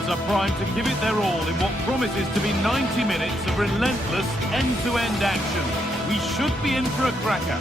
sides are primed to give it their all in what promises to be 90 minutes of relentless end-to-end action. We should be in for a cracker.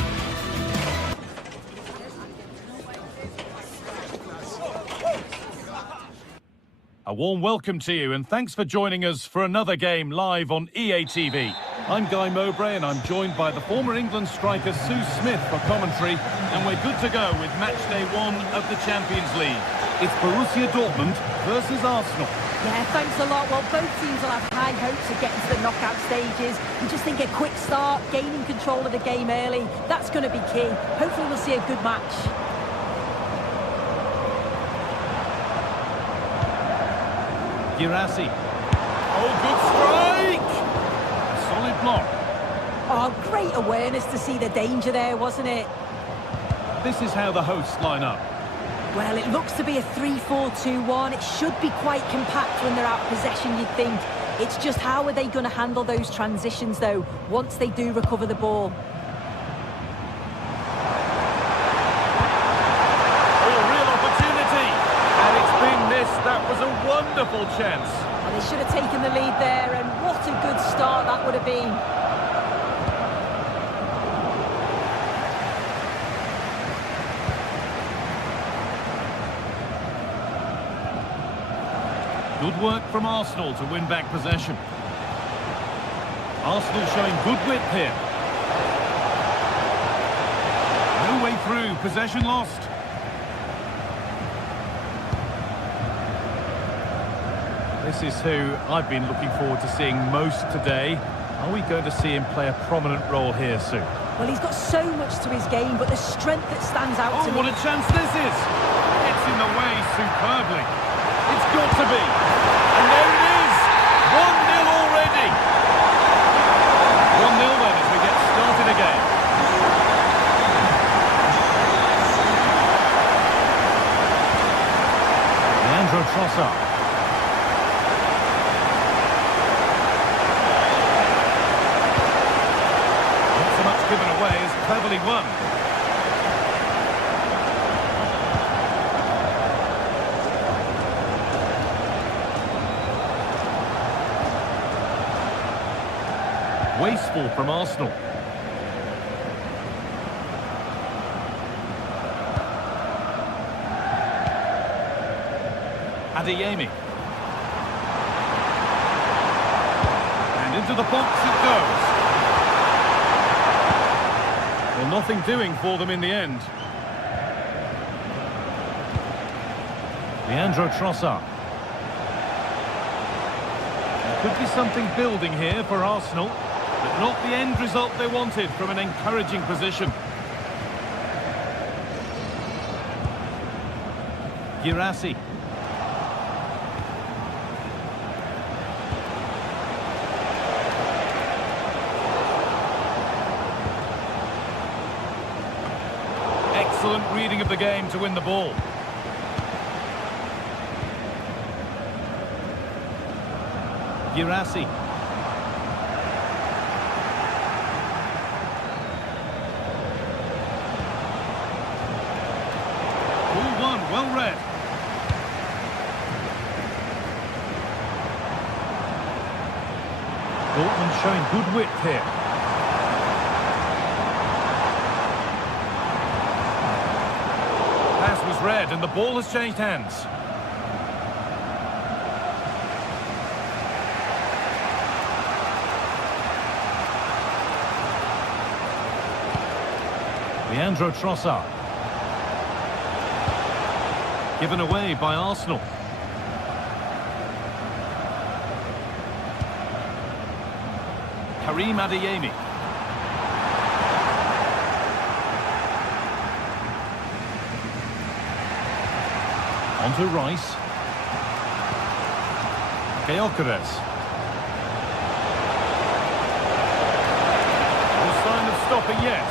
A warm welcome to you and thanks for joining us for another game live on EA TV. I'm Guy Mowbray and I'm joined by the former England striker Sue Smith for commentary, and we're good to go with match day 1 of the Champions League. It's Borussia Dortmund versus Arsenal. Yeah, thanks a lot. Well, both teams will have high hopes of getting to the knockout stages. We just think a quick start, gaining control of the game early, that's going to be key. Hopefully we'll see a good match. Girassi. Oh, good strike! A solid block. Oh, great awareness to see the danger there, wasn't it? This is how the hosts line up. Well, it looks to be a 3-4-2-1. It should be quite compact when they're out of possession, you'd think. It's just how are they going to handle those transitions, though, once they do recover the ball? That was a wonderful chance. And they should have taken the lead there, and what a good start that would have been. Good work from Arsenal to win back possession. Arsenal showing good width here. No way through, possession lost. This is who I've been looking forward to seeing most today. Are we going to see him play a prominent role here soon? Well, he's got so much to his game, but the strength that stands out to me... Oh, what a chance this is! Gets in the way superbly. It's got to be. And there it is! 1-0 already! 1-0 then as we get started again. Leandro Trossard. Given away is cleverly won. Wasteful from Arsenal. Adeyemi. And into the box it goes. Well, nothing doing for them in the end. Leandro Trossard. There could be something building here for Arsenal, but not the end result they wanted from an encouraging position. Girassi. Excellent reading of the game to win the ball. Girassi. Ball one, well read. Dortmund showing good width here. Was red and the ball has changed hands. Leandro Trossard. Given away by Arsenal. Karim Adeyemi. Onto Rice. Gyökeres. No sign of stopping yet.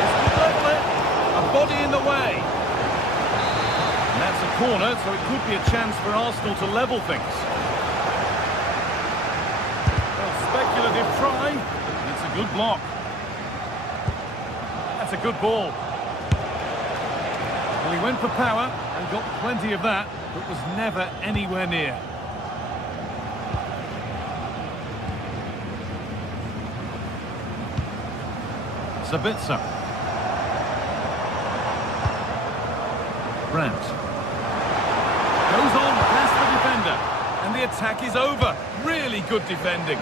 It's level it. A body in the way. And that's a corner, so it could be a chance for Arsenal to level things. Well, speculative try. It's a good block. That's a good ball. Well, he went for power and got plenty of that. but was never anywhere near. Sabitzer. Brandt. Goes on past the defender. And the attack is over. Really good defending.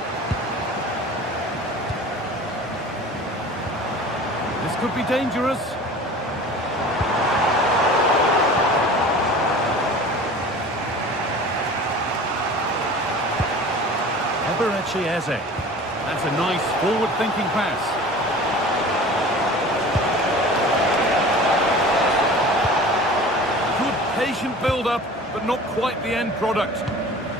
This could be dangerous. Eze. That's a nice forward-thinking pass. Good patient build-up, but not quite the end product.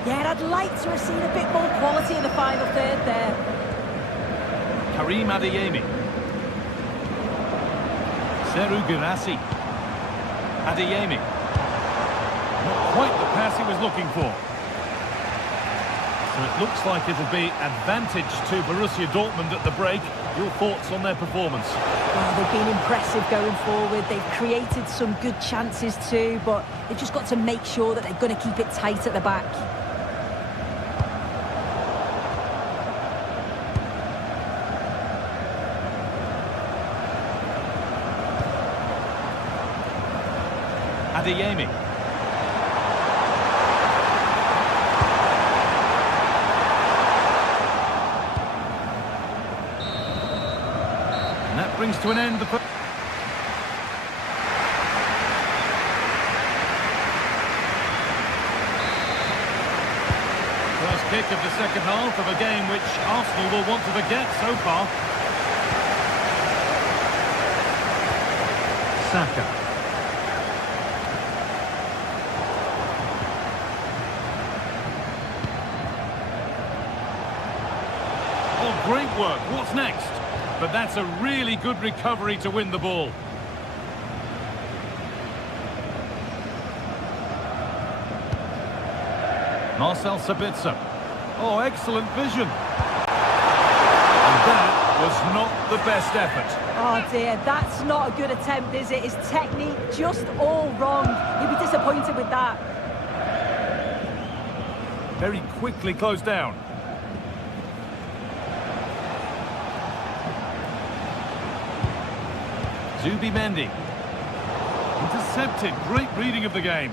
Yeah, I'd like to have seen a bit more quality in the final third there. Karim Adeyemi. Serhou Guirassy. Adeyemi. Not quite the pass he was looking for. So it looks like it'll be advantage to Borussia Dortmund at the break. Your thoughts on their performance? Well, they've been impressive going forward. They've created some good chances too, but they've just got to make sure that they're going to keep it tight at the back. Adeyemi. And that brings to an end the first kick of the second half of a game which Arsenal will want to forget so far. Saka. Oh, great work. What's next? But that's a really good recovery to win the ball. Marcel Sabitzer. Oh, excellent vision. And that was not the best effort. Oh dear, that's not a good attempt, is it? His technique just all wrong. He'll be disappointed with that. Very quickly closed down. Zubimendi. Intercepted. Great reading of the game.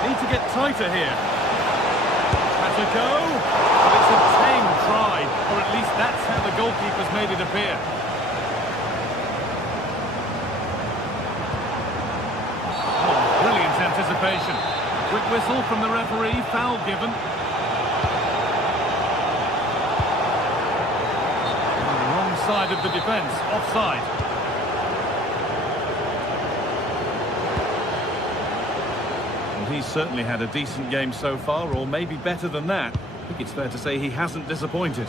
Need to get tighter here. That's a go. But it's a tame try, or at least that's how the goalkeeper's made it appear. Oh, brilliant anticipation. Quick whistle from the referee, foul given. On the wrong side of the defence, offside. Well, he's certainly had a decent game so far, or maybe better than that. I think it's fair to say he hasn't disappointed.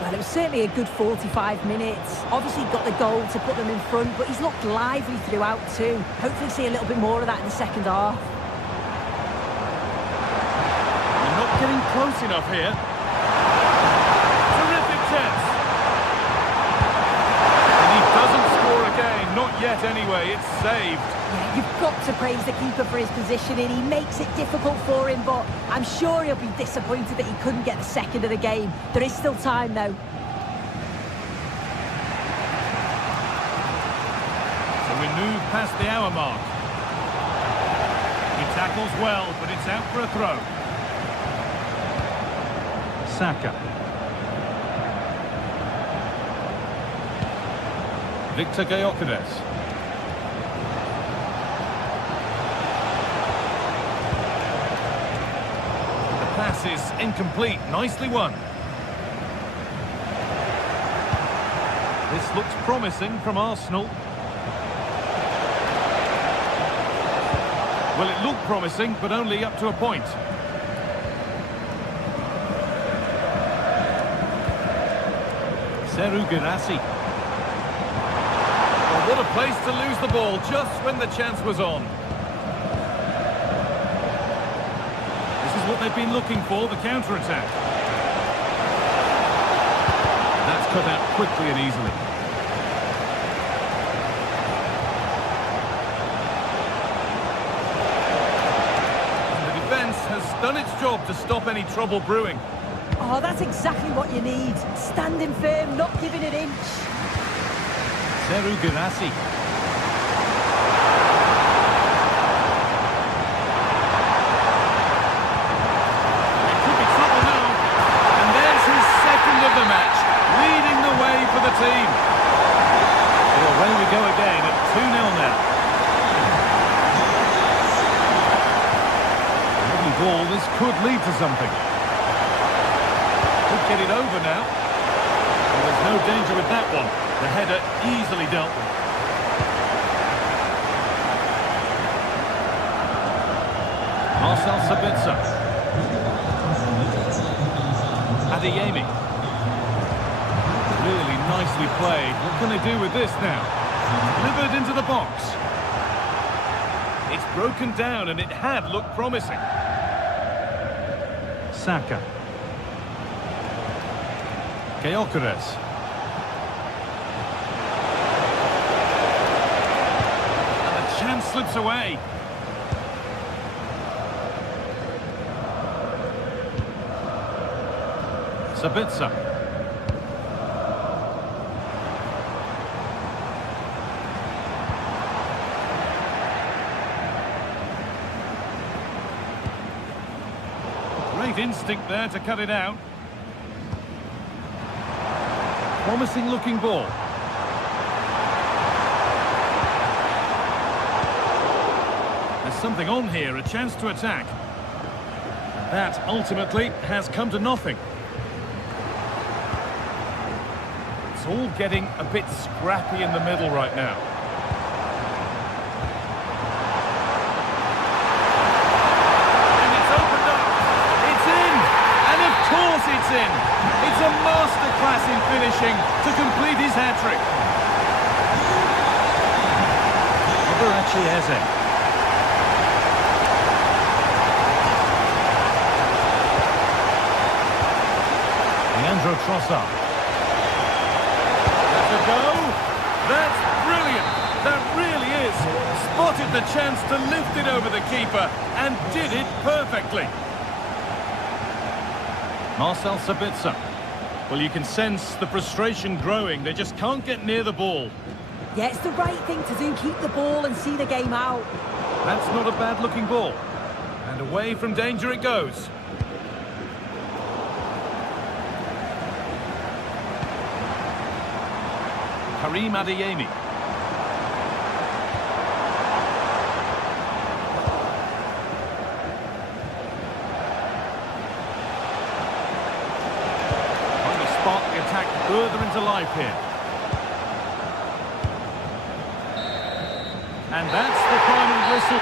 Well, it was certainly a good 45 minutes. Obviously got the goal to put them in front, but he's looked lively throughout too. Hopefully see a little bit more of that in the second half. Getting close enough here. Terrific chance. And he doesn't score again. Not yet anyway. It's saved. Yeah, you've got to praise the keeper for his positioning. He makes it difficult for him, but I'm sure he'll be disappointed that he couldn't get the second of the game. There is still time, though. So we move past the hour mark. He tackles well, but it's out for a throw. Saka. Victor Gyökeres. The pass is incomplete. Nicely won. This looks promising from Arsenal. Well, it looked promising, but only up to a point. Serhou Guirassy. Well, what a place to lose the ball just when the chance was on. This is what they've been looking for, the counter-attack. That's That's cut out quickly and easily. And the defence has done its job to stop any trouble brewing. Oh, that's exactly what you need. Standing firm, not giving an inch. Seru Girassi. It could be trouble now. And there's his second of the match, leading the way for the team. Well, away we go again at 2-0 now. Lovely ball, this could lead to something. Could get it over now. Well, there's no danger with that one. The header easily dealt with. Marcel Sabitzer. Adeyemi. Really nicely played. What can they do with this now? Delivered into the box. It's broken down and it had looked promising. Saka. Gyökeres. And the chance slips away. Sabitzer. Great instinct there to cut it out. Promising looking ball. There's something on here, a chance to attack. That ultimately has come to nothing. It's all getting a bit scrappy in the middle right now. And it's opened up. It's in. And of course it's in. It's a masterclass in finishing to complete his hat-trick. Eze. Leandro Trossard. That's a go. That's brilliant. That really is. Spotted the chance to lift it over the keeper and did it perfectly. Marcel Sabitzer. Well, you can sense the frustration growing. They just can't get near the ball. Yeah, it's the right thing to do. Keep the ball and see the game out. That's not a bad-looking ball. And away from danger it goes. Karim Adeyemi. Trying to spark the attack further into life here. And that's the final whistle.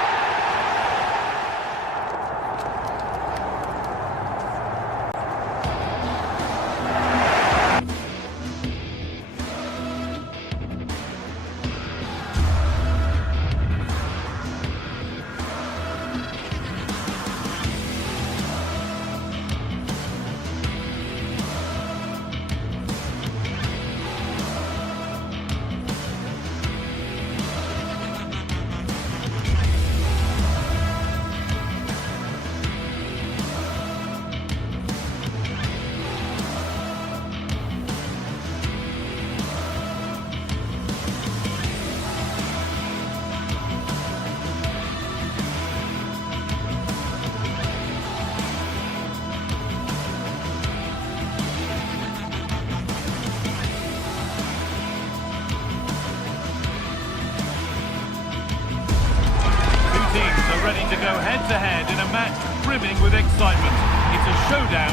Ready to go head-to-head in a match brimming with excitement. It's a showdown.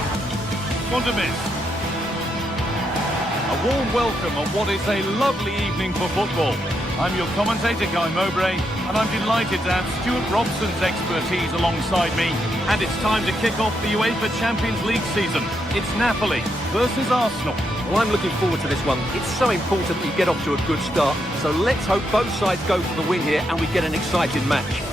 One to miss. A warm welcome on what is a lovely evening for football. I'm your commentator, Guy Mowbray, and I'm delighted to have Stuart Robson's expertise alongside me. And it's time to kick off the UEFA Champions League season. It's Napoli versus Arsenal. Well, I'm looking forward to this one. It's so important that you get off to a good start. So let's hope both sides go for the win here and we get an exciting match.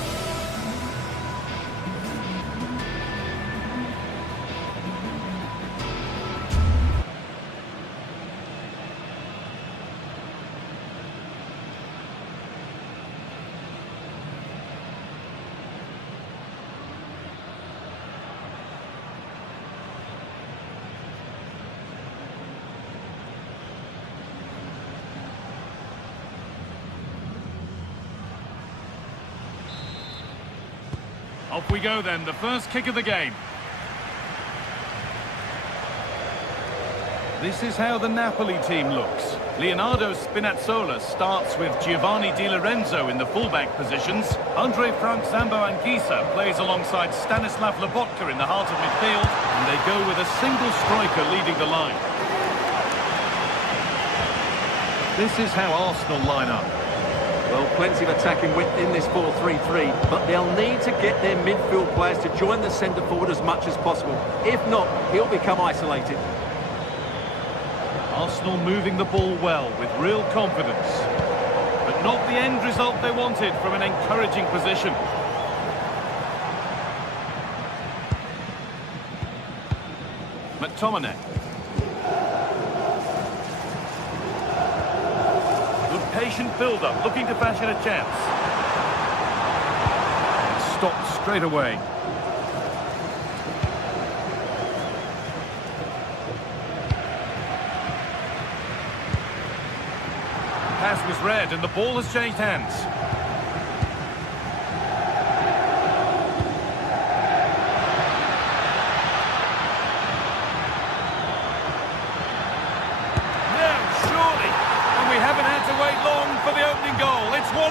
Off we go then, the first kick of the game. This is how the Napoli team looks. Leonardo Spinazzola starts with Giovanni Di Lorenzo in the fullback positions. Andre Frank Zambo Anguissa plays alongside Stanislav Lobotka in the heart of midfield. And they go with a single striker leading the line. This is how Arsenal line up. Well, plenty of attacking width in this 4-3-3, but they'll need to get their midfield players to join the centre forward as much as possible. If not, he'll become isolated. Arsenal moving the ball well with real confidence. But not the end result they wanted from an encouraging position. McTominay. Patient build-up, looking to fashion a chance. Stopped straight away. Pass was read and the ball has changed hands. Wait long for the opening goal. It's 1-0.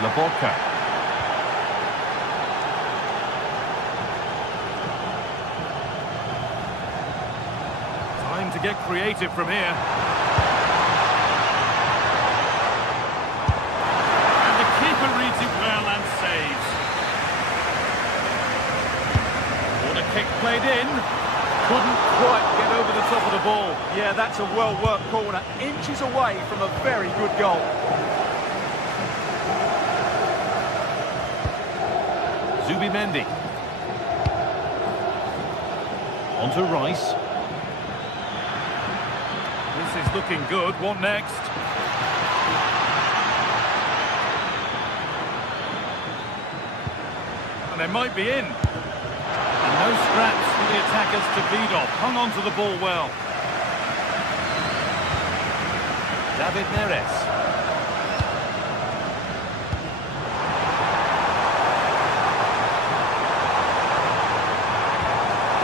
Lobotka. Time to get creative from here. And the keeper reads it well and saves. What a kick played in. Couldn't quite get over the top of the ball. Yeah, that's a well-worked corner. Inches away from a very good goal. Zubimendi. On to Rice. This is looking good. What next? And they might be in. No scraps for the attackers to feed off. Hung on to the ball well. David Neres.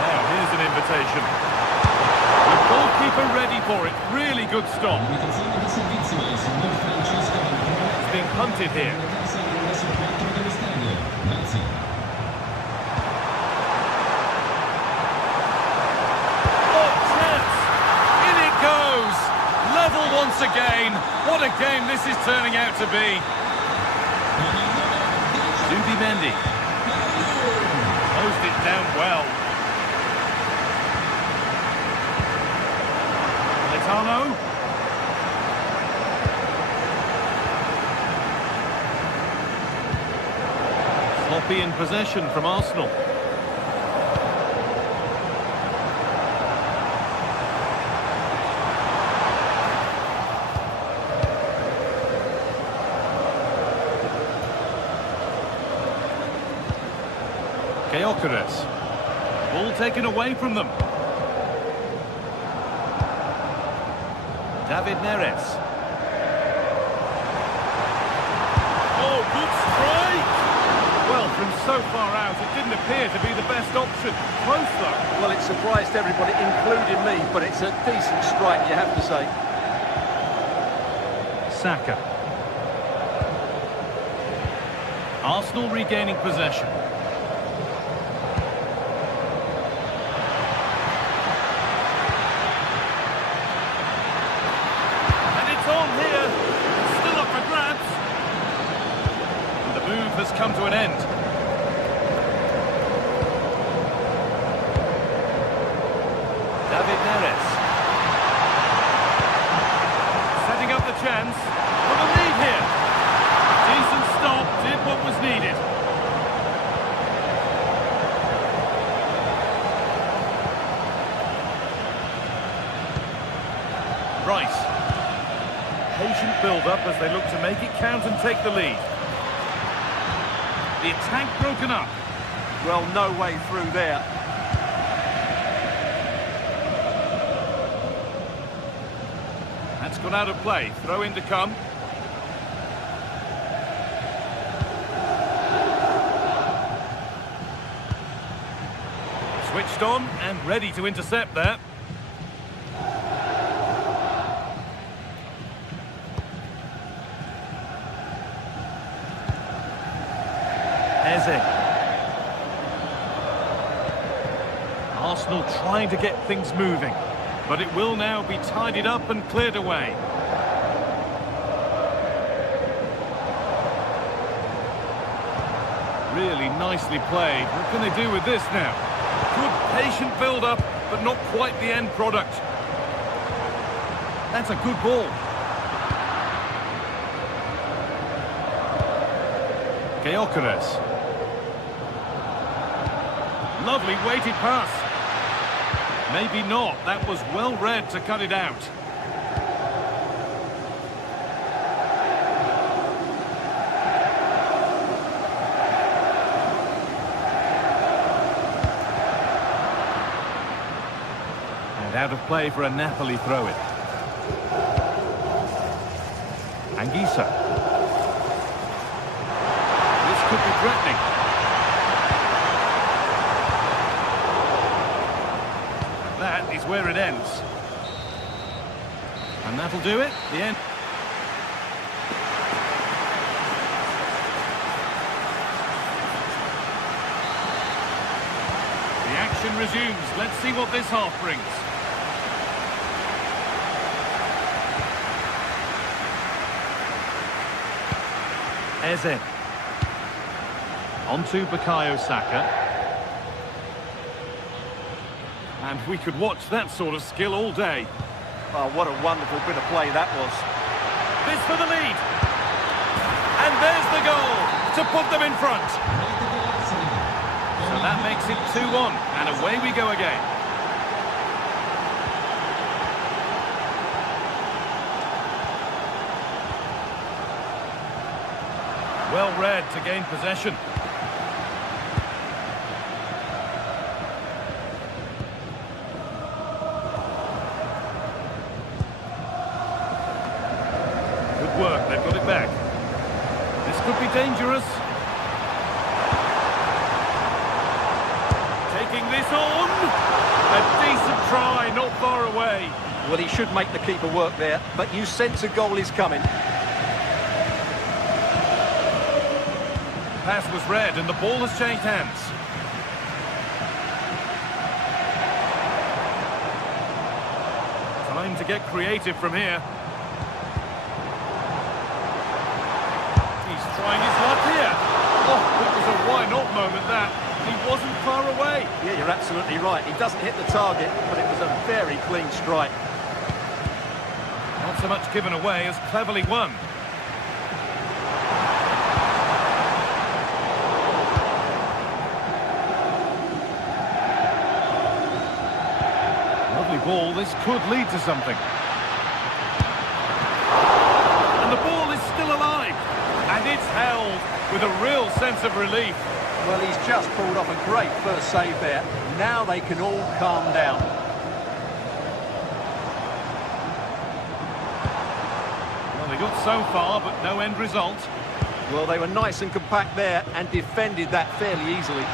Now here's an invitation. The goalkeeper ready for it. Really good stop. It's being punted here. Once again, what a game this is turning out to be. Zubimendi. Closed it down well. Litano. Sloppy in possession from Arsenal. Gyökeres. Ball taken away from them. David Neres. Oh, good strike! Well, from so far out, it didn't appear to be the best option. Close, though. Well, it surprised everybody, including me, but it's a decent strike, you have to say. Saka. Arsenal regaining possession. Has come to an end. David Neres. Setting up the chance for the lead here. Decent stop, did what was needed. Rice. Patient build-up as they look to make it count and take the lead. The attack broken up. Well, no way through there. That's gone out of play. Throw in to come. switched on and ready to intercept there. Eze. Arsenal trying to get things moving, but it will now be tidied up and cleared away. Really nicely played. What can they do with this now? Good patient build-up, but not quite the end product. That's a good ball. Gyökeres. Lovely weighted pass. Maybe not. That was well read to cut it out. And out of play for a Napoli throw-in. Anguissa. This could be threatening. That is where it ends. And that'll do it. The end. The action resumes. Let's see what this half brings. Eze. On to Bukayo Saka. And we could watch that sort of skill all day. Oh, what a wonderful bit of play that was. This for the lead. And there's the goal to put them in front. So that makes it 2-1. And away we go again. Well read to gain possession. Good work, they've got it back. This could be dangerous. Taking this on. A decent try, not far away. Well, he should make the keeper work there, but you sense a goal is coming. Pass was read and the ball has changed hands. Time to get creative from here. He's trying his luck here. Oh, it was a why not moment that. He wasn't far away. Yeah, you're absolutely right. He doesn't hit the target, but it was a very clean strike. Not so much given away as cleverly won. Ball, this could lead to something. And the ball is still alive. And it's held with a real sense of relief. Well, he's just pulled off a great first save there. Now they can all calm down. Well, they got so far, but no end result. Well, they were nice and compact there and defended that fairly easily.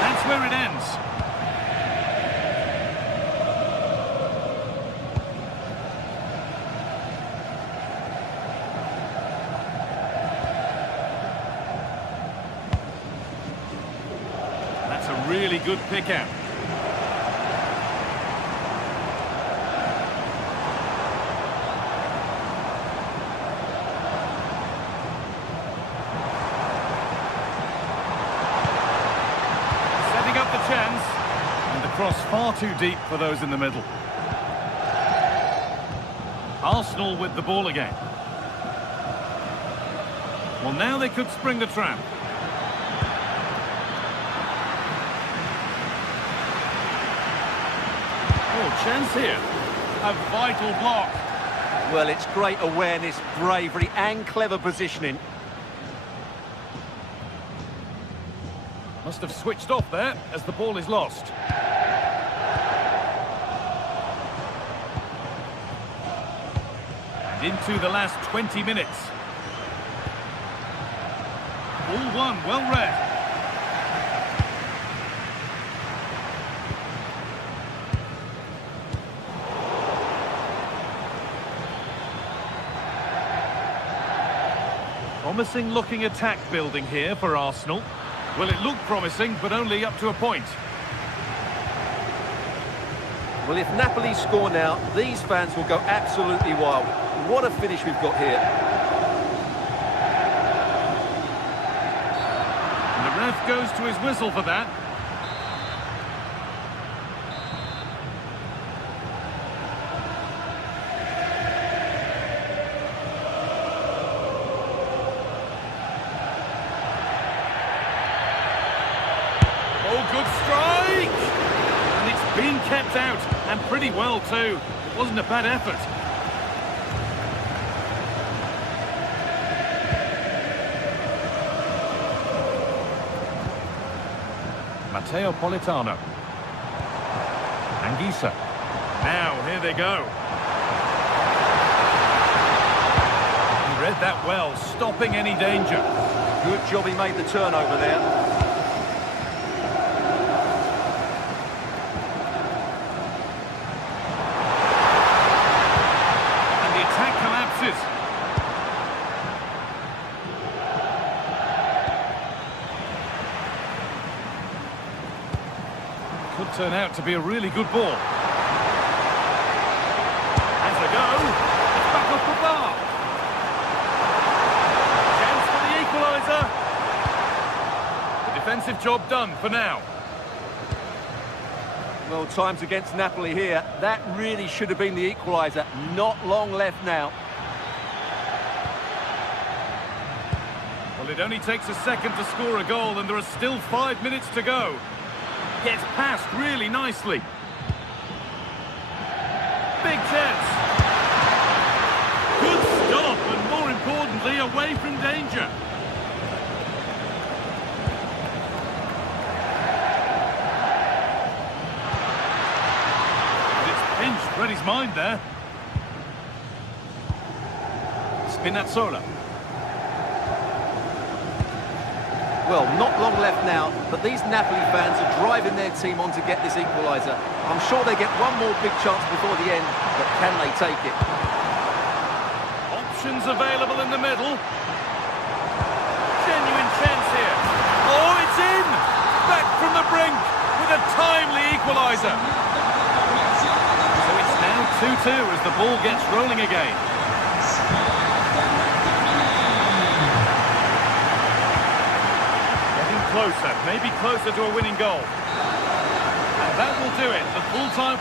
That's where it ends. That's a really good pick out. Chance, and the cross far too deep for those in the middle. Arsenal with the ball again. Well, now they could spring the trap. Oh, chance here. A vital block. Well, it's great awareness, bravery and clever positioning. Must have switched off there as the ball is lost. And into the last 20 minutes. All one, well read. Promising looking attack building here for Arsenal. Well, it looked promising, but only up to a point. Well, if Napoli score now, these fans will go absolutely wild. What a finish we've got here. And the ref goes to his whistle for that. Oh, good strike! And it's been kept out, and pretty well too. It wasn't a bad effort. Matteo Politano. Anguissa. Now, here they go. He read that well, stopping any danger. Good job he made the turnover there. Could turn out to be a really good ball. Has a go. It's back off the bar. Chance for the equaliser. The defensive job done for now. Well, time's against Napoli here. That really should have been the equaliser. Not long left now. Well, it only takes a second to score a goal, and there are still 5 minutes to go. Gets past really nicely. Big chance. Good stop, and more importantly, away from danger. But it's pinched Freddie's mind there. Spinazzola. Well, not long left now, but these Napoli fans are driving their team on to get this equaliser. I'm sure they get one more big chance before the end, but can they take it? Options available in the middle. Genuine chance here. Oh, it's in! Back from the brink with a timely equaliser. So it's now 2-2 as the ball gets rolling again. Closer, maybe closer to a winning goal. And that will do it. The full time.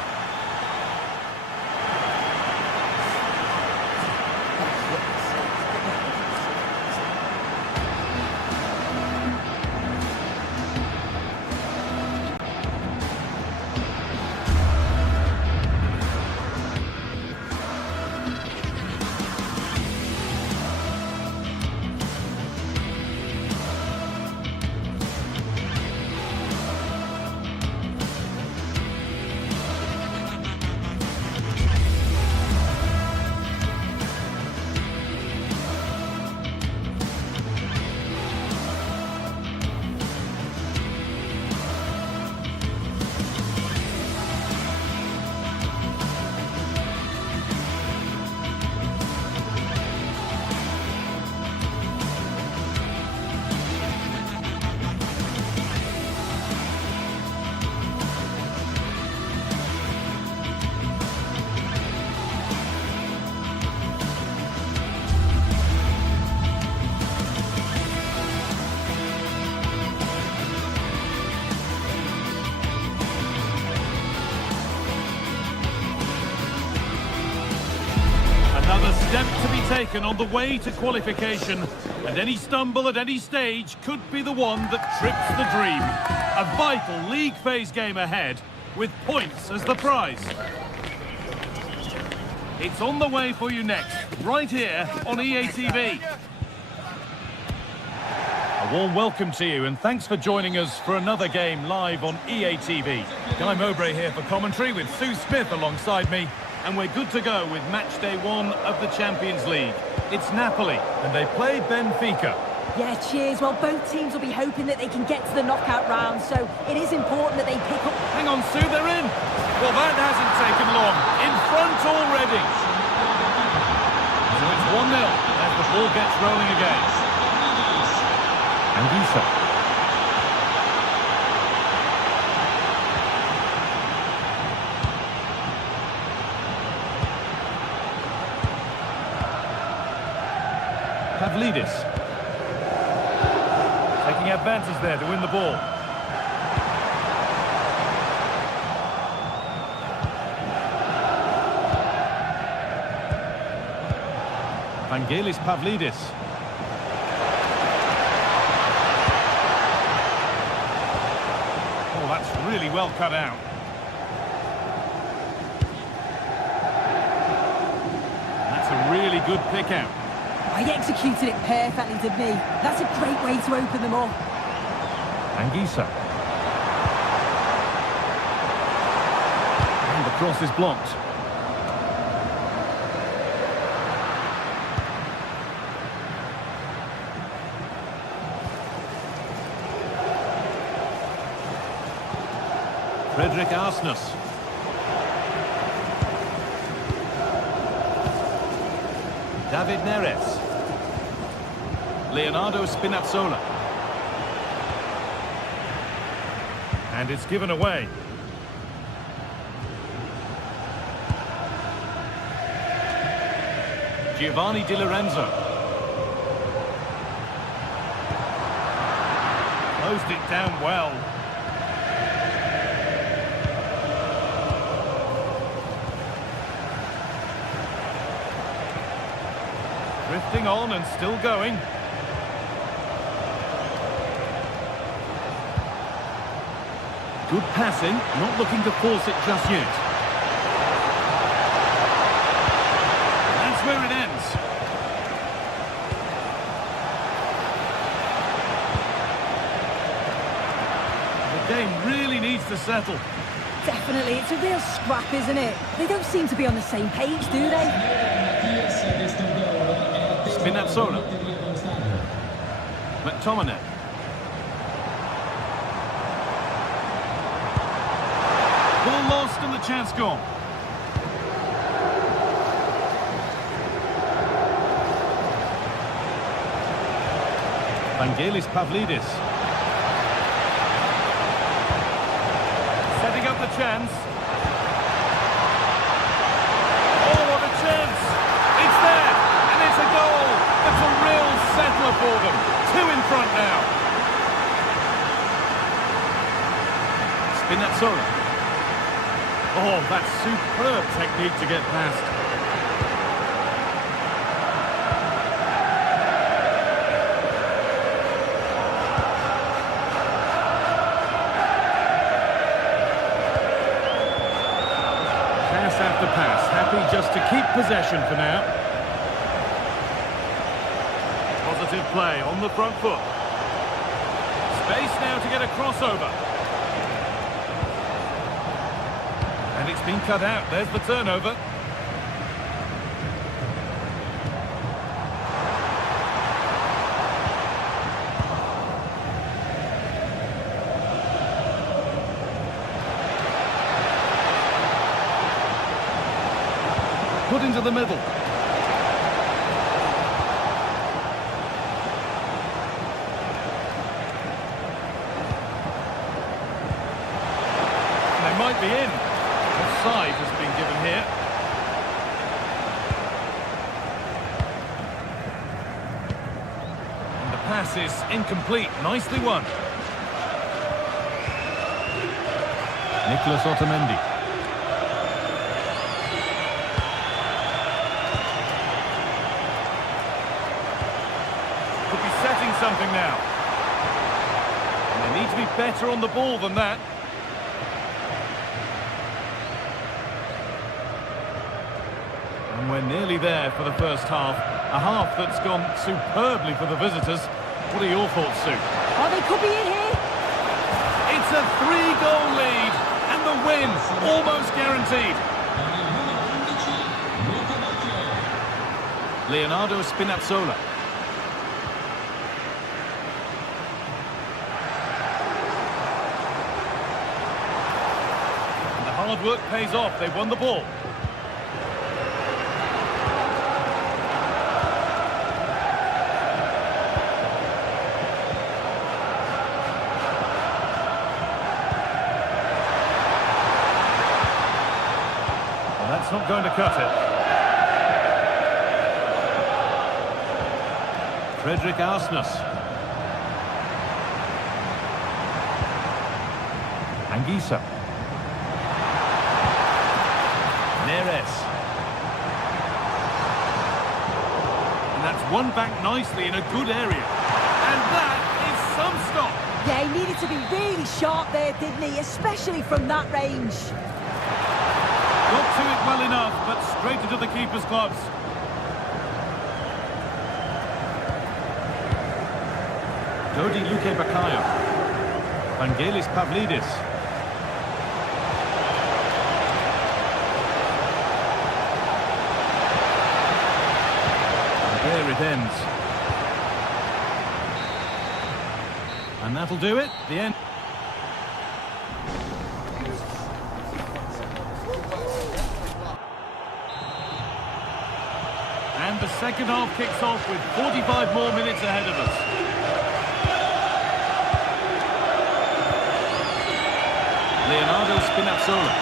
Another step to be taken on the way to qualification, and any stumble at any stage could be the one that trips the dream. A vital league phase game ahead, with points as the prize. It's on the way for you next, right here on EA TV. A warm welcome to you, and thanks for joining us for another game live on EA TV. Guy Mowbray here for commentary with Sue Smith alongside me. and we're good to go with match day 1 of the Champions League. It's Napoli, and they play Benfica. Yeah, cheers. Well, both teams will be hoping that they can get to the knockout round, so it is important that they pick up... Hang on, Sue, they're in! Well, that hasn't taken long. In front already. So it's 1-0 as the ball gets rolling again. Anguissa. Pavlidis. Taking advantage there to win the ball. Vangelis Pavlidis. Oh, that's really well cut out. That's a really good pick out. I executed it perfectly, didn't he? That's a great way to open them up. Anguissa. And the cross is blocked. Frederick Arsnus. David Neres. Leonardo Spinazzola. And it's given away. Giovanni Di Lorenzo. Closed it down well. Drifting on and still going. Good passing, not looking to force it just yet. That's where it ends. The game really needs to settle. Definitely, it's a real scrap, isn't it? They don't seem to be on the same page, do they? Spinazzola. McTominay. Ball lost and the chance gone. Vangelis Pavlidis. Setting up the chance. Oh, what a chance! It's there, and it's a goal. That's a real settler for them. 2 in front now. Spinazzola. Oh, that's superb technique to get past. Pass after pass, happy just to keep possession for now. Positive play on the front foot. Space now to get a crossover. And it's been cut out. There's the turnover. Put into the middle. They might be in. Offside has been given here. And the pass is incomplete. Nicely won. Nicolas Otamendi. Could be setting something now. And they need to be better on the ball than that. And we're nearly there for the first half. A half that's gone superbly for the visitors. What are your thoughts, Sue? Oh, they could be in here. It's a 3-goal lead, and the win almost guaranteed. Leonardo Spinazzola. And the hard work pays off. They've won the ball. Well, that's not going to cut it. Frederick Arsnes. Anguissa. Neres. And that's won back nicely in a good area. And that is some stop. Yeah, he needed to be really sharp there, didn't he? Especially from that range. Got to it well enough, but straight into the keeper's gloves. Dodi Luke Bakayo. Vangelis Pavlidis. And there it ends. And that'll do it. The end. And the second half kicks off with 45 more minutes ahead of us. Leonardo Spinazzola.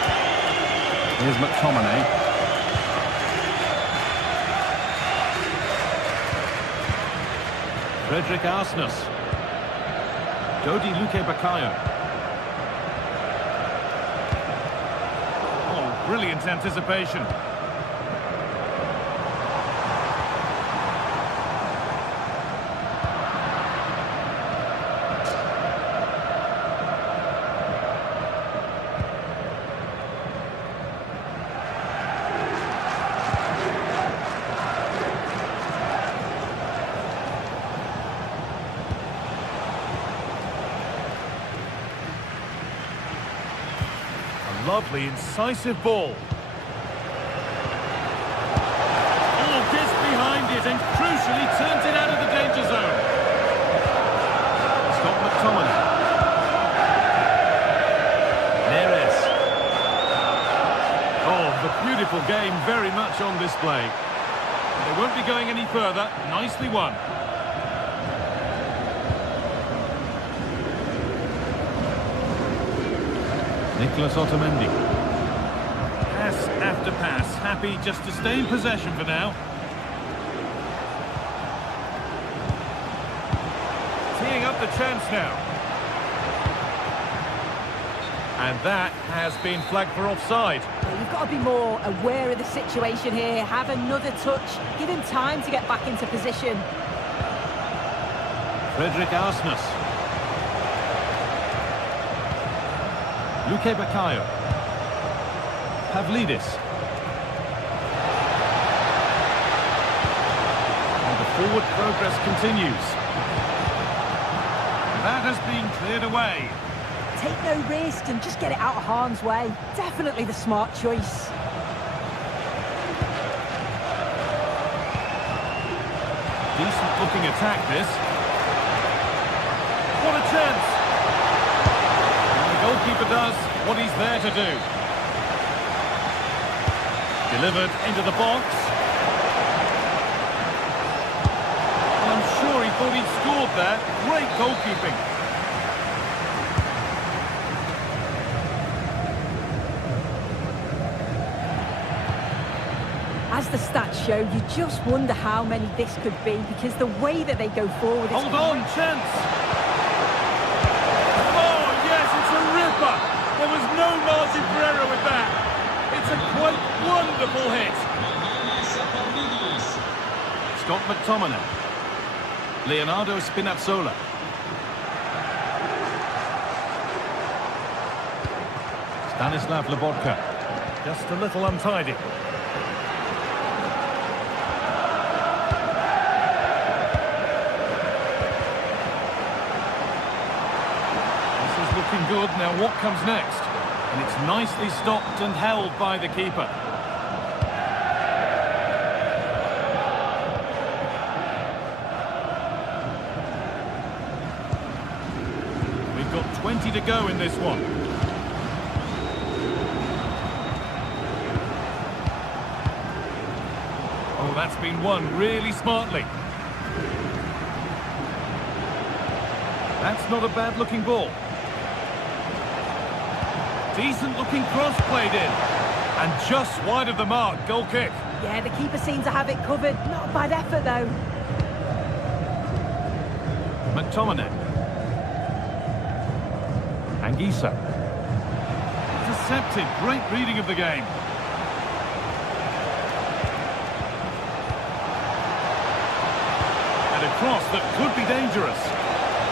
Here's McTominay. Frederick Arsnes. Dodi Luke Bakayo. Oh, brilliant anticipation. Lovely, incisive ball. Oh, gets behind it and crucially turns it out of the danger zone. Scott McTominay. Neres. Oh, the beautiful game very much on display. They won't be going any further. Nicely won. Nicolas Otamendi. Pass after pass, happy just to stay in possession for now. Teeing up the chance now. And that has been flagged for offside. Well, you've got to be more aware of the situation here. Have another touch. Give him time to get back into position. Frederick Arsnes. Luke Bakayo. Pavlidis. And the forward progress continues. That has been cleared away. Take no risk and just get it out of harm's way. Definitely the smart choice. Decent looking attack this. What a chance! Goalkeeper does what he's there to do. Delivered into the box. Well, I'm sure he thought he'd scored there. Great goalkeeping. As the stats show, you just wonder how many this could be because the way that they go forward is... Hold on, chance! There was no margin for error with that. It's a quite wonderful hit. Scott McTominay. Leonardo Spinazzola. Stanislav Lobotka. Just a little untidy. Looking good. Now what comes next? And it's nicely stopped and held by the keeper. 20 to go in this one. Oh, that's been won really smartly. That's not a bad-looking ball. Decent-looking cross played in. And just wide of the mark, goal kick. Yeah, the keeper seems to have it covered. Not a bad effort, though. McTominay. Anguissa. Intercepted. Great reading of the game. And a cross that could be dangerous.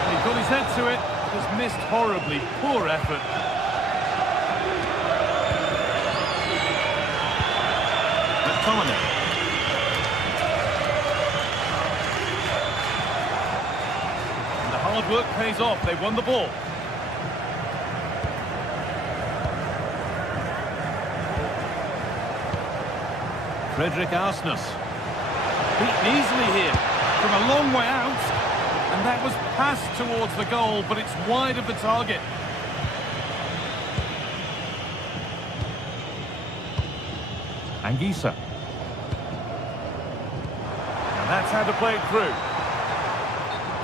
He got his head to it. Just missed horribly. Poor effort. McTominay. And the hard work pays off. They won the ball. Frederick Arsnes. Beaten easily here. From a long way out. And that was passed towards the goal, but it's wide of the target. Anguissa. And that's how to play it through.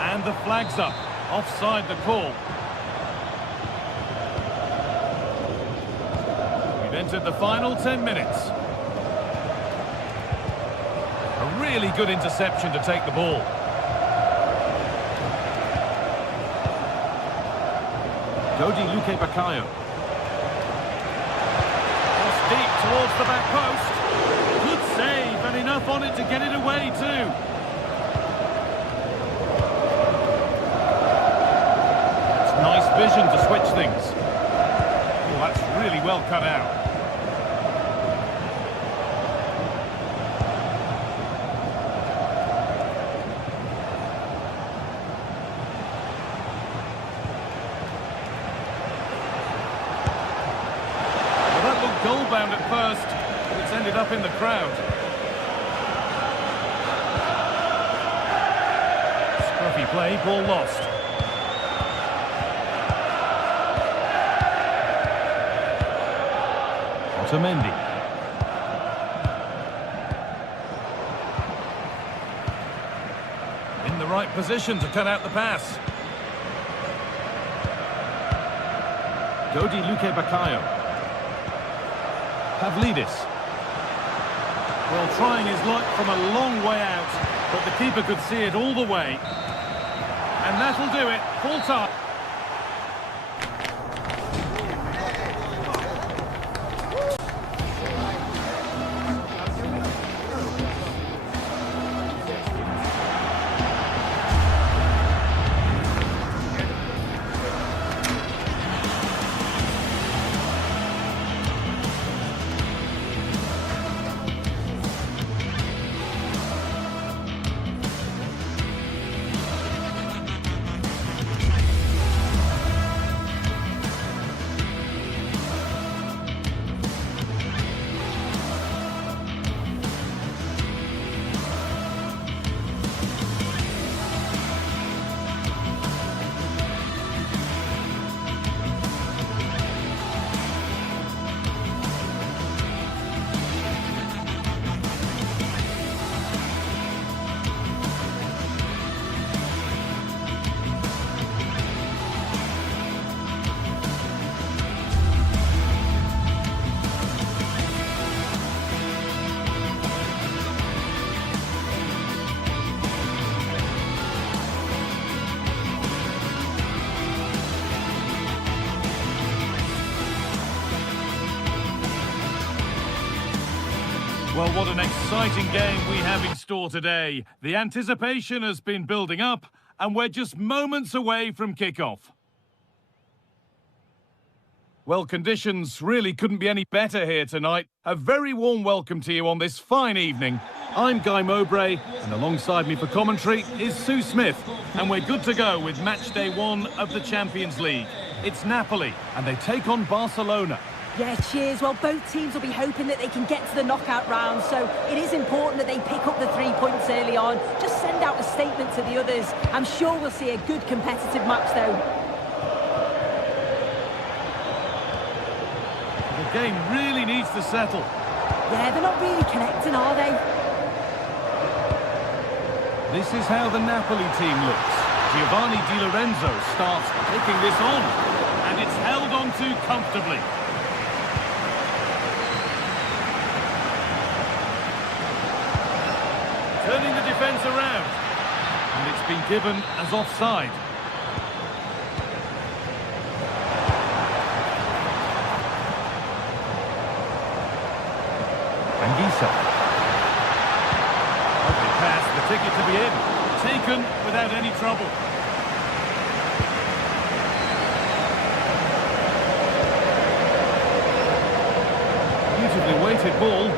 And the flag's up. Offside the call. We've entered the final 10 minutes. A really good interception to take the ball. Dodi Luque Baccaio. Cross deep towards the back post. Good save and enough on it to get it away too. It's nice vision to switch things. Oh, that's really well cut out. Goal-bound at first, but it's ended up in the crowd. Scruffy play, ball lost. Otamendi. In the right position to cut out the pass. Dodi Luque Baccaio. Pavlidis. Well, trying his luck from a long way out, but the keeper could see it all the way. And that'll do it, full time. Well, what an exciting game we have in store today. The anticipation has been building up, and we're just moments away from kick-off. Well, conditions really couldn't be any better here tonight. A very warm welcome to you on this fine evening. I'm Guy Mowbray, and alongside me for commentary is Sue Smith. And we're good to go with match day 1 of the Champions League. It's Napoli, and they take on Barcelona. Yeah, cheers. Well, both teams will be hoping that they can get to the knockout round, so it is important that they pick up the 3 points early on. Just send out a statement to the others. I'm sure we'll see a good competitive match, though. The game really needs to settle. Yeah, they're not really connecting, are they? This is how the Napoli team looks. Giovanni Di Lorenzo starts taking this on, and it's held on to comfortably. Turning the defence around, and it's been given as offside. Anguissa. Lovely pass, the ticket to be in. Taken without any trouble. Beautifully weighted ball.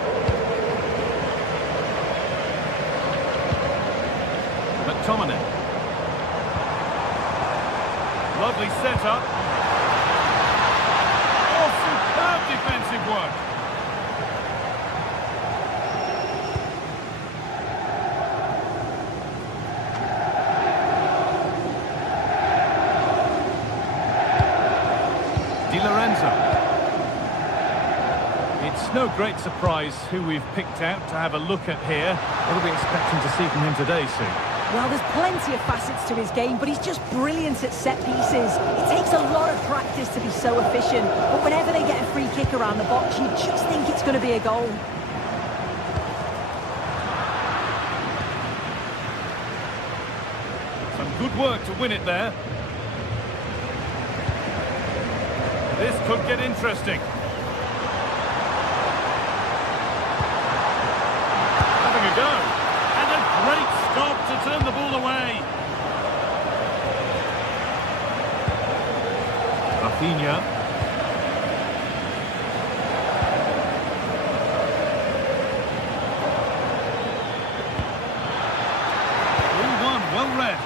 McTominay. Lovely setup. Oh, superb defensive work. Di Lorenzo. It's no great surprise who we've picked out to have a look at here. What are we expecting to see from him today, Sue? Well, there's plenty of facets to his game, but he's just brilliant at set pieces. It takes a lot of practice to be so efficient, but whenever they get a free kick around the box, you just think it's going to be a goal. Some good work to win it there. This could get interesting. Having a go. And a great stop to turn the ball away. Rafinha. Well read.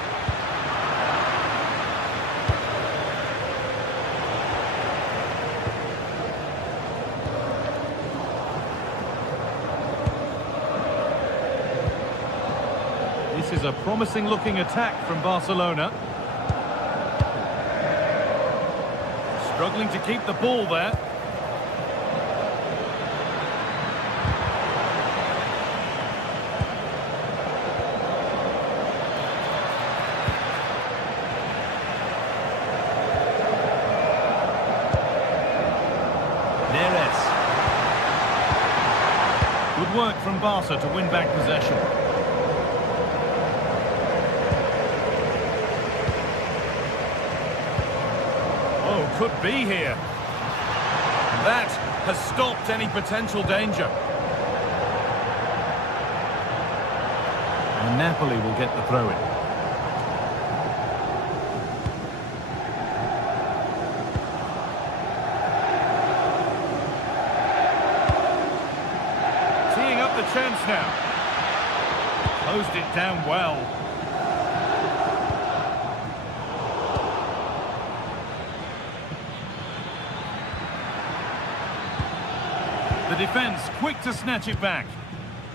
This is a promising looking attack from Barcelona. Struggling to keep the ball there. Good work from Barca to win back possession. Oh, could be here. That has stopped any potential danger. And Napoli will get the throw-in. Chance now. Closed it down well. The defence quick to snatch it back.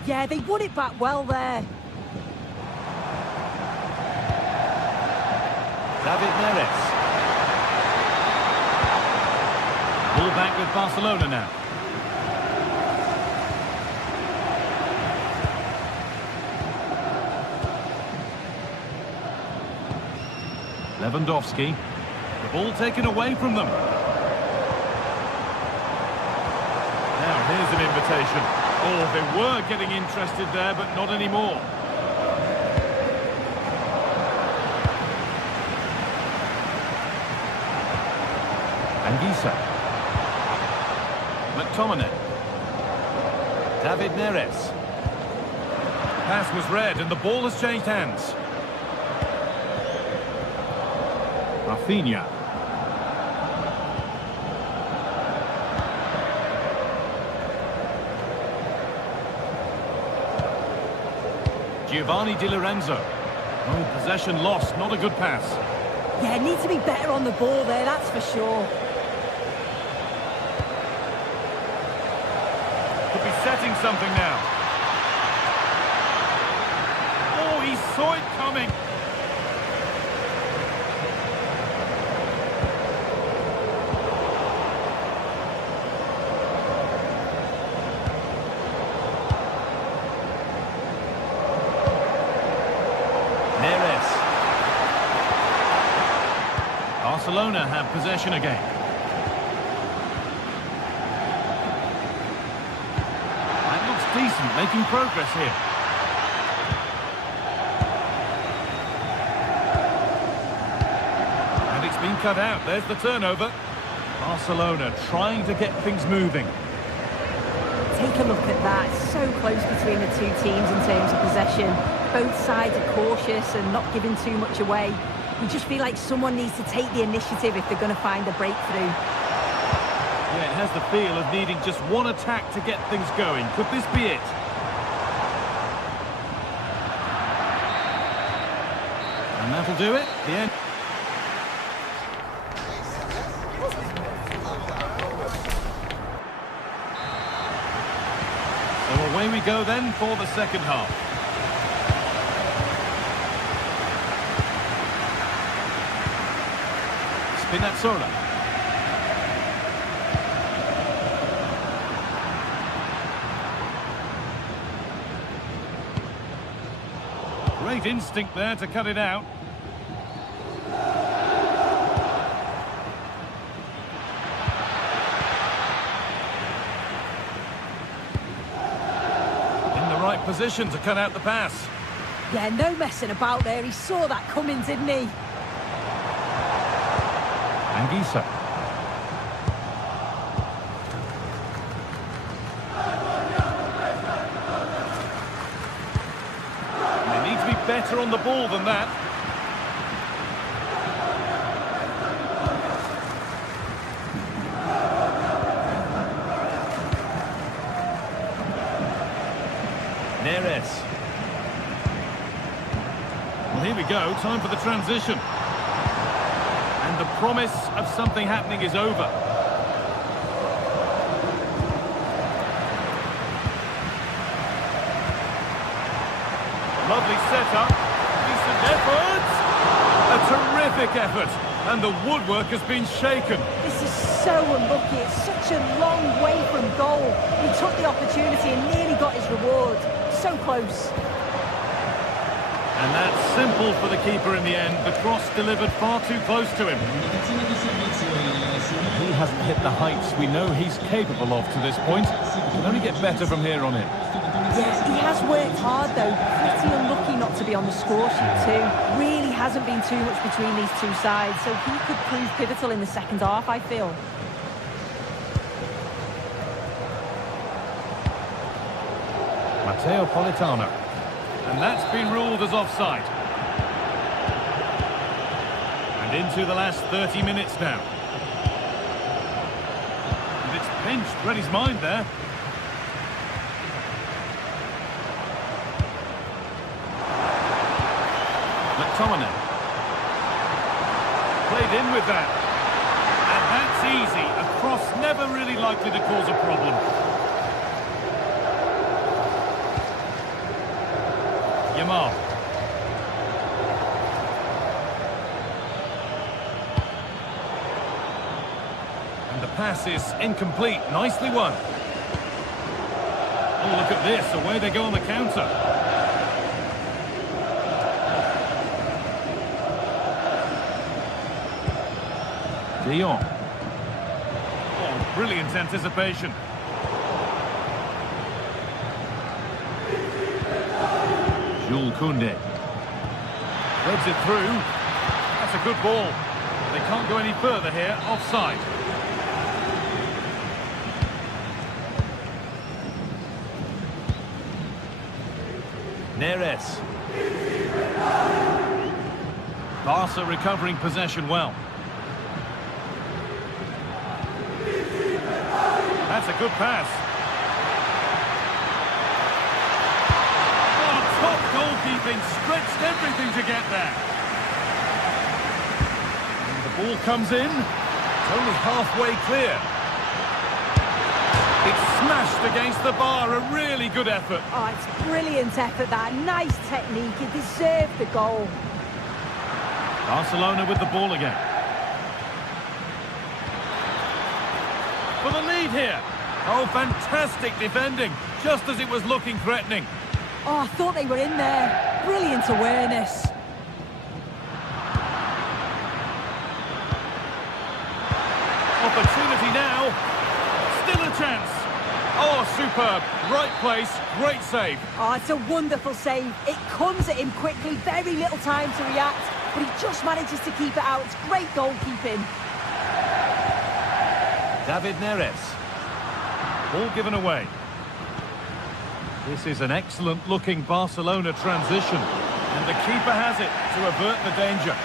Yeah, they won it back well there. David Neres. Ball back with Barcelona now. Lewandowski. The ball taken away from them. Now here's an invitation. Oh, they were getting interested there, but not anymore. Anguissa. McTominay. David Neres. Pass was read and the ball has changed hands. Rafinha. Giovanni Di Lorenzo. Oh, possession lost, not a good pass. Yeah, need to be better on the ball there, that's for sure. Could be setting something now. Oh, he saw it coming. Barcelona have possession again. That looks decent, making progress here. And it's been cut out. There's the turnover. Barcelona trying to get things moving. Take a look at that. So close between the two teams in terms of possession. Both sides are cautious and not giving too much away. You just feel like someone needs to take the initiative if they're going to find a breakthrough. Yeah, it has the feel of needing just one attack to get things going. Could this be it? And that'll do it. The end. So away we go then for the second half. Spinazzola. Great instinct there to cut it out. In the right position to cut out the pass. Yeah, no messing about there. He saw that coming, didn't he? Anguissa. They need to be better on the ball than that. Neres. Well, here we go. Time for the transition. And the promise of something happening is over. Lovely setup. Decent effort. A terrific effort. And the woodwork has been shaken. This is so unlucky. It's such a long way from goal. He took the opportunity and nearly got his reward. So close. And that's simple for the keeper in the end. The cross delivered far too close to him. He hasn't hit the heights we know he's capable of to this point. He can only get better from here on in. Yeah, he has worked hard though. Pretty unlucky not to be on the score sheet too. Really hasn't been too much between these two sides, so he could prove pivotal in the second half, I feel. Matteo Politano. And that's been ruled as offside. And into the last 30 minutes now. And it's pinched, read his mind there. McTominay. Played in with that. And that's easy. A cross never really likely to cause a problem. Yamal. And the pass is incomplete. Nicely won. Oh, look at this. Away they go on the counter. De Jong. Oh, brilliant anticipation. Jules Koundé. Threads it through. That's a good ball. They can't go any further here. Offside. Neres. Barca recovering possession well. That's a good pass. Top goalkeeping, stretched everything to get there. And the ball comes in. It's only halfway clear. It's smashed against the bar. A really good effort. Oh, it's brilliant effort, that. Nice technique. He deserved the goal. Barcelona with the ball again. For the lead here. Oh, fantastic defending. Just as it was looking threatening. Oh, I thought they were in there. Brilliant awareness. now. Still a chance. Oh, superb. Right place, great save. Oh, it's a wonderful save. It comes at him quickly, very little time to react, but he just manages to keep it out. It's great goalkeeping. David Neres. Ball given away. This is an excellent-looking Barcelona transition, and the keeper has it to avert the danger.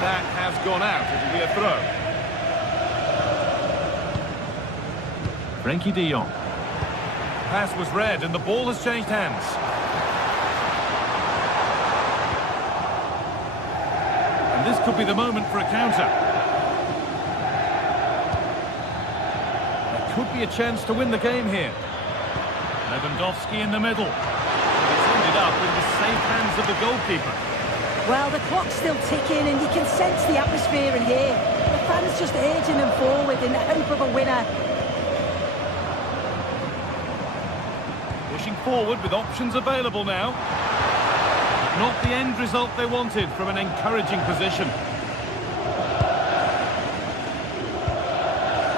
That has gone out. It'll be a throw. Frenkie de Jong. Pass was read, and the ball has changed hands. And this could be the moment for a counter. Could be a chance to win the game here. Lewandowski in the middle. It's ended up in the safe hands of the goalkeeper. Well, the clock's still ticking and you can sense the atmosphere in here. The fans just urging them forward in the hope of a winner. Pushing forward with options available now. Not the end result they wanted from an encouraging position.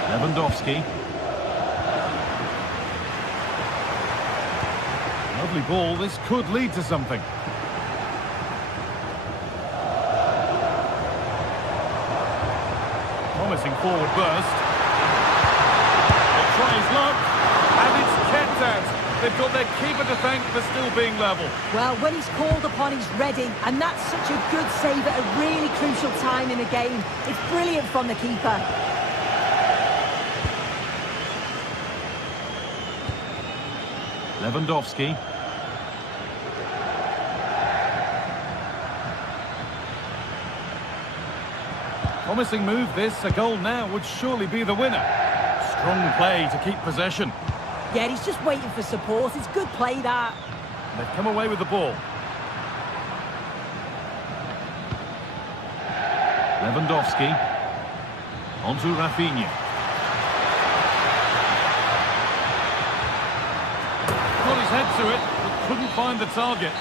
Lewandowski. Lovely ball, this could lead to something. Promising forward burst. They try his luck, and it's kept out. They've got their keeper to thank for still being level. Well, when he's called upon, he's ready, and that's such a good save at a really crucial time in the game. It's brilliant from the keeper. Lewandowski. Promising move this, a goal now would surely be the winner. Strong play to keep possession. Yeah, he's just waiting for support. It's good play, that. They've come away with the ball. Lewandowski. Onto Rafinha. Got his head to it, but couldn't find the target.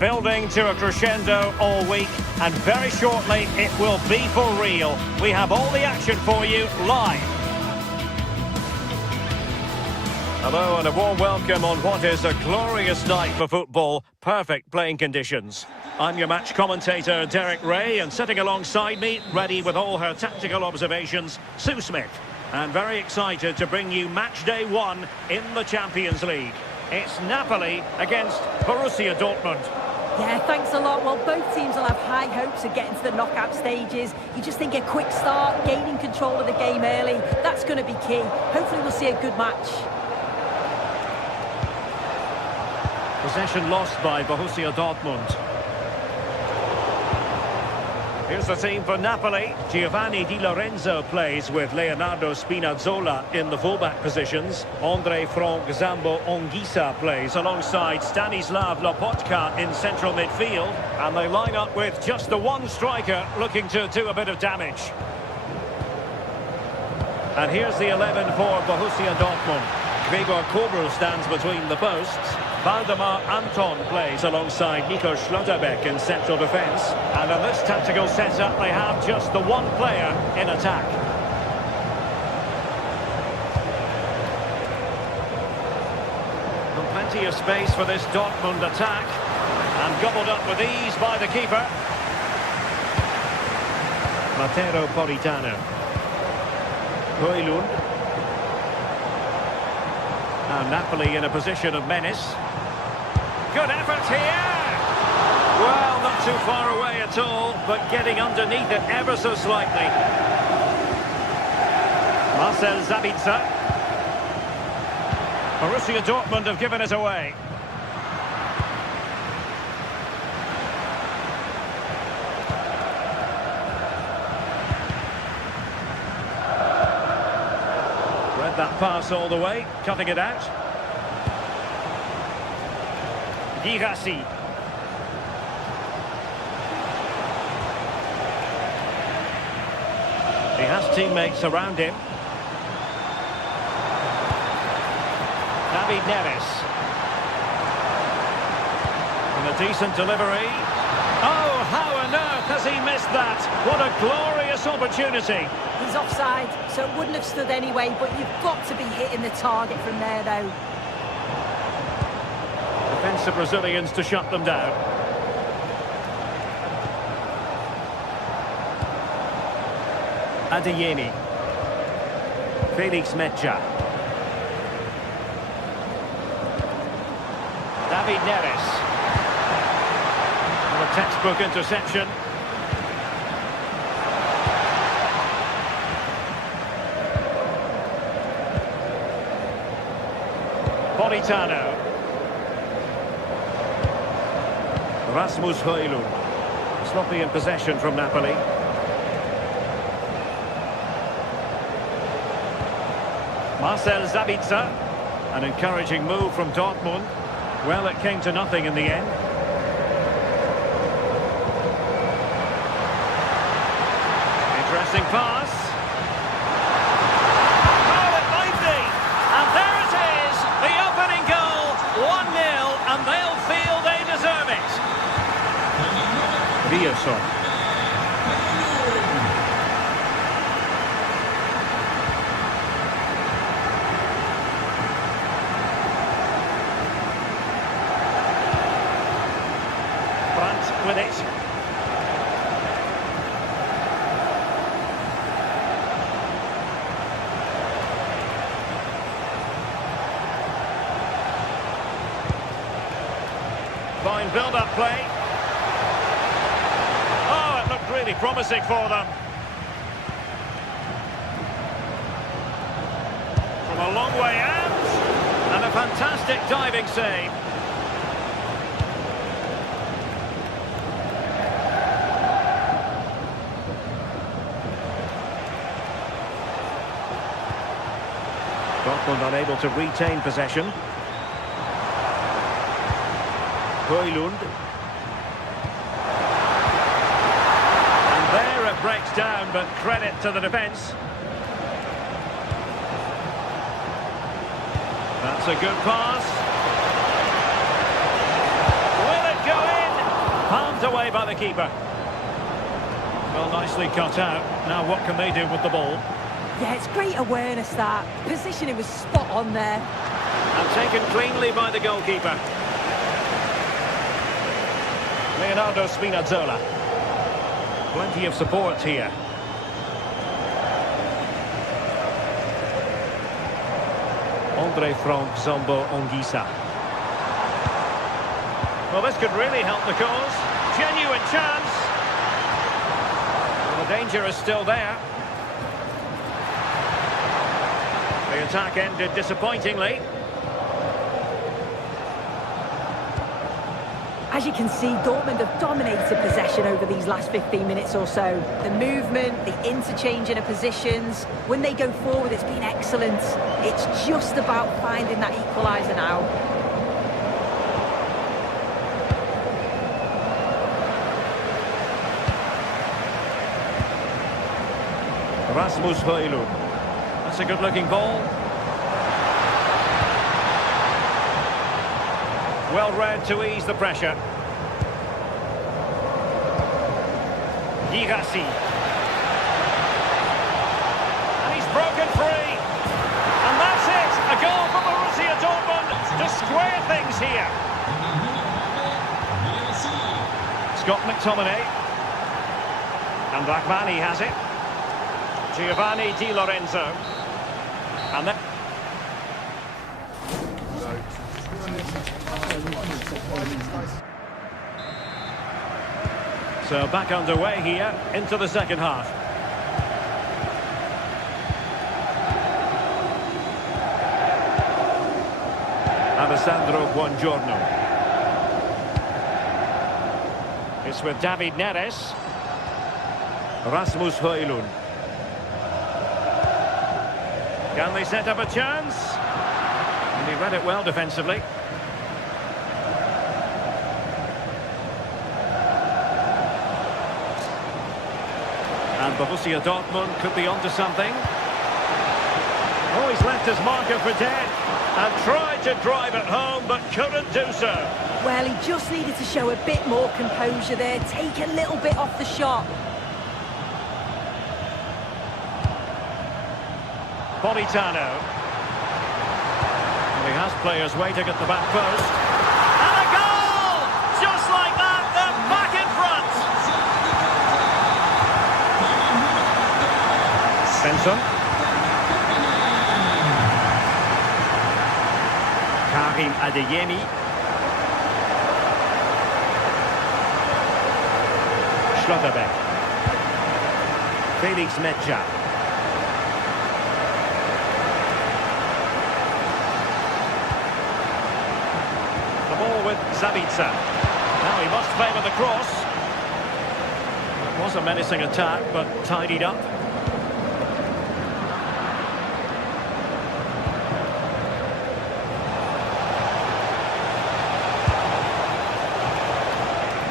Building to a crescendo all week, and very shortly it will be for real. We have all the action for you live. Hello and a warm welcome on what is a glorious night for football. Perfect playing conditions. I'm your match commentator Derek Ray, and sitting alongside me, ready with all her tactical observations, Sue Smith. And very excited to bring you match day 1 in the Champions League. It's Napoli against Borussia Dortmund. Yeah, thanks a lot. Well, both teams will have high hopes of getting to the knockout stages. You just think a quick start, gaining control of the game early, that's going to be key. Hopefully we'll see a good match. Possession lost by Borussia Dortmund. Here's the team for Napoli. Giovanni Di Lorenzo plays with Leonardo Spinazzola in the fullback positions. Andre Frank Zambo Anguissa plays alongside Stanislav Lopotka in central midfield. And they line up with just the one striker looking to do a bit of damage. And here's the 11 for Borussia Dortmund. Gregor Kobel stands between the posts. Valdemar Anton plays alongside Nico Schlotterbeck in central defence. And in this tactical setup, they have just the one player in attack. And plenty of space for this Dortmund attack. And gobbled up with ease by the keeper. Matteo Politano. Højlund. Now Napoli in a position of menace. Good effort here! Well, not too far away at all, but getting underneath it ever so slightly. Marcel Sabitzer. Borussia Dortmund have given it away. Read that pass all the way, cutting it out. Girassi. He has teammates around him. David Neres. And a decent delivery. Oh, how on earth has he missed that? What a glorious opportunity. He's offside, so it wouldn't have stood anyway, but you've got to be hitting the target from there, though. Defensive Brazilians to shut them down. Adeyemi. Felix Mecha. David Neres. And a textbook interception. Politano. Rasmus Højlund. Sloppy in possession from Napoli. Marcel Sabitzer. An encouraging move from Dortmund. Well, it came to nothing in the end. Interesting pass. Oh, it might be. And there it is. The opening goal. 1-0, and they'll feel they deserve it. Bielsa. Brandt with it. Fine build-up play. Oh, it looked really promising for them. From a long way out. And a fantastic diving save. Dortmund unable to retain possession. Højlund. And there it breaks down, but credit to the defence. That's a good pass. Will it go in? Palmed away by the keeper. Well, nicely cut out. Now what can they do with the ball? Yeah, it's great awareness, that. Positioning was spot on there. And taken cleanly by the goalkeeper. Leonardo Spinazzola. Plenty of support here. Andre Frank Zambo Anguissa. Well, this could really help the cause. Genuine chance. Well, the danger is still there. The attack ended disappointingly. As you can see, Dortmund have dominated possession over these last 15 minutes or so. The movement, the interchanging of positions, when they go forward, it's been excellent. It's just about finding that equaliser now. Rasmus Højlund. That's a good-looking ball. Well read to ease the pressure. Girassi. And he's broken free. And that's it. A goal for Borussia Dortmund to square things here. Scott McTominay. And Rahmani has it. Giovanni Di Lorenzo. And then... So back underway here into the second half. Alessandro Buongiorno. It's with David Neres. Rasmus Højlund. Can they set up a chance? And he read it well defensively. And Borussia Dortmund could be onto something. Oh, he's left his marker for dead. And tried to drive it home, but couldn't do so. Well, he just needed to show a bit more composure there, take a little bit off the shot. Politano. Well, he has players waiting at the back post. And a goal! Just like that, they're back in front. Svensson. Karim Adeyemi. Schlotterbeck. Felix Metscher. With Zabitzer. Now he must favour the cross. It was a menacing attack, but tidied up.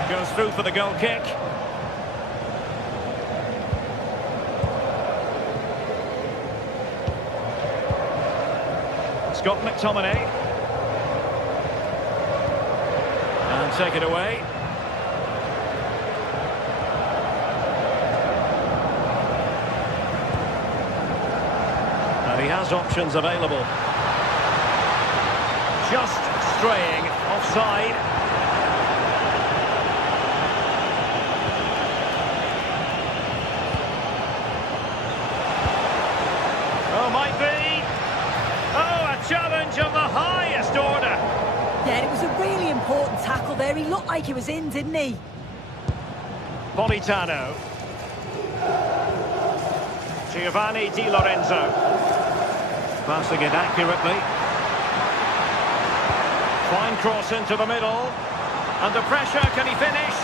Goes through for the goal kick. Scott McTominay. Take it away. And he has options available. Just straying offside. Oh, might be. Oh, a challenge of the highest order. Yeah, it was a really important tackle there. He looked like he was in, didn't he? Politano. Giovanni Di Lorenzo. Passing it accurately. Fine cross into the middle. Under pressure, can he finish?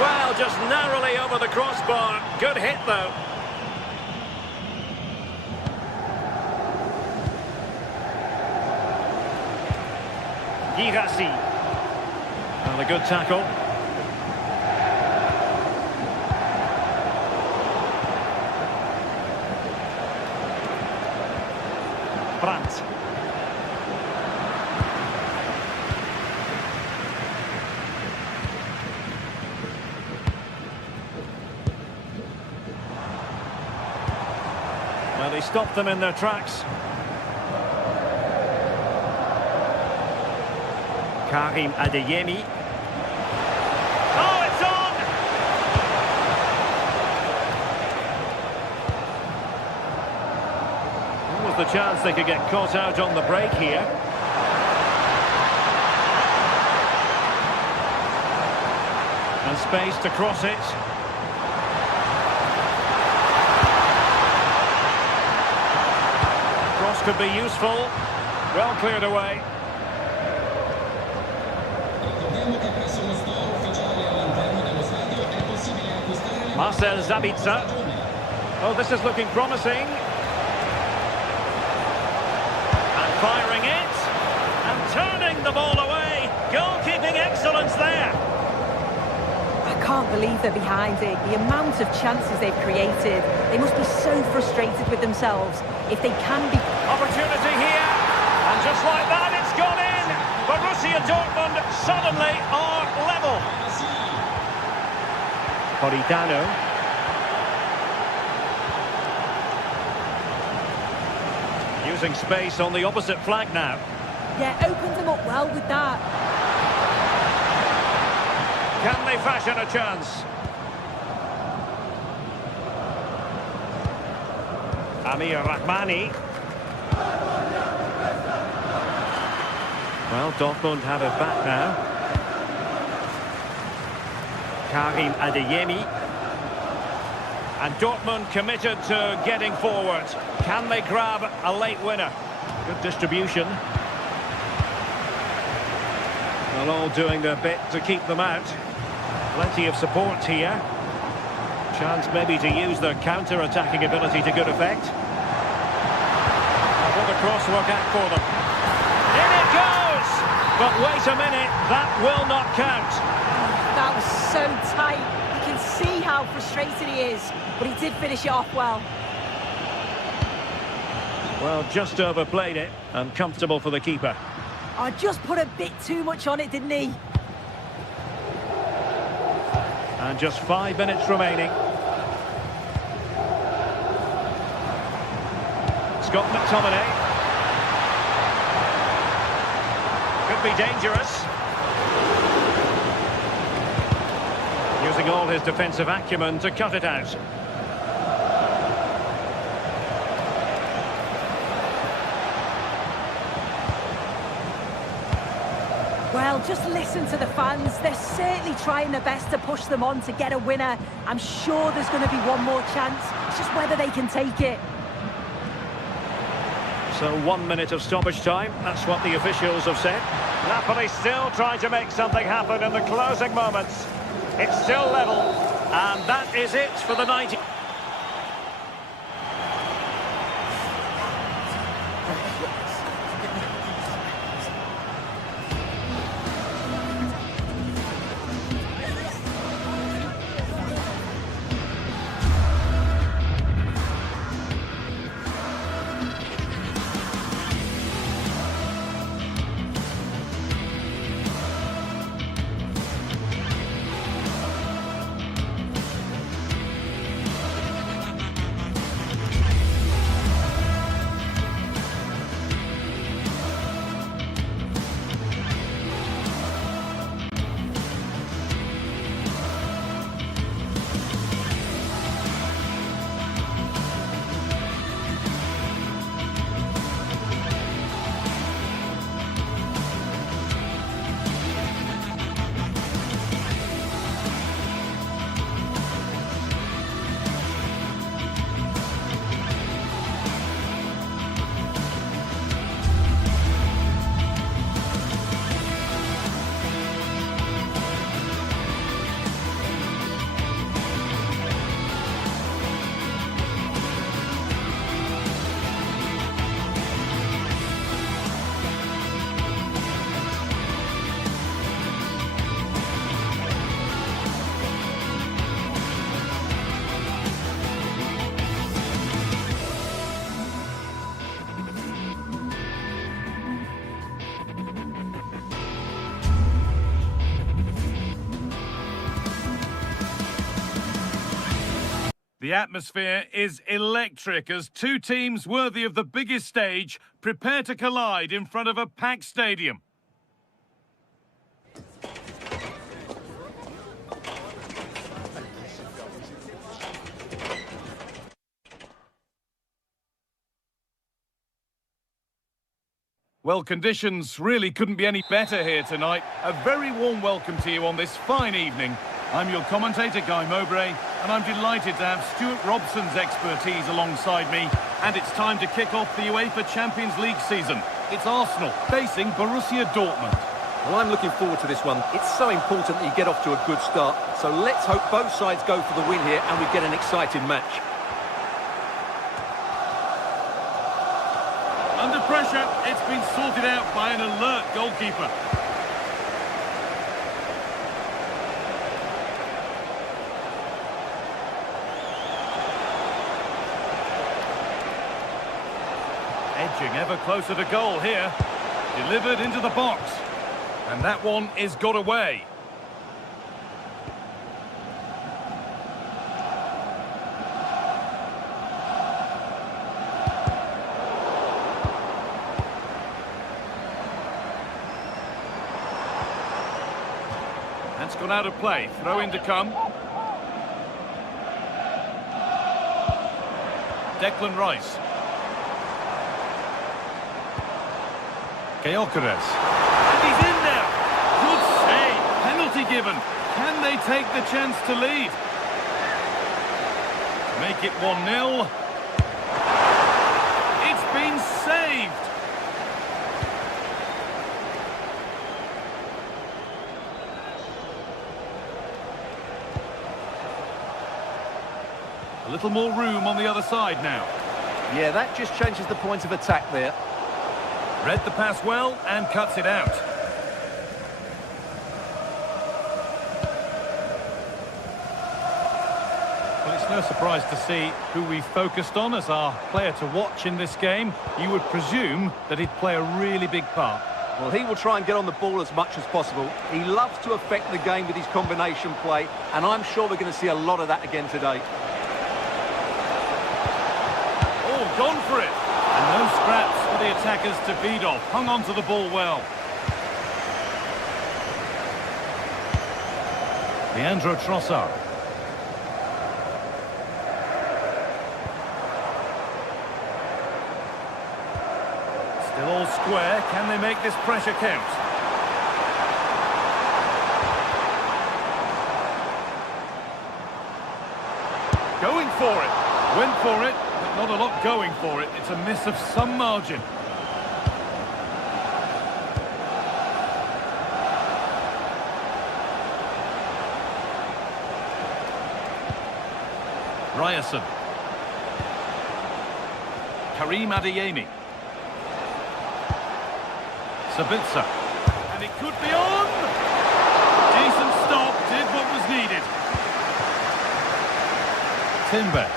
Well, just narrowly over the crossbar. Good hit, though. Girassi. And a good tackle. Brandt. Well, he stopped them in their tracks. Karim Adeyemi. Oh, it's on! What was the chance they could get caught out on the break here? And space to cross it. Cross could be useful. Well cleared away. Marcel Zabitzer. Oh, this is looking promising. And firing it. And turning the ball away. Goalkeeping excellence there. I can't believe they're behind it. The amount of chances they've created. They must be so frustrated with themselves. If they can be... Opportunity here. And just like that, it's gone in. Borussia Dortmund suddenly are level. Politano. Using space on the opposite flank now. Yeah, opened them up well with that. Can they fashion a chance? Amir Rahmani. Well, Dortmund have it back now. Karim Adeyemi. And Dortmund committed to getting forward. Can they grab a late winner? Good distribution. They're all doing their bit to keep them out. Plenty of support here. Chance maybe to use their counter-attacking ability to good effect. Will the cross work out for them? In it goes! But wait a minute, that will not count. That was so tight. You can see how frustrated he is, but he did finish it off well. Well, just overplayed it, and comfortable for the keeper. I just put a bit too much on it, didn't he? And just 5 minutes remaining. Scott McTominay. Could be dangerous. Using all his defensive acumen to cut it out. Well, just listen to the fans. They're certainly trying their best to push them on to get a winner. I'm sure there's going to be one more chance. It's just whether they can take it. So 1 minute of stoppage time. That's what the officials have said. Napoli still trying to make something happen in the closing moments. It's still level. And that is it for the 90. The atmosphere is electric as two teams worthy of the biggest stage prepare to collide in front of a packed stadium. Well, conditions really couldn't be any better here tonight. A very warm welcome to you on this fine evening. I'm your commentator, Guy Mowbray, and I'm delighted to have Stuart Robson's expertise alongside me. And it's time to kick off the UEFA Champions League season. It's Arsenal facing Borussia Dortmund. Well, I'm looking forward to this one. It's so important that you get off to a good start. So let's hope both sides go for the win here and we get an exciting match. Under pressure, it's been sorted out by an alert goalkeeper. Edging ever closer to goal here. Delivered into the box. And that one is got away. That's gone out of play. Throw in to come. Declan Rice. Gyökeres. And he's in now. Good save. Penalty given. Can they take the chance to lead? Make it 1-0. It's been saved. A little more room on the other side now. Yeah, that just changes the point of attack there. Read the pass well and cuts it out. Well, it's no surprise to see who we focused on as our player to watch in this game. You would presume that he'd play a really big part. Well, he will try and get on the ball as much as possible. He loves to affect the game with his combination play, and I'm sure we're going to see a lot of that again today. Oh, gone for it. And no scraps for the attackers to feed off. Hung on to the ball well. Leandro Trossard. Still all square. Can they make this pressure count? Going for it. Went for it. Not a lot going for it. It's a miss of some margin. Ryerson. Karim Adeyemi. Sabitzer. And it could be on! Decent stop, did what was needed. Timber.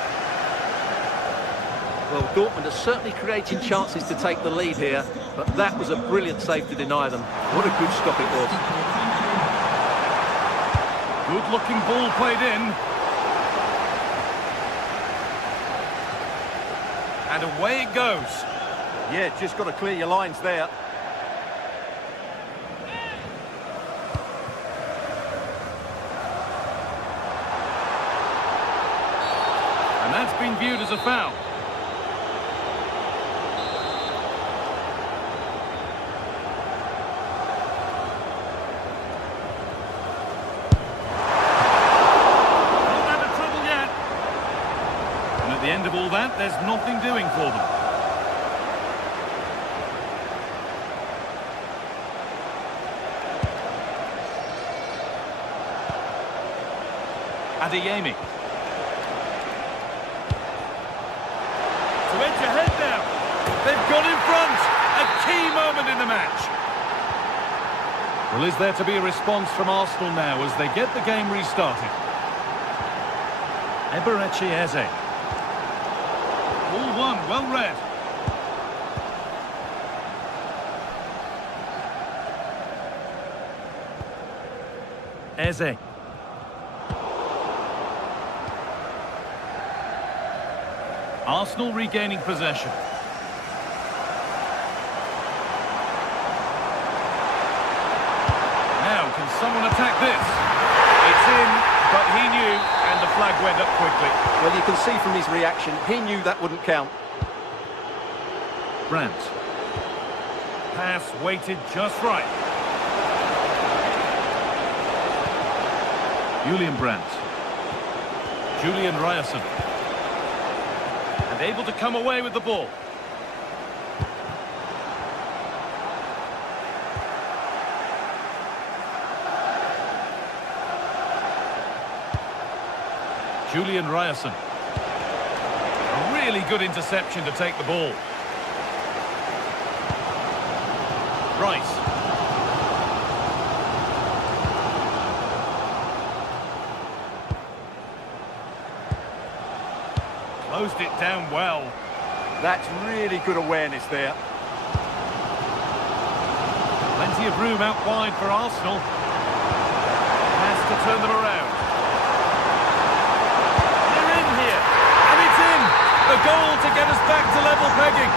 Well, Dortmund are certainly creating chances to take the lead here, but that was a brilliant save to deny them. What a good stop it was. Good-looking ball played in. And away it goes. Yeah, just got to clear your lines there. And that's been viewed as a foul. At the end of all that, there's nothing doing for them. Adeyemi. To edge ahead now. They've got in front. A key moment in the match. Well, is there to be a response from Arsenal now as they get the game restarted? Eberechi Eze. All one, well read. Eze. Arsenal regaining possession. Now, can someone attack this? It's in, but he knew, and the flag went up quickly. Well, you can see from his reaction, he knew that wouldn't count. Brandt. Pass weighted just right. Julian Brandt. Julian Ryerson. And able to come away with the ball. Julian Ryerson. A really good interception to take the ball. Rice. Closed it down well. That's really good awareness there. Plenty of room out wide for Arsenal. Has to turn them around. They're in here, and it's in! A goal to get us back to level pegging.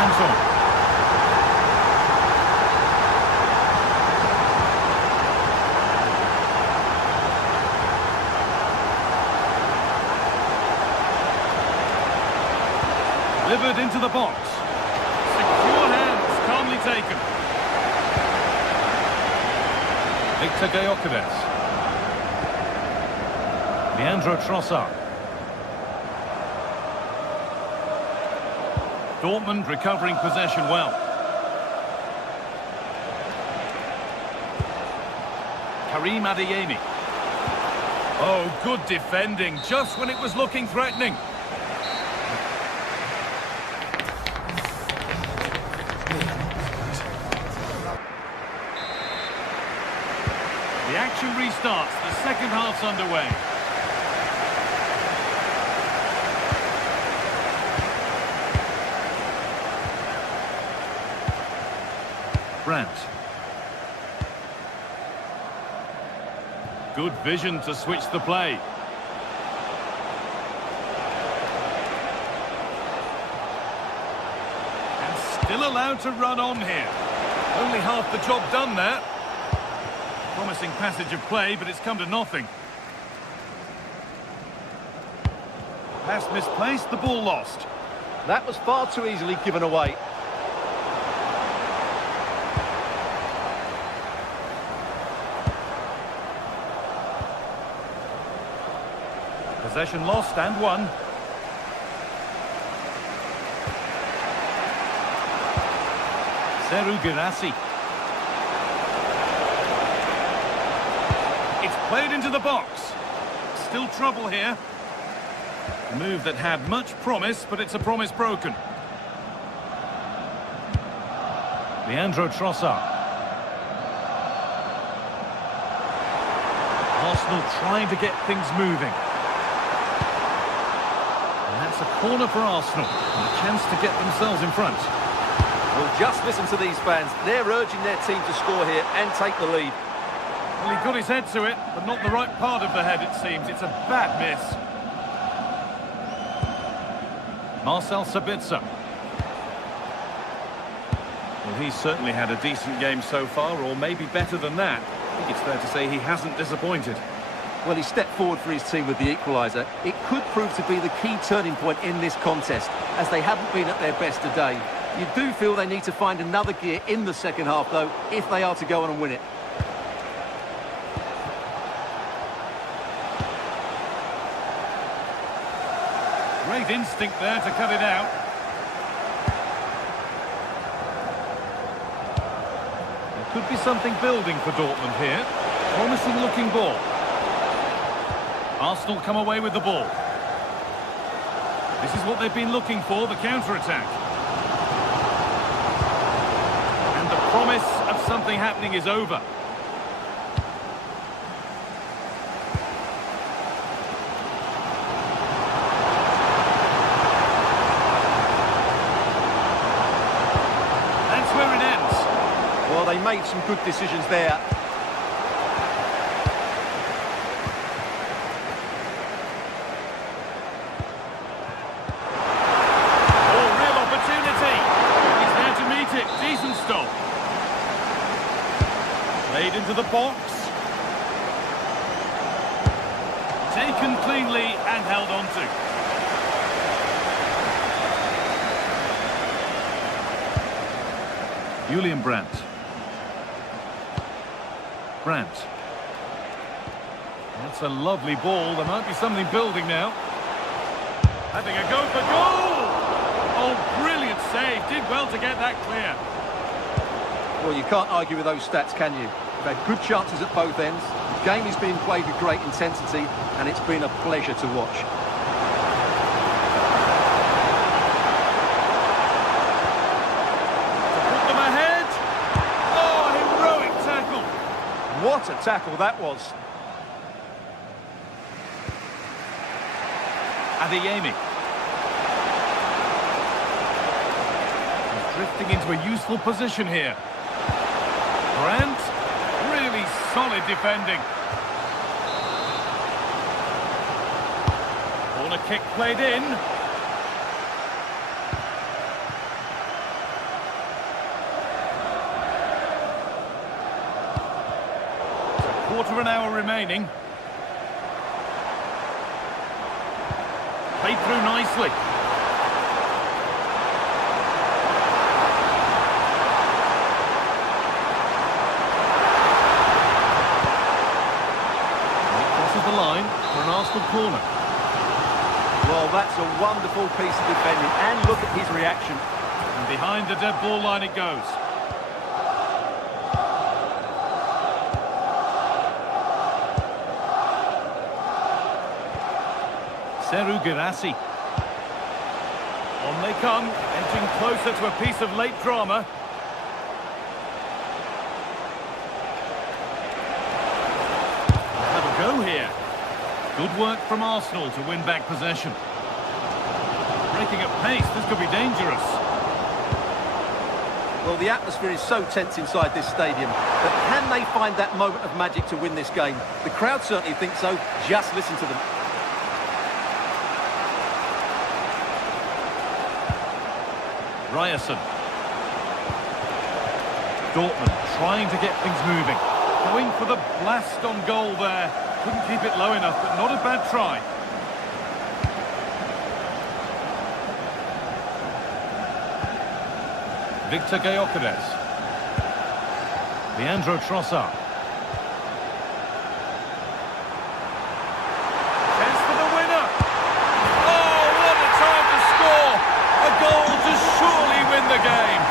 Anton. Delivered into the box. Secure hands, calmly taken. Victor Gyökeres. Leandro Trossard. Dortmund recovering possession well. Karim Adeyemi. Oh, good defending, just when it was looking threatening. The action restarts, the second half's underway. Brandt. Good vision to switch the play. And still allowed to run on here. Only half the job done there. Promising passage of play, but it's come to nothing. Pass misplaced, the ball lost. That was far too easily given away. Possession lost and won. Serhou Guirassy. It's played into the box. Still trouble here. A move that had much promise, but it's a promise broken. Leandro Trossard. Arsenal trying to get things moving. And that's a corner for Arsenal. And a chance to get themselves in front. Well, just listen to these fans. They're urging their team to score here and take the lead. Well, he got his head to it, but not the right part of the head, it seems. It's a bad miss. Marcel Sabitzer. Well, he's certainly had a decent game so far, or maybe better than that. I think it's fair to say he hasn't disappointed. Well, he stepped forward for his team with the equaliser. It could prove to be the key turning point in this contest, as they haven't been at their best today. You do feel they need to find another gear in the second half, though, if they are to go on and win it. Great instinct there to cut it out. There could be something building for Dortmund here. Promising looking ball. Arsenal come away with the ball. This is what they've been looking for, the counter-attack. And the promise of something happening is over. That's where it ends. Well, they made some good decisions there. Decent stop. Played into the box. Taken cleanly and held on to. Julian Brandt. Brandt. That's a lovely ball. There might be something building now. Having a go for goal! Oh, brilliant save. Did well to get that clear. Well, you can't argue with those stats, can you? We've had good chances at both ends. The game is being played with great intensity, and it's been a pleasure to watch. Put them ahead. Oh, heroic tackle. What a tackle that was. Adeyemi. He's drifting into a useful position here. Grant, really solid defending. Corner kick played in. Quarter of an hour remaining. Played through nicely. And it crosses the line for an Arsenal corner. Well, that's a wonderful piece of defending, and look at his reaction. And behind the dead ball line it goes. Seru Girassi. On they come, edging closer to a piece of late drama. Have a go here. Good work from Arsenal to win back possession. Breaking at pace, this could be dangerous. Well, the atmosphere is so tense inside this stadium, but can they find that moment of magic to win this game? The crowd certainly think so. Just listen to them. Ryerson. Dortmund trying to get things moving. Going for the blast on goal there. Couldn't keep it low enough, but not a bad try. Victor Gyökeres. Leandro Trossard. Chance for the winner. Oh, what a time to score! A goal to surely win the game.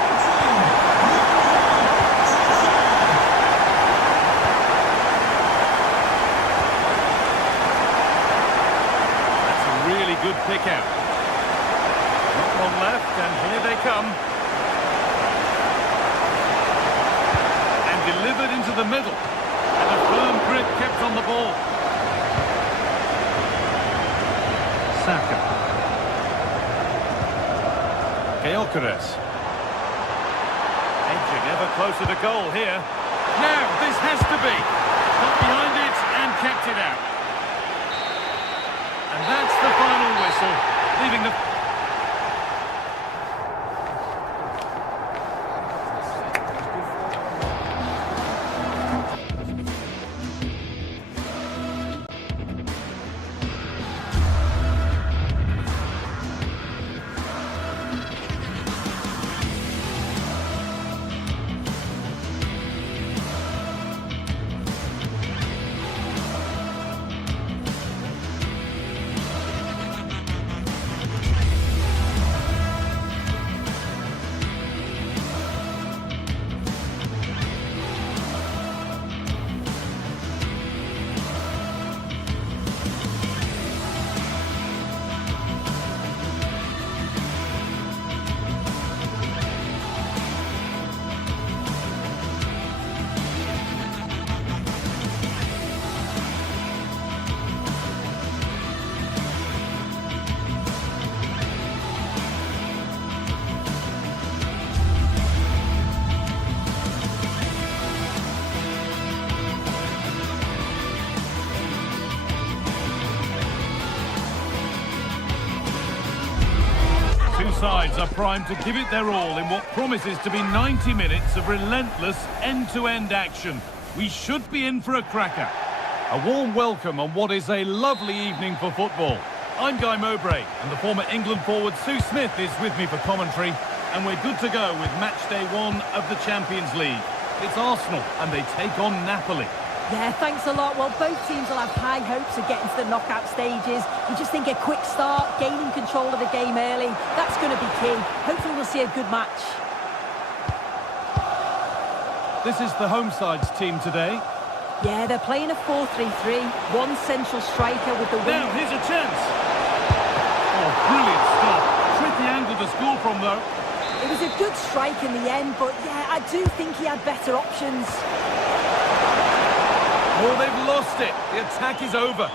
That's a really good pick out. Not long left, and here they come. And delivered into the middle. And a firm grip kept on the ball. Saka. Gyökeres. Edging ever closer to goal here. Now, this has to be. Got behind it and kept it out. And that's the final whistle, leaving the... Sides are primed to give it their all in what promises to be 90 minutes of relentless end-to-end action. We should be in for a cracker. A warm welcome on what is a lovely evening for football. I'm Guy Mowbray, and the former England forward Sue Smith is with me for commentary, and we're good to go with match day 1 of the Champions League. It's Arsenal, and they take on Napoli. Yeah, thanks a lot. Well, both teams will have high hopes of getting to the knockout stages. We just think a quick start, gaining control of the game early, that's going to be key. Hopefully we'll see a good match. This is the home side's team today. Yeah, they're playing a 4-3-3. One central striker with the wing. Now, here's a chance. Oh, brilliant stop. Tricky angle to score from, though. It was a good strike in the end, but yeah, I do think he had better options. Oh, they've lost it. The attack is over.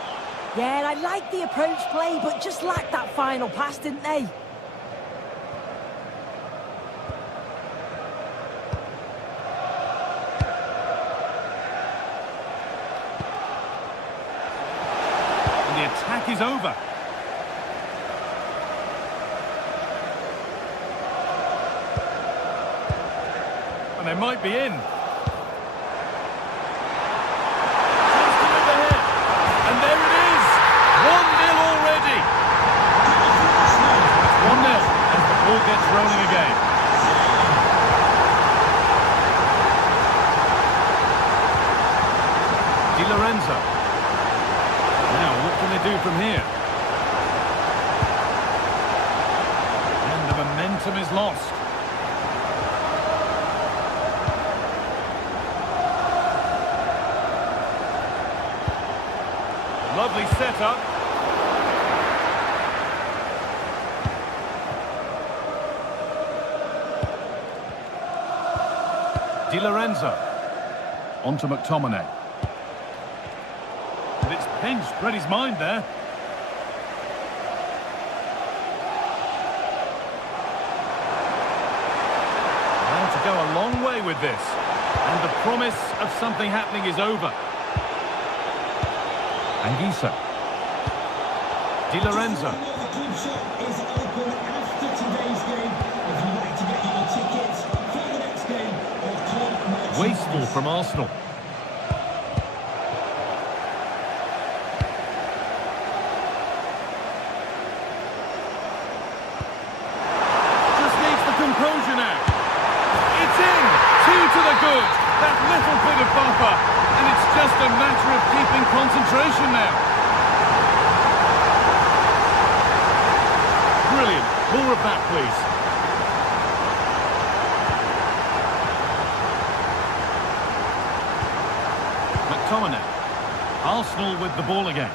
Yeah, I liked the approach play, but just lacked that final pass, didn't they? And the attack is over. And they might be in. Chance to move ahead. And there it is. 1-0 already. It's 1-0 as the ball gets rolling again. Di Lorenzo. Now, what can they do from here? And the momentum is lost. Lovely setup. Di Lorenzo. On to McTominay. And it's pinched. Read his mind there. Now to go a long way with this. And the promise of something happening is over. Anguissa. Di Lorenzo. Wasteful from Arsenal. Just needs the composure now. It's in! 2 to the good. That little bit of buffer. And it's just a matter of keeping concentration now. Brilliant. More of that, please. McTominay. Arsenal with the ball again.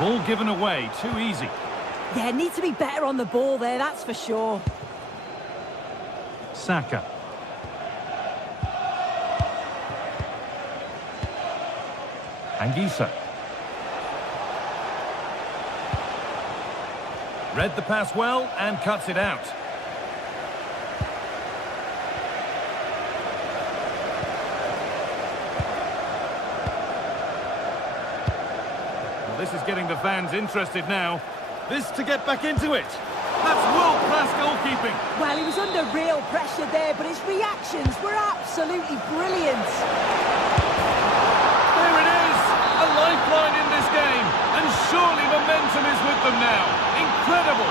Ball given away, too easy. Yeah, need to be better on the ball there, that's for sure. Saka. Anguissa. Read the pass well and cuts it out. This is getting the fans interested now. This to get back into it. That's world-class goalkeeping. Well, he was under real pressure there, but his reactions were absolutely brilliant. There it is. A lifeline in this game. And surely momentum is with them now. Incredible.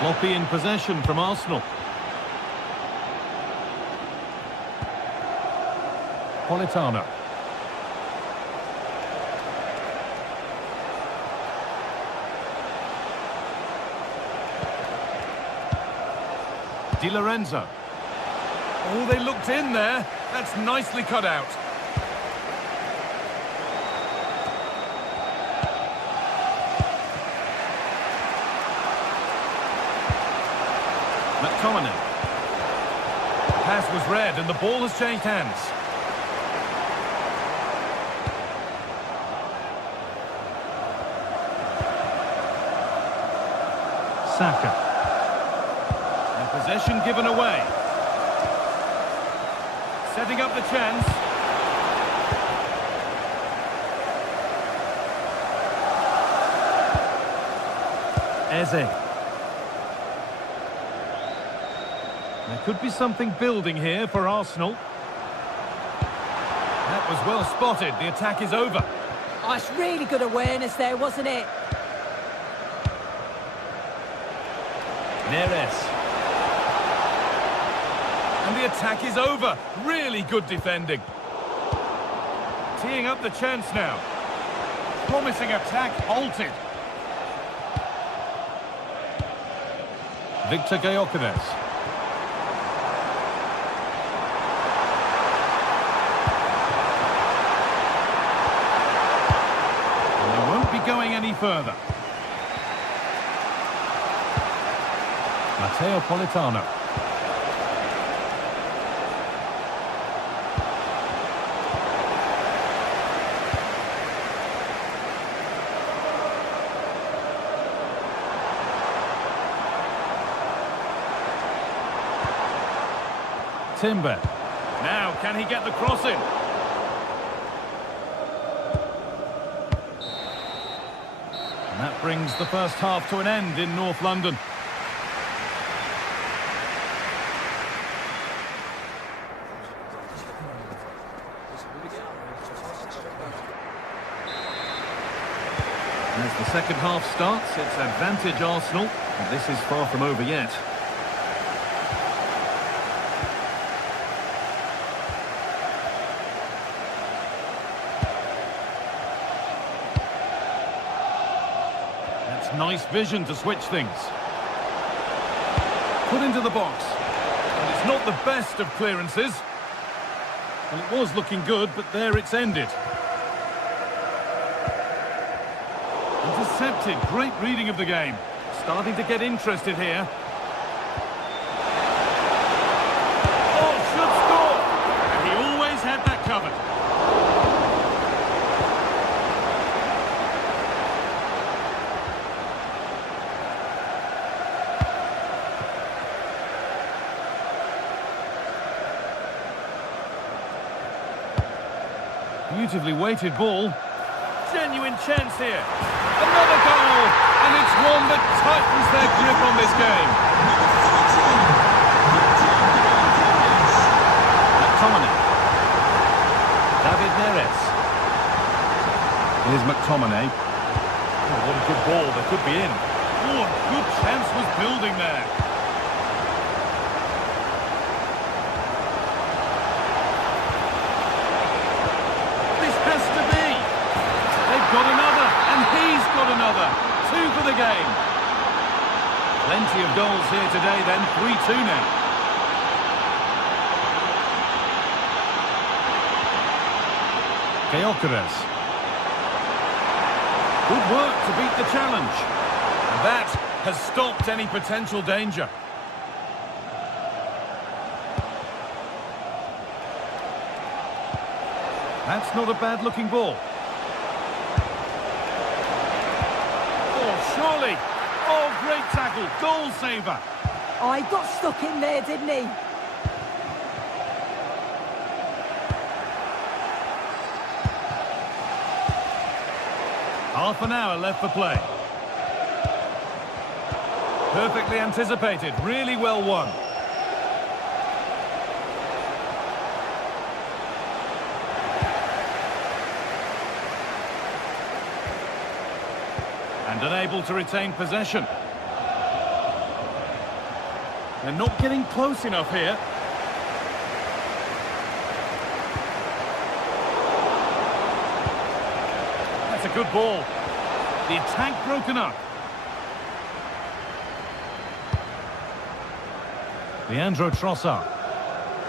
Sloppy in possession from Arsenal. Politano. Di Lorenzo. Oh, they looked in there. That's nicely cut out. McTominay. Pass was read and the ball has changed hands. Saka. And possession given away. Setting up the chance. Eze. There could be something building here for Arsenal. That was well spotted. The attack is over. Oh, it's really good awareness there, wasn't it? Neres. And the attack is over. Really good defending. Teeing up the chance now. Promising attack halted. Victor Gyökeres. And they won't be going any further. Matteo Politano. Timber. Now, can he get the cross in? And that brings the first half to an end in North London. As the second half starts, it's advantage Arsenal, and this is far from over yet. That's nice vision to switch things. Put into the box. And it's not the best of clearances. Well, it was looking good, but there it's ended. Intercepted, great reading of the game. Starting to get interested here. Oh, should score! And he always had that covered. Beautifully weighted ball. Genuine chance here. Another goal, and it's one that tightens their grip on this game. McTominay. David Neres. Here's McTominay. Oh, what a good ball, that could be in. Oh, a good chance was building there. This has to be. They've got another, and he's got another. 2 for the game. Plenty of goals here today then, 3-2 now. Gyökeres. Good work to beat the challenge. And that has stopped any potential danger. That's not a bad-looking ball. Surely. Oh, great tackle. Goal saver. Oh, he got stuck in there, didn't he? Half an hour left for play. Perfectly anticipated. Really well won. And unable to retain possession. They're not getting close enough here. That's a good ball. The attack broken up. Leandro Trossard.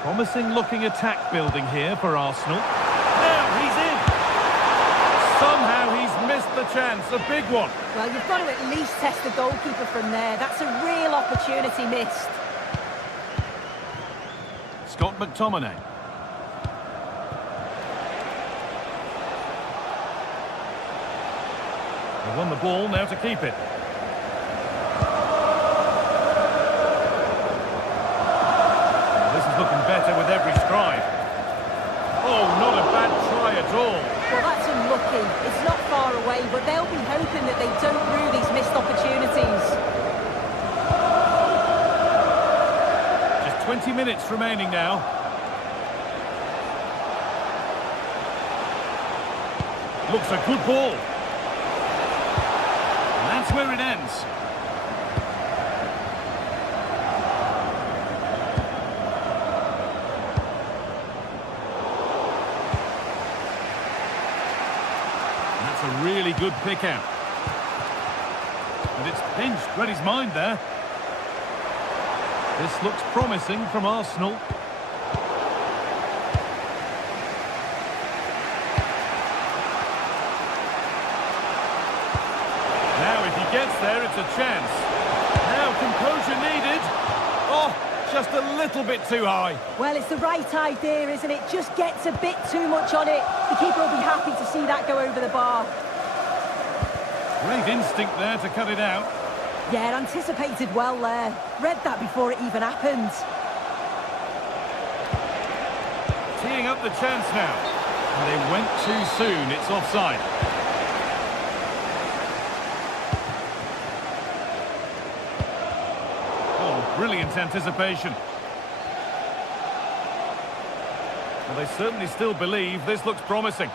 Promising looking attack building here for Arsenal. Now he's in. Somehow he's missed the chance, a big one. Well, you've got to at least test the goalkeeper from there. That's a real opportunity missed. Scott McTominay. They won the ball, now to keep it. This is looking better with every stride. Oh, not a bad try at all. Well, that's unlucky. It's not far away, but they'll be hoping that they don't rue these missed opportunities. Just 20 minutes remaining now. Looks a good ball. And that's where it ends. good pick out. And it's pinched, read his mind there. This looks promising from Arsenal. Now if he gets there, it's a chance. Now composure needed. Oh, just a little bit too high. Well, it's the right idea, isn't it? Just gets a bit too much on it. The keeper will be happy to see that go over the bar. Great instinct there to cut it out. Yeah, anticipated well there. Read that before it even happened. Teeing up the chance now. And they went too soon. It's offside. Oh, brilliant anticipation. Well, they certainly still believe this looks promising.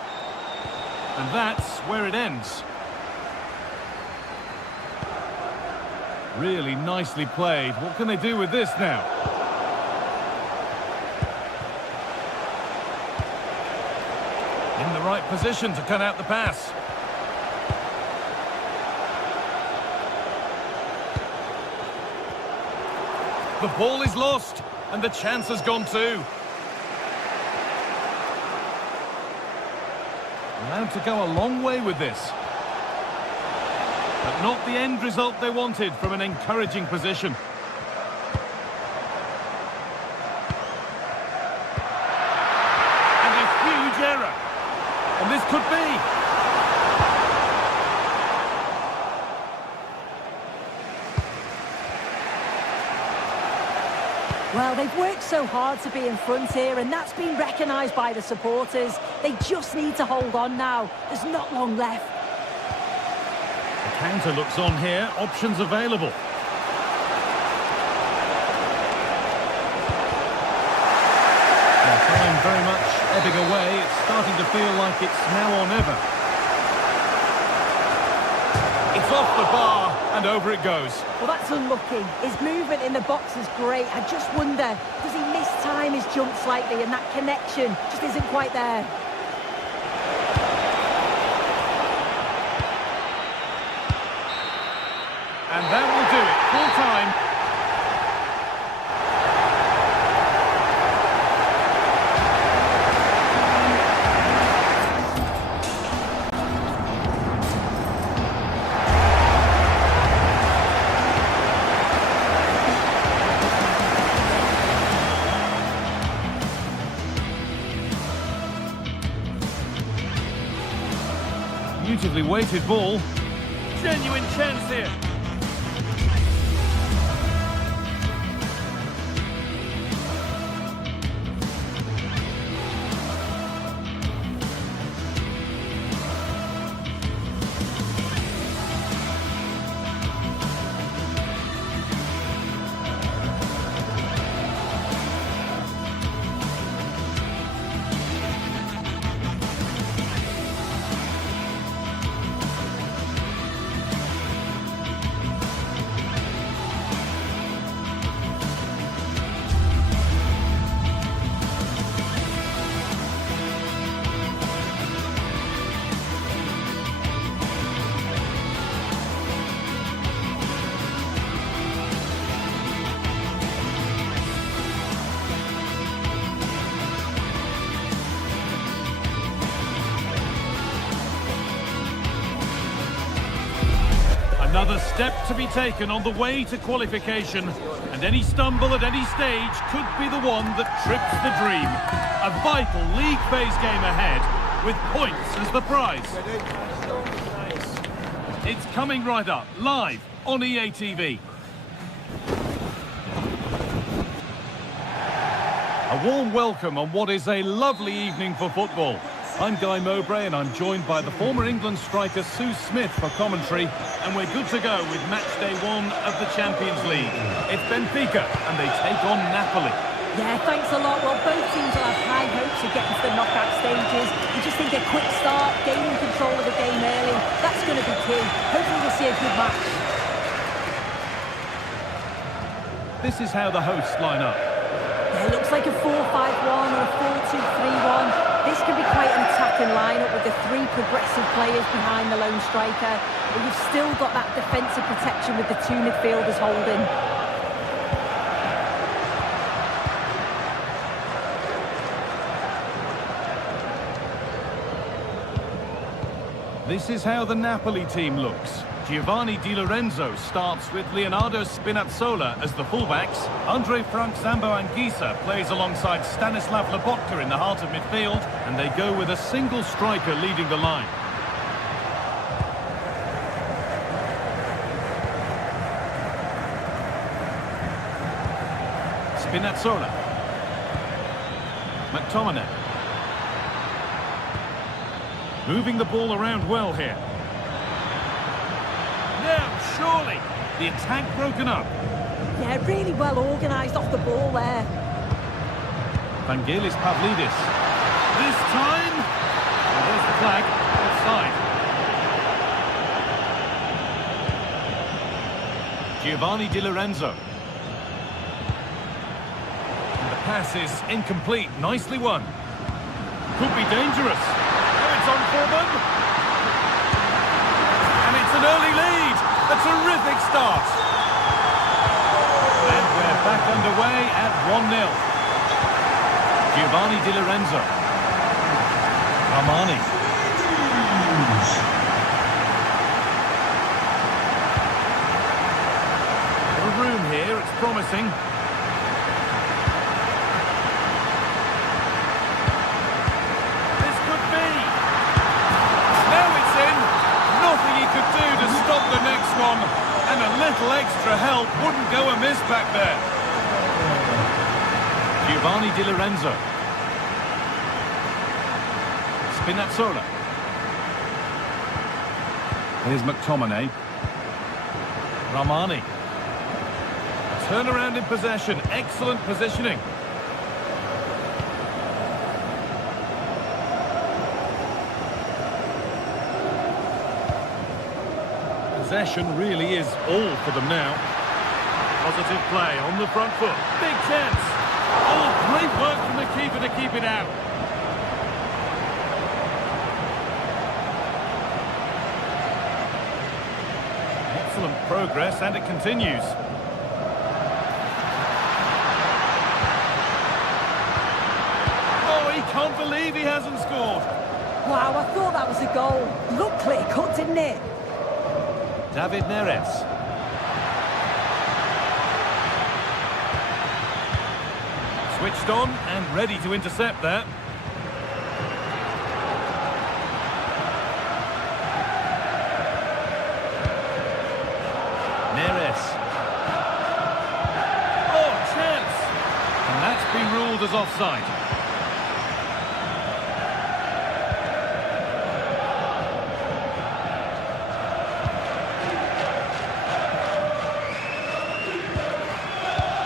And that's where it ends. Really nicely played. What can they do with this now? In the right position to cut out the pass. The ball is lost, and the chance has gone too. Allowed to go a long way with this. But not the end result they wanted from an encouraging position. And a huge error. And this could be. Well, they've worked so hard to be in front here, and that's been recognised by the supporters. They just need to hold on now. There's not long left. Counter looks on here, options available. Time very much ebbing away. It's starting to feel like it's now or never. It's off the bar and over it goes. Well, that's unlucky. His movement in the box is great. I just wonder, does he mistime his jump slightly and that connection just isn't quite there? And that will do it. Full time. Beautifully weighted ball. Genuine chance here. Another step to be taken on the way to qualification, and any stumble at any stage could be the one that trips the dream. A vital league phase game ahead, with points as the prize. It's coming right up, live on EA TV. A warm welcome on what is a lovely evening for football. I'm Guy Mowbray and I'm joined by the former England striker Sue Smith for commentary, and we're good to go with match day 1 of the Champions League. It's Benfica and they take on Napoli. Yeah, thanks a lot. Well, both teams will have high hopes of getting to the knockout stages. You just think a quick start, gaining control of the game early, that's going to be key. Hopefully we'll see a good match. This is how the hosts line up. Yeah, it looks like a 4-5-1 or a 4-2-3-1. This can be quite an attacking lineup with the three progressive players behind the lone striker, but you've still got that defensive protection with the two midfielders holding. This is how the Napoli team looks. Giovanni Di Lorenzo starts with Leonardo Spinazzola as the fullbacks. Andre Frank Zambo-Anguissa plays alongside Stanislav Lobotka in the heart of midfield, and they go with a single striker leading the line. Spinazzola. McTominay. Moving the ball around well here. Now, surely, the attack broken up. Yeah, really well organised off the ball there. Vangelis Pavlidis. This time, and there's the flag, offside. Giovanni Di Lorenzo. And the pass is incomplete, nicely won. Could be dangerous. It's on for them. And it's an early lead. A terrific start. And we're back underway at 1-0. Giovanni Di Lorenzo. Armani. Got a room here, it's promising. The next one, and a little extra help wouldn't go amiss back there. Giovanni Di Lorenzo. Spinazzola. Here's McTominay. Ramani. Turnaround in possession, excellent positioning. Possession really is all for them now. Positive play on the front foot. Big chance. Oh, great work from the keeper to keep it out. Excellent progress, and it continues. Oh, he can't believe he hasn't scored. Wow, I thought that was a goal. Looked clear-cut, didn't it? David Neres. Switched on and ready to intercept that. Neres. Oh, chance! And that's been ruled as offside.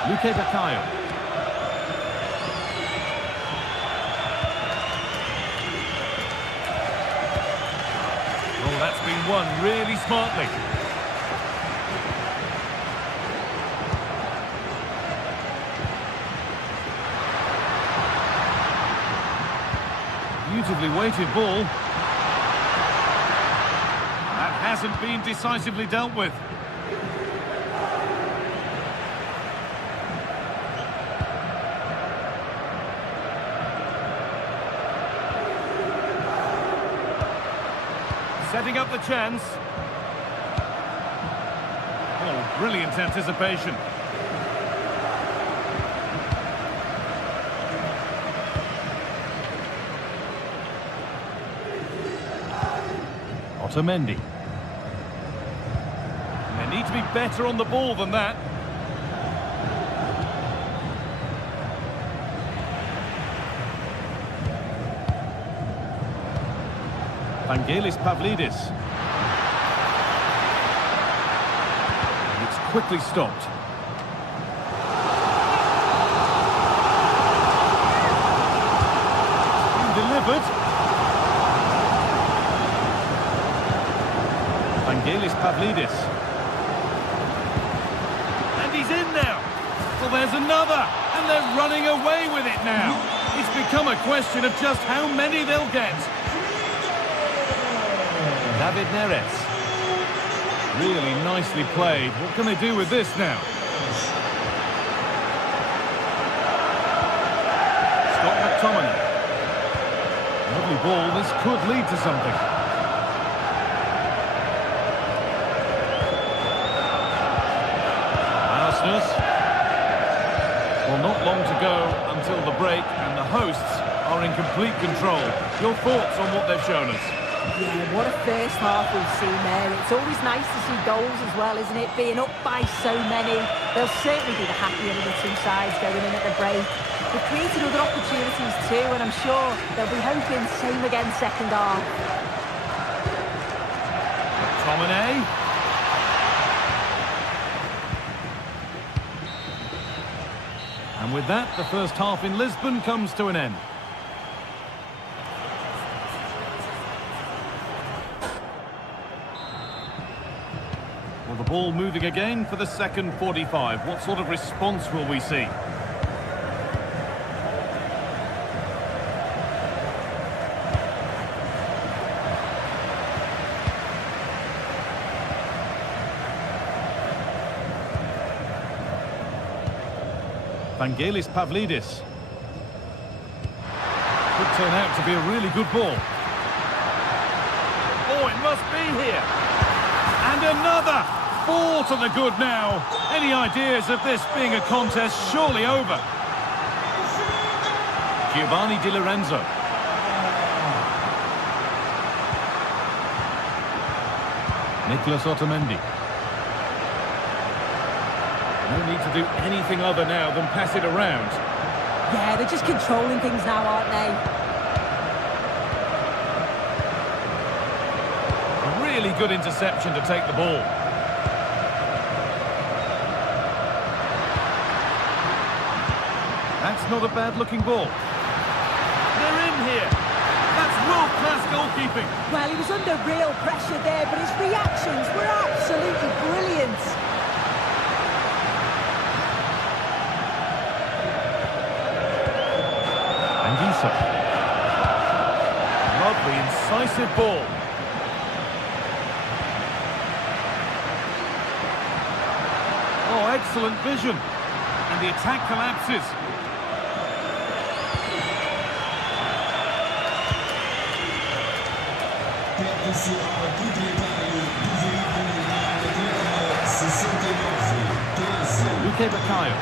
Luque Baccaio. Oh, that's been won really smartly. Beautifully weighted ball. That hasn't been decisively dealt with. Setting up the chance. Oh, brilliant anticipation. Otamendi. They need to be better on the ball than that. Vangelis Pavlidis. It's quickly stopped. Delivered. Vangelis Pavlidis. And he's in now. Well, there's another. And And they're running away with it now. It's become a question of just how many they'll get. David Neres. Really nicely played. What can they do with this now? Scott McTominay. Lovely ball. This could lead to something. Arsenal. Well, not long to go until the break, and the hosts are in complete control. Your thoughts on what they've shown us? Yeah, what a first half we've seen there. It's always nice to see goals as well, isn't it? Being up by so many. They'll certainly be the happier of the two sides going in at the break. They've created other opportunities too, and I'm sure they'll be hoping same again second half. McTominay. And with that, the first half in Lisbon comes to an end. Well, the ball moving again for the second 45. What sort of response will we see? Vangelis Pavlidis. Could turn out to be a really good ball. Oh, it must be here. And another! 4 to the good now. Any ideas of this being a contest surely over? Giovanni Di Lorenzo. Nicolas Otamendi. No need to do anything other now than pass it around. Yeah, they're just controlling things now, aren't they? A really good interception to take the ball. That's not a bad-looking ball. They're in here. That's world-class goalkeeping. Well, he was under real pressure there, but his reactions were absolutely brilliant. Anguissa. Lovely, incisive ball. Oh, excellent vision. And the attack collapses. Luque Baccaio.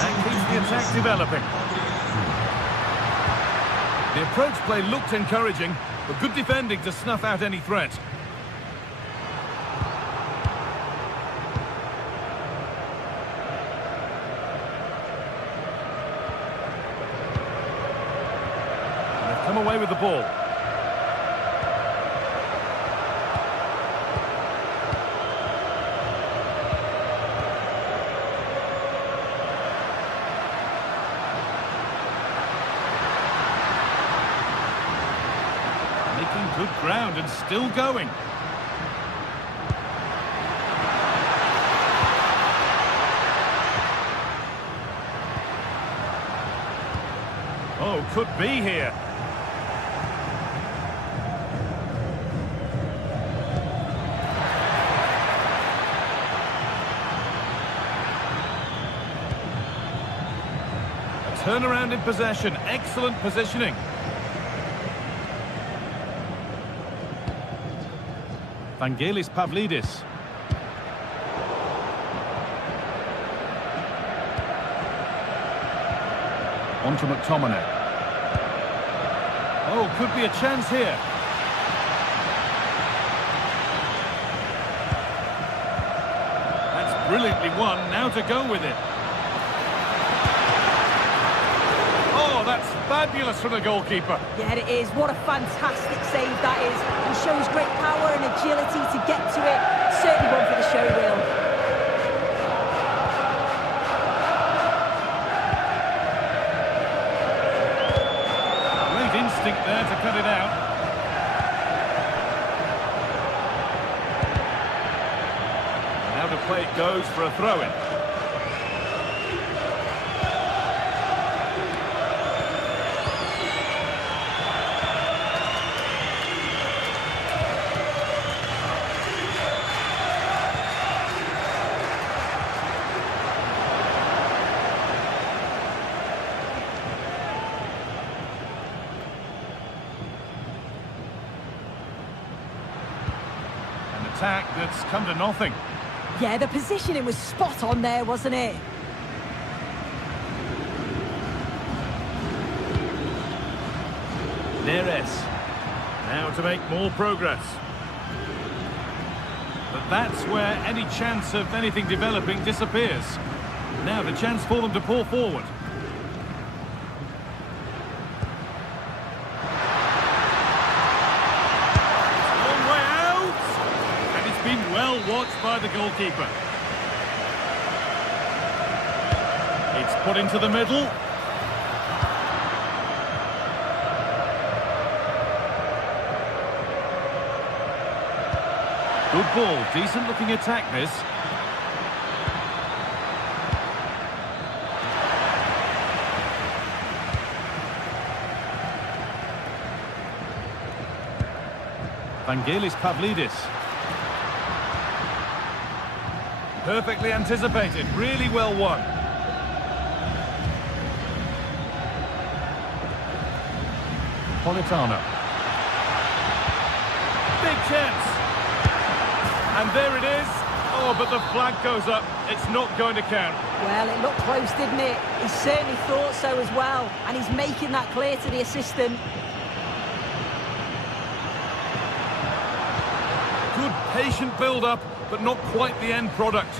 That keeps the attack developing. The approach play looked encouraging, but good defending to snuff out any threat. And they've come away with the ball. Good ground and still going. Oh, could be here. A turnaround in possession. Excellent positioning. Vangelis Pavlidis. On to McTominay. Oh, could be a chance here. That's brilliantly won. Now to go with it. Oh, that's fabulous from the goalkeeper. Yeah, it is. What a fantastic save that is. It shows great power and agility to get to it. Certainly one for the show reel. Great instinct there to cut it out. And out of play it goes for a throw-in. attack that's come to nothing. Yeah, the positioning was spot on there, wasn't it? Neres. Now to make more progress. But that's where any chance of anything developing disappears. Now the chance for them to pour forward. Long way out! And it's been well watched by the goalkeeper. It's put into the middle. Good ball, decent looking attack this. Vangelis Pavlidis. Perfectly anticipated, really well won. Politano. Big chance. And there it is. Oh, but the flag goes up. It's not going to count. Well, it looked close, didn't it? He certainly thought so as well. And he's making that clear to the assistant. Good patient build-up, but not quite the end product.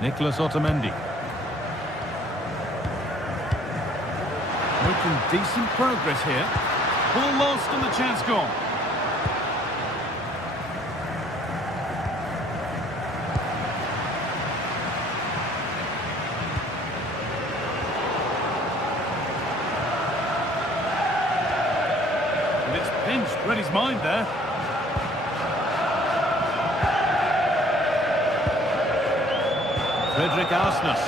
Nicolas Otamendi. Making decent progress here. Ball lost and the chance gone. And it's pinched, read his mind there. Frederick Arsnes.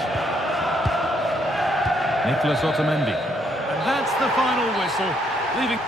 Nicolas Otamendi. And that's the final whistle, leaving...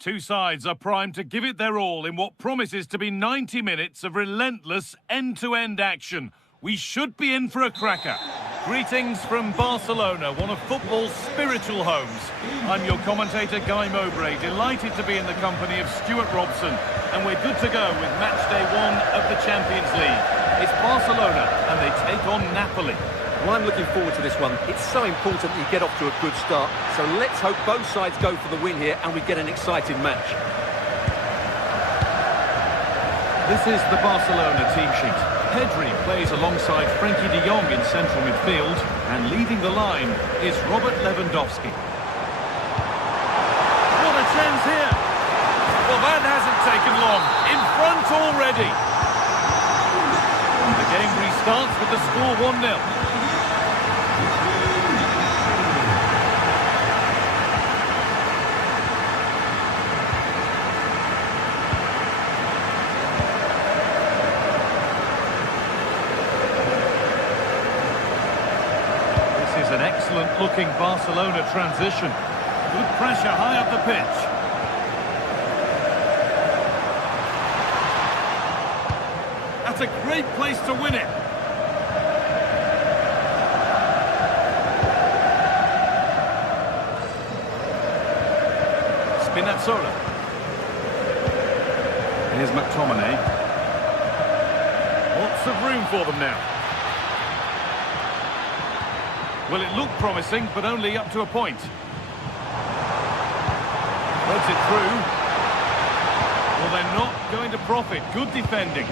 Two sides are primed to give it their all in what promises to be 90 minutes of relentless end-to-end action. We should be in for a cracker. Greetings from Barcelona, one of football's spiritual homes. I'm your commentator, Guy Mowbray, delighted to be in the company of Stuart Robson. And we're good to go with match day 1 of the Champions League. It's Barcelona, and they take on Napoli. Well, I'm looking forward to this one. It's so important that you get off to a good start. So let's hope both sides go for the win here and we get an exciting match. This is the Barcelona team sheet. Pedri plays alongside Frenkie de Jong in central midfield, and leading the line is Robert Lewandowski. What a chance here! Well, that hasn't taken long. In front already. The game restarts with the score 1-0. Excellent-looking Barcelona transition. Good pressure high up the pitch. That's a great place to win it. Spinazzola. Here's McTominay. Lots of room for them now. Well, it looked promising, but only up to a point. Puts it through. Well, they're not going to profit. Good defending.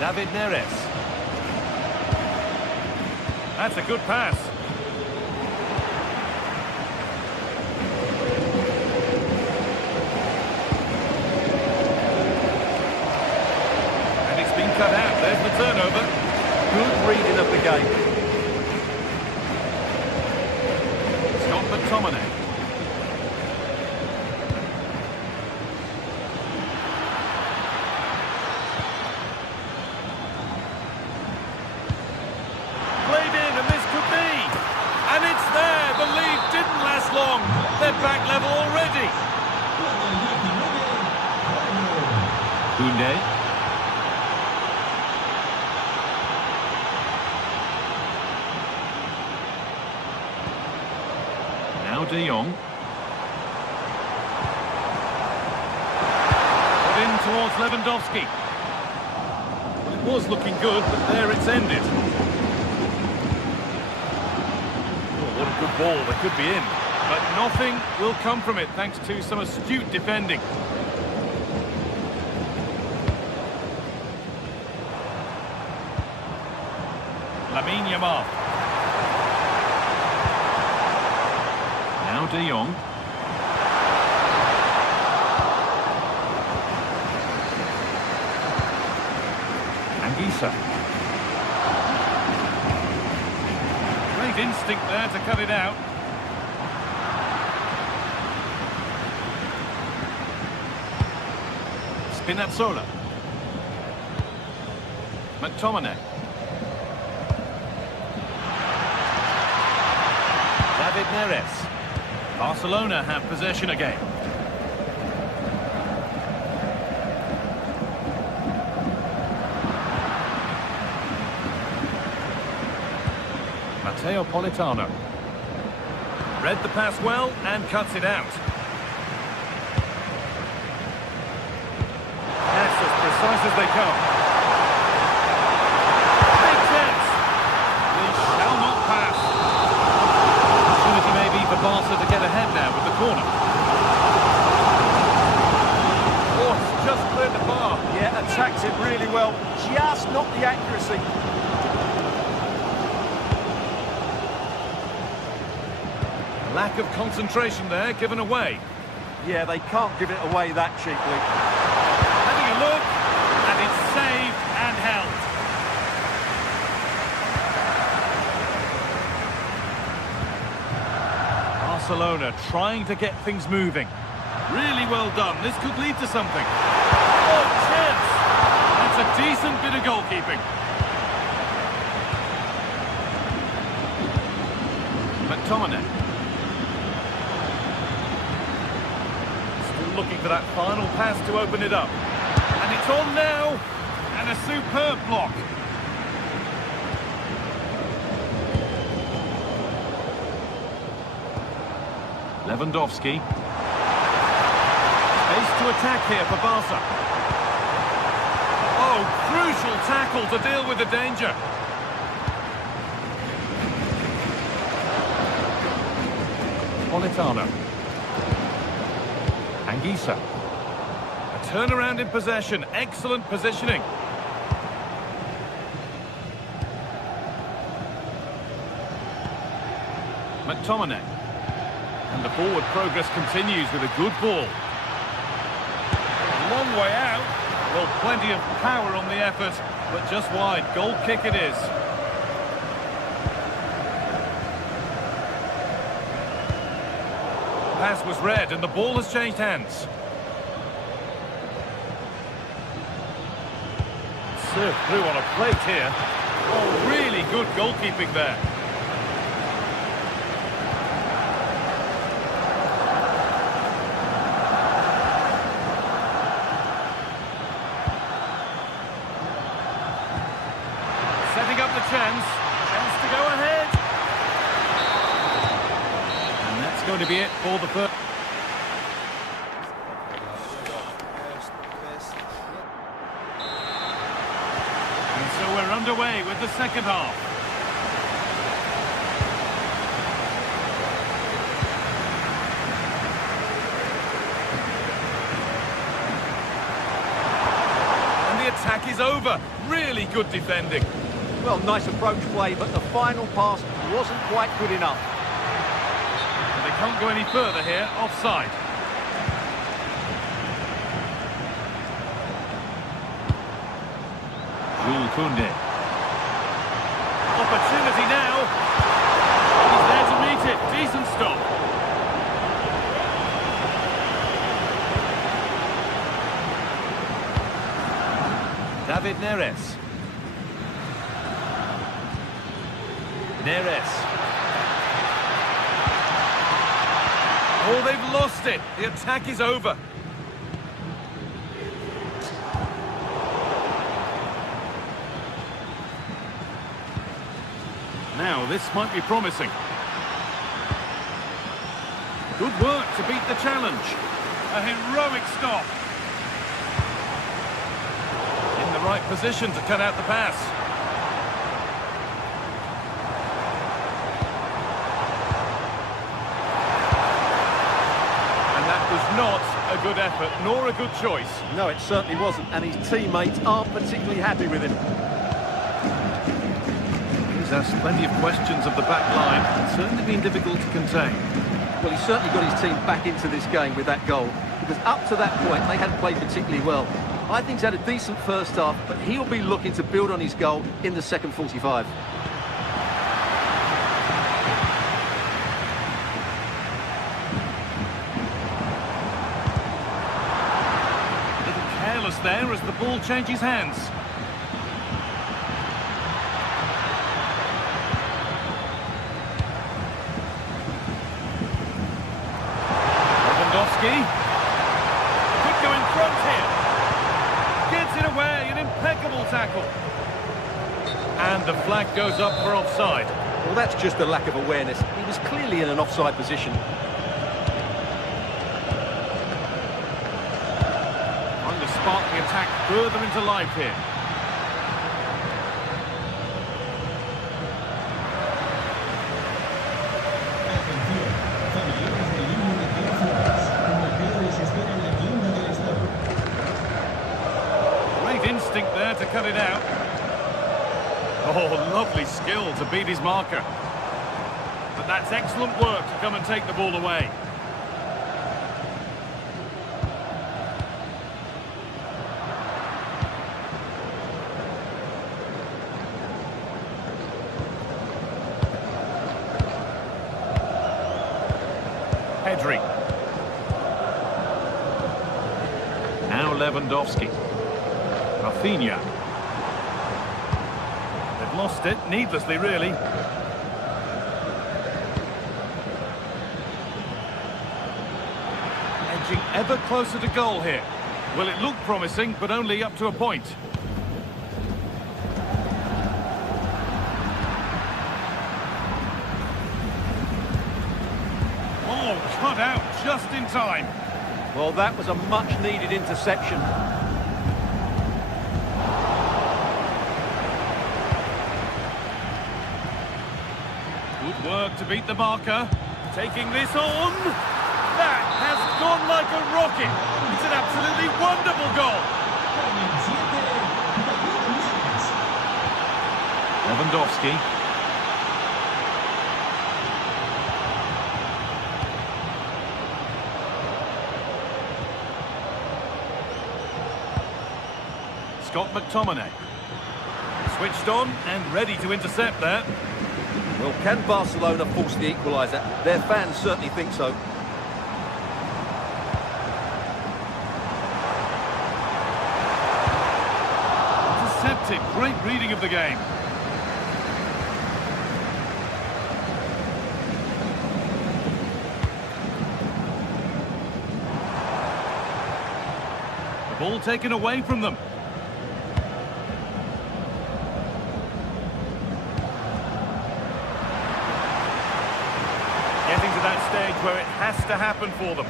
David Neres. That's a good pass. And it's been cut out. There's the turnover. Good reading of the game. Scott McTominay. Played in, and this could be. And it's there. The lead didn't last long. They're back level already. Koundé. Now De Jong. Put in towards Lewandowski. Well, it was looking good, but there it's ended. Oh, what a good ball. They could be in. But nothing will come from it, thanks to some astute defending. Lamine Yamal. Now De Jong. Anguissa. Great instinct there to cut it out. Spinazzola. McTominay. David Neres. Barcelona have possession again. Matteo Politano. Read the pass well and cuts it out. That's as precise as they come. Big chance. They shall not pass. Opportunity maybe for Barca to get ahead now with the corner. Oh, it's just cleared the bar. Yeah, attacked it really well. Just not the accuracy. Lack of concentration there, given away. Yeah, they can't give it away that cheaply. Having a look, and it's saved and held. Barcelona trying to get things moving. Really well done. This could lead to something. Oh, chance! That's a decent bit of goalkeeping. McTominay. Still looking for that final pass to open it up. And it's on now. And a superb block. Lewandowski. Space to attack here for Barca. Oh, crucial tackle to deal with the danger. Politano. Anguissa. A turnaround in possession. Excellent positioning. McTominay. And the forward progress continues with a good ball. A long way out. Well, plenty of power on the effort, but just wide. Goal kick it is. Pass was read and the ball has changed hands. Served through on a plate here. Oh, really good goalkeeping there. Setting up the chance to go ahead. And that's going to be it for the first. And so we're underway with the second half. And the attack is over. Really good defending. Well, nice approach play, but the final pass wasn't quite good enough. And they can't go any further here, offside. Jules Koundé. Opportunity now. He's there to meet it. Decent stop. David Neres. Neres. Oh, they've lost it. The attack is over. Now, this might be promising. Good work to beat the challenge. A heroic stop. In the right position to cut out the pass. Not a good effort, nor a good choice. No, it certainly wasn't, and his teammates aren't particularly happy with him. He's asked plenty of questions of the back line. It's certainly been difficult to contain. Well, he's certainly got his team back into this game with that goal, because up to that point, they hadn't played particularly well. I think he's had a decent first half, but he'll be looking to build on his goal in the second 45. There as the ball changes hands. Lewandowski could go in front here. Gets it away, an impeccable tackle. And the flag goes up for offside. Well, that's just a lack of awareness. He was clearly in an offside position. Spark the attack further into life here. Great instinct there to cut it out. Oh, lovely skill to beat his marker. But that's excellent work to come and take the ball away. Pedri. Now Lewandowski. Rafinha. They've lost it, needlessly really. Edging ever closer to goal here. Well, it looked promising, but only up to a point. Cut out just in time. Well, that was a much-needed interception. Good work to beat the marker. Taking this on. That has gone like a rocket. It's an absolutely wonderful goal. Lewandowski. Scott McTominay. Switched on and ready to intercept there. Well, can Barcelona force the equaliser? Their fans certainly think so. Intercepted. Great reading of the game. Ball taken away from them. Getting to that stage where it has to happen for them.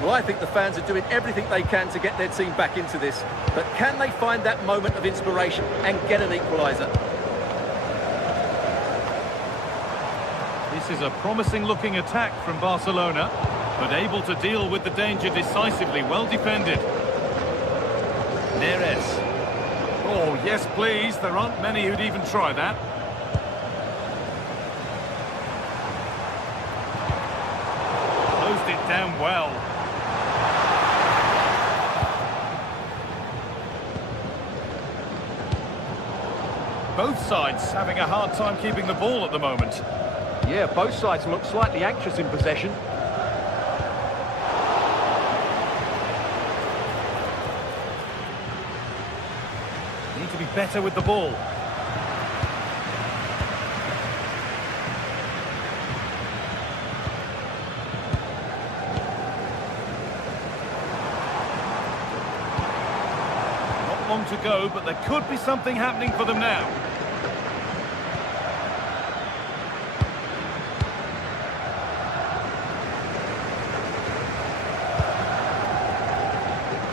Well, I think the fans are doing everything they can to get their team back into this. But can they find that moment of inspiration and get an equaliser? This is a promising-looking attack from Barcelona, but able to deal with the danger decisively. Well defended. Neres. Oh, yes, please. There aren't many who'd even try that. Closed it down well. Both sides having a hard time keeping the ball at the moment. Yeah, both sides look slightly anxious in possession. Need to be better with the ball. Not long to go, but there could be something happening for them now.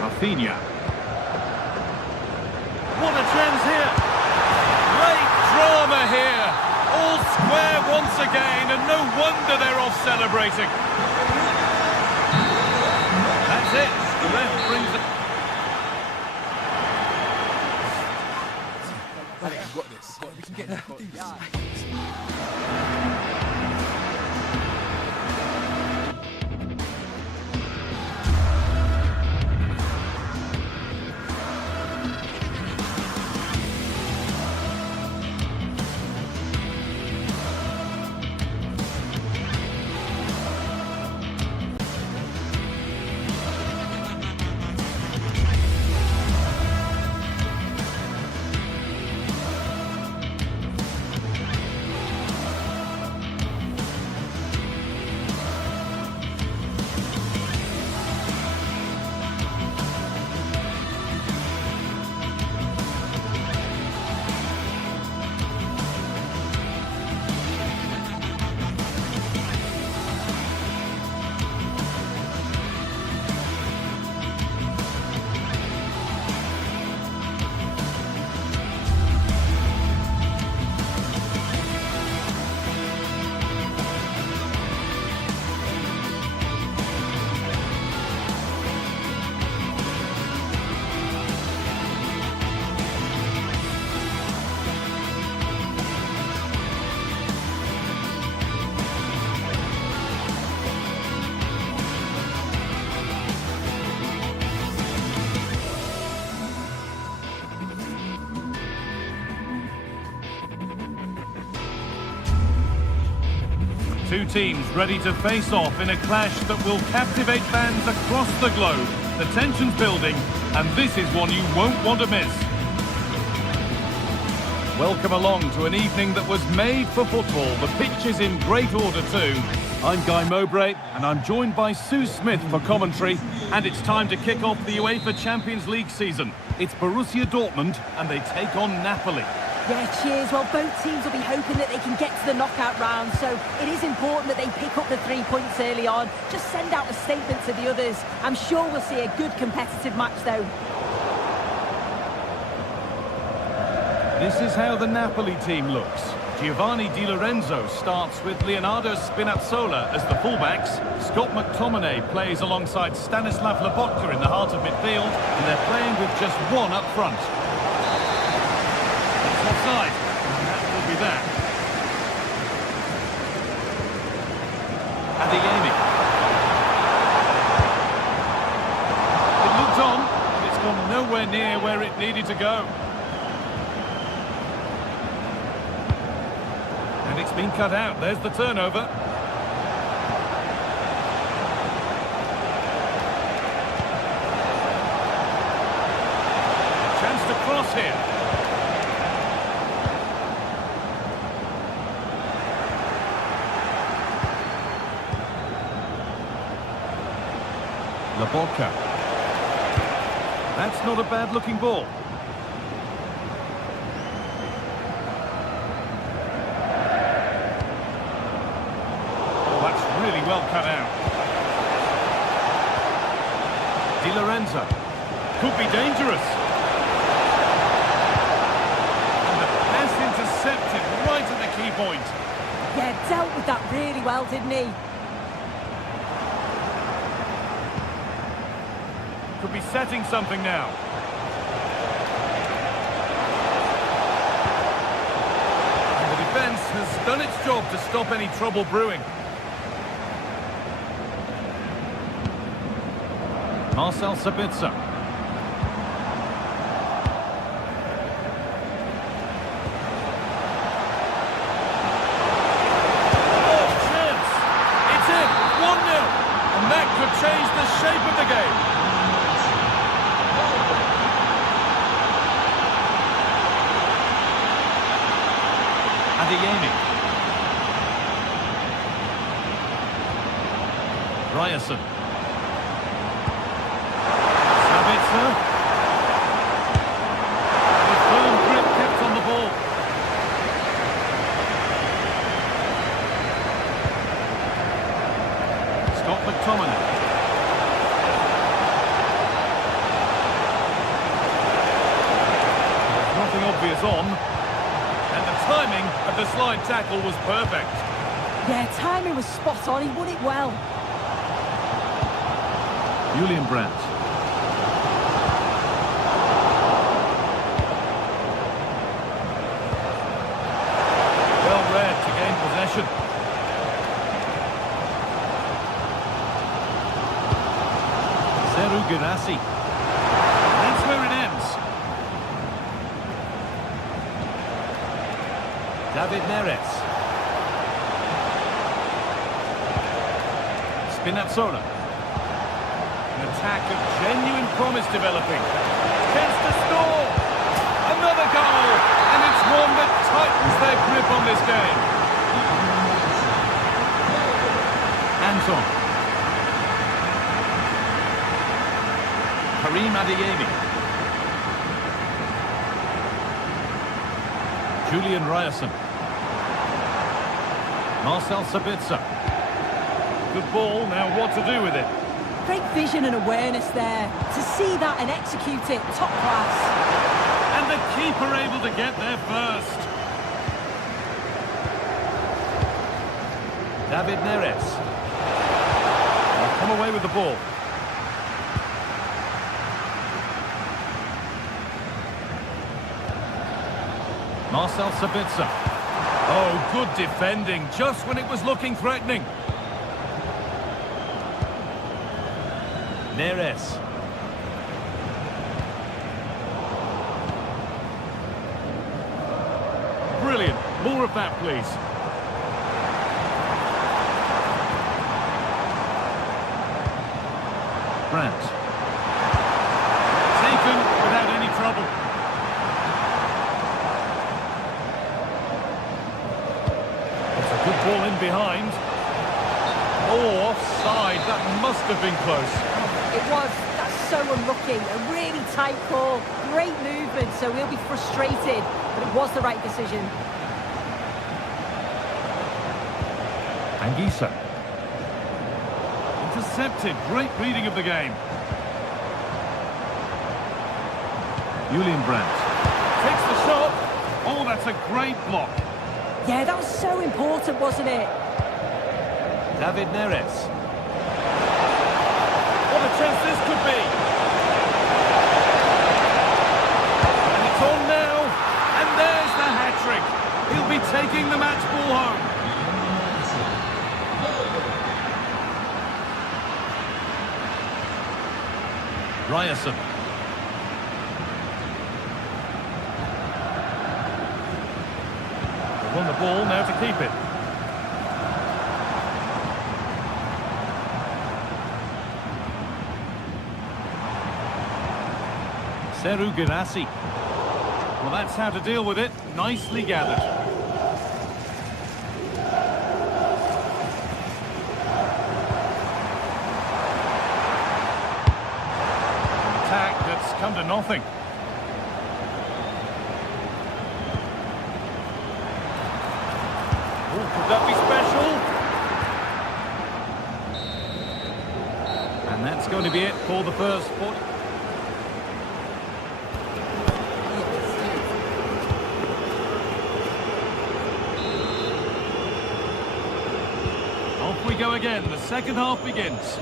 Rafinha. What a chance here! Great drama here! All square once again, and no wonder they're off celebrating. That's it. The ref brings it. Alex, got this. We can get that. Two teams ready to face off in a clash that will captivate fans across the globe. The tension's building, and this is one you won't want to miss. Welcome along to an evening that was made for football. The pitch is in great order too. I'm Guy Mowbray, and I'm joined by Sue Smith for commentary. And it's time to kick off the UEFA Champions League season. It's Borussia Dortmund, and they take on Napoli. Yeah, cheers. Well, both teams will be hoping that they can get to the knockout round, so it is important that they pick up the 3 points early on. Just send out a statement to the others. I'm sure we'll see a good competitive match, though. This is how the Napoli team looks. Giovanni Di Lorenzo starts with Leonardo Spinazzola as the fullbacks. Scott McTominay plays alongside Stanislav Lobotka in the heart of midfield, and they're playing with just one up front. It's offside, and that will be that. Adeyemi. It looked on, but it's gone nowhere near where it needed to go. And it's been cut out. There's the turnover. Chance to cross here. Laborka. That's not a bad-looking ball. Oh, that's really well cut out. Di Lorenzo. Could be dangerous. And the pass intercepted right at the key point. Yeah, dealt with that really well, didn't he? Could be setting something now. And the defence has done its job to stop any trouble brewing. Marcel Sabitzer. Oh, chance! It's in! 1-0! And that could change the shape of the game. Adeyemi. Ryerson. Sabitzer. The firm grip kept on the ball. Scott McTominay. There's nothing obvious on. And the timing of the slide tackle was perfect. Yeah, timing was spot on. He won it well. Julian Brandt. Well read to gain possession. Seru Girassi. That's where it ends. David Neres. Spinazzola. An attack of genuine promise developing. Chance to score! Another goal! And it's one that tightens their grip on this game. Anton. Karim Adeyemi. Julian Ryerson. Marcel Sabitzer. Good ball, now what to do with it? Great vision and awareness there. To see that and execute it, top class. And the keeper able to get there first. David Neres. They'll come away with the ball. Marcel Sabitzer. Oh, good defending, just when it was looking threatening. Neres. Brilliant. More of that, please. Brandt. Taken without any trouble. It's a good ball in behind. Oh, offside. That must have been close. It was. That's so unlucky. A really tight call. Great movement, so he'll be frustrated. But it was the right decision. Anguissa. Intercepted. Great reading of the game. Julian Brandt. Takes the shot. Oh, that's a great block. Yeah, that was so important, wasn't it? David Neres. What a chance this could be. And it's on now. And there's the hat-trick. He'll be taking the match ball home. Ryerson. They won the ball, now to keep it. Seru Girassi. Well, that's how to deal with it. Nicely gathered. come to nothing. Oh, could that be special? And that's going to be it for the first 40. Off we go again. The second half begins.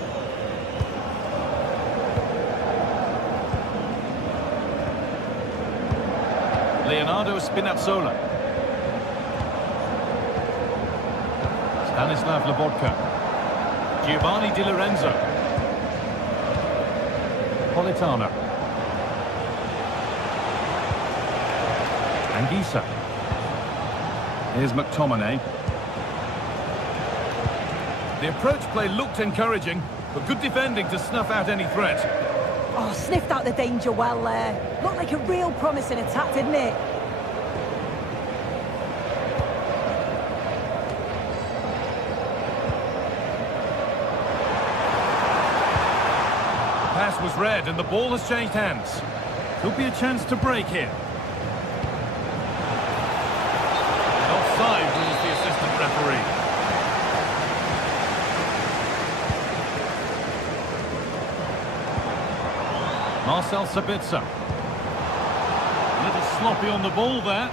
Leonardo Spinazzola. Stanislav Lobotka. Giovanni Di Lorenzo. Politano. Anguissa. Here's McTominay. The approach play looked encouraging, but good defending to snuff out any threat. Oh, sniffed out the danger well there. Looked like a real promising attack, didn't it? Pass was read and the ball has changed hands. Could be a chance to break here. Offside rules the assistant referee. Marcel Sabitzer. A little sloppy on the ball there.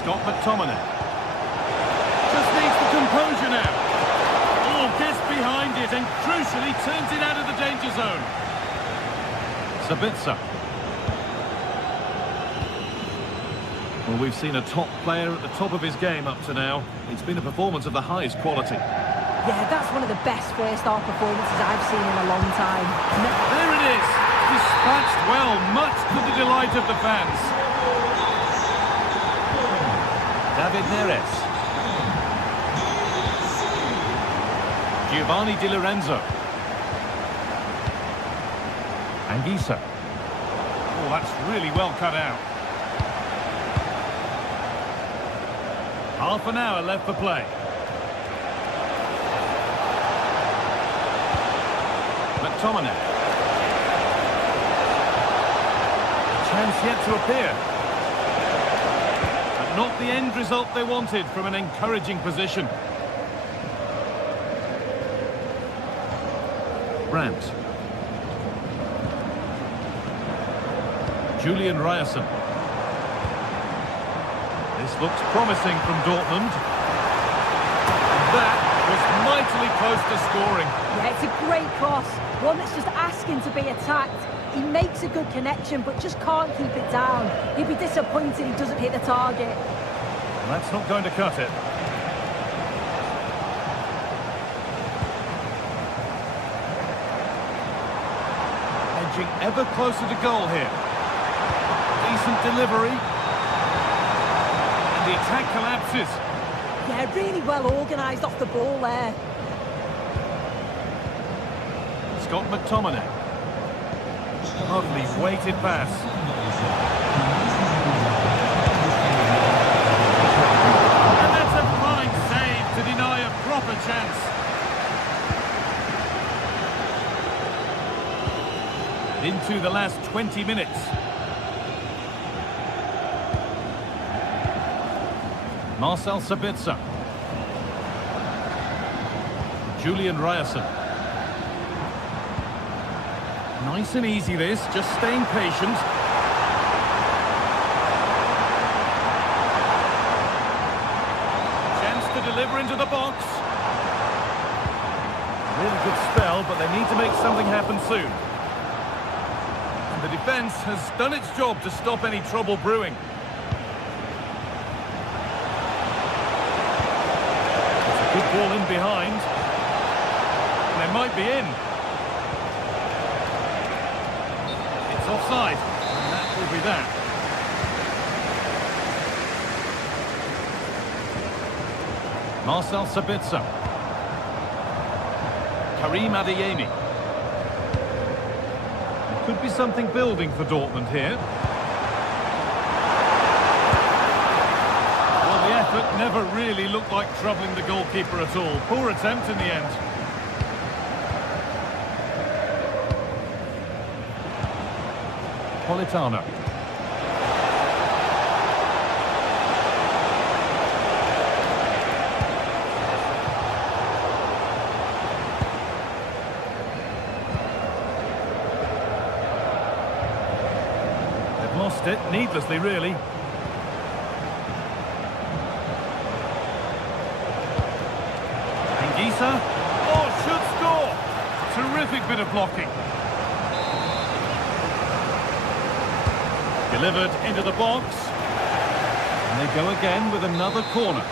Scott McTominay. Just needs the composure now. Oh, gets behind it and crucially turns it out of the danger zone. Sabitzer. Well, we've seen a top player at the top of his game up to now. It's been a performance of the highest quality. Yeah, that's one of the best first-half performances I've seen in a long time. There it is. Dispatched well, much to the delight of the fans. David Neres. Giovanni Di Lorenzo. Anguissa. Oh, that's really well cut out. Half an hour left for play. McTominay. Chance yet to appear. But not the end result they wanted from an encouraging position. Brandt. Julian Ryerson. This looks promising from Dortmund. And that was mightily close to scoring. Yeah, it's a great cross. One that's just asking to be attacked. He makes a good connection, but just can't keep it down. He'd be disappointed he doesn't hit the target. Well, that's not going to cut it. Edging ever closer to goal here. Decent delivery. And the attack collapses. Yeah, really well organised off the ball there. Scott McTominay. Lovely weighted pass. And that's a fine save to deny a proper chance. Into the last 20 minutes. Marcel Sabitzer. Julian Ryerson. Nice and easy this, just staying patient. Chance to deliver into the box. Really good spell, but they need to make something happen soon. And the defence has done its job to stop any trouble brewing. Good ball in behind. And they might be in. It's offside. And that will be that. Marcel Sabitzer. Karim Adeyemi. Could be something building for Dortmund here. Well, the effort never really looked like troubling the goalkeeper at all. Poor attempt in the end. Politano. They've lost it, needlessly really. Anguissa. Oh, should score! Terrific bit of blocking. Delivered into the box. And they go again with another corner.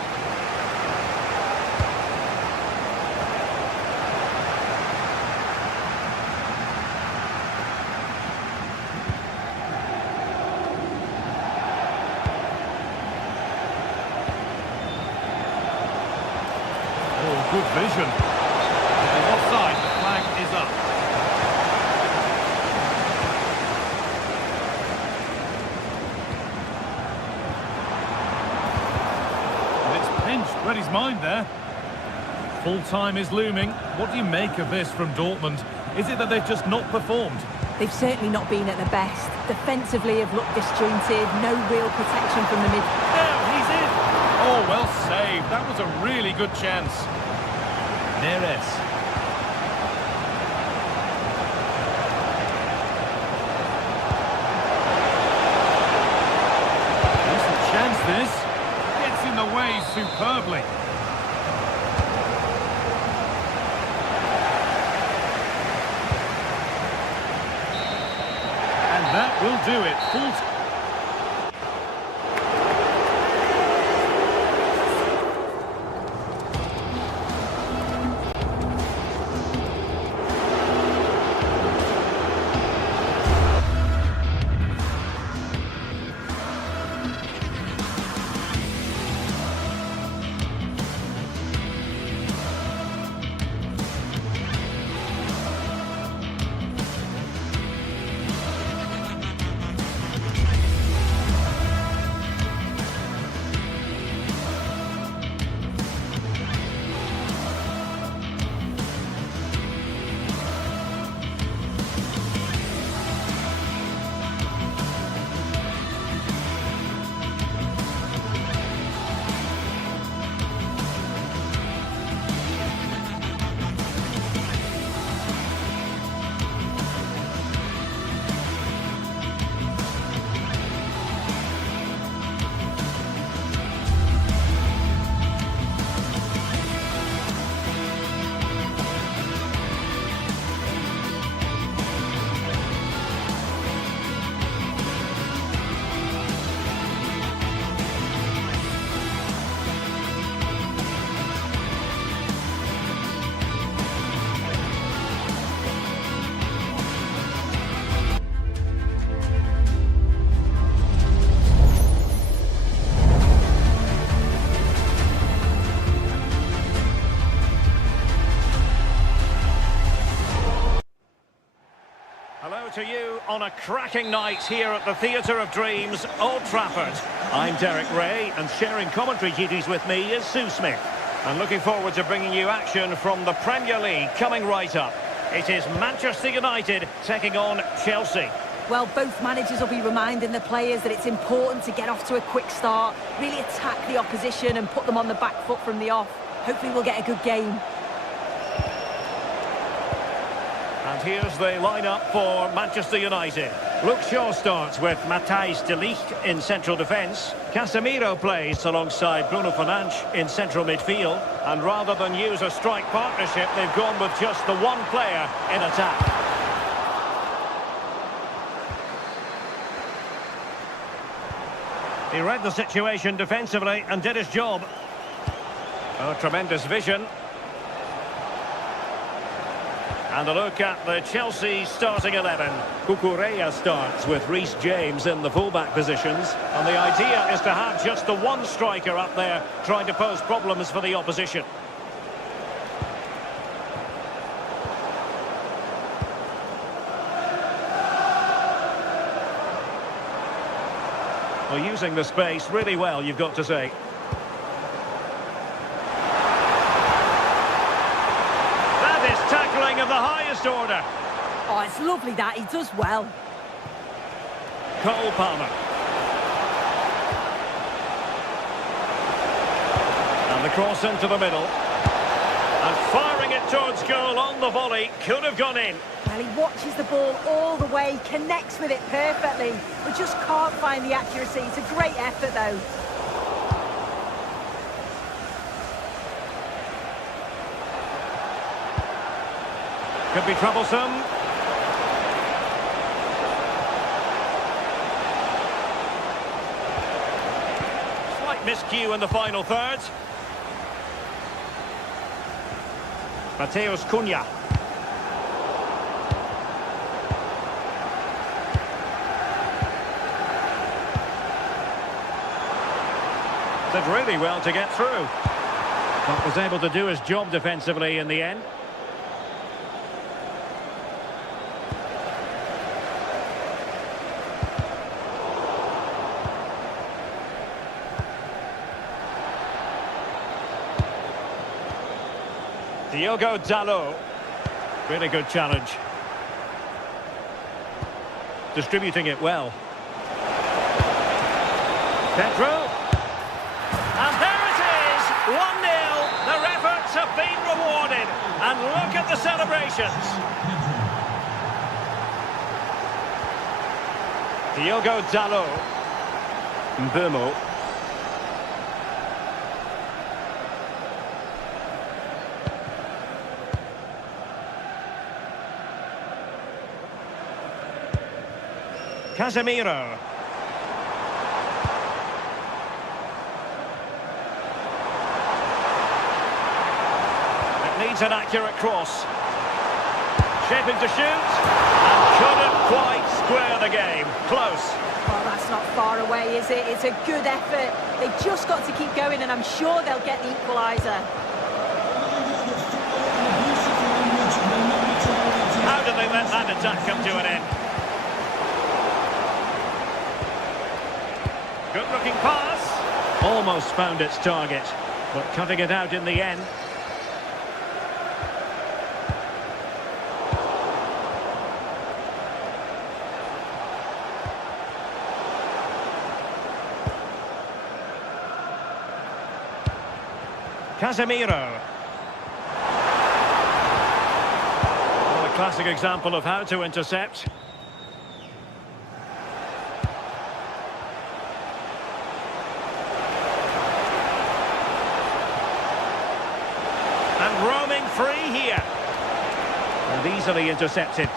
Oh, good vision. And offside, the flag is up. Read his mind there. Full time is looming. What do you make of this from Dortmund? Is it that they've just not performed? They've certainly not been at their best. Defensively have looked disjointed, no real protection from the mid. Now he's in. Oh, well saved. That was a really good chance. Neres. Decent chance this. Gets in the way superbly. And that will do it. Full To you on a cracking night here at the Theatre of Dreams, Old Trafford. I'm Derek Ray, and sharing commentary duties with me is Sue Smith. And looking forward to bringing you action from the Premier League coming right up. It is Manchester United taking on Chelsea. Well, both managers will be reminding the players that it's important to get off to a quick start, really attack the opposition and put them on the back foot from the off. Hopefully we'll get a good game. And here's the lineup for Manchester United. Luke Shaw starts with Matthijs de Ligt in central defence. Casemiro plays alongside Bruno Fernandes in central midfield. And rather than use a strike partnership, they've gone with just the one player in attack. He read the situation defensively and did his job. Oh, tremendous vision. And a look at the Chelsea starting 11. Cucurella starts with Reece James in the fullback positions. And the idea is to have just the one striker up there trying to pose problems for the opposition. Well, using the space really well, you've got to say. That is tackling of the highest order. Oh, it's lovely that. He does well. Cole Palmer. And the cross into the middle. And firing it towards goal on the volley. Could have gone in. Well, he watches the ball all the way, connects with it perfectly, but just can't find the accuracy. It's a great effort, though. Could be troublesome. Slight miscue in the final third. Mateus Cunha. Did really well to get through. But was able to do his job defensively in the end. Diogo Dalot. Really good challenge. Distributing it well. Pedro. And there it is, 1-0. Their efforts have been rewarded. And look at the celebrations. Diogo Dalot. Mbeumo. Casemiro. It needs an accurate cross. Shaping to shoot. And couldn't quite square the game. Close. Well, that's not far away, is it? It's a good effort. They've just got to keep going, and I'm sure they'll get the equaliser. How did they let that attack come to an end? Good looking pass. Almost found its target, but cutting it out in the end. Casemiro. Well, a classic example of how to intercept. And roaming free here. And easily intercepted.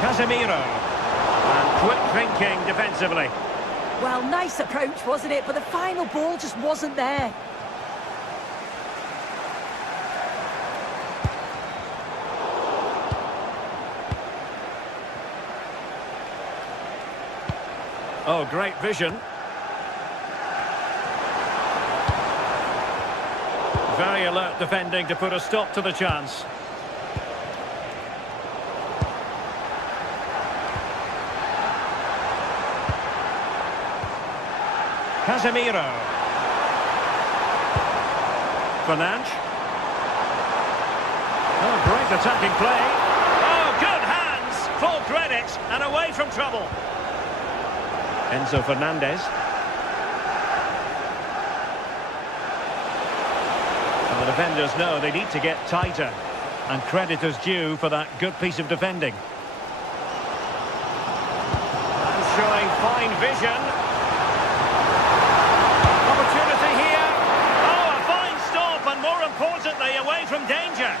Casemiro. And quick thinking defensively. Well, nice approach, wasn't it? But the final ball just wasn't there. Oh, great vision. Very alert defending to put a stop to the chance. Casemiro. Fernandes. Oh, great attacking play. Oh, good hands. Full credit and away from trouble. Enzo Fernandez. And the defenders know they need to get tighter. And credit is due for that good piece of defending. And showing fine vision. Opportunity here. Oh, a fine stop, and more importantly, away from danger.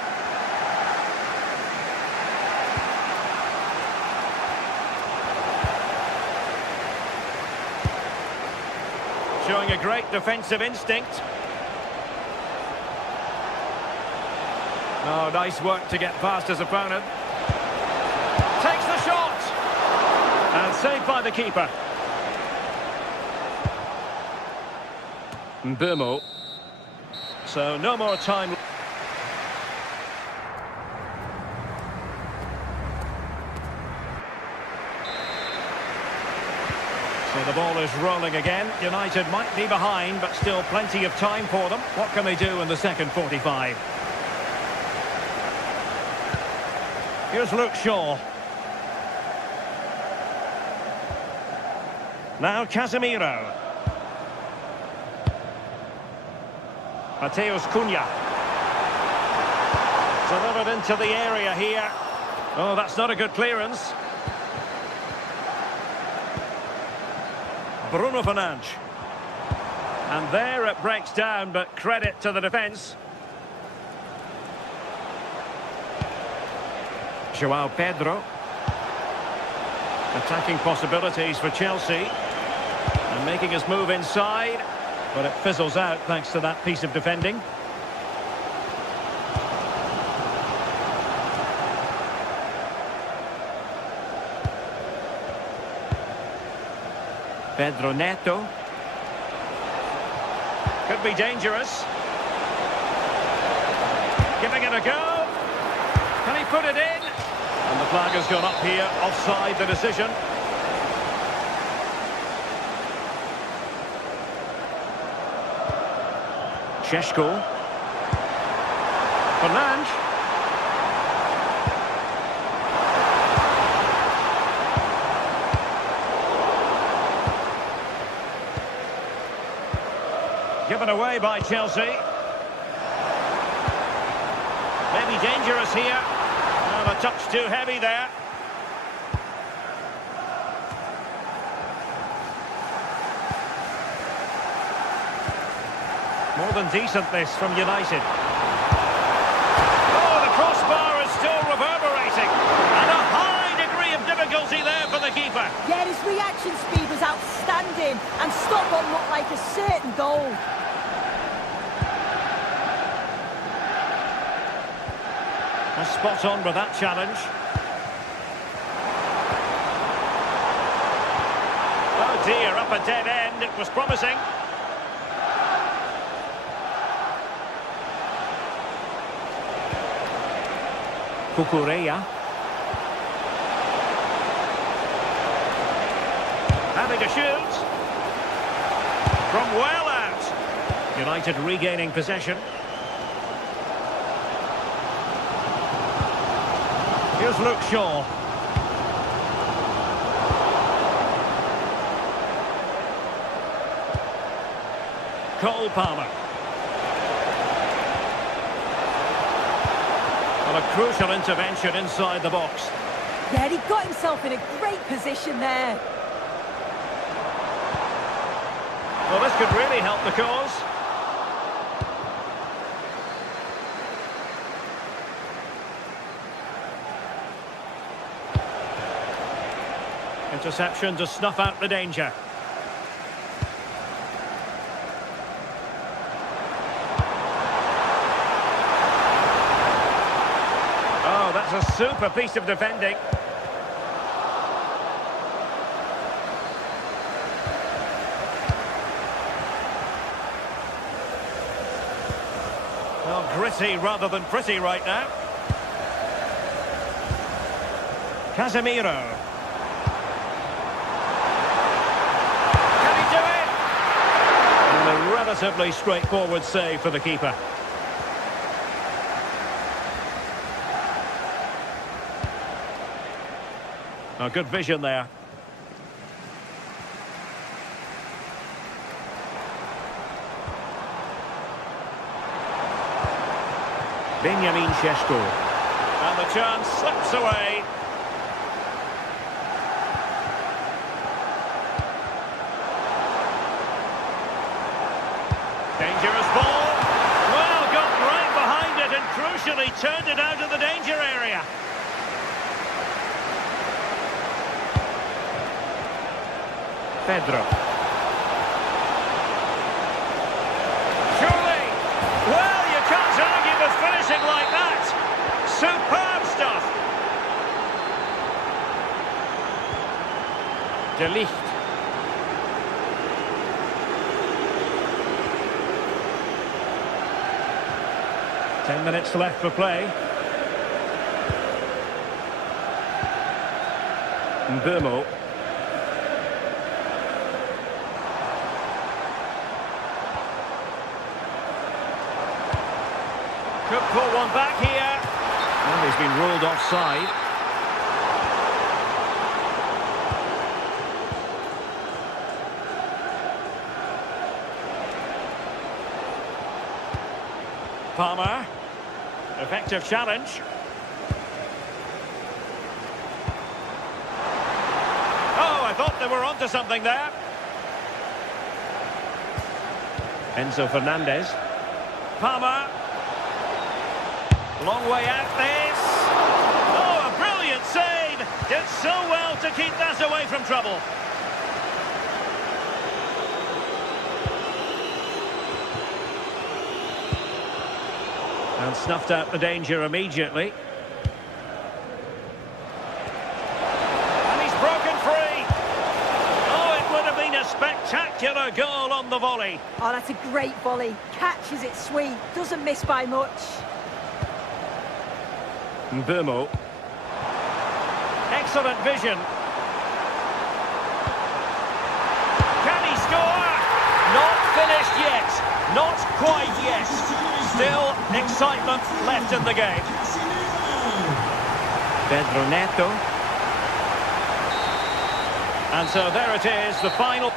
Showing a great defensive instinct. Oh, nice work to get past his opponent. Takes the shot. And saved by the keeper. Mbeumo. So no more time. The ball is rolling again. United might be behind, but still plenty of time for them. What can they do in the second 45? Here's Luke Shaw. Now Casemiro. Mateus Cunha. Delivered into the area here. Oh, that's not a good clearance. Bruno Fernandes. And there it breaks down, but credit to the defence. João Pedro. Attacking possibilities for Chelsea. And making his move inside. But it fizzles out thanks to that piece of defending. Pedro Neto. Could be dangerous. Giving it a go. Can he put it in? And the flag has gone up here. Offside the decision. Šeško. Fernandes. Given away by Chelsea. Maybe dangerous here. Oh, a touch too heavy there. More than decent this from United. Oh, the crossbar is still reverberating. And a high degree of difficulty there for the keeper. Yeah, his reaction speed was outstanding and stopped what looked like a certain goal. Spot on with that challenge. Oh dear, up a dead end. It was promising. Cucurella. Having a shoot. From well out. United regaining possession. Here's Luke Shaw. Cole Palmer. Well, a crucial intervention inside the box. Yeah, he got himself in a great position there. Well, this could really help the cause. Interception to snuff out the danger. Oh, that's a super piece of defending. Well, gritty rather than pretty right now. Casemiro. Relatively straightforward save for the keeper. Oh, good vision there. Benjamin Šeško. And the chance slips away. Dangerous ball. Well, got right behind it and crucially turned it out of the danger area. Pedro. Surely. Well, you can't argue with finishing like that. Superb stuff. De Ligt. 10 minutes left for play. Mbeumo. Could pull one back here. And he's been ruled offside. Palmer. Effective challenge. Oh, I thought they were onto something there. Enzo Fernandez. Palmer. Long way out this. Oh, a brilliant save. Did so well to keep that away from trouble. And snuffed out the danger immediately. And he's broken free. Oh, it would have been a spectacular goal on the volley. Oh, that's a great volley. Catches it sweet. Doesn't miss by much. Mbumo. Excellent vision. Can he score? Not finished yet. Not quite yet. Still excitement left in the game. Pedro Neto. And so there it is, the final.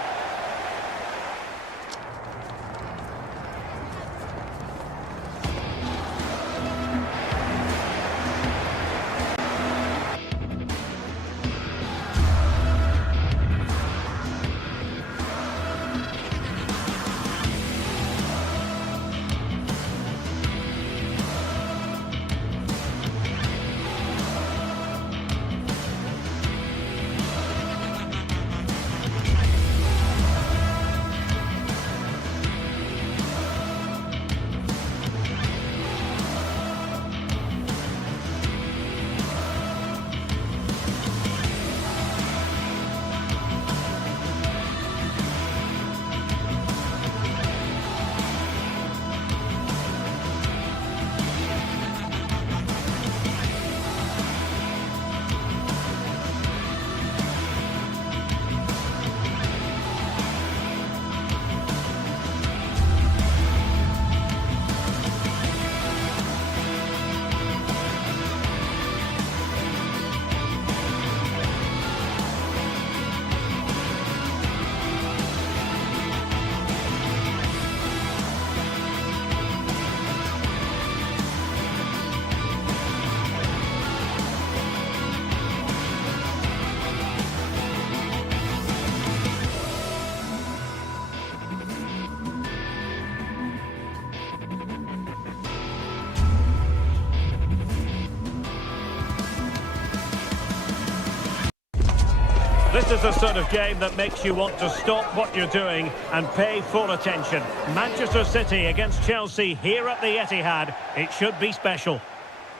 This is the sort of game that makes you want to stop what you're doing and pay full attention. Manchester City against Chelsea here at the Etihad. It should be special.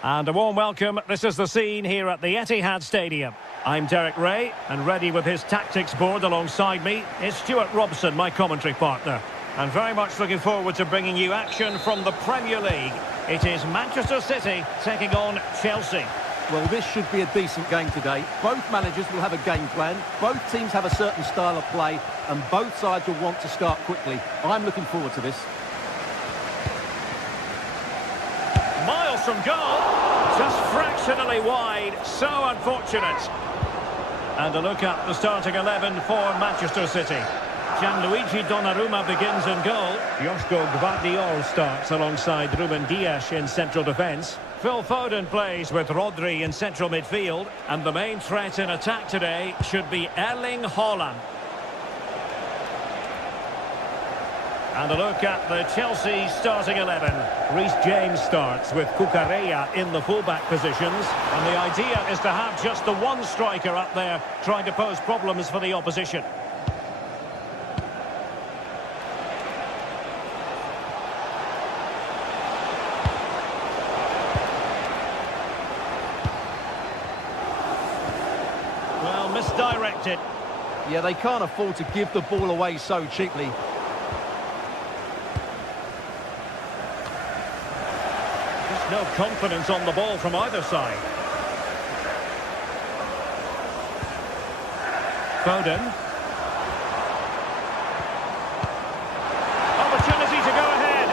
And a warm welcome. This is the scene here at the Etihad Stadium. I'm Derek Ray, and ready with his tactics board alongside me is Stuart Robson, my commentary partner. And very much looking forward to bringing you action from the Premier League. It is Manchester City taking on Chelsea. Well, this should be a decent game today. Both managers will have a game plan. Both teams have a certain style of play, and both sides will want to start quickly. I'm looking forward to this. Miles from goal. Just fractionally wide. So unfortunate. And a look at the starting 11 for Manchester City. Gianluigi Donnarumma begins in goal. Joško Gvardiol starts alongside Ruben Dias in central defence. Phil Foden plays with Rodri in central midfield. And the main threat in attack today should be Erling Haaland. And a look at the Chelsea starting 11. Reece James starts with Cucurella in the fullback positions. And the idea is to have just the one striker up there trying to pose problems for the opposition. Well, misdirected. Yeah, they can't afford to give the ball away so cheaply. Just no confidence on the ball from either side. Foden. Opportunity to go ahead.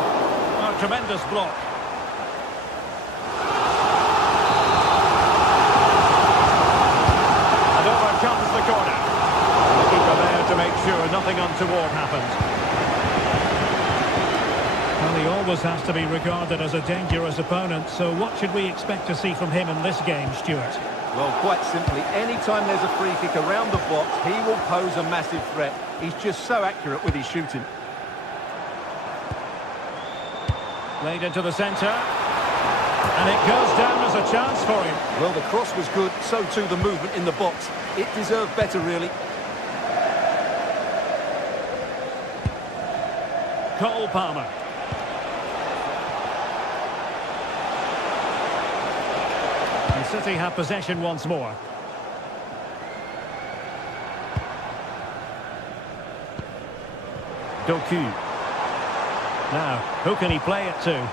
Oh, tremendous block. untoward happened. Well, he always has to be regarded as a dangerous opponent, so what should we expect to see from him in this game, Stuart? Well, quite simply, anytime there's a free kick around the box, he will pose a massive threat. He's just so accurate with his shooting. Played into the centre. And it goes down as a chance for him. Well, the cross was good, so too the movement in the box. It deserved better, really. Cole Palmer. And City have possession once more. Doku. Now, who can he play it to?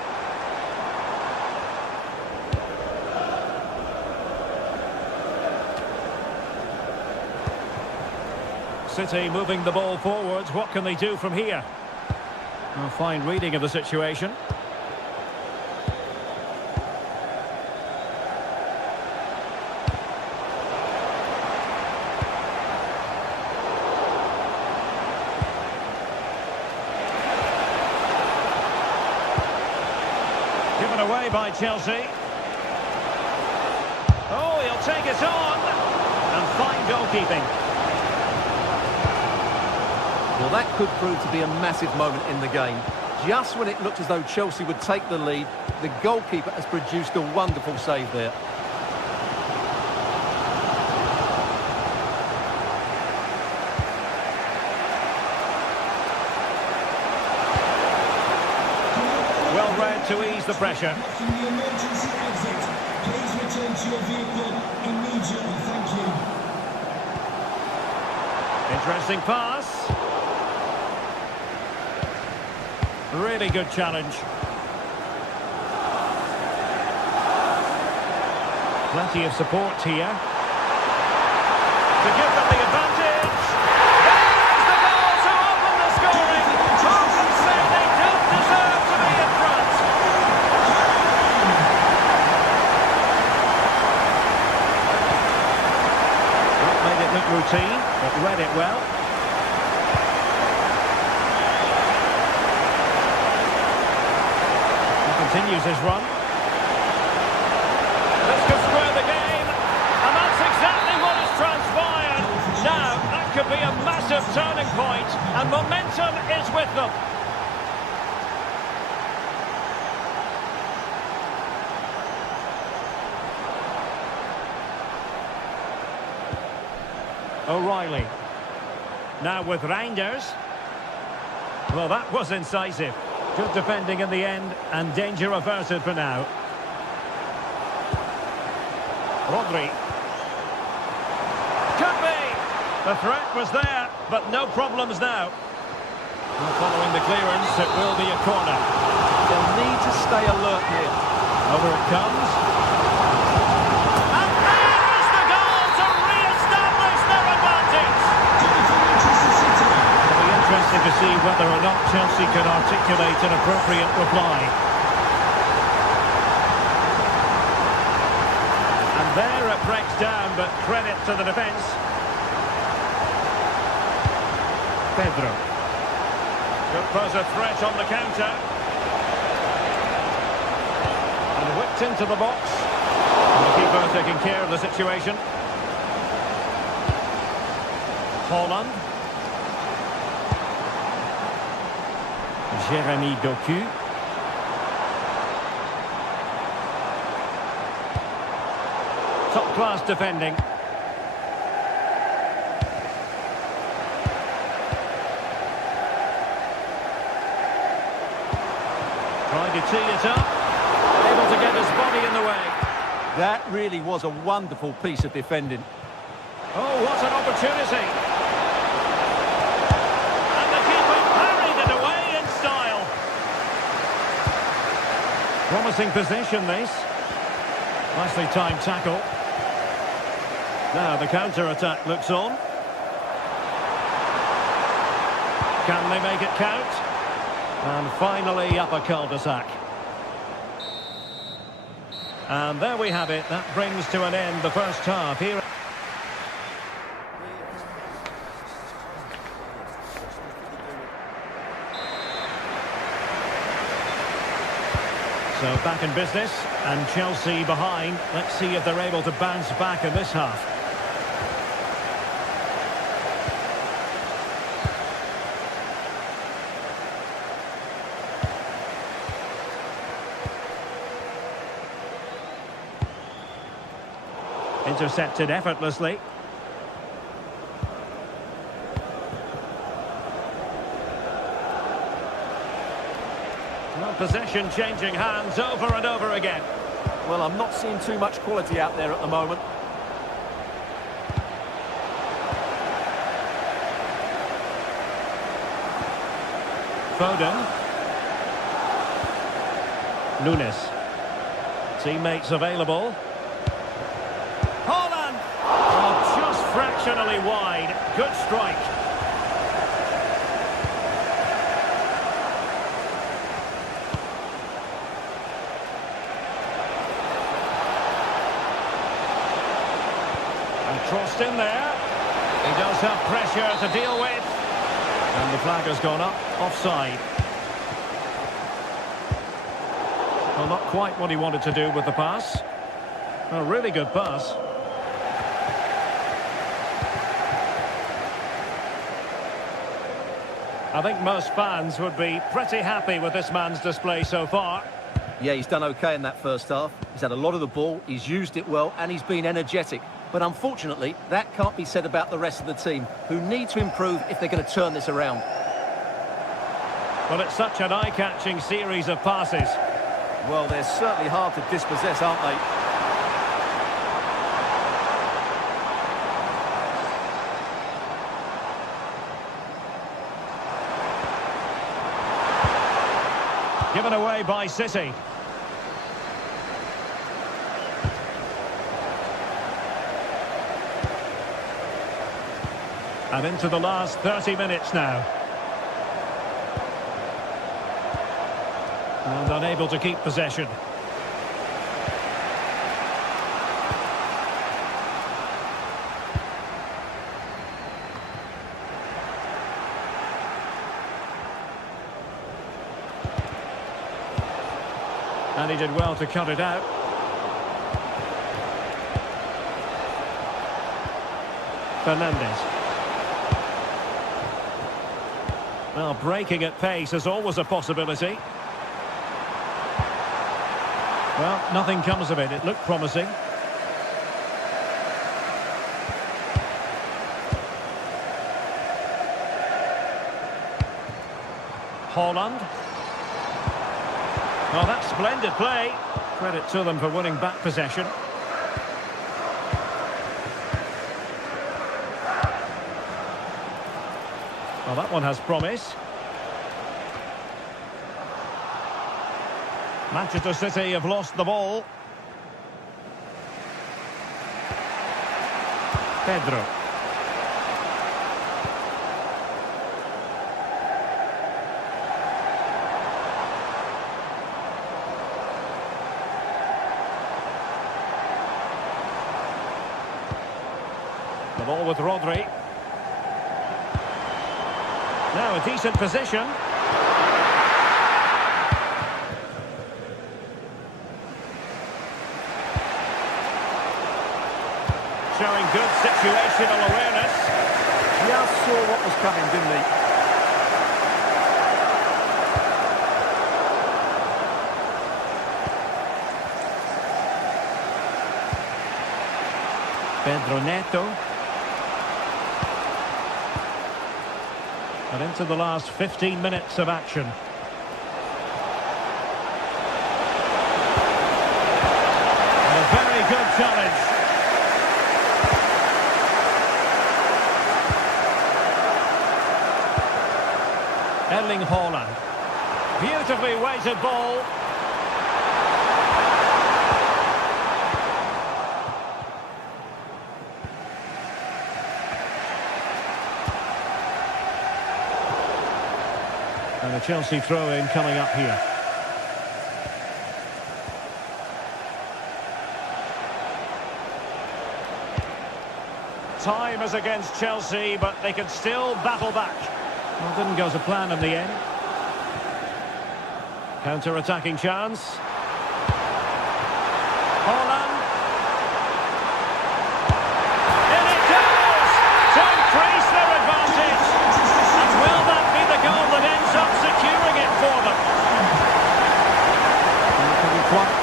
City moving the ball forwards. What can they do from here? A fine reading of the situation. Given away by Chelsea. Oh, he'll take it on. And fine goalkeeping. Well, that could prove to be a massive moment in the game. Just when it looked as though Chelsea would take the lead, the goalkeeper has produced a wonderful save there. Well read to ease the pressure. From the emergency exit, please return to your vehicle immediately. Thank you. Interesting pass. Really good challenge. Plenty of support here. To give them the advantage. There's the goal to open the scoring. Who can say they don't deserve to be in front? That made it look routine, but read it well. Continues his run. This could square the game, and that's exactly what has transpired. Now, that could be a massive turning point, and momentum is with them. O'Reilly. Now with Reinders. Well, that was incisive. Good defending in the end, and danger averted for now. Rodri. Could be! The threat was there, but no problems now. And following the clearance, it will be a corner. They'll need to stay alert here. Over it comes. And there is the goal to re-establish their advantage! It'll be interesting to see whether or not Chelsea can articulate an appropriate reply. And there it breaks down, but credit to the defence. Pedro. Could pose a threat on the counter. And whipped into the box. And the keeper taking care of the situation. Holland. Jeremy Doku. Top-class defending. Trying to tee it up. Able to get his body in the way. That really was a wonderful piece of defending. Oh, what an opportunity. And the keeper parried it away in style. Promising position, this. Nicely timed tackle. Now the counter-attack looks on. Can they make it count? And finally up a cul-de-sac. And there we have it. That brings to an end the first half here. So back in business, and Chelsea behind. Let's see if they're able to bounce back in this half. Intercepted effortlessly. Well, possession changing hands over and over again. Well, I'm not seeing too much quality out there at the moment. Foden. Nunes. Teammates available. Haaland! Oh, just fractionally wide. Good strike. And crossed in there. He does have pressure to deal with. And the flag has gone up. Offside. Well, not quite what he wanted to do with the pass. A really good pass. I think most fans would be pretty happy with this man's display so far. Yeah, he's done okay in that first half. He's had a lot of the ball, he's used it well, and he's been energetic. But unfortunately, that can't be said about the rest of the team, who need to improve if they're going to turn this around. Well, it's such an eye-catching series of passes. Well, they're certainly hard to dispossess, aren't they? Given away by City. And into the last 30 minutes now. And unable to keep possession. And he did well to cut it out. Fernandes. Well, breaking at pace is always a possibility. Well, nothing comes of it. It looked promising. Haaland. Oh, that's splendid play. Credit to them for winning back possession. Well, that one has promise. Manchester City have lost the ball. Pedro. The ball with Rodri. Now a decent position. Showing good situational awareness. Just saw what was coming, didn't he? Pedro Neto. And into the last 15 minutes of action. And a very good challenge. Erling Haaland. Beautifully weighted ball. And a Chelsea throw-in coming up here. Time is against Chelsea, but they can still battle back. Well, didn't go to plan in the end. Counter-attacking chance.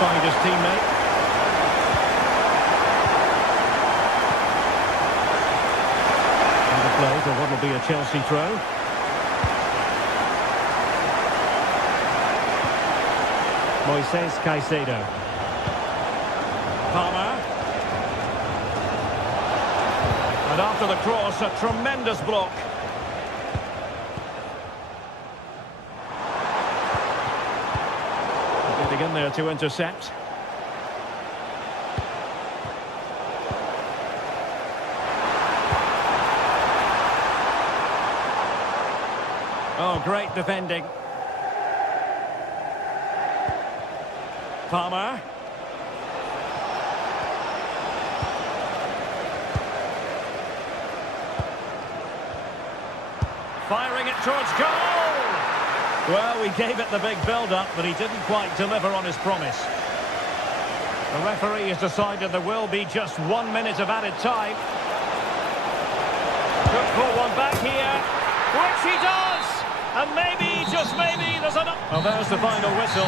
find his teammate. And a play for what will be a Chelsea throw. Moises Caicedo. Palmer. And after the cross, a tremendous block. Getting in there to intercept. Oh, great defending. Palmer. Firing it towards goal! Well, we gave it the big build-up, but he didn't quite deliver on his promise. The referee has decided there will be just 1 minute of added time. Could pull one back here, which he does! And maybe, just maybe, there's another... Well, there's the final whistle.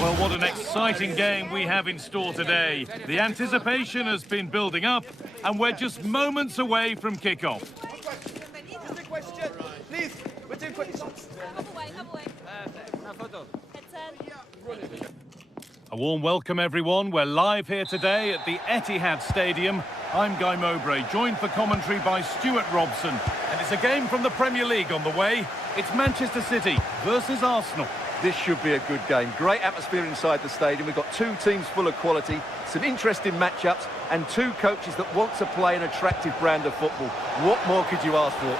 Well, what an exciting game we have in store today. The anticipation has been building up, and we're just moments away from kickoff. Please, we're doing questions. A warm welcome, everyone. We're live here today at the Etihad Stadium. I'm Guy Mowbray, joined for commentary by Stuart Robson. And it's a game from the Premier League on the way. It's Manchester City versus Arsenal. This should be a good game. Great atmosphere inside the stadium. We've got two teams full of quality, some interesting matchups, and two coaches that want to play an attractive brand of football. What more could you ask for?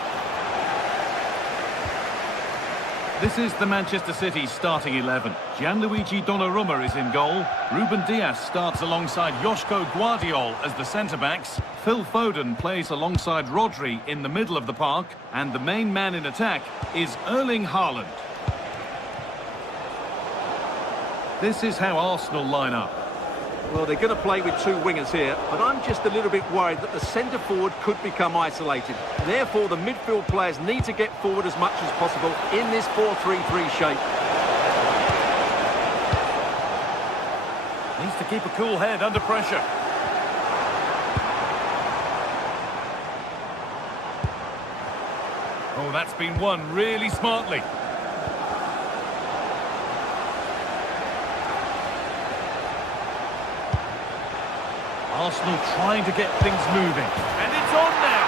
This is the Manchester City starting 11. Gianluigi Donnarumma is in goal. Ruben Dias starts alongside Joško Guardiol as the centre-backs. Phil Foden plays alongside Rodri in the middle of the park. And the main man in attack is Erling Haaland. This is how Arsenal line up. Well, they're going to play with two wingers here, but I'm just a little bit worried that the centre-forward could become isolated. Therefore, the midfield players need to get forward as much as possible in this 4-3-3 shape. Needs to keep a cool head under pressure. Oh, that's been won really smartly. Arsenal trying to get things moving. And it's on now.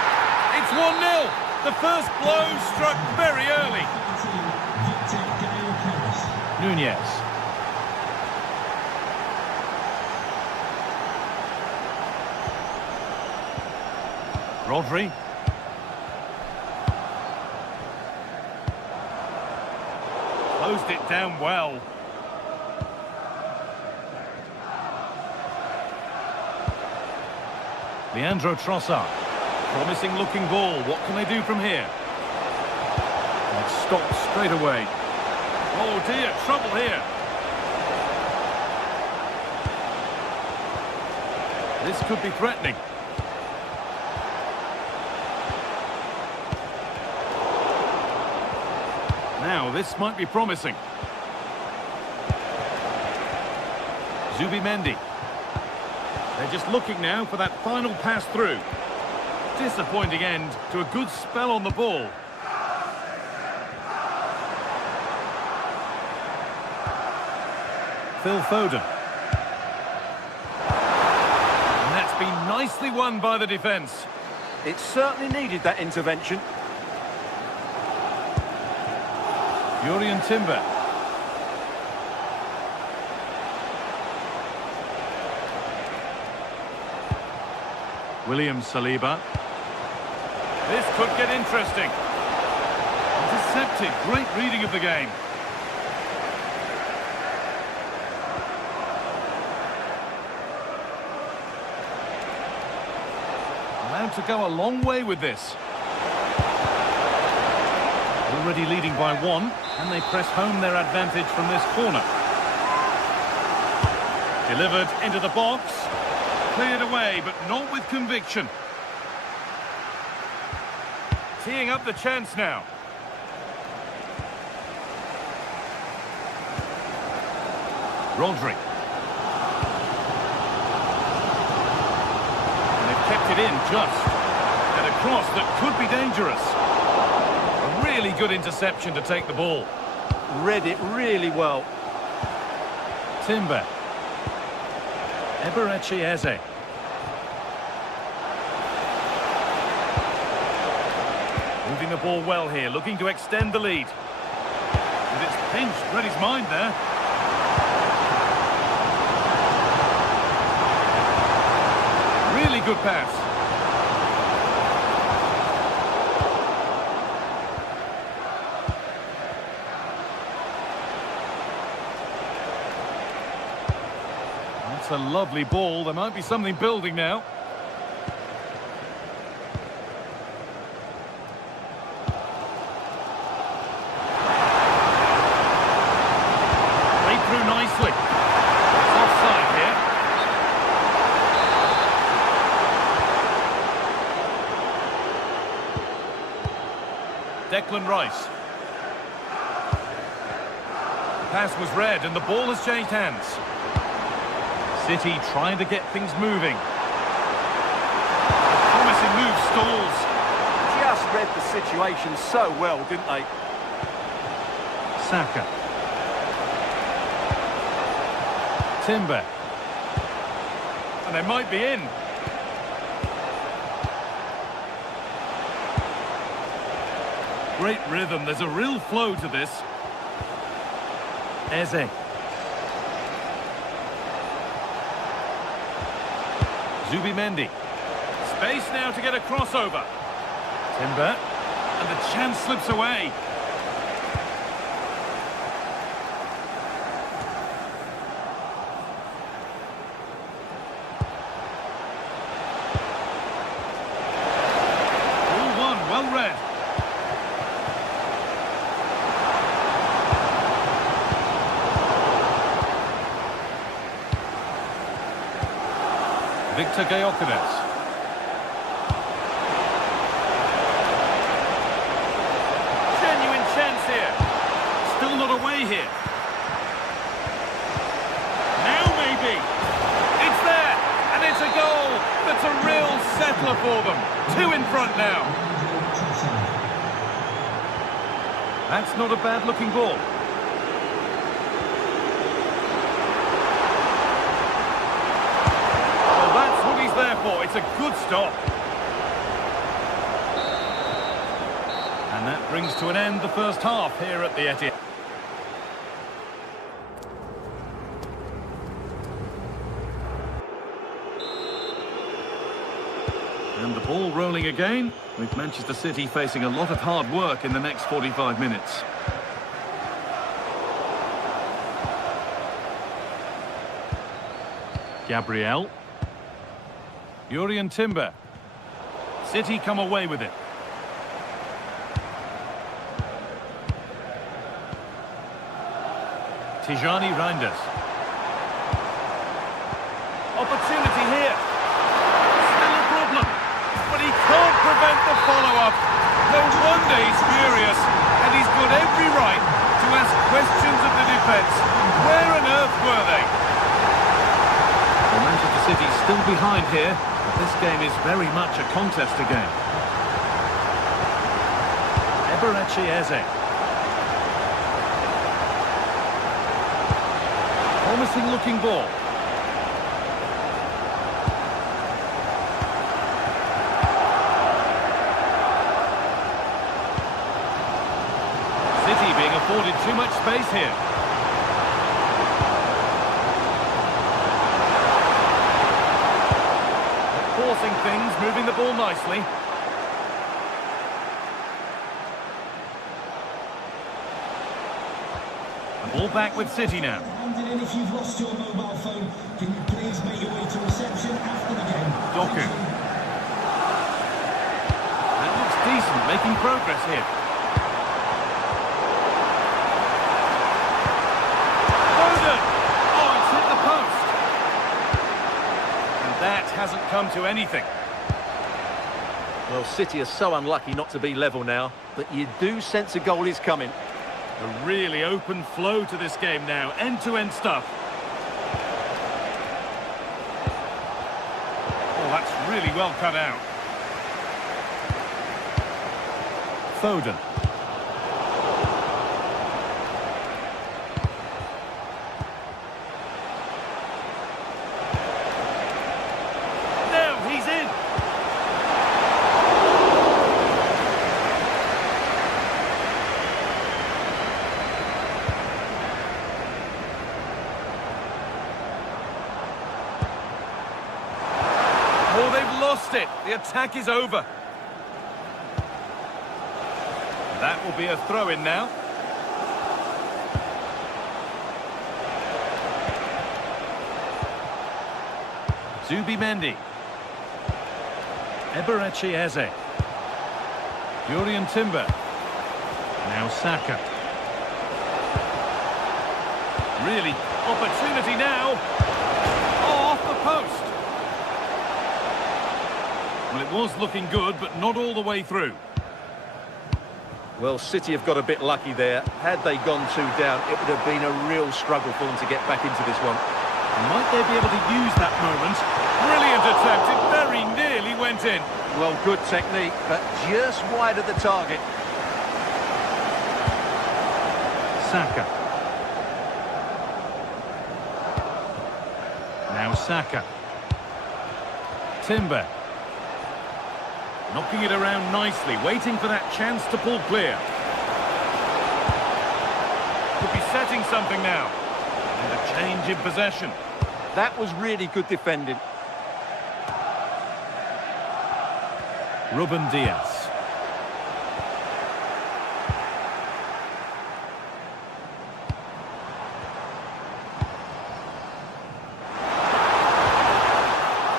It's 1-0. The first blow struck very early. Nunez. Rodri. Closed it down well. Leandro Trossard. Promising looking ball. What can they do from here? And it stops straight away. Oh dear, trouble here. This could be threatening. Now, this might be promising. Zubimendi. They're just looking now for that final pass through. Disappointing end to a good spell on the ball. Phil Foden. And that's been nicely won by the defence. It certainly needed that intervention. Jurrien Timber. William Saliba. This could get interesting. Intercepted. Great reading of the game. Allowed to go a long way with this. Already leading by one, and they press home their advantage from this corner. Delivered into the box. Cleared away, but not with conviction. Teeing up the chance now. Rodri. And they've kept it in just. And a cross that could be dangerous. A really good interception to take the ball. Read it really well. Timber. Eberechi Eze. Moving the ball well here, looking to extend the lead. And it's pinched, read his mind there. Really good pass. That's a lovely ball. There might be something building now. Played through nicely. It's offside here. Declan Rice. The pass was read and the ball has changed hands. City trying to get things moving. Promising move stalls. Just read the situation so well, didn't they? Saka. Timber. And they might be in. Great rhythm. There's a real flow to this. Eze. Zubimendi. Space now to get a crossover. Timber. And the chance slips away. All one, well read. Victor Gyökeres. Genuine chance here. Still not away here. Now maybe. It's there. And it's a goal. That's a real settler for them. 2 in front now. That's not a bad looking ball. There for. It's a good stop. And that brings to an end the first half here at the Etihad. And the ball rolling again, with Manchester City facing a lot of hard work in the next 45 minutes. Gabriel. Jurrien Timber. City come away with it. Tijani Reinders. Opportunity here. prevent the follow-up. No wonder he's furious, and he's got every right to ask questions of the defence. Where on earth were they? Well, Manchester City's still behind here, but this game is very much a contest again. Eberechi Eze. Promising looking ball. City being afforded too much space here. Forcing things, moving the ball nicely. The ball back with City now. Handed in if you've lost your mobile phone. Can you please make your way to reception after the game? Doku. That looks decent, making progress here. Foden! Oh, it's hit the post. And that hasn't come to anything. Well, City are so unlucky not to be level now, but you do sense a goal is coming. A really open flow to this game now, end-to-end stuff. Oh, that's really well cut out. Foden. Now he's in. Oh, they've lost it. The attack is over. That will be a throw-in now. Zubimendi. Eberechi Eze. Jurriën Timber. Now Saka. Really, opportunity now. Oh, off the post. Well, it was looking good, but not all the way through. Well, City have got a bit lucky there. Had they gone 2 down, it would have been a real struggle for them to get back into this one. Might they be able to use that moment? Brilliant attempt. It very nearly went in. Well, good technique, but just wide of the target. Saka. Now Saka. Timber. Knocking it around nicely, waiting for that chance to pull clear. Could be setting something now. And a change in possession. That was really good defending. Ruben Diaz.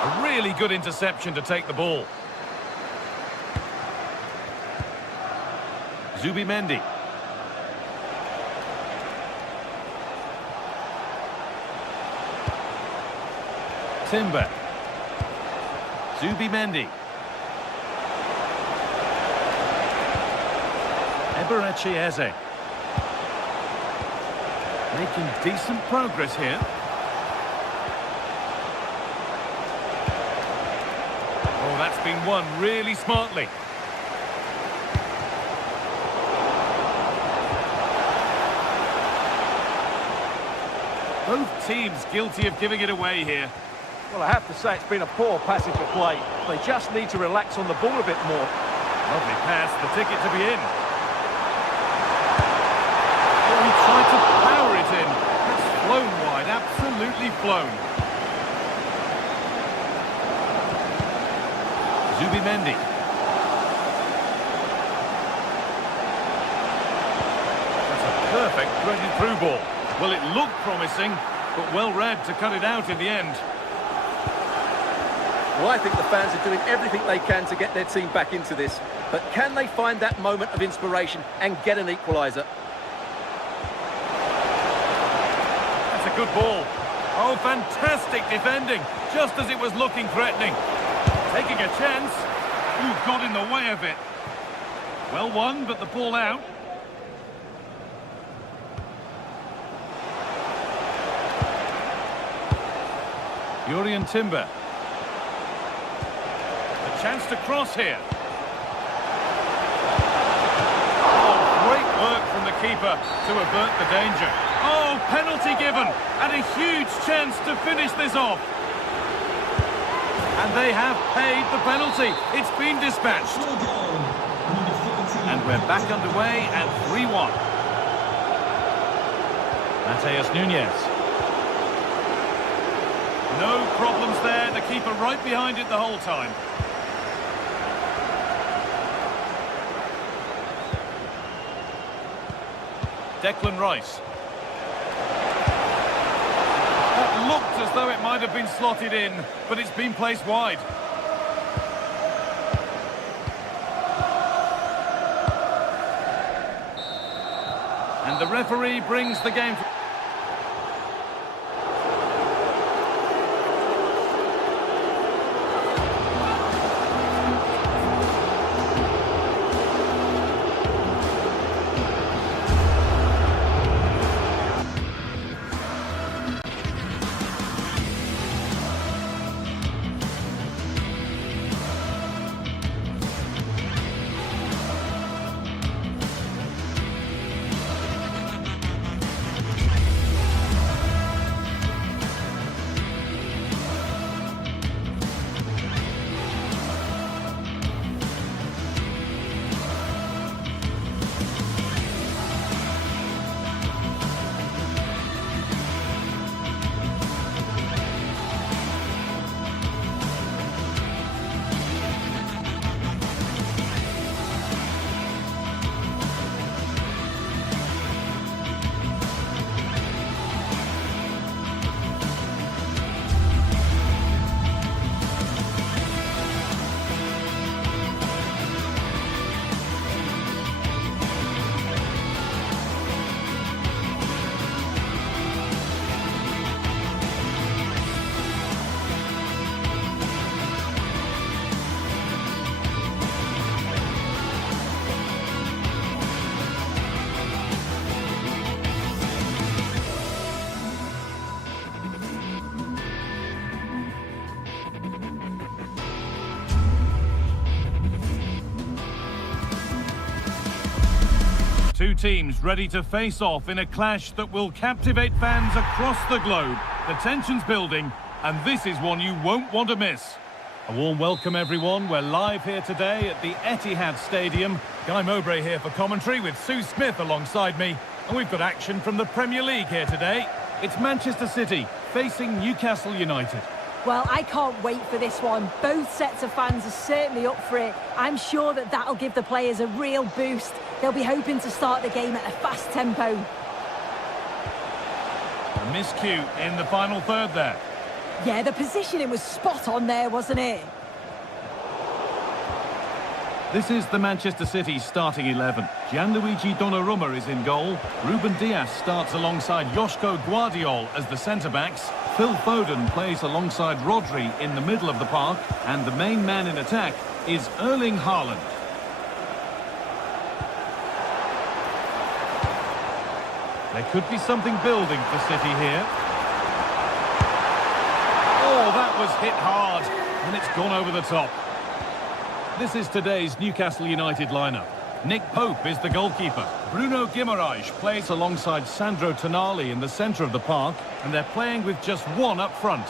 A really good interception to take the ball. Zubimendi. Timber. Zubimendi. Eberechi Eze. Making decent progress here. Oh, that's been won really smartly. Both teams guilty of giving it away here. Well, I have to say it's been a poor passage of play. They just need to relax on the ball a bit more. Lovely pass, the ticket to be in. Oh, he tried to power it in. That's flown wide, absolutely flown. Zubimendi. That's a perfect threaded through ball. Well, it looked promising, but well read to cut it out in the end. Well, I think the fans are doing everything they can to get their team back into this. But can they find that moment of inspiration and get an equaliser? That's a good ball. Oh, fantastic defending, just as it was looking threatening. Taking a chance. Ooh, got in the way of it. Well won, but the ball out. Jurien Timber. A chance to cross here. Oh, great work from the keeper to avert the danger. Oh, penalty given, and a huge chance to finish this off. And they have paid the penalty. It's been dispatched. And we're back underway at 3-1. Mateus Nunes. No problems there, the keeper right behind it the whole time. Declan Rice. That looked as though it might have been slotted in, but it's been placed wide. And the referee brings the game. Two teams ready to face off in a clash that will captivate fans across the globe. The tension's building, and this is one you won't want to miss. A warm welcome, everyone. We're live here today at the Etihad Stadium. Guy Mowbray here for commentary with Sue Smith alongside me. And we've got action from the Premier League here today. It's Manchester City facing Newcastle United. Well, I can't wait for this one. Both sets of fans are certainly up for it. I'm sure that that'll give the players a real boost. They'll be hoping to start the game at a fast tempo. A miscue in the final third there. Yeah, the positioning was spot on there, wasn't it? This is the Manchester City starting 11. Gianluigi Donnarumma is in goal. Ruben Dias starts alongside Joško Guardiol as the centre-backs. Phil Foden plays alongside Rodri in the middle of the park. And the main man in attack is Erling Haaland. There could be something building for City here. Oh, that was hit hard, and it's gone over the top. This is today's Newcastle United lineup. Nick Pope is the goalkeeper. Bruno Guimaraes plays alongside Sandro Tonali in the centre of the park, and they're playing with just one up front.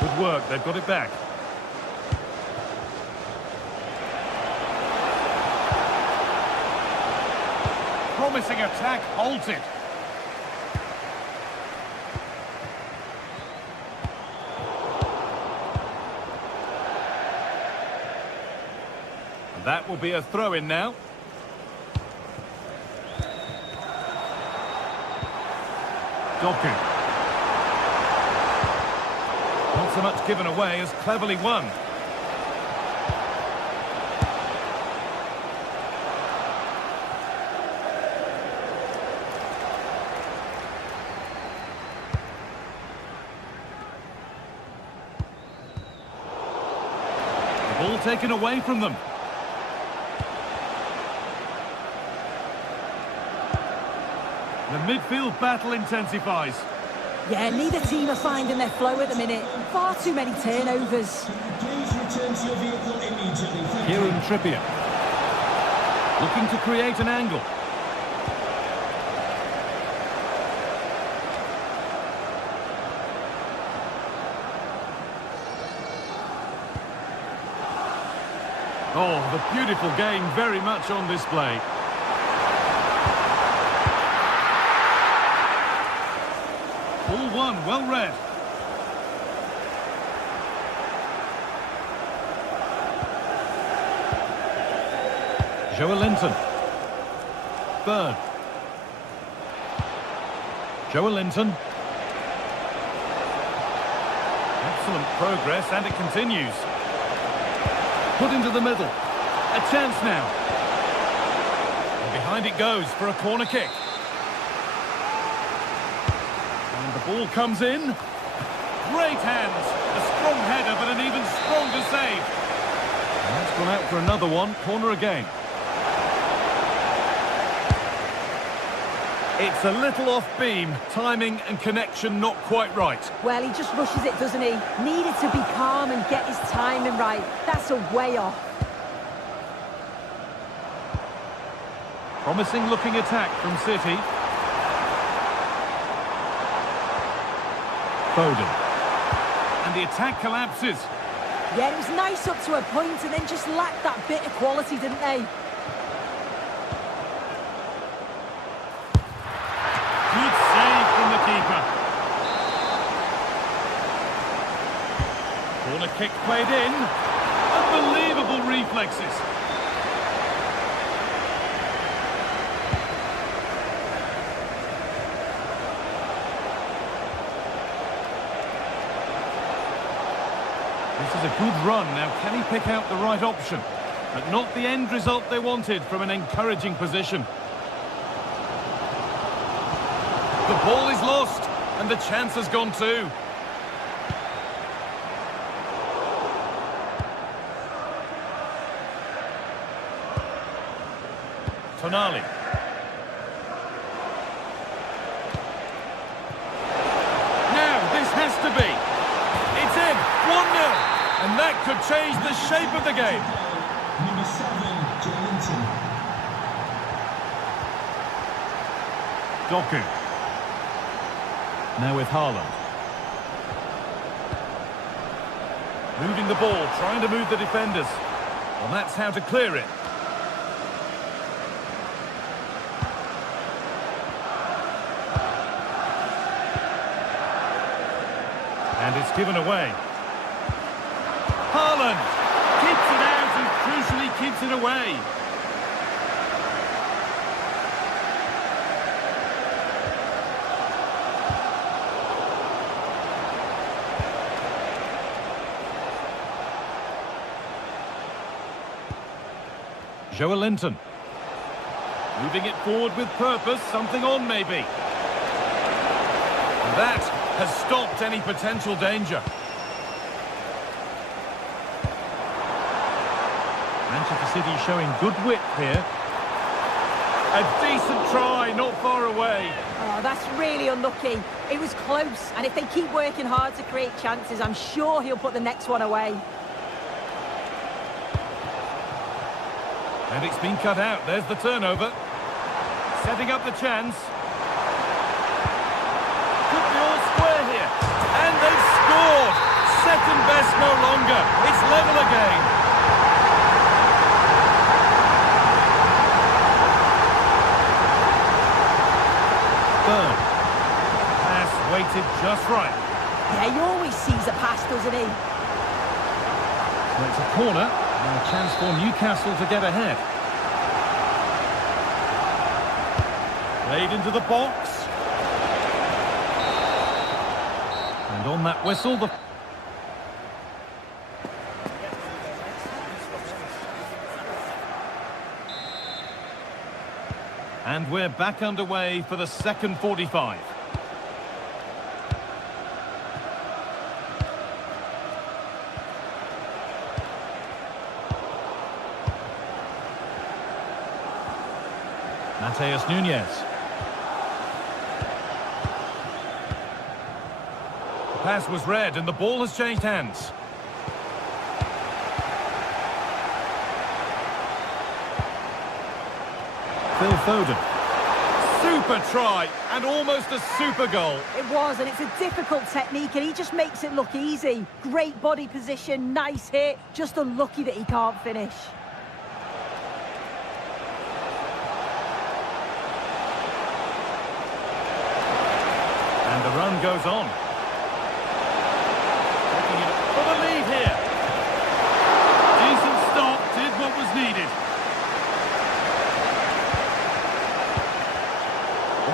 Good work, they've got it back. Promising attack halted. That will be a throw-in now. Doku. Not so much given away as cleverly won. ball taken away from them. The midfield battle intensifies. Yeah, neither team are finding their flow at the minute. Far too many turnovers. Please return to your vehicle immediately. Thank you. Kieran Trippier. Looking to create an angle. Oh, the beautiful game very much on display. Ball one, well read. Joelinton. Bird. Joelinton. Excellent progress, and it continues. Put into the middle. A chance now. And behind it goes for a corner kick. And the ball comes in. Great hands. A strong header, but an even stronger save. And that's gone out for another one. Corner again. It's a little off beam. Timing and connection not quite right. Well, he just rushes it, doesn't he? Needed to be calm and get his timing right. That's a way off. Promising looking attack from City. Foden. And the attack collapses. Yeah, it was nice up to a point and then just lacked that bit of quality, didn't they? Good save from the keeper. Corner kick played in. Unbelievable reflexes. This is a good run. Now, can he pick out the right option? But not the end result they wanted from an encouraging position. The ball is lost, and the chance has gone too. Tonali. Now, this has to be. It's in, 1-0. And that could change the shape of the game. Number 7, Joelinton. Doku. Now with Haaland. Moving the ball, trying to move the defenders. Well, that's how to clear it. And it's given away. Haaland keeps it out and crucially keeps it away. Joelinton. Moving it forward with purpose, something on maybe. And that has stopped any potential danger. Manchester City showing good width here. A decent try, not far away. Oh, that's really unlucky. It was close, and if they keep working hard to create chances, I'm sure he'll put the next one away. And it's been cut out. There's the turnover. Setting up the chance. Could be all square here. And they've scored. Second best no longer. It's level again. Bird. Pass weighted just right. Yeah, he always sees a pass, doesn't he? So it's a corner. And a chance for Newcastle to get ahead. Played into the box. And on that whistle, the... And we're back underway for the second 45. Mateus Nunes. The pass was read and the ball has changed hands. Phil Foden. Super try and almost a super goal. It was, and it's a difficult technique, and he just makes it look easy. Great body position, nice hit, just unlucky that he can't finish. And the run goes on. Taking it for the lead here. Decent stop, did what was needed.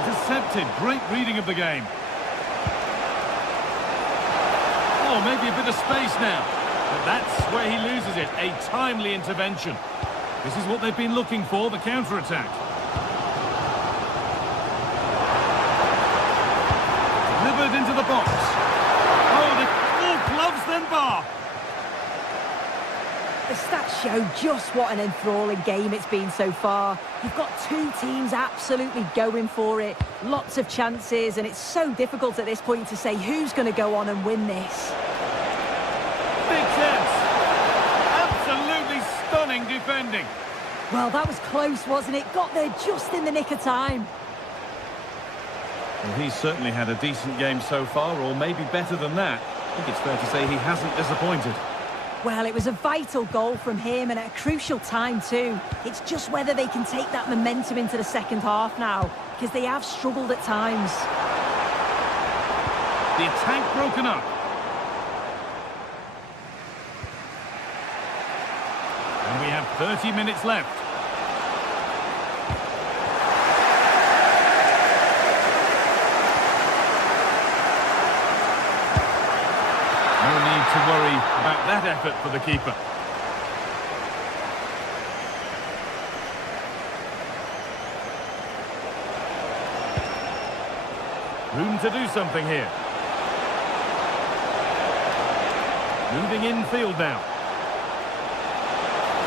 Intercepted, great reading of the game. Oh, maybe a bit of space now. But that's where he loses it, a timely intervention. This is what they've been looking for, the counter-attack. Delivered into the box. Oh, the gloves then bar. The stats show just what an enthralling game it's been so far. You've got two teams absolutely going for it. Lots of chances, and it's so difficult at this point to say who's going to go on and win this. Big chance. Absolutely stunning defending. Well, that was close, wasn't it? Got there just in the nick of time. Well, he's certainly had a decent game so far, or maybe better than that. I think it's fair to say he hasn't disappointed. Well, it was a vital goal from him, and at a crucial time too. It's just whether they can take that momentum into the second half now, because they have struggled at times. The attack broken up. And we have 30 minutes left. No need to worry about that effort for the keeper. Room to do something here. Moving infield now.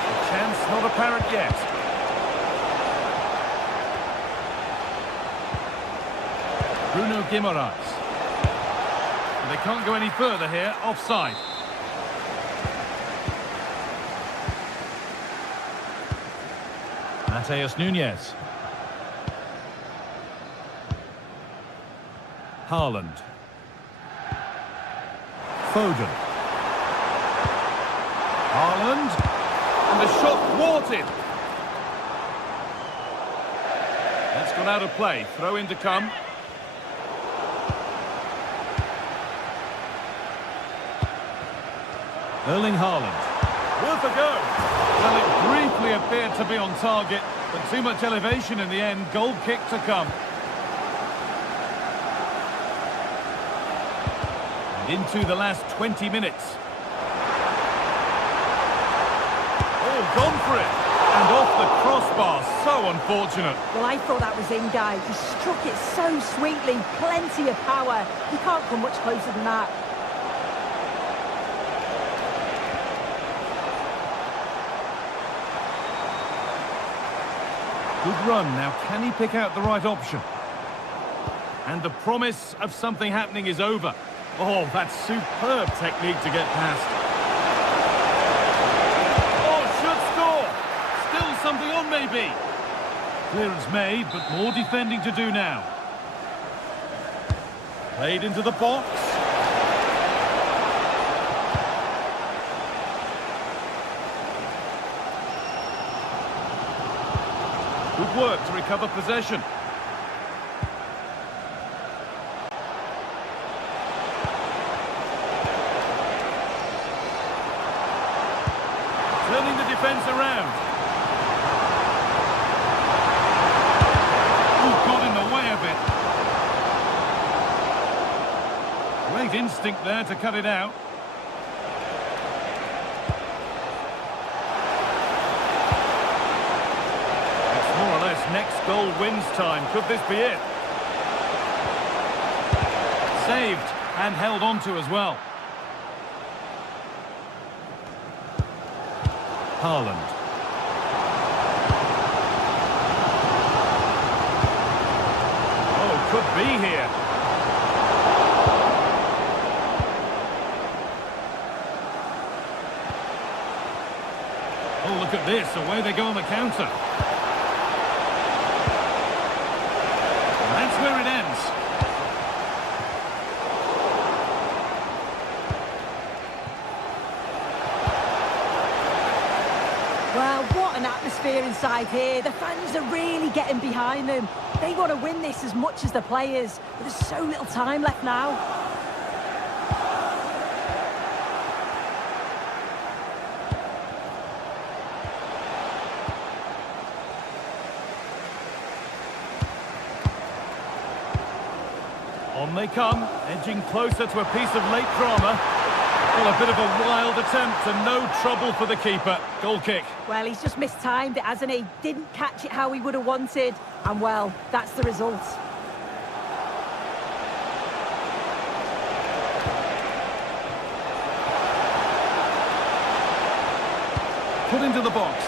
A chance not apparent yet. Bruno Guimaraes. They can't go any further here, offside. Mateus Nunes. Haaland. Foden. Haaland. And the shot thwarted. That's gone out of play. Throw in to come. Erling Haaland. Worth a go. Well, it briefly appeared to be on target, but too much elevation in the end. Goal kick to come. And into the last 20 minutes. Oh, gone for it. And off the crossbar. So unfortunate. Well, I thought that was in, guy. He struck it so sweetly. Plenty of power. You can't come much closer than that. Good run. Now, can he pick out the right option? And the promise of something happening is over. Oh, that's superb technique to get past. Oh, should score. Still something on, maybe. Clearance made, but more defending to do now. Played into the box. Good work to recover possession. Turning the defence around. Oh, got in the way of it. Great instinct there to cut it out. More or less next goal wins time. Could this be it? Saved and held on to as well. Haaland. be here. Oh, look at this. Away they go on the counter. And that's where it ends. Well, what an atmosphere inside here. The fans are really getting behind them. They want to win this as much as the players, but there's so little time left now. On they come, edging closer to a piece of late drama. Well, a bit of a wild attempt and no trouble for the keeper. Goal kick. Well, he's just mistimed it, hasn't he? Didn't catch it how he would have wanted. And, well, that's the result. Put into the box.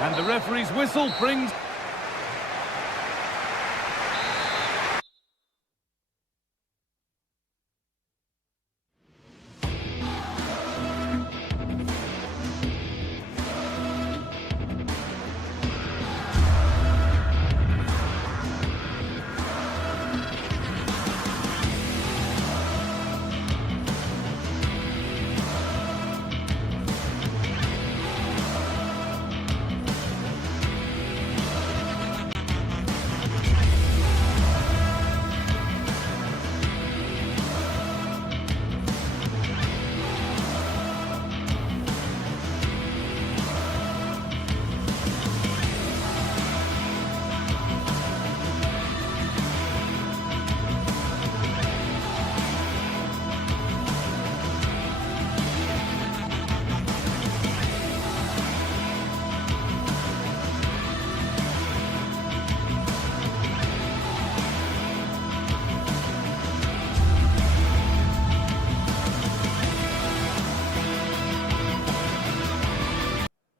And the referee's whistle brings...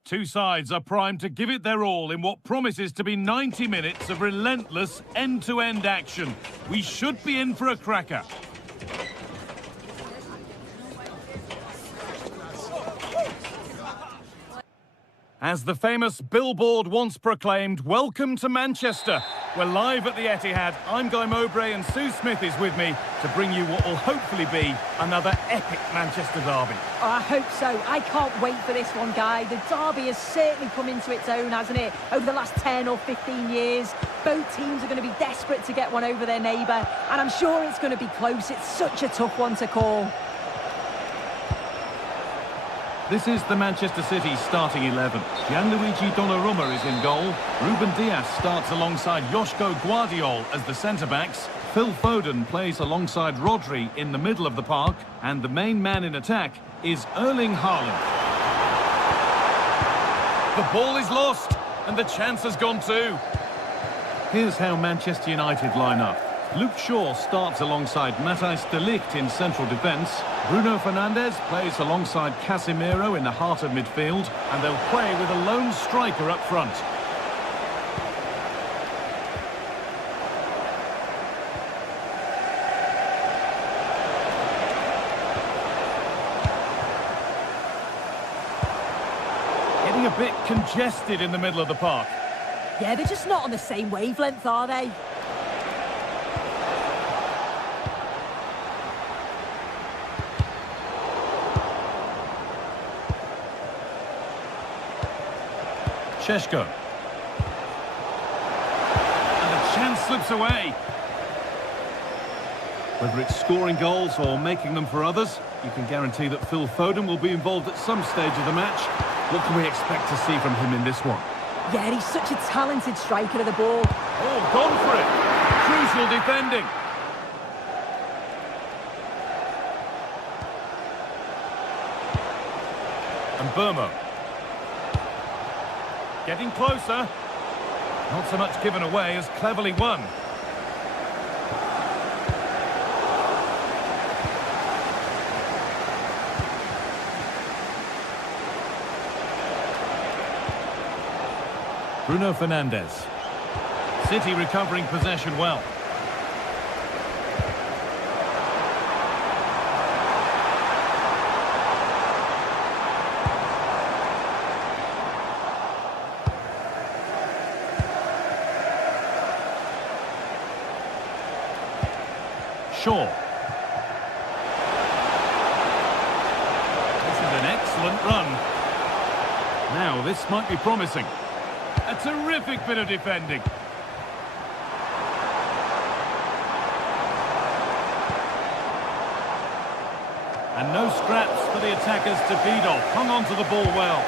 Two sides are primed to give it their all in what promises to be 90 minutes of relentless end-to-end action. We should be in for a cracker. As the famous billboard once proclaimed, welcome to Manchester. We're live at the Etihad. I'm Guy Mowbray and Sue Smith is with me to bring you what will hopefully be another epic Manchester derby. Oh, I hope so. I can't wait for this one, Guy. The derby has certainly come into its own, hasn't it? Over the last 10 or 15 years, both teams are going to be desperate to get one over their neighbour, and I'm sure it's going to be close. It's such a tough one to call. This is the Manchester City starting 11. Gianluigi Donnarumma is in goal. Ruben Dias starts alongside Joško Guardiol as the centre-backs. Phil Foden plays alongside Rodri in the middle of the park. And the main man in attack is Erling Haaland. The ball is lost, and the chance has gone too. Here's how Manchester United line up. Luke Shaw starts alongside Matthijs de Ligt in central defence. Bruno Fernandes plays alongside Casemiro in the heart of midfield, and they'll play with a lone striker up front. Getting a bit congested in the middle of the park. Yeah, they're just not on the same wavelength, are they? Šeško. And the chance slips away. Whether it's scoring goals or making them for others, you can guarantee that Phil Foden will be involved at some stage of the match. What can we expect to see from him in this one? Yeah, he's such a talented striker of the ball. Oh, gone for it. Crucial defending. And Burmo. Getting closer. Not so much given away as cleverly won. Bruno Fernandes. City recovering possession well. Shaw. This is an excellent run. Now, this might be promising. A terrific bit of defending. And no scraps for the attackers to feed off. Hung on to the ball well.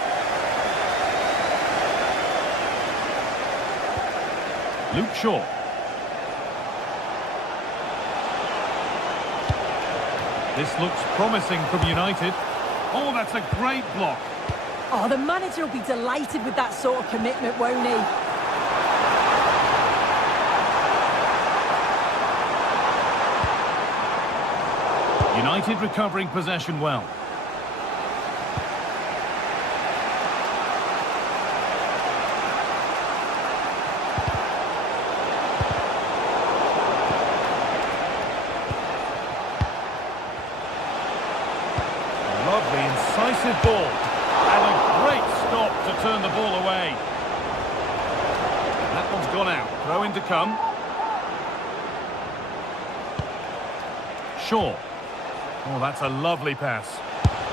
Luke Shaw. This looks promising from United. Oh, that's a great block. Oh, the manager will be delighted with that sort of commitment, won't he? United recovering possession well. Lovely, incisive ball. And a great stop to turn the ball away. That one's gone out. Throw in to come. Shaw. Oh, that's a lovely pass.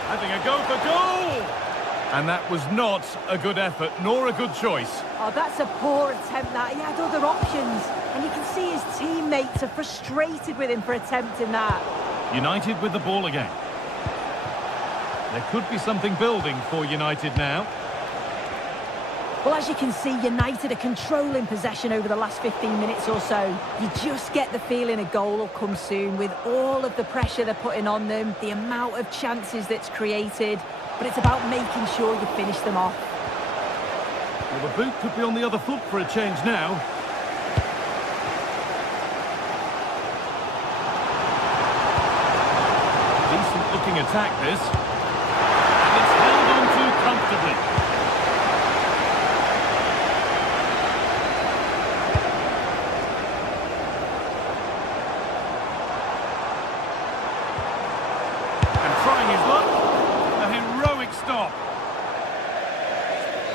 Having a go for goal! And that was not a good effort, nor a good choice. Oh, that's a poor attempt, that. He had other options. And you can see his teammates are frustrated with him for attempting that. United with the ball again. There could be something building for United now. Well, as you can see, United are controlling possession over the last 15 minutes or so. You just get the feeling a goal will come soon with all of the pressure they're putting on them, the amount of chances that's created, but it's about making sure you finish them off. Well, the boot could be on the other foot for a change now. Decent looking attack, this. And it's held on to comfortably.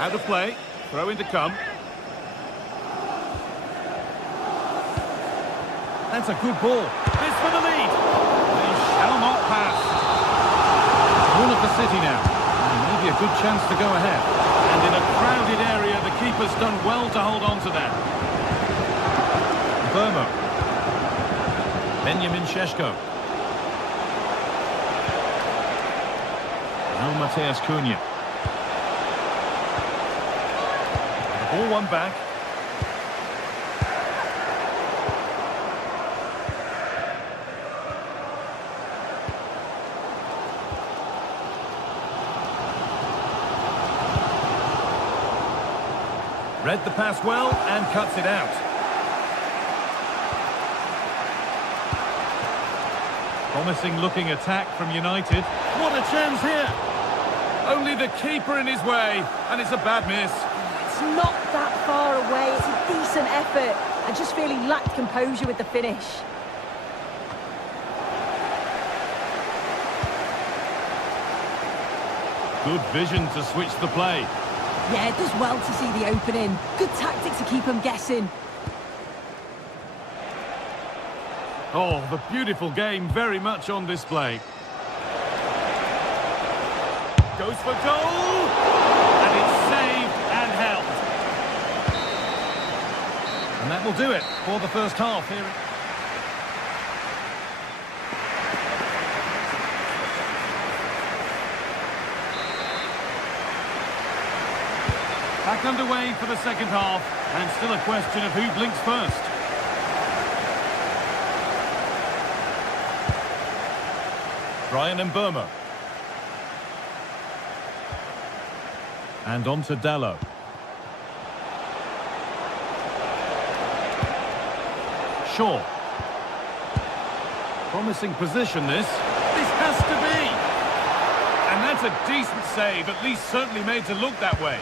Out of play, throw in to come. That's a good ball. This for the lead. They shall not pass. Corner for City now. And maybe a good chance to go ahead. And in a crowded area, the keeper's done well to hold on to that. Burma. Benjamin Šeško. Now Mateus Cunha. Ball one back. Read the pass well and cuts it out. Promising looking attack from United. What a chance here! Only the keeper in his way, and it's a bad miss. It's not that far away. It's a decent effort. I just feel he lacked composure with the finish. Good vision to switch the play. Yeah, it does well to see the opening. Good tactic to keep him guessing. Oh, the beautiful game very much on display. Goes for goal! And it's saved and held. And that will do it for the first half here. Back underway for the second half, and still a question of who blinks first. Brian Mbeumo. And on to Dalot. Shaw. Promising position, this. This has to be! And that's a decent save, at least certainly made to look that way.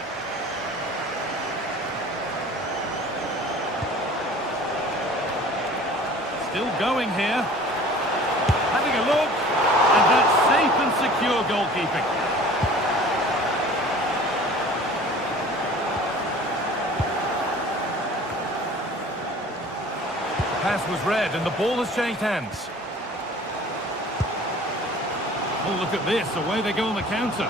Still going here. Having a look. And that's safe and secure goalkeeping. The pass was read and the ball has changed hands. Oh, look at this. Away they go on the counter.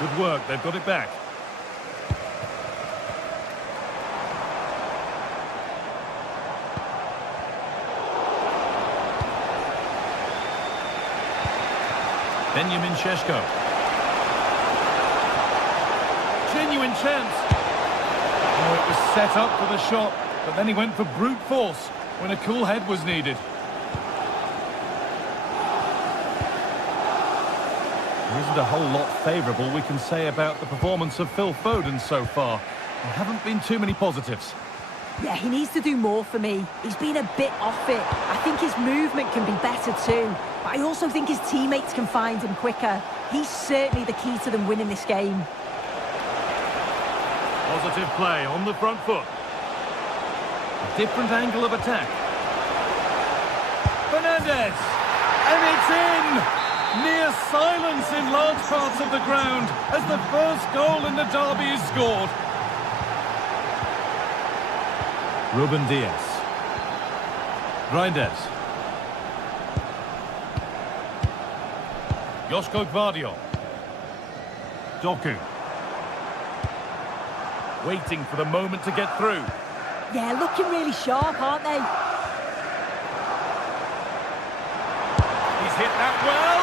Good work, they've got it back. Benjamin Šeško. Genuine chance. Oh, it was set up for the shot, but then he went for brute force when a cool head was needed. There isn't a whole lot favourable we can say about the performance of Phil Foden so far. There haven't been too many positives. Yeah, he needs to do more for me. He's been a bit off it. I think his movement can be better too. But I also think his teammates can find him quicker. He's certainly the key to them winning this game. Positive play on the front foot. A different angle of attack. Fernandez! And it's in! Near silence in large parts of the ground as the first goal in the derby is scored. Ruben Diaz. Reinders. Joško Gvardiol. Doku. Waiting for the moment to get through. Yeah, looking really sharp, aren't they? He's hit that well!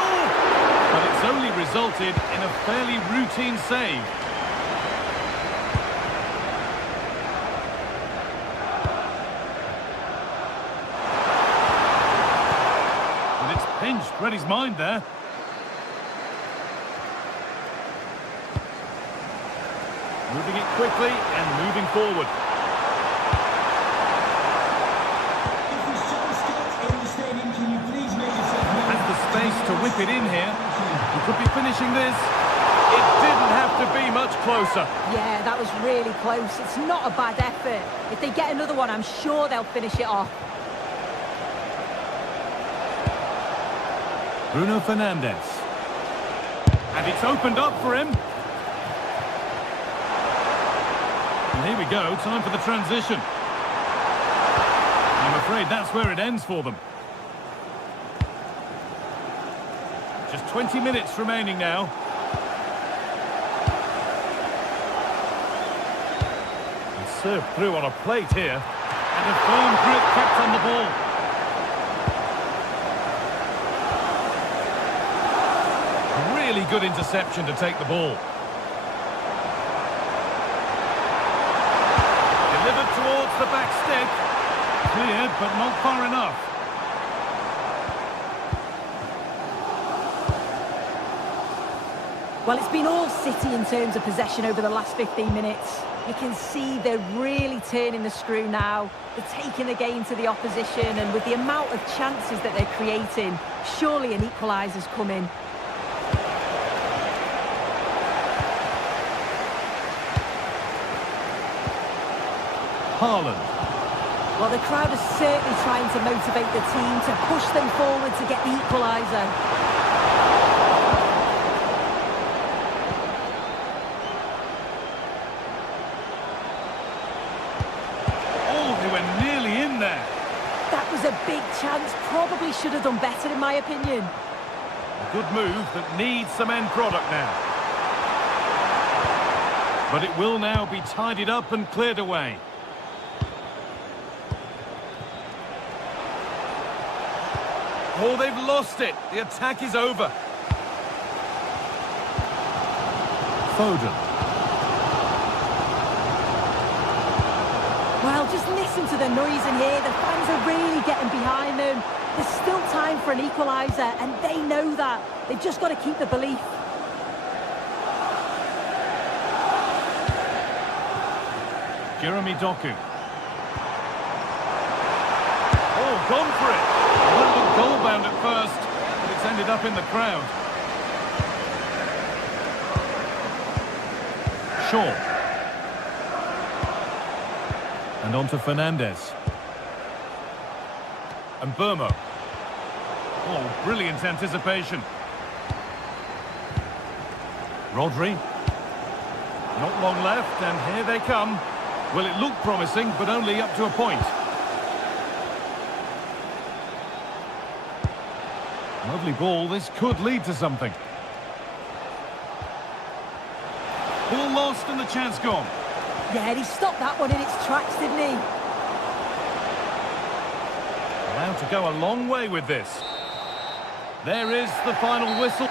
But it's only resulted in a fairly routine save. But it's pinched Reddy's mind there. Moving it quickly and moving forward. If there's chance in the stadium, can you please make yourself known? Has the space to whip it in here. He could be finishing this. It didn't have to be much closer. Yeah, that was really close. It's not a bad effort. If they get another one, I'm sure they'll finish it off. Bruno Fernandes. And it's opened up for him. And here we go, time for the transition. I'm afraid that's where it ends for them. Just 20 minutes remaining now. And served through on a plate here. And a firm grip kept on the ball. Really good interception to take the ball. Delivered towards the back stick. Cleared, but not far enough. Well, it's been all City in terms of possession over the last 15 minutes. You can see they're really turning the screw now. They're taking the game to the opposition, and with the amount of chances that they're creating, surely an equaliser's coming. Haaland. Well, the crowd is certainly trying to motivate the team to push them forward to get the equaliser. Oh, they were nearly in there. That was a big chance. Probably should have done better, in my opinion. A good move that needs some end product now. But it will now be tidied up and cleared away. Oh, they've lost it. The attack is over. Foden. Well, just listen to the noise in here. The fans are really getting behind them. There's still time for an equaliser, and they know that. They've just got to keep the belief. Jeremy Doku. Oh, gone for it. That looked goal-bound at first. It's ended up in the crowd. Shaw. And on to Fernandes. And Burmo. Oh, brilliant anticipation. Rodri. Not long left, and here they come. Well, it looked promising, but only up to a point. Lovely ball. This could lead to something. Ball lost and the chance gone. Yeah, he stopped that one in its tracks, didn't he? Allowed to go a long way with this. There is the final whistle.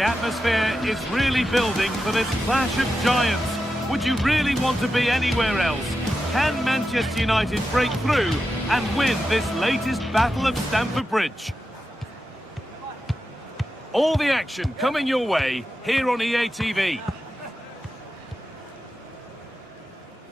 The atmosphere is really building for this clash of giants. Would you really want to be anywhere else? Can Manchester United break through and win this latest battle of Stamford Bridge? All the action coming your way here on EA TV.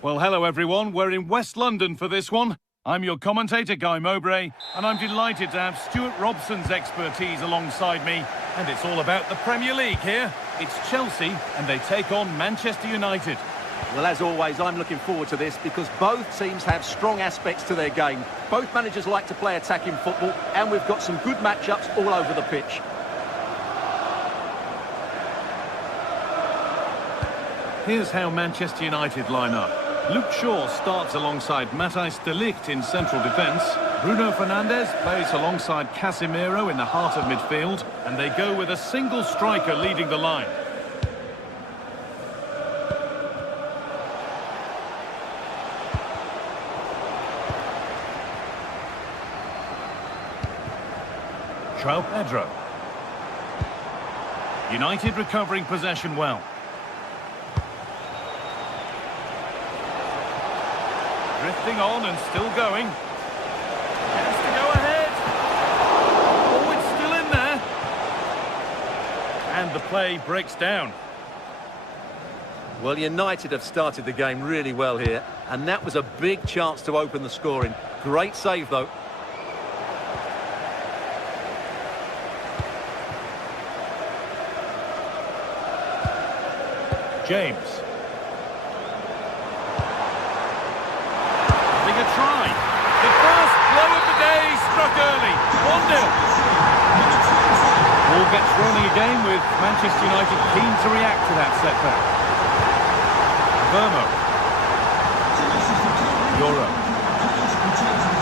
Well, hello everyone. We're in West London for this one. I'm your commentator, Guy Mowbray, and I'm delighted to have Stuart Robson's expertise alongside me. And it's all about the Premier League here. It's Chelsea, and they take on Manchester United. Well, as always, I'm looking forward to this because both teams have strong aspects to their game. Both managers like to play attacking football, and we've got some good matchups all over the pitch. Here's how Manchester United line up. Luke Shaw starts alongside Matthijs de Ligt in central defence. Bruno Fernandes plays alongside Casemiro in the heart of midfield. And they go with a single striker leading the line. João Pedro. United recovering possession well. Drifting on and still going. Chance to go ahead. Oh, it's still in there. And the play breaks down. Well, United have started the game really well here, and that was a big chance to open the scoring. Great save, though. James. Having a try. The first blow of the day struck early. 1-0. Ball gets rolling again with Manchester United keen to react to that setback. Vermo. Euro.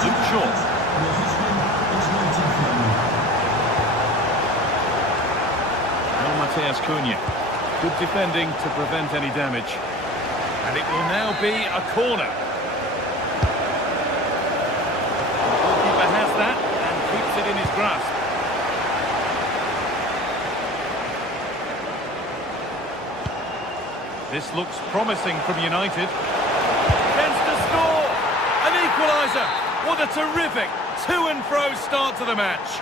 Luke Shaw. Now Mateus Cunha. Good defending to prevent any damage. And it will now be a corner. The goalkeeper has that and keeps it in his grasp. This looks promising from United. Chance to score! An equaliser! What a terrific to and fro start to the match.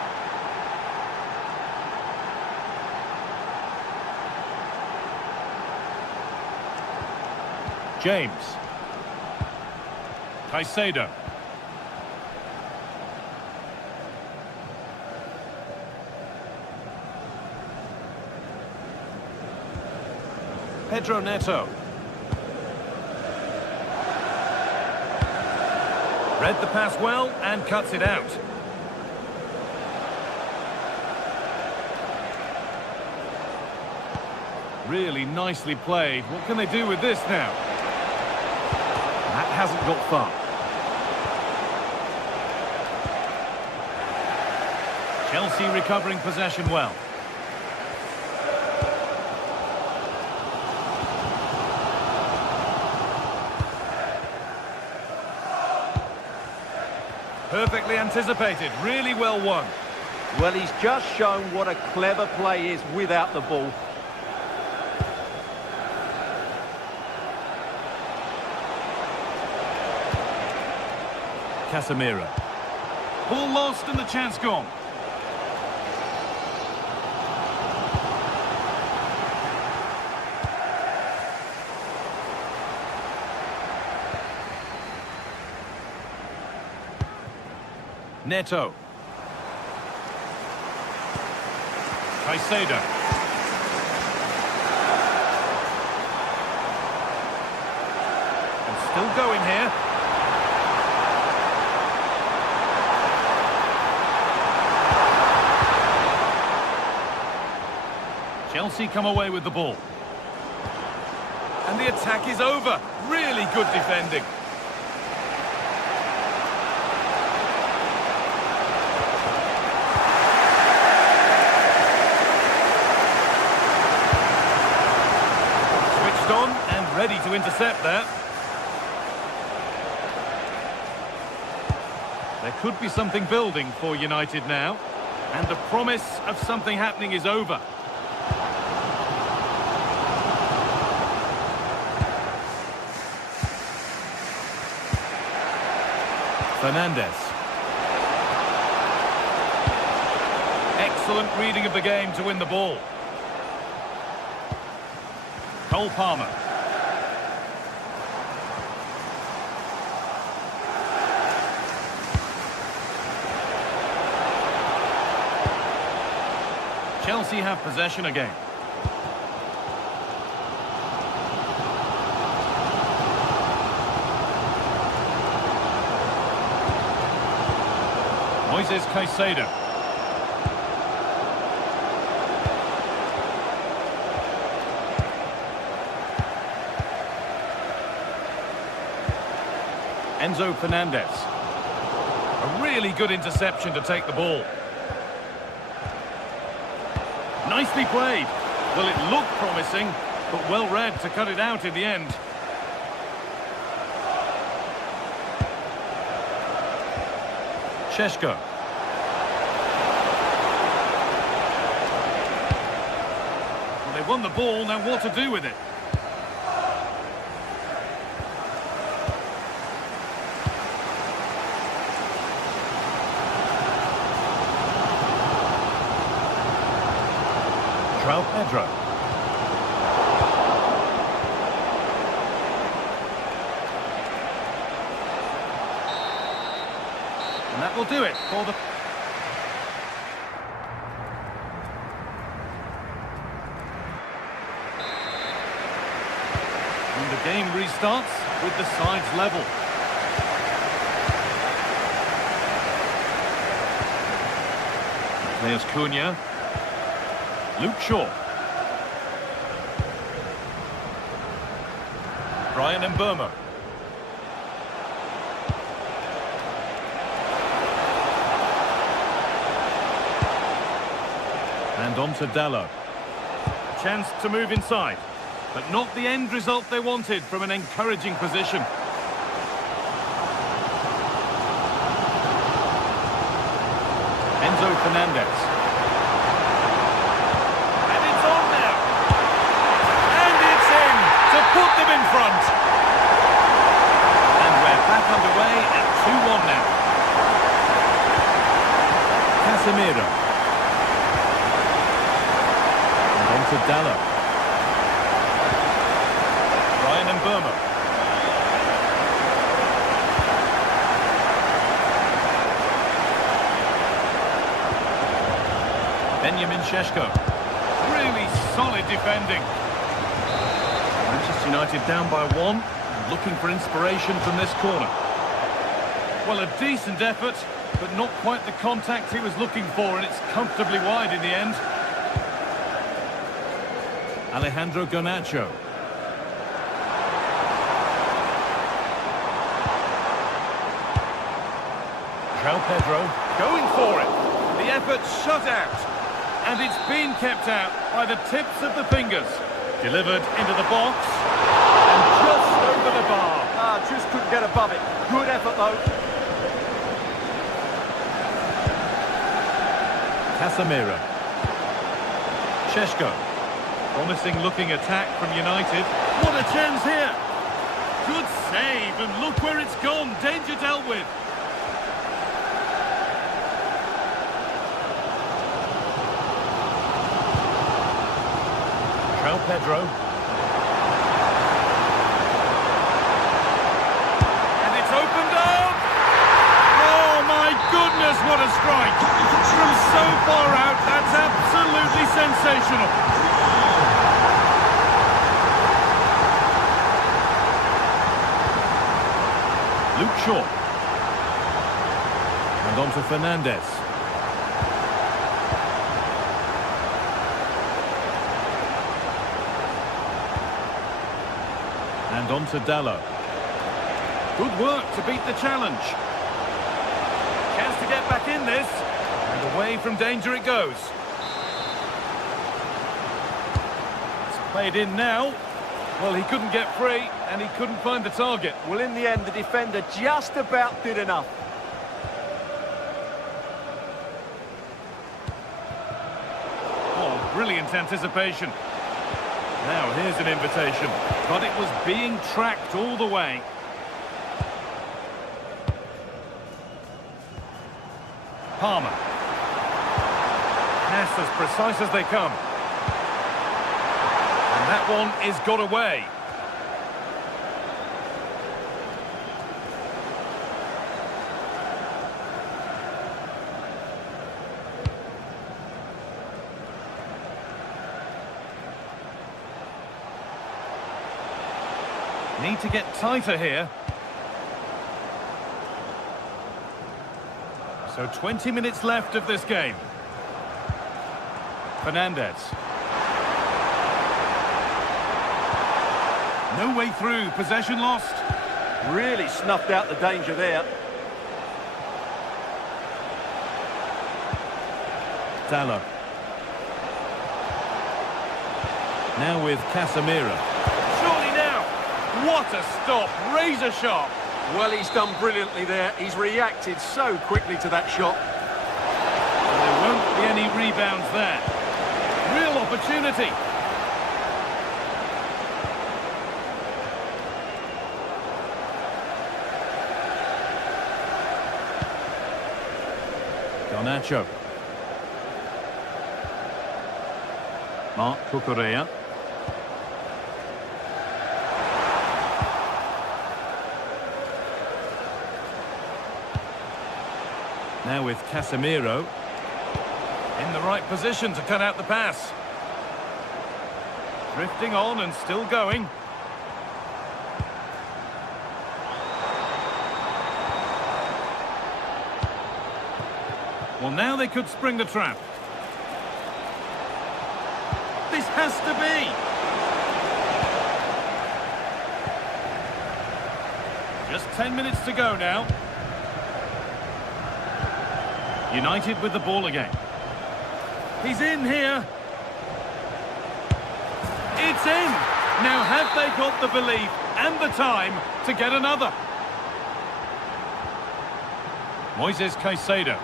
James. Caicedo. Pedro Neto. Read the pass well and cuts it out. Really nicely played. What can they do with this now? That hasn't got far. Chelsea recovering possession well. Perfectly anticipated, really well won. Well, he's just shown what a clever play is without the ball. Casemiro. Ball lost and the chance gone. Neto. Caicedo. And still going here. Chelsea come away with the ball. And the attack is over. Really good defending. Switched on and ready to intercept that. There could be something building for United now. And the promise of something happening is over. Fernandez. Excellent reading of the game to win the ball. Cole Palmer. Chelsea have possession again. Moises Caicedo. Enzo Fernandez. A really good interception to take the ball. Nicely played. Well, it looked promising, but well read to cut it out in the end. Šeško. Well, they won the ball, now what to do with it? Pedro. And that will do it for the... And the game restarts with the sides level. There's Cunha. Luke Shaw. Brian Mbeumo. And on to Dalot. Chance to move inside, but not the end result they wanted from an encouraging position. Enzo Fernandez. Put them in front. And we're back underway at 2-1 now. Casemiro. And on to Dalot. Brian Mbeumo. Benjamin Šeško. Really solid defending. Manchester United down by 1, looking for inspiration from this corner. Well, a decent effort, but not quite the contact he was looking for, and it's comfortably wide in the end. Alejandro Garnacho. João Pedro going for it. The effort shut out, and it's been kept out by the tips of the fingers. Delivered into the box, and just over the bar. Just couldn't get above it. Good effort, though. Casemiro. Šeško. Promising looking attack from United. What a chance here. Good save, and look where it's gone. Danger dealt with. João Pedro. And it's opened up! Oh my goodness, what a strike! From so far out, that's absolutely sensational. Luke Shaw. And on to Fernandez. And on to Dalot. Good work to beat the challenge. Chance to get back in this. And away from danger it goes. It's played in now. Well, he couldn't get free, and he couldn't find the target. Well, in the end, the defender just about did enough. Oh, brilliant anticipation. Now, here's an invitation, but it was being tracked all the way. Palmer. Pass as precise as they come. And that one is got away. Need to get tighter here. So 20 minutes left of this game. Fernandez. No way through, possession lost. Really snuffed out the danger there. Dallo. Now with Casemiro. Surely now. What a stop. Razor sharp. Well, he's done brilliantly there. He's reacted so quickly to that shot. There won't be any rebounds there. Real opportunity. Garnacho. Marc Cucurella. Now with Casemiro. In the right position to cut out the pass. Drifting on and still going. Well, now they could spring the trap. This has to be. Just 10 minutes to go now. United with the ball again. He's in here. It's in. Now have they got the belief and the time to get another? Moises Caicedo.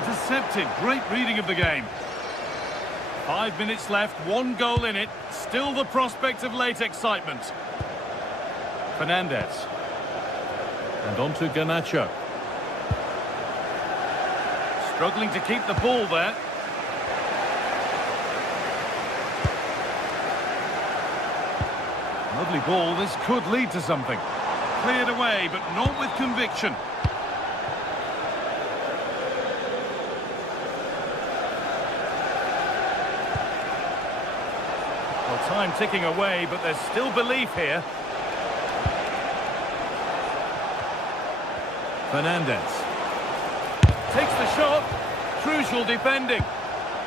Intercepted. Great reading of the game. 5 minutes left, 1 goal in it. Still the prospect of late excitement. Fernandez. And on to Garnacho. Struggling to keep the ball there. Lovely ball. This could lead to something. Cleared away, but not with conviction. Well, time ticking away, but there's still belief here. Fernandez. Takes the shot. Crucial defending.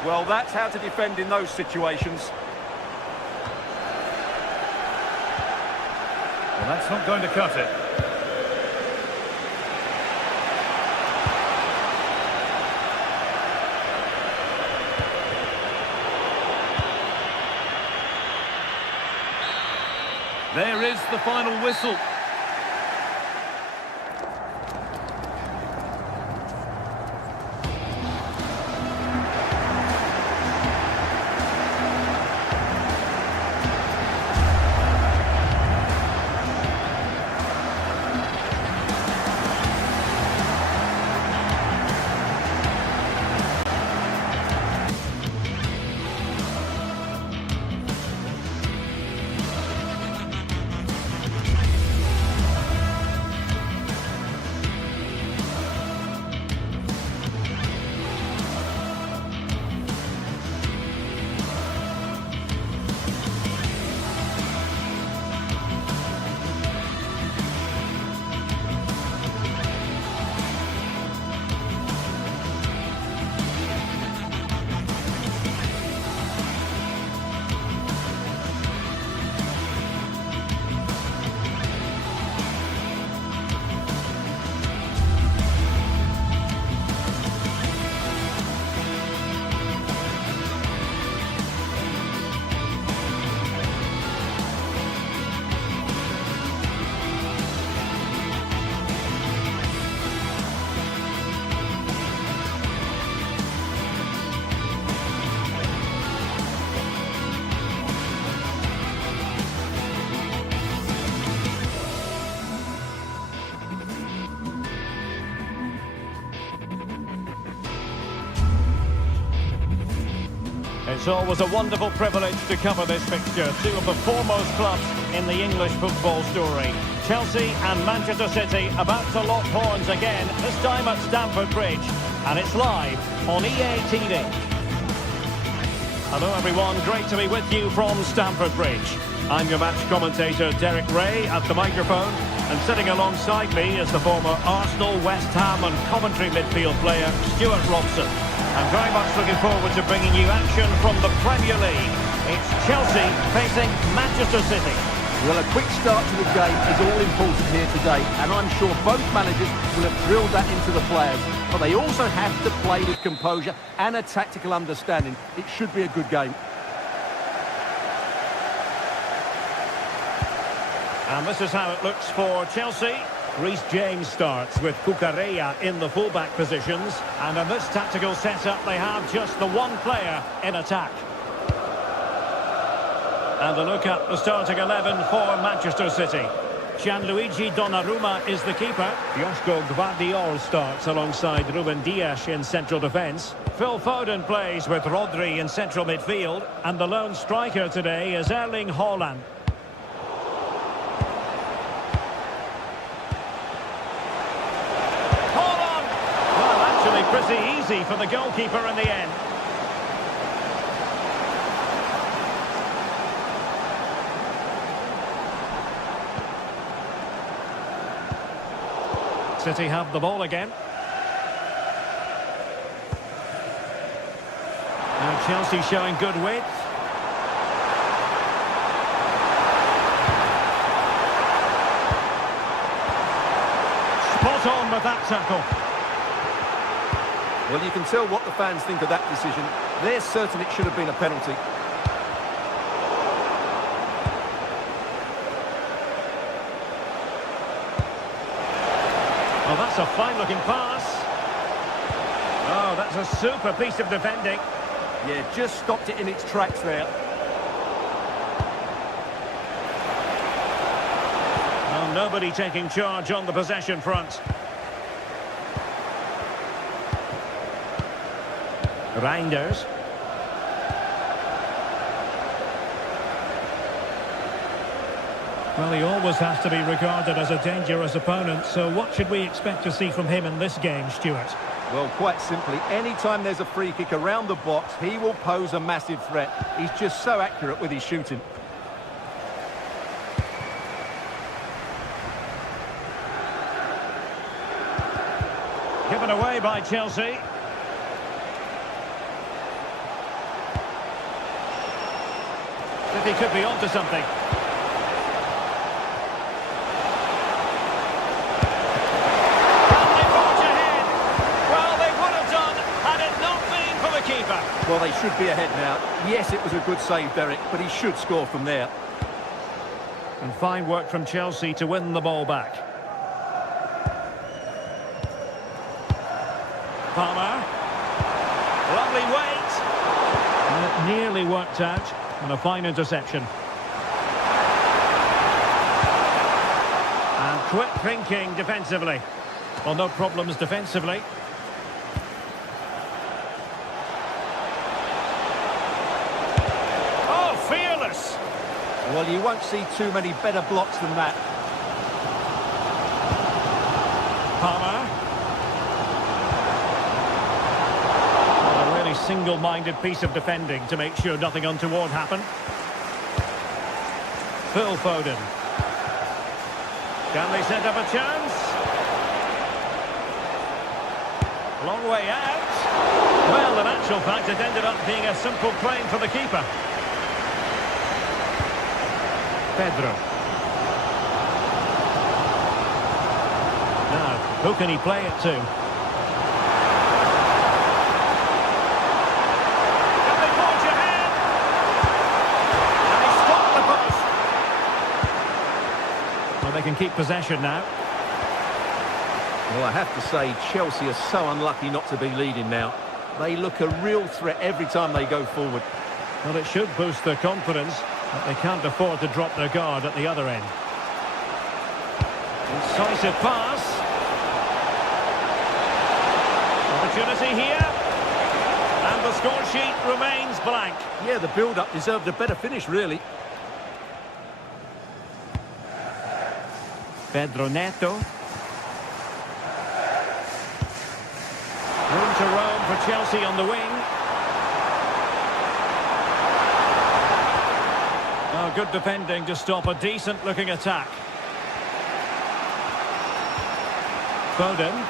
Well, that's how to defend in those situations. Well, that's not going to cut it. There is the final whistle. It's always a wonderful privilege to cover this fixture. Two of the foremost clubs in the English football story. Chelsea and Manchester City about to lock horns again, this time at Stamford Bridge. And it's live on EA TV. Hello everyone, great to be with you from Stamford Bridge. I'm your match commentator Derek Ray at the microphone, and sitting alongside me is the former Arsenal, West Ham and Coventry midfield player Stuart Robson. I'm very much looking forward to bringing you action from the Premier League. It's Chelsea facing Manchester City. Well, a quick start to the game is all important here today, and I'm sure both managers will have drilled that into the players. But they also have to play with composure and a tactical understanding. It should be a good game. And this is how it looks for Chelsea. Reece James starts with Cucurella in the fullback positions. And in this tactical setup, they have just the one player in attack. And a look at the starting 11 for Manchester City. Gianluigi Donnarumma is the keeper. Joško Gvardiol starts alongside Ruben Dias in central defence. Phil Foden plays with Rodri in central midfield. And the lone striker today is Erling Haaland. Pretty easy for the goalkeeper in the end. City have the ball again. Now Chelsea showing good width. Spot on with that tackle. Well, you can tell what the fans think of that decision. They're certain it should have been a penalty. Oh, that's a fine-looking pass. Oh, that's a super piece of defending. Yeah, just stopped it in its tracks there. Oh, nobody taking charge on the possession front. Reinders. Well, he always has to be regarded as a dangerous opponent, so what should we expect to see from him in this game, Stuart? Well, quite simply, anytime there's a free kick around the box, he will pose a massive threat. He's just so accurate with his shooting. Given away by Chelsea. He could be onto something. Can they forge ahead? Well, they would have done had it not been for the keeper. Well, they should be ahead now. Yes, it was a good save, Derek, but he should score from there. And fine work from Chelsea to win the ball back. Palmer. Lovely weight. And it nearly worked out. And a fine interception. And quick thinking defensively. Well, no problems defensively. Oh, fearless! Well, you won't see too many better blocks than that. Palmer. Single-minded piece of defending to make sure nothing untoward happened. Phil Foden. Can they set up a chance? Long way out. Well, in actual fact, it ended up being a simple claim for the keeper. Pedro. Now, who can he play it to? They can keep possession now. Well, I have to say, Chelsea are so unlucky not to be leading now. They look a real threat every time they go forward. Well, it should boost their confidence, but they can't afford to drop their guard at the other end. Incisive pass. Opportunity here. And And the score sheet remains blank. Yeah, the build-up deserved a better finish, really. Pedro Neto. Room to roam for Chelsea on the wing. Oh, good defending to stop a decent-looking attack. Foden.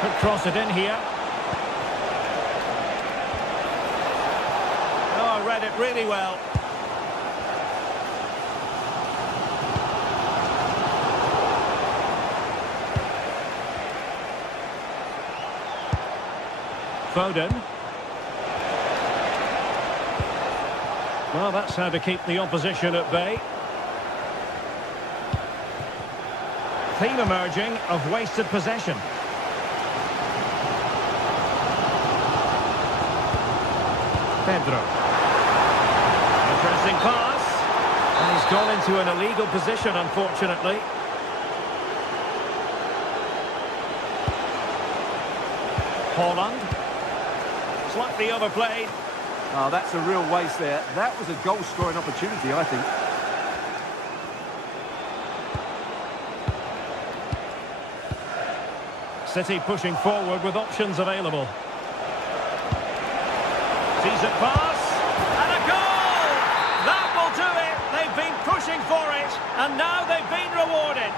Could cross it in here. Oh, read it really well. Foden. Well, that's how to keep the opposition at bay. Theme emerging of wasted possession. Pedro. Interesting pass. And he's gone into an illegal position, unfortunately. Holland. Slightly overplayed. Oh, that's a real waste there. That was a goal-scoring opportunity, I think. City pushing forward with options available. Decent pass. And a goal! That will do it. They've been pushing for it. And now they've been rewarded.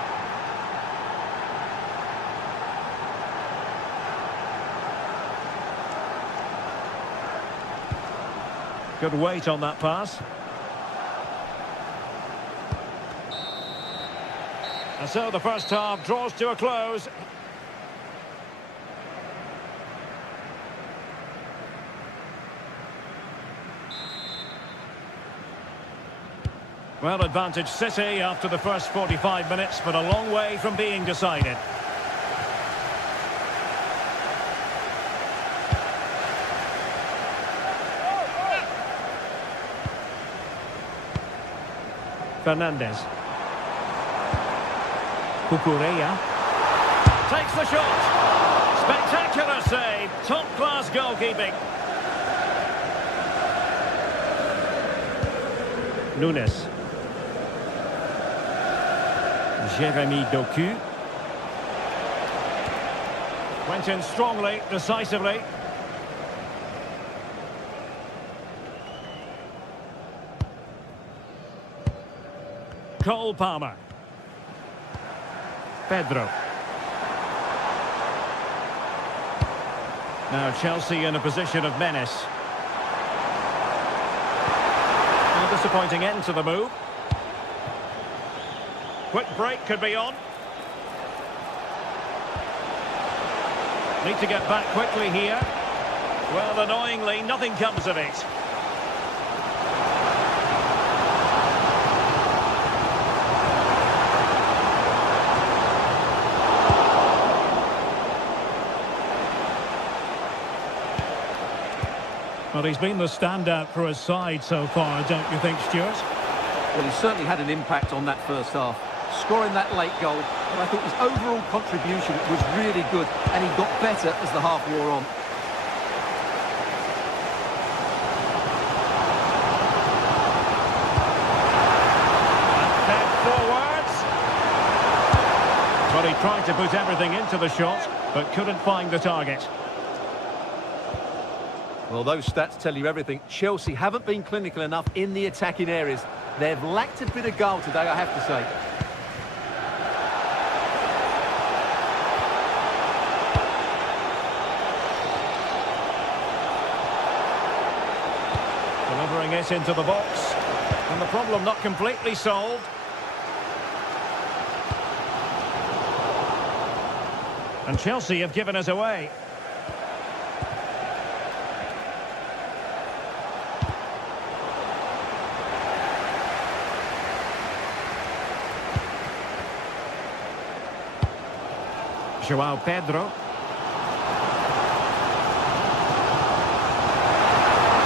Good weight on that pass. And so the first half draws to a close. Well, advantage City after the first 45 minutes, but a long way from being decided. Fernandez. Cucurella takes the shot. Spectacular save. Top-class goalkeeping. Nunes. Jeremy Doku. Went in strongly, decisively. Cole Palmer. Pedro. Now Chelsea in a position of menace. A disappointing end to the move. Quick break could be on. Need to get back quickly here. Well, annoyingly, nothing comes of it. Well, he's been the standout for his side so far, don't you think, Stuart? Well, he certainly had an impact on that first half. Scoring that late goal, but I thought his overall contribution was really good, and he got better as the half wore on. And forwards. Well, he tried to put everything into the shot, but couldn't find the target. Well, those stats tell you everything. Chelsea haven't been clinical enough in the attacking areas. They've lacked a bit of goal today, I have to say. Delivering it into the box. And the problem not completely solved. And Chelsea have given us away. João Pedro.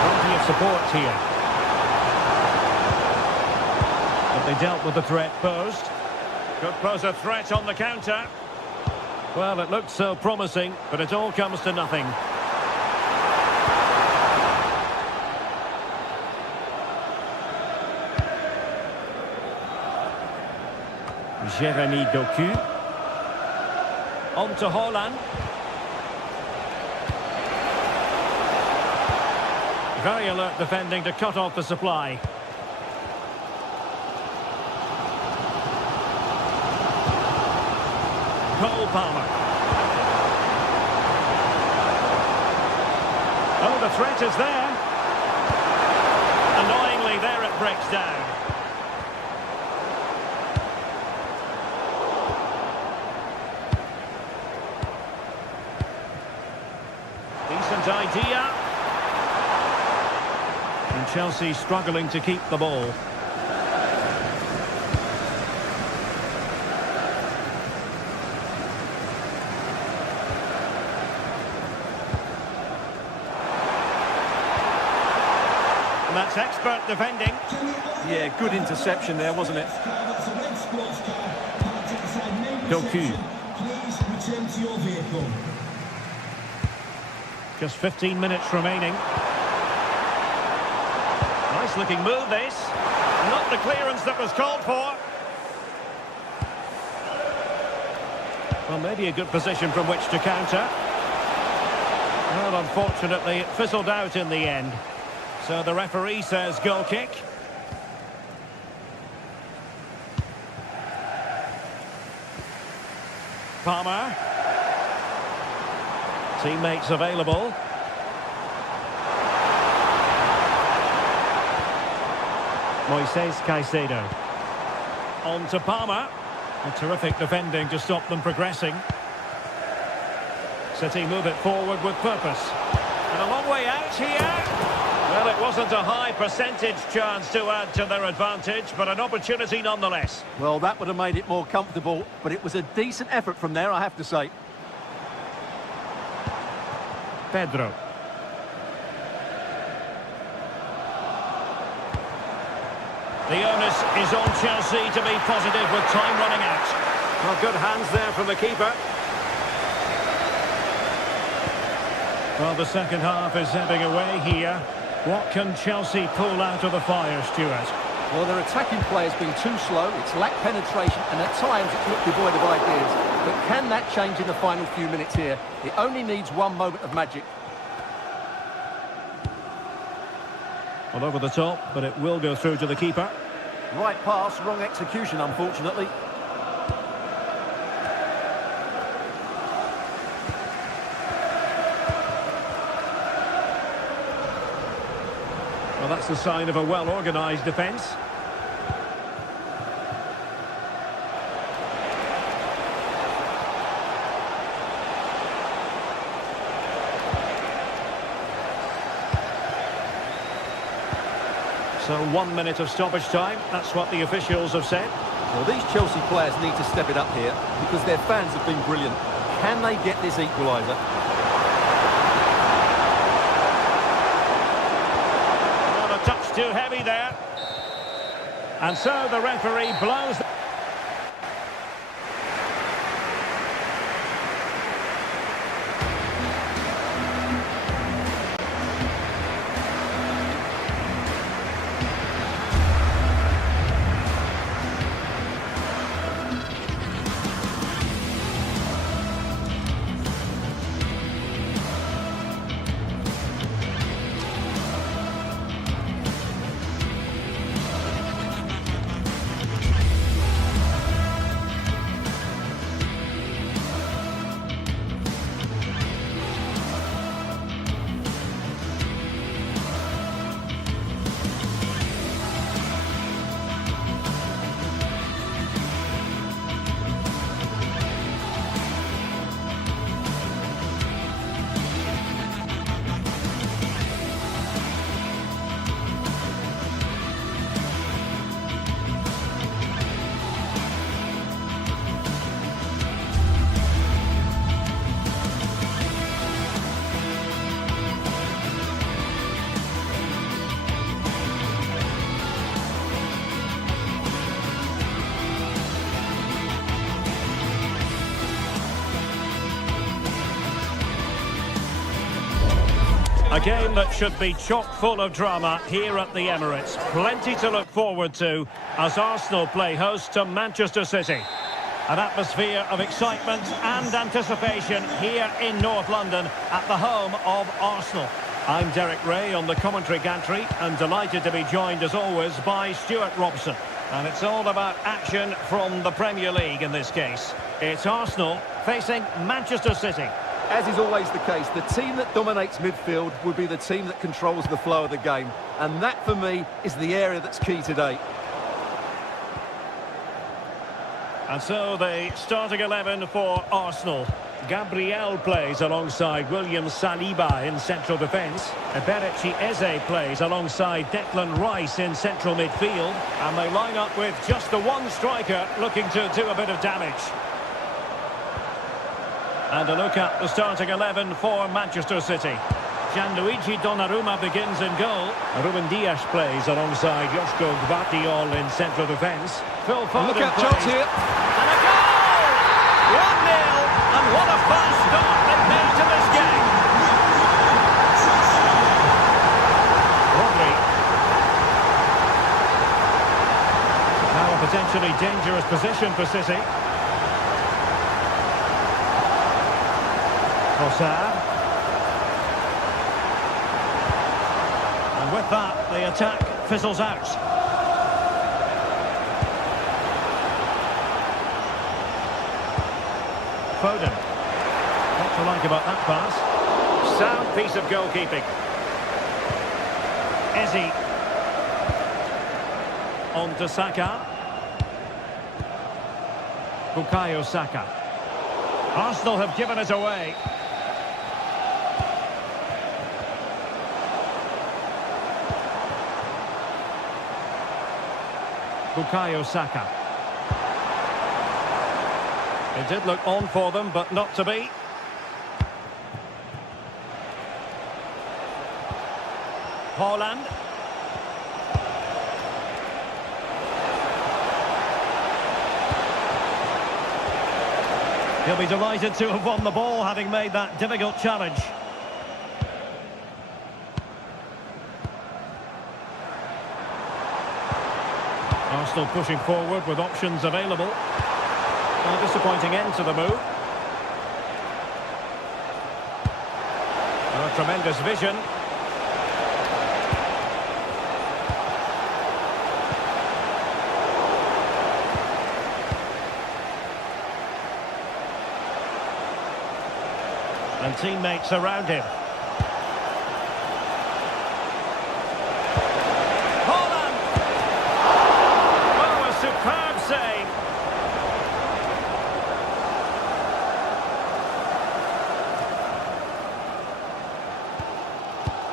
Plenty of support here. But they dealt with the threat posed. Could pose a threat on the counter. Well, it looked so promising, but it all comes to nothing. Jeremy Doku. On to Holland. Very alert defending to cut off the supply. Cole Palmer. Oh, the threat is there. Annoyingly, there it breaks down. Decent idea. And Chelsea struggling to keep the ball. And that's expert defending. Yeah, good interception there, wasn't it? Doku. Please return to your vehicle. Just 15 minutes remaining. Nice looking move this. Not the clearance that was called for. Well, maybe a good position from which to counter. Well, unfortunately, it fizzled out in the end. So the referee says goal kick. Palmer. Teammates available. Moises Caicedo. On to Palmer. A terrific defending to stop them progressing. City move it forward with purpose. And a long way out here. Well, it wasn't a high percentage chance to add to their advantage, but an opportunity nonetheless. Well, that would have made it more comfortable, but it was a decent effort from there, I have to say. Pedro. The onus is on Chelsea to be positive with time running out. Well, good hands there from the keeper. Well, the second half is ebbing away here. What can Chelsea pull out of the fire, Stuart? Well, their attacking play has been too slow, it's lacked penetration, and at times it's looked devoid of ideas. But can that change in the final few minutes here? It only needs one moment of magic. Well, over the top, but it will go through to the keeper. Right pass, wrong execution, unfortunately. Well, that's the sign of a well-organised defence. So 1 minute of stoppage time, that's what the officials have said. Well, these Chelsea players need to step it up here because their fans have been brilliant. Can they get this equaliser? Not a touch too heavy there. And so the referee blows... game that should be chock full of drama here at the Emirates. Plenty to look forward to as Arsenal play host to Manchester City. An atmosphere of excitement and anticipation here in North London at the home of Arsenal. I'm Derek Ray on the commentary gantry and delighted to be joined as always by Stuart Robson. And it's all about action from the Premier League in this case. It's Arsenal facing Manchester City. As is always the case, the team that dominates midfield will be the team that controls the flow of the game. And that, for me, is the area that's key today. And so the starting 11 for Arsenal. Gabriel plays alongside William Saliba in central defence. Eberechi Eze plays alongside Declan Rice in central midfield. And they line up with just the one striker looking to do a bit of damage. And a look at the starting 11 for Manchester City. Gianluigi Donnarumma begins in goal. Ruben Dias plays alongside Joško Gvardiol in central defence. Phil Foden Look at plays. chance here. And a goal! 1-0. And what a fast start they've made to this game. Rodri. Now a potentially dangerous position for City. Trossard. And with that, the attack fizzles out. Foden. What to like about that pass? Sound piece of goalkeeping. Eze. On to Saka. Bukayo Saka. Arsenal have given it away. Bukayo Saka. It did look on for them, but not to be. Haaland. He'll be delighted to have won the ball, having made that difficult challenge. Arsenal pushing forward with options available. A disappointing end to the move. Oh, tremendous vision. And teammates around him. Haaland! Oh, a superb save.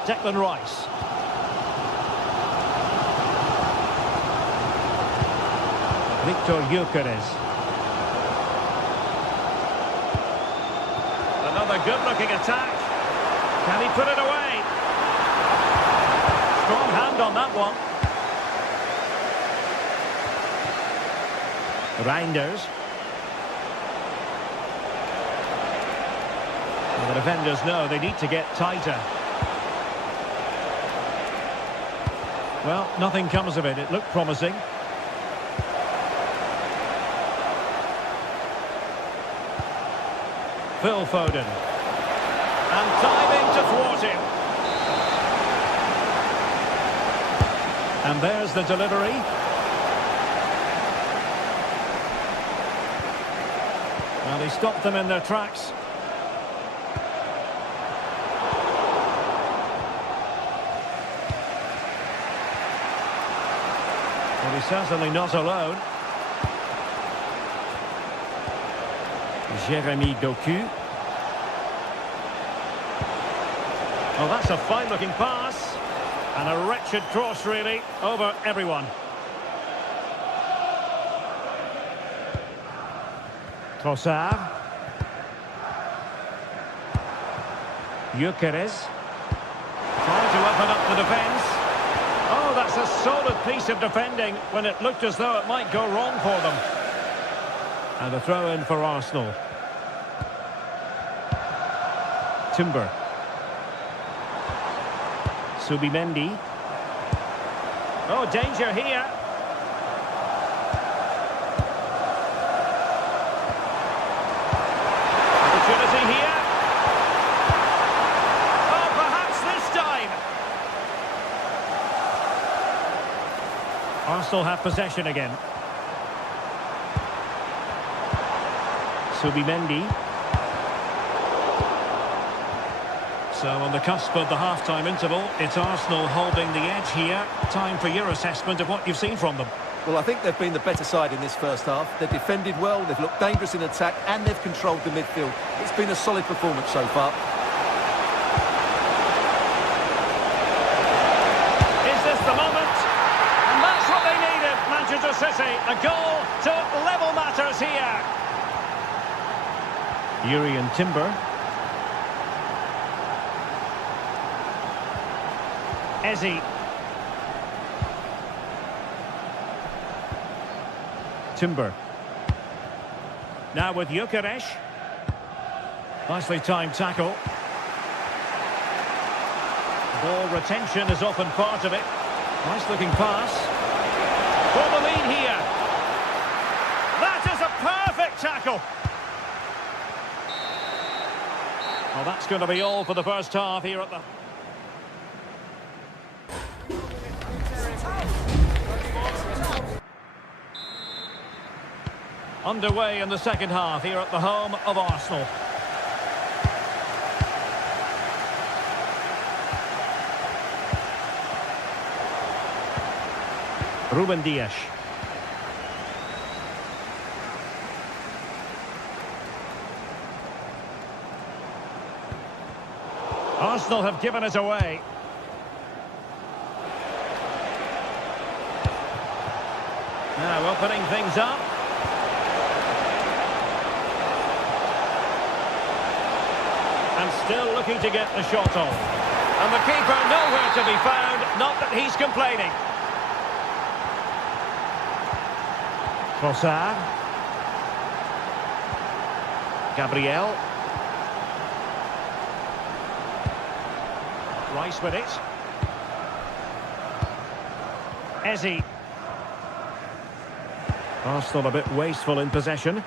Declan Rice. Victor Gyökeres. Another good-looking attack. Can he put it away? Strong hand on that one. Reinders. And the defenders know they need to get tighter. Well, nothing comes of it. It looked promising. Phil Foden. And timing to thwart him. And there's the delivery. Well, he stopped them in their tracks. Well, he's certainly not alone. Jeremy Doku. Oh, that's a fine-looking pass. And a wretched cross, really, over everyone. Trossard. Gyökeres. Trying to open up the defence. Oh, that's a solid piece of defending when it looked as though it might go wrong for them. And a throw-in for Arsenal. Timber. Subimendi. Oh, danger here. Opportunity here. Oh, perhaps this time. Arsenal have possession again. Subimendi. So on the cusp of the half-time interval, it's Arsenal holding the edge here. Time for your assessment of what you've seen from them. Well, I think they've been the better side in this first half. They've defended well, they've looked dangerous in attack, and they've controlled the midfield. It's been a solid performance so far. Is this the moment? And that's what they needed, Manchester City. A goal to level matters here. Yuri and Timber. Eze. Timber. Now with Gyökeres. Nicely timed tackle. Ball retention is often part of it. Nice looking pass. For the lead here. That is a perfect tackle. Well, that's going to be all for the first half here at the... Underway in the second half here at the home of Arsenal. Ruben Dias. Arsenal have given it away. Now opening things up. And still looking to get the shot off. And the keeper nowhere to be found, not that he's complaining. Trossard. Gabriel. Rice with it. Eze. Arsenal a bit wasteful in possession.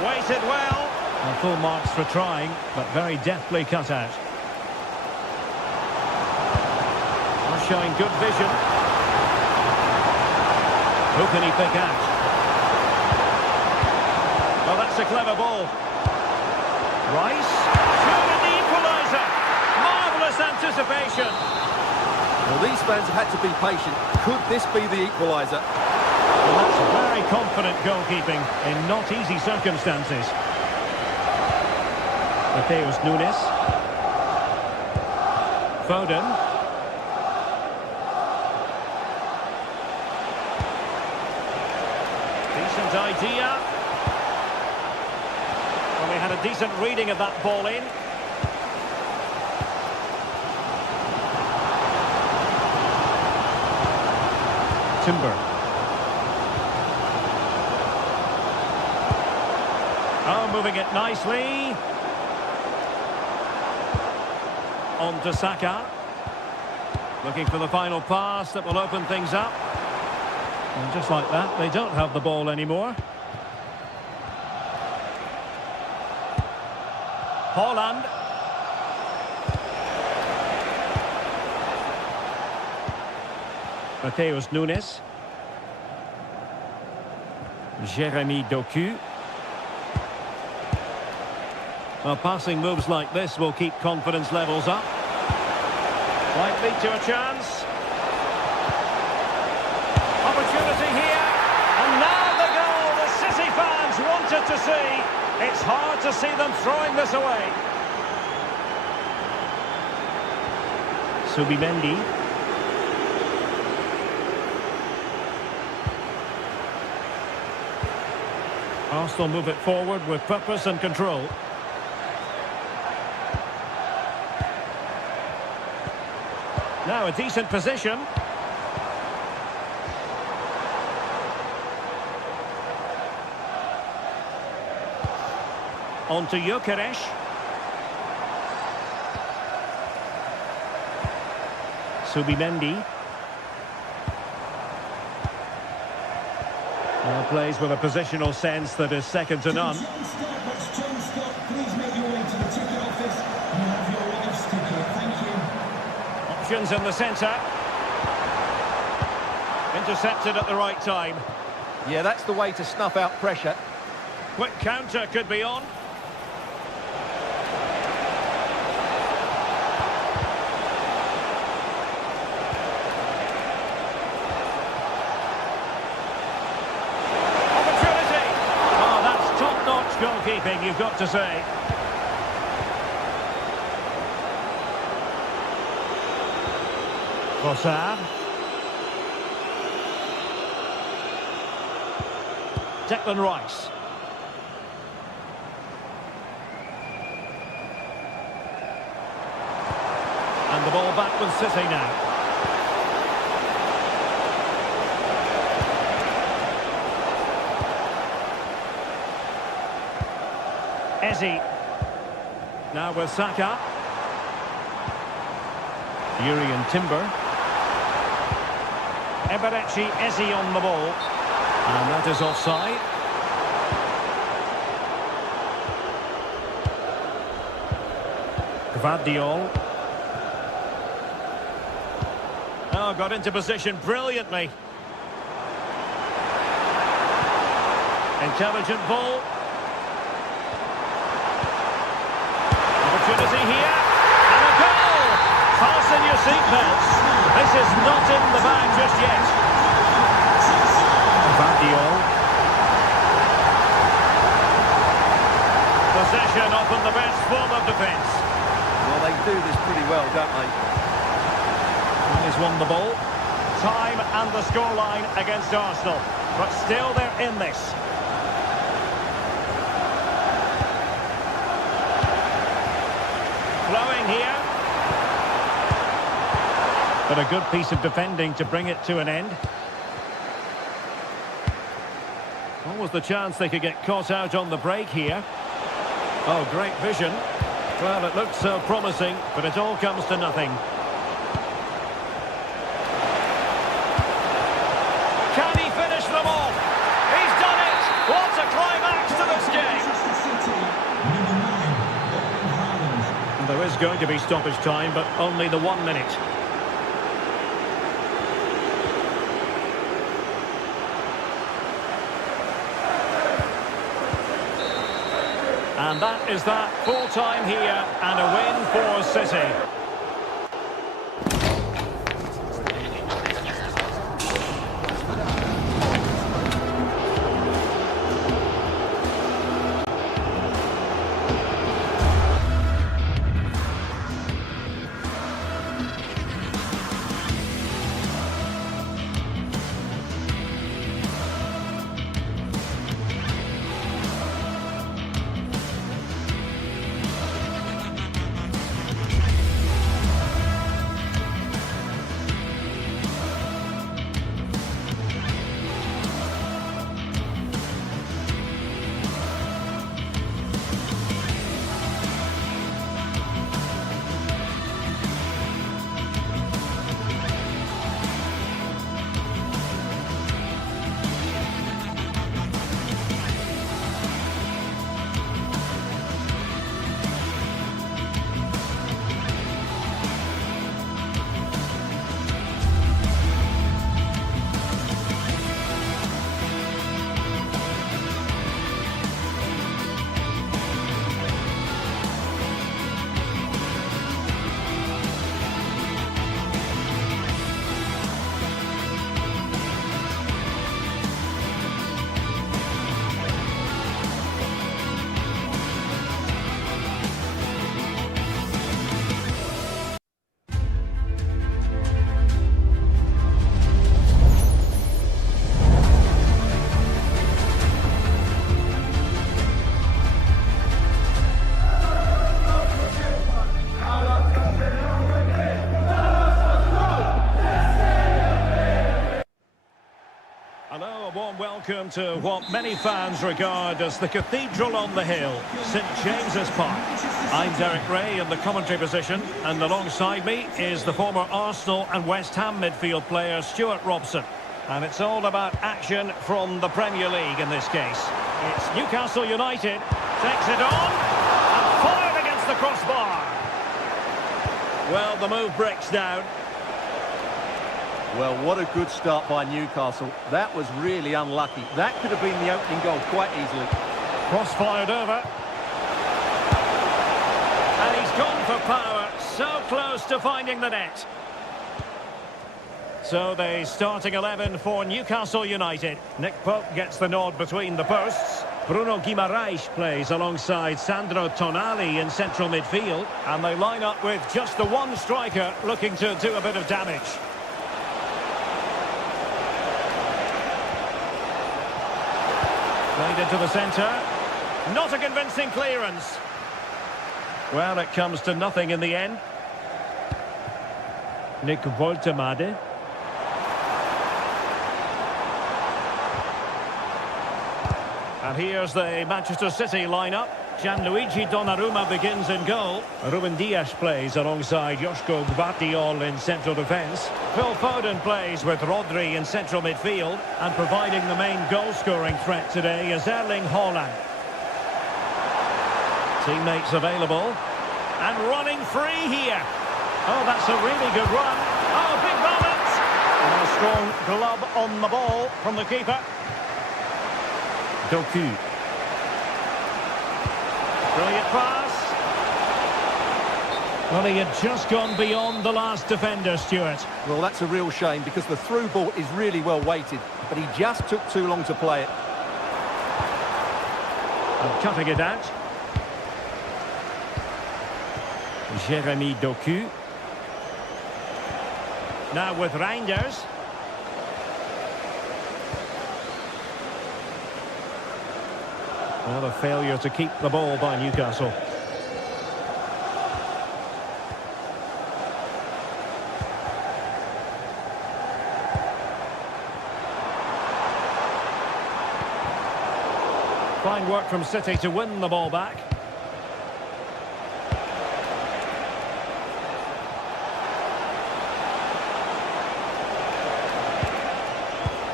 Waited well. And full marks for trying, but very deftly cut out. Showing good vision. Who can he pick out? Well, that's a clever ball. Rice. Shooting the equaliser. Marvellous anticipation. Well, these fans have had to be patient. Could this be the equaliser? Well, that's very confident goalkeeping in not easy circumstances. Mateus Nunes. Foden. Decent idea. Well, they had a decent reading of that ball in. Timber. Oh, moving it nicely. On to Saka. Looking for the final pass that will open things up. And just like that, they don't have the ball anymore. Haaland. Mateus Nunes. Jeremy Doku. Well, passing moves like this will keep confidence levels up. Might lead to a chance. Opportunity here, and now the goal the City fans wanted to see. It's hard to see them throwing this away. Subimendi. Arsenal move it forward with purpose and control. Now a decent position. On to Gyökeres. Subimendi. Now plays with a positional sense that is second to none. Please make your way to the ticket office and have your wife's ticket. Thank you. Options in the centre. Intercepted at the right time. Yeah, that's the way to snuff out pressure. Quick counter could be on. Opportunity! Oh, that's top-notch goalkeeping, you've got to say. Trossard. Declan Rice. And the ball back with City now. Eze. Now with Saka. Urian Timber. Eberechi Eze on the ball. And that is offside. Gvardiol. Oh, got into position brilliantly. Intelligent ball. Opportunity here. And a goal! Fasten your seatbelts. This is not in the bag just yet. Gvardiol. Possession often the best form of defence. Well, they do this pretty well, don't they? He's won the ball. Time and the scoreline against Arsenal. But still they're in this. Flowing here. But a good piece of defending to bring it to an end. What was the chance they could get caught out on the break here? Oh, great vision. Well, it looked so promising, but it all comes to nothing. Can he finish them off? He's done it! What a climax to this game! There is going to be stoppage time, but only the 1 minute. And that is that, full time here and a win for City. Hello, a warm welcome to what many fans regard as the cathedral on the hill, St James's Park. I'm Derek Ray in the commentary position, and alongside me is the former Arsenal and West Ham midfield player Stuart Robson. And it's all about action from the Premier League in this case. It's Newcastle United, takes it on, and fired against the crossbar. Well, the move breaks down. Well, what a good start by Newcastle. That was really unlucky. That could have been the opening goal quite easily. Cross fired over. And he's gone for power. So close to finding the net. So the starting 11 for Newcastle United. Nick Pope gets the nod between the posts. Bruno Guimaraes plays alongside Sandro Tonali in central midfield. And they line up with just the one striker looking to do a bit of damage. Played into the centre. Not a convincing clearance. Well, it comes to nothing in the end. Nick Woltemade. And here's the Manchester City lineup. Gianluigi Donnarumma begins in goal. Ruben Dias plays alongside Joško Gvardiol in central defence. Phil Foden plays with Rodri in central midfield. And providing the main goal-scoring threat today is Erling Haaland. Teammates available. And running free here. Oh, that's a really good run. Oh, big moment! And a strong glove on the ball from the keeper. Doku. Brilliant pass. Well, he had just gone beyond the last defender, Stuart. Well, that's a real shame because the through ball is really well weighted, but he just took too long to play it. And cutting it out. Jeremy Doku. Now with Reinders. Well, a failure to keep the ball by Newcastle. Fine work from City to win the ball back.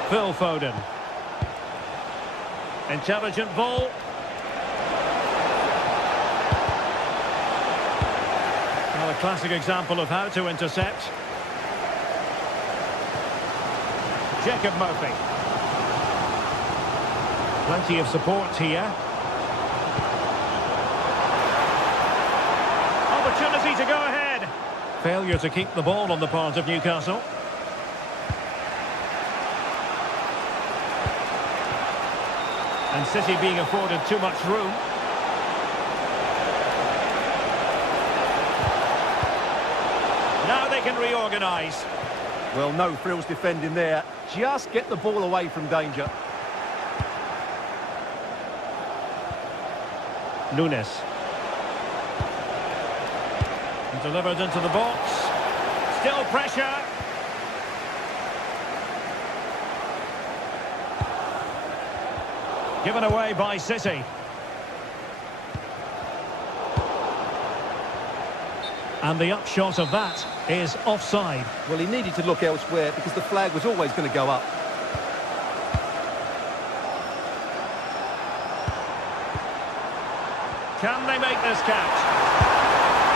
Phil Foden. Intelligent ball. Well, a classic example of how to intercept. Jacob Murphy. Plenty of support here. Opportunity to go ahead. Failure to keep the ball on the part of Newcastle. And City being afforded too much room. Now they can reorganise. Well, no frills defending there. Just get the ball away from danger. Nunes. Delivered into the box. Still pressure. Given away by City. And the upshot of that is offside. Well, he needed to look elsewhere because the flag was always going to go up. Can they make this catch?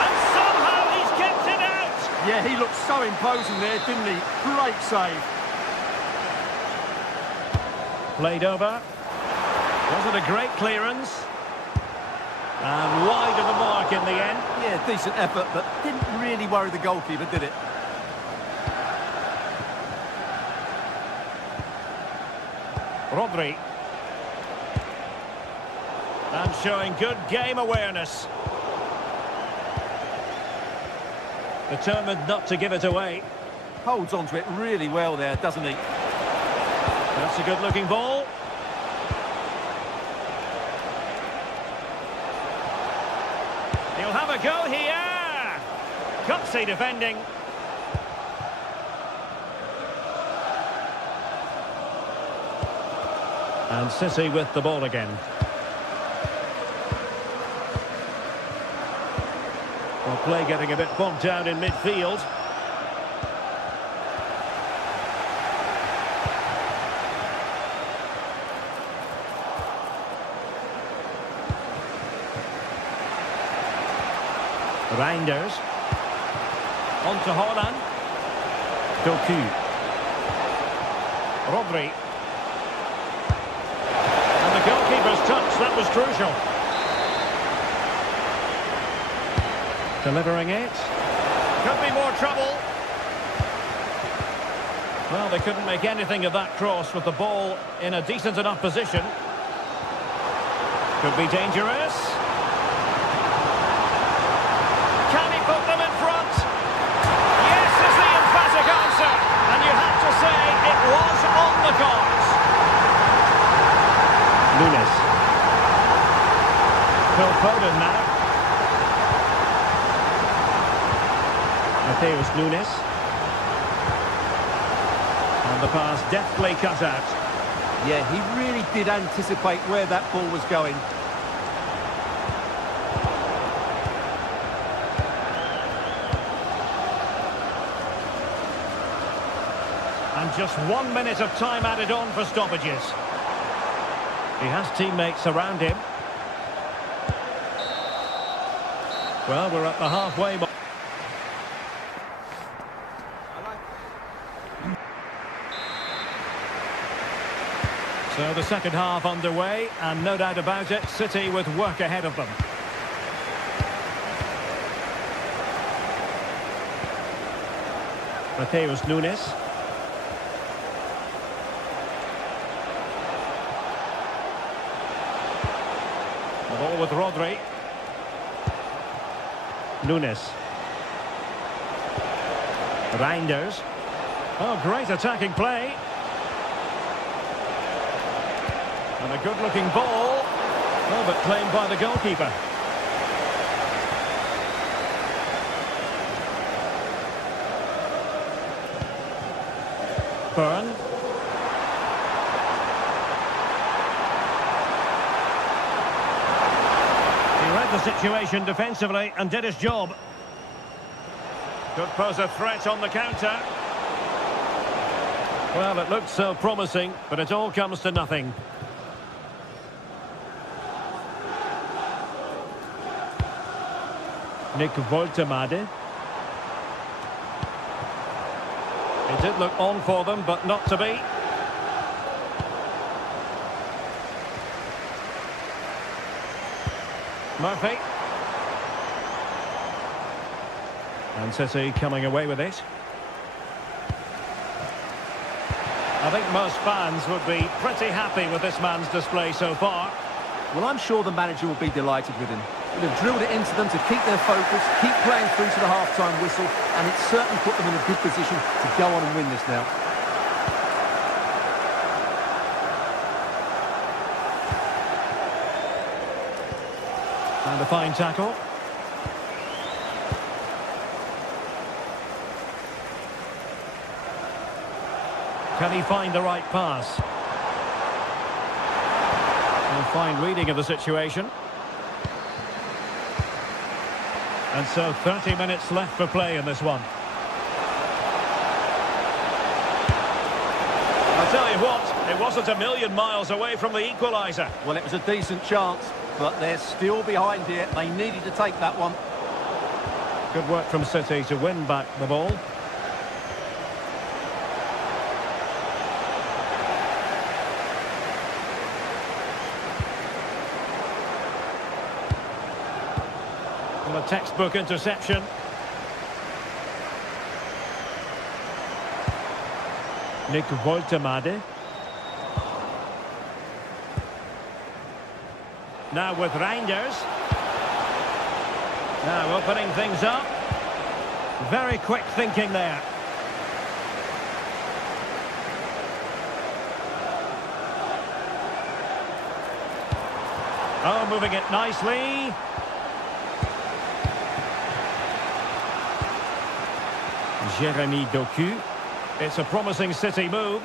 And somehow he's kept it out! Yeah, he looked so imposing there, didn't he? Great save. Played over. Was it a great clearance? And wide of the mark in the end. Yeah, decent effort, but didn't really worry the goalkeeper, did it? Rodri. And showing good game awareness. Determined not to give it away. Holds on to it really well there, doesn't he? That's a good-looking ball. He'll have a go here. Gutsy defending. And City with the ball again. Well, play getting a bit bogged down in midfield. Reinders. On to Haaland. Doku. Rodri. And the goalkeeper's touch, that was crucial. Delivering it. Could be more trouble. Well, they couldn't make anything of that cross with the ball in a decent enough position. Could be dangerous. Can he put them in front? Yes is the emphatic answer. And you have to say it was on the cards. Nunes. Phil Foden now. Mateus Nunes. And the pass deftly cut out. Yeah, he really did anticipate where that ball was going. And just 1 minute of time added on for stoppages. He has teammates around him. Well, we're at the halfway mark. So the second half underway, and no doubt about it, City with work ahead of them. Mateus Nunes. The ball with Rodri. Nunes. Reinders. Oh, great attacking play. And a good-looking ball. Oh, but claimed by the goalkeeper. Burn. He read the situation defensively and did his job. Could pose a threat on the counter. Well, it looked so promising, but it all comes to nothing. Nick Woltemade. It did look on for them, but not to be. Murphy. And City coming away with it. I think most fans would be pretty happy with this man's display so far. Well, I'm sure the manager will be delighted with him. They've drilled it into them to keep their focus, keep playing through to the half-time whistle, and it's certainly put them in a good position to go on and win this now. And a fine tackle. Can he find the right pass? And fine reading of the situation. And so 30 minutes left for play in this one. I'll tell you what, it wasn't a million miles away from the equaliser. Well, it was a decent chance, but they're still behind here. They needed to take that one. Good work from City to win back the ball. A textbook interception. Nick Woltemade. Now with Reinders. Now opening things up. Very quick thinking there. Oh, moving it nicely. Jeremy Doku. It's a promising City move.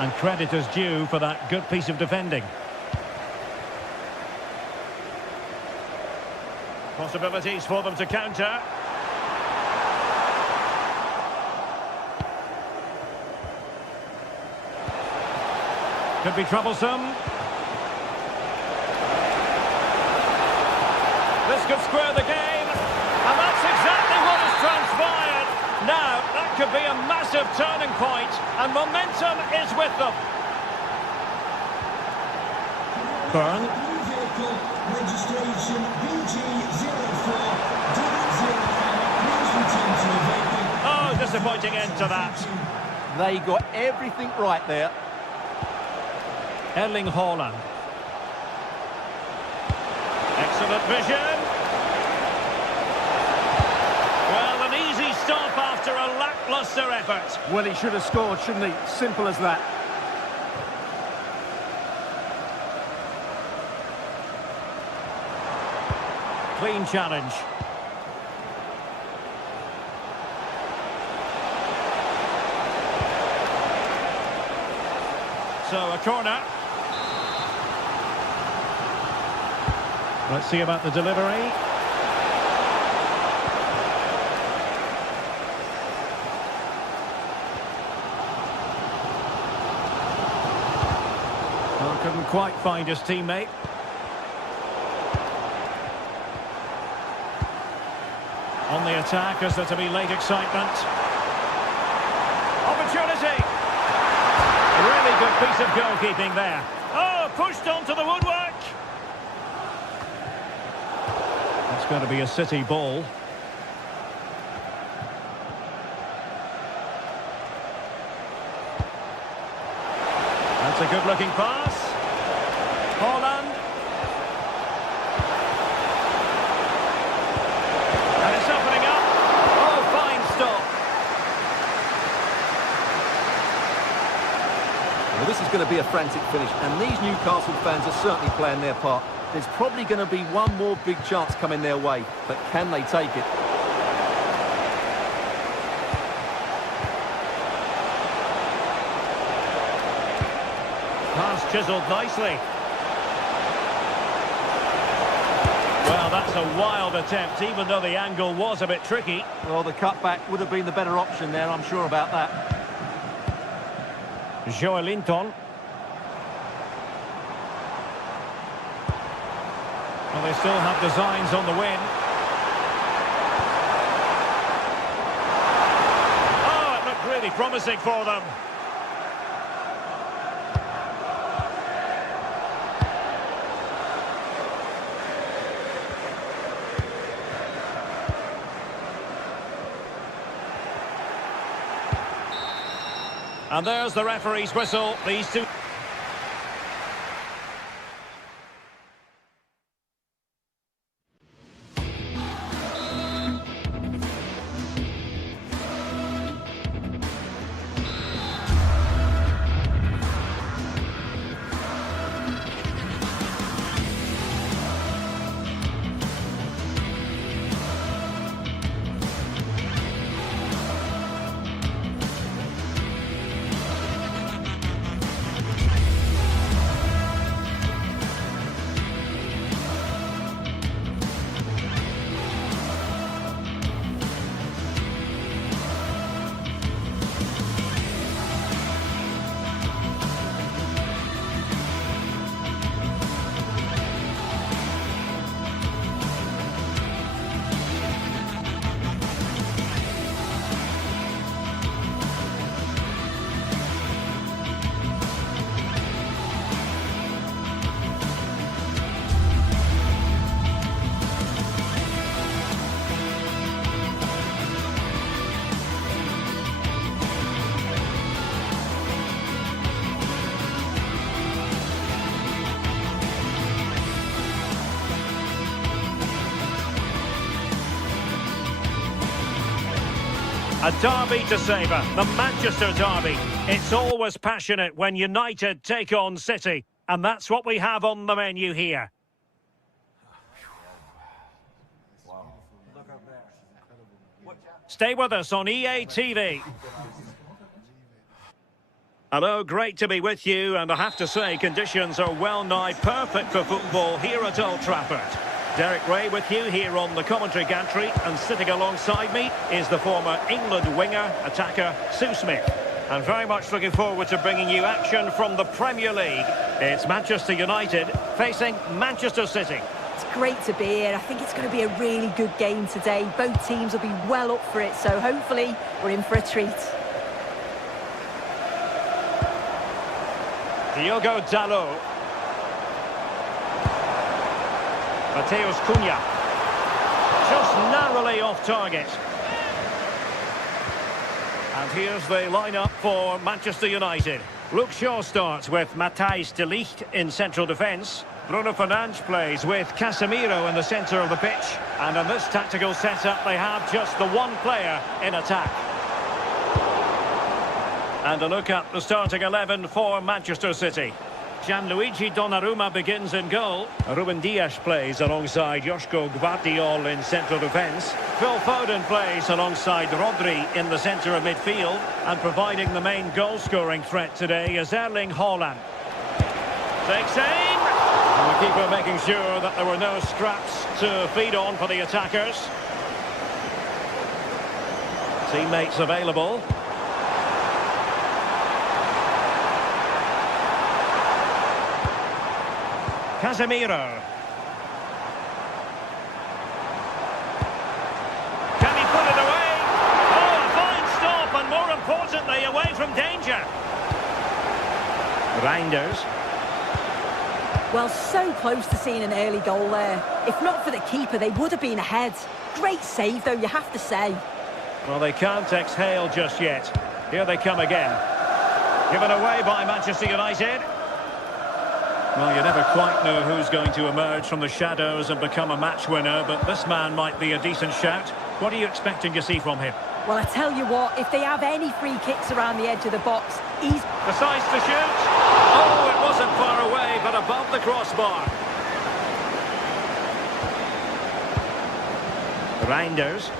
And credit is due for that good piece of defending. Possibilities for them to counter. Could be troublesome. This could square the game. And that's exactly what has transpired. Now, that could be a massive turning point, and momentum is with them. Byrne. New vehicle, registration BG04D05. Oh, disappointing end to that. They got everything right there. Erling Haaland. Excellent vision. Well, an easy stop after a lacklustre effort. Well, he should have scored, shouldn't he? Simple as that. Clean challenge. So, a corner. Let's see about the delivery. Well, couldn't quite find his teammate. On the attack, is there to be late excitement? Opportunity! Really good piece of goalkeeping there. Oh, pushed onto the woodwork! It's going to be a City ball. That's a good-looking pass. Haaland. And it's opening up. Oh, fine stop. Well, this is going to be a frantic finish, and these Newcastle fans are certainly playing their part. There's probably going to be one more big chance coming their way, but can they take it? Pass chiselled nicely. Well, that's a wild attempt, even though the angle was a bit tricky. Well, the cutback would have been the better option there, I'm sure about that. Joelinton. Well, they still have designs on the win. Oh, it looked really promising for them. And there's the referee's whistle. These two... A derby to savour, the Manchester derby. It's always passionate when United take on City, and that's what we have on the menu here. Stay with us on EA TV. Hello, great to be with you, and I have to say conditions are well nigh perfect for football here at Old Trafford. Derek Ray with you here on the commentary gantry, and sitting alongside me is the former England winger, attacker, Sue Smith. And very much looking forward to bringing you action from the Premier League. It's Manchester United facing Manchester City. It's great to be here. I think it's going to be a really good game today. Both teams will be well up for it, so hopefully we're in for a treat. Diogo Dalot. Mateus Cunha. Just narrowly off target. And here's the lineup for Manchester United. Luke Shaw starts with Matthijs de Ligt in central defence. Bruno Fernandes plays with Casemiro in the centre of the pitch. And in this tactical setup, they have just the one player in attack. And a look at the starting 11 for Manchester City. Gianluigi Donnarumma begins in goal. Ruben Dias plays alongside Joško Gvardiol in central defence. Phil Foden plays alongside Rodri in the centre of midfield. And providing the main goal-scoring threat today is Erling Haaland. Takes aim! And the keeper making sure that there were no scraps to feed on for the attackers. Teammates available. Casemiro. Can he put it away? Oh, a fine stop, and more importantly, away from danger. Reinders. Well, so close to seeing an early goal there. If not for the keeper, they would have been ahead. Great save, though, you have to say. Well, they can't exhale just yet. Here they come again. Given away by Manchester United. Well, you never quite know who's going to emerge from the shadows and become a match winner, but this man might be a decent shout. What are you expecting to see from him? Well, I tell you what, if they have any free kicks around the edge of the box, he's... Decides to shoot. Oh, it wasn't far away, but above the crossbar. Reinders.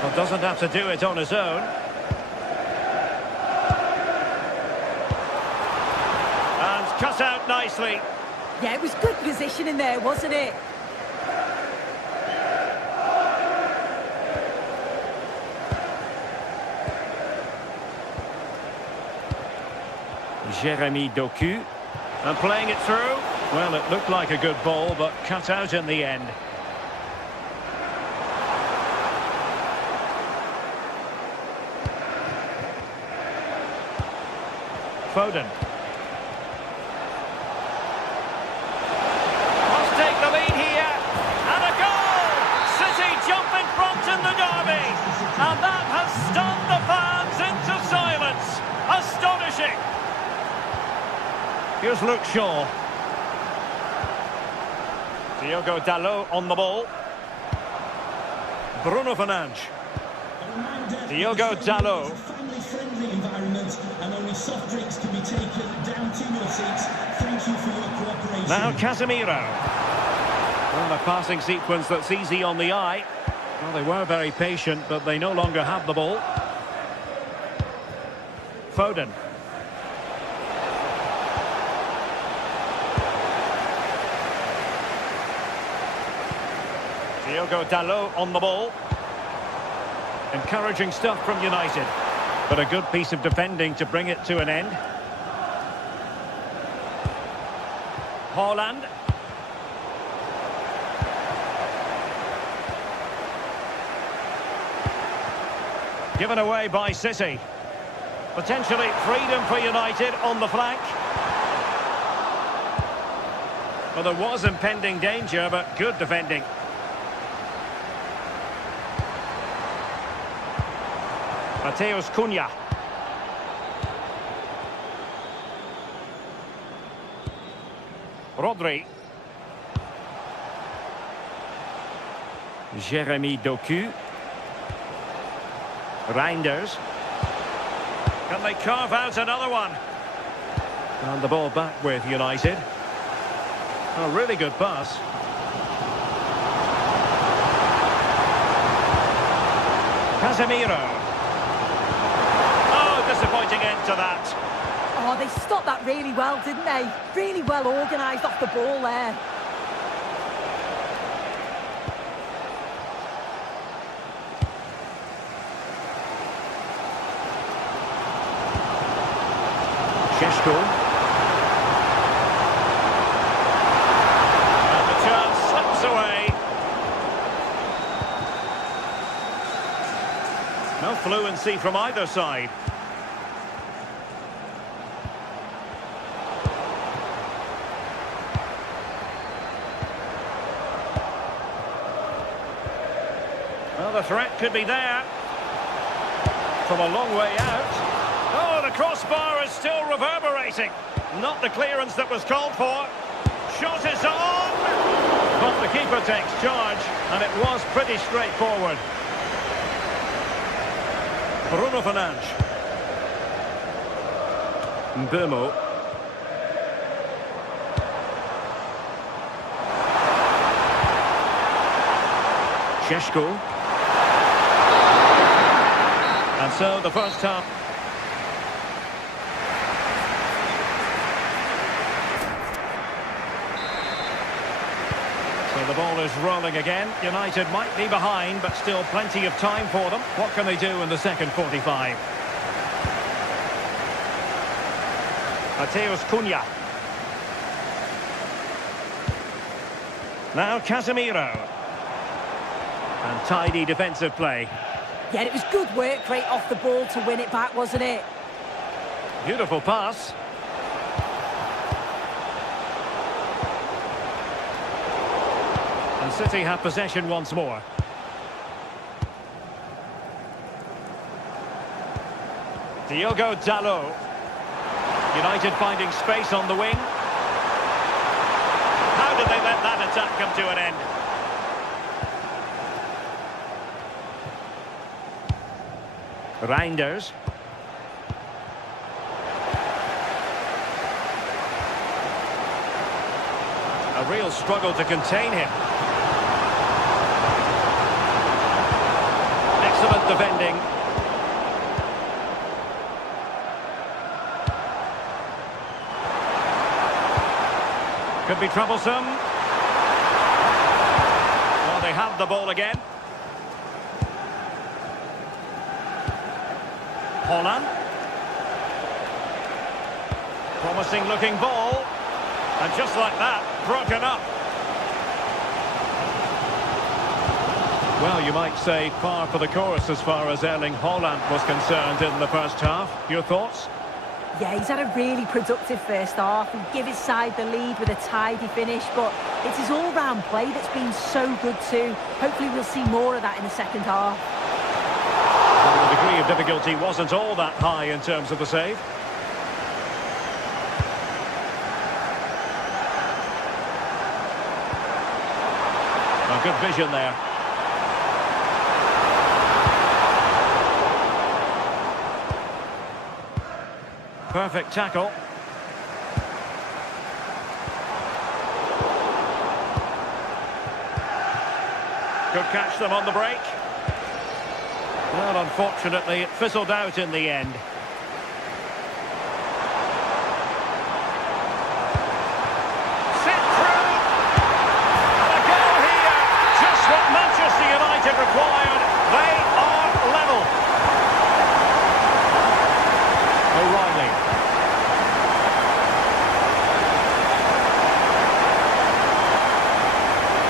Well, doesn't have to do it on his own. And cut out nicely. Yeah, it was good positioning there, wasn't it? Jeremy Doku. And playing it through. Well, it looked like a good ball, but cut out in the end. Foden. Must take the lead here. And a goal! City jump in front in the derby. And that has stunned the fans into silence. Astonishing. Here's Luke Shaw. Diogo Dalot on the ball. Bruno Fernandes. Diogo Dalot. Family-friendly environment, and only soft drinks can be taken down to your seats. Thank you for your cooperation. Now Casemiro. Well, a passing sequence that's easy on the eye. Well, they were very patient, but they no longer have the ball. Foden. Diogo Dalot on the ball. Encouraging stuff from United. But a good piece of defending to bring it to an end. Haaland. Given away by City. Potentially freedom for United on the flank. Well, there was impending danger, but good defending. Mateus Cunha. Rodri. Jeremy Doku. Reinders. Can they carve out another one? And the ball back with United. A really good pass. Casemiro. Oh, disappointing end to that. Oh, they stopped that really well, didn't they? Really well organised off the ball there. Šeško. And the chance slips away. No fluency from either side. Well, the threat could be there. From a long way out. Oh, the crossbar is still reverberating. Not the clearance that was called for. Shot is on! But the keeper takes charge, and it was pretty straightforward. Bruno Fernandes. Mbeumo. Šeško. And so the first half. So the ball is rolling again. United might be behind, but still plenty of time for them. What can they do in the second 45? Mateus Cunha. Now Casemiro. And tidy defensive play. Yeah, it was good work right off the ball to win it back, wasn't it? Beautiful pass. And City have possession once more. Diogo Dalot. United finding space on the wing. How did they let that attack come to an end? Reinders. A real struggle to contain him. Excellent defending. Could be troublesome. Well, they have the ball again. Holland. Promising looking ball. And just like that, broken up. Well, you might say par for the course as far as Erling Haaland was concerned in the first half. Your thoughts? Yeah, he's had a really productive first half. He gave his side the lead with a tidy finish, but it's his all-round play that's been so good too. Hopefully we'll see more of that in the second half. The degree of difficulty wasn't all that high in terms of the save. A good vision there. Perfect tackle. Could catch them on the break. Well, unfortunately, it fizzled out in the end. Set through! And a goal here! Just what Manchester United required. They are level. O'Reilly.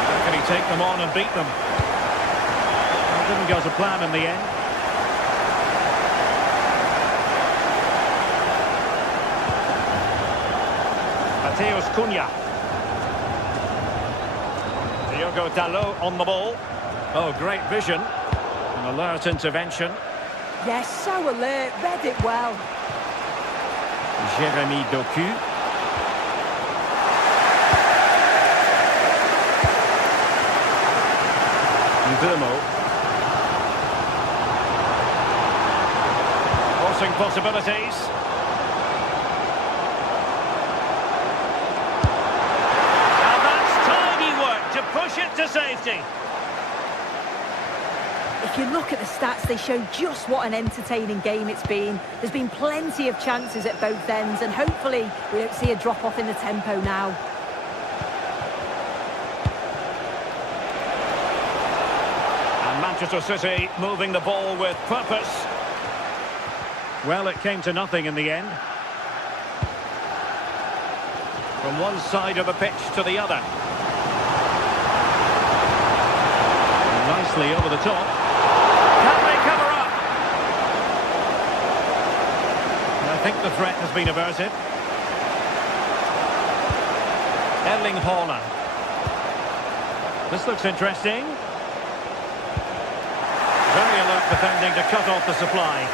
How can he take them on and beat them? Didn't go to plan in the end. Mateus Cunha. Diogo Dalot on the ball. Oh, great vision. An alert intervention. Yes, so alert, read it well. Jérémy Doku. Mbeumo. Possibilities. And that's tidy work to push it to safety. If you look at the stats, they show just what an entertaining game it's been. There's been plenty of chances at both ends, and hopefully we don't see a drop-off in the tempo now. And Manchester City moving the ball with purpose. Well, it came to nothing in the end. From one side of the pitch to the other. Nicely over the top. Can they cover up? I think the threat has been averted. Erling Haaland. This looks interesting. Very alert defending to cut off the supply.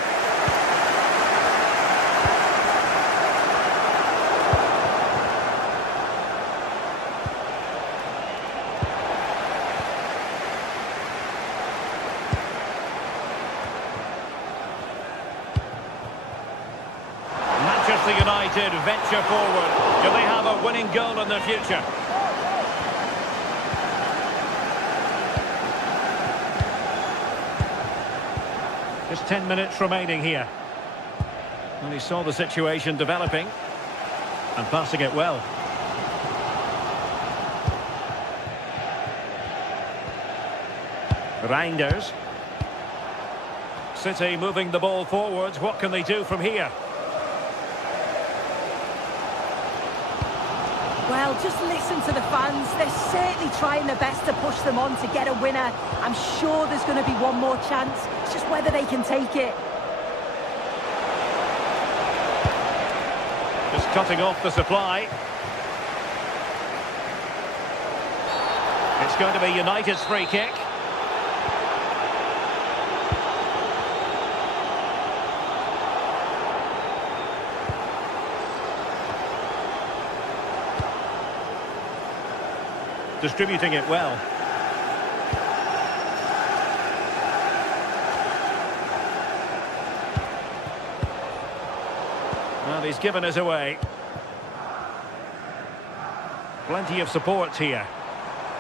Manchester United venture forward. Do they have a winning goal in their future? Just 10 minutes remaining here. And he saw the situation developing and passing it well. Reinders. City moving the ball forwards. What can they do from here? Well, just listen to the fans. They're certainly trying their best to push them on to get a winner. I'm sure there's going to be one more chance. It's just whether they can take it. Just cutting off the supply. It's going to be United's free kick. Distributing it well. Well, he's given us away. Plenty of support here.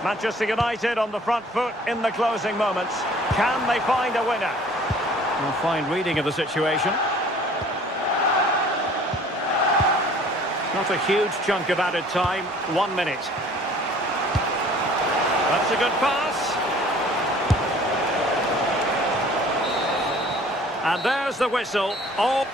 Manchester United on the front foot in the closing moments. Can they find a winner? Well, fine reading of the situation. Not a huge chunk of added time. 1 minute. That's a good pass. And there's the whistle. Oh.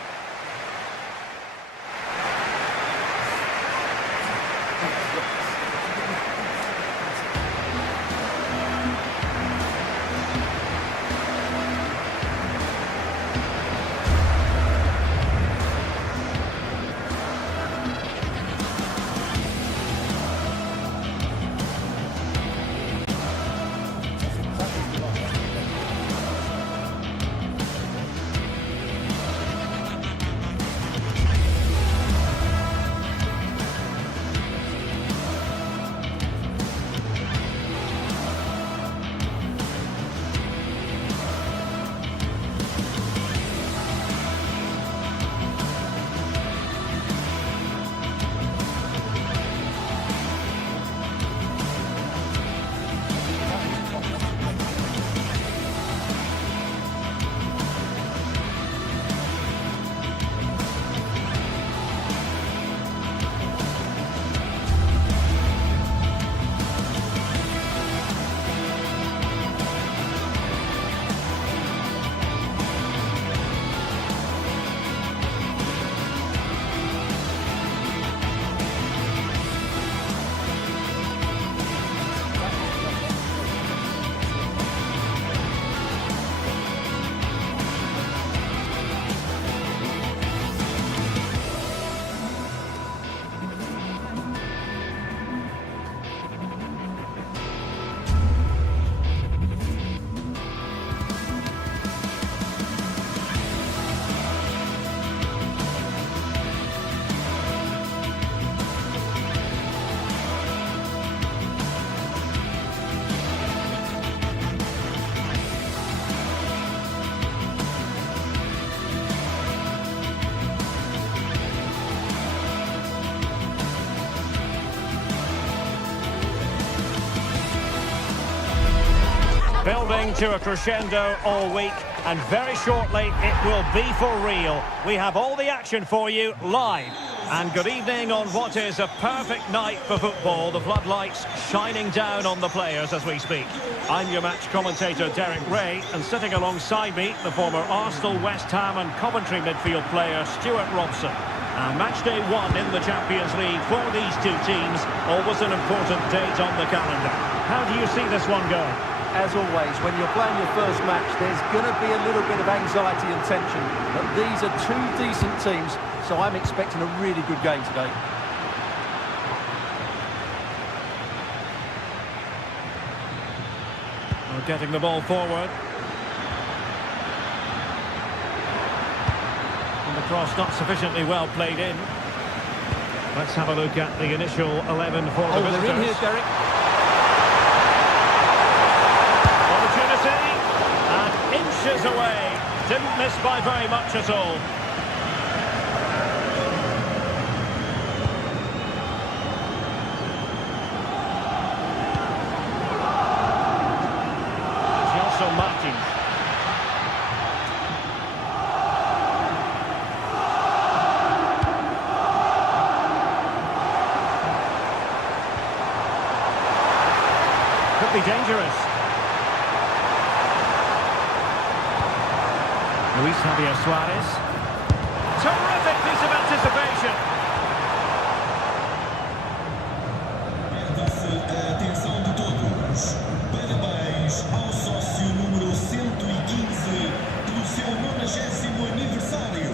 building to a crescendo all week, and very shortly it will be for real. We have all the action for you live. And good evening on what is a perfect night for football. The floodlights shining down on the players as we speak. I'm your match commentator Derek Ray, and sitting alongside me, the former Arsenal, West Ham and Coventry midfield player Stuart Robson. And match day 1 in the Champions League for these two teams, always an important date on the calendar. How do you see this one going? As always, when you're playing your first match, there's going to be a little bit of anxiety and tension. But these are two decent teams, so I'm expecting a really good game today. We're getting the ball forward. And the cross not sufficiently well played in. Let's have a look at the initial 11 for the visitors. They're in here, Derek. Opportunity, and inches away. Didn't miss by very much at all. Martin. Could be dangerous. Luis Javier Suarez. Terrific piece of anticipation. Atenção de todos. Parabéns ao sócio número 115 pelo seu 90º aniversário.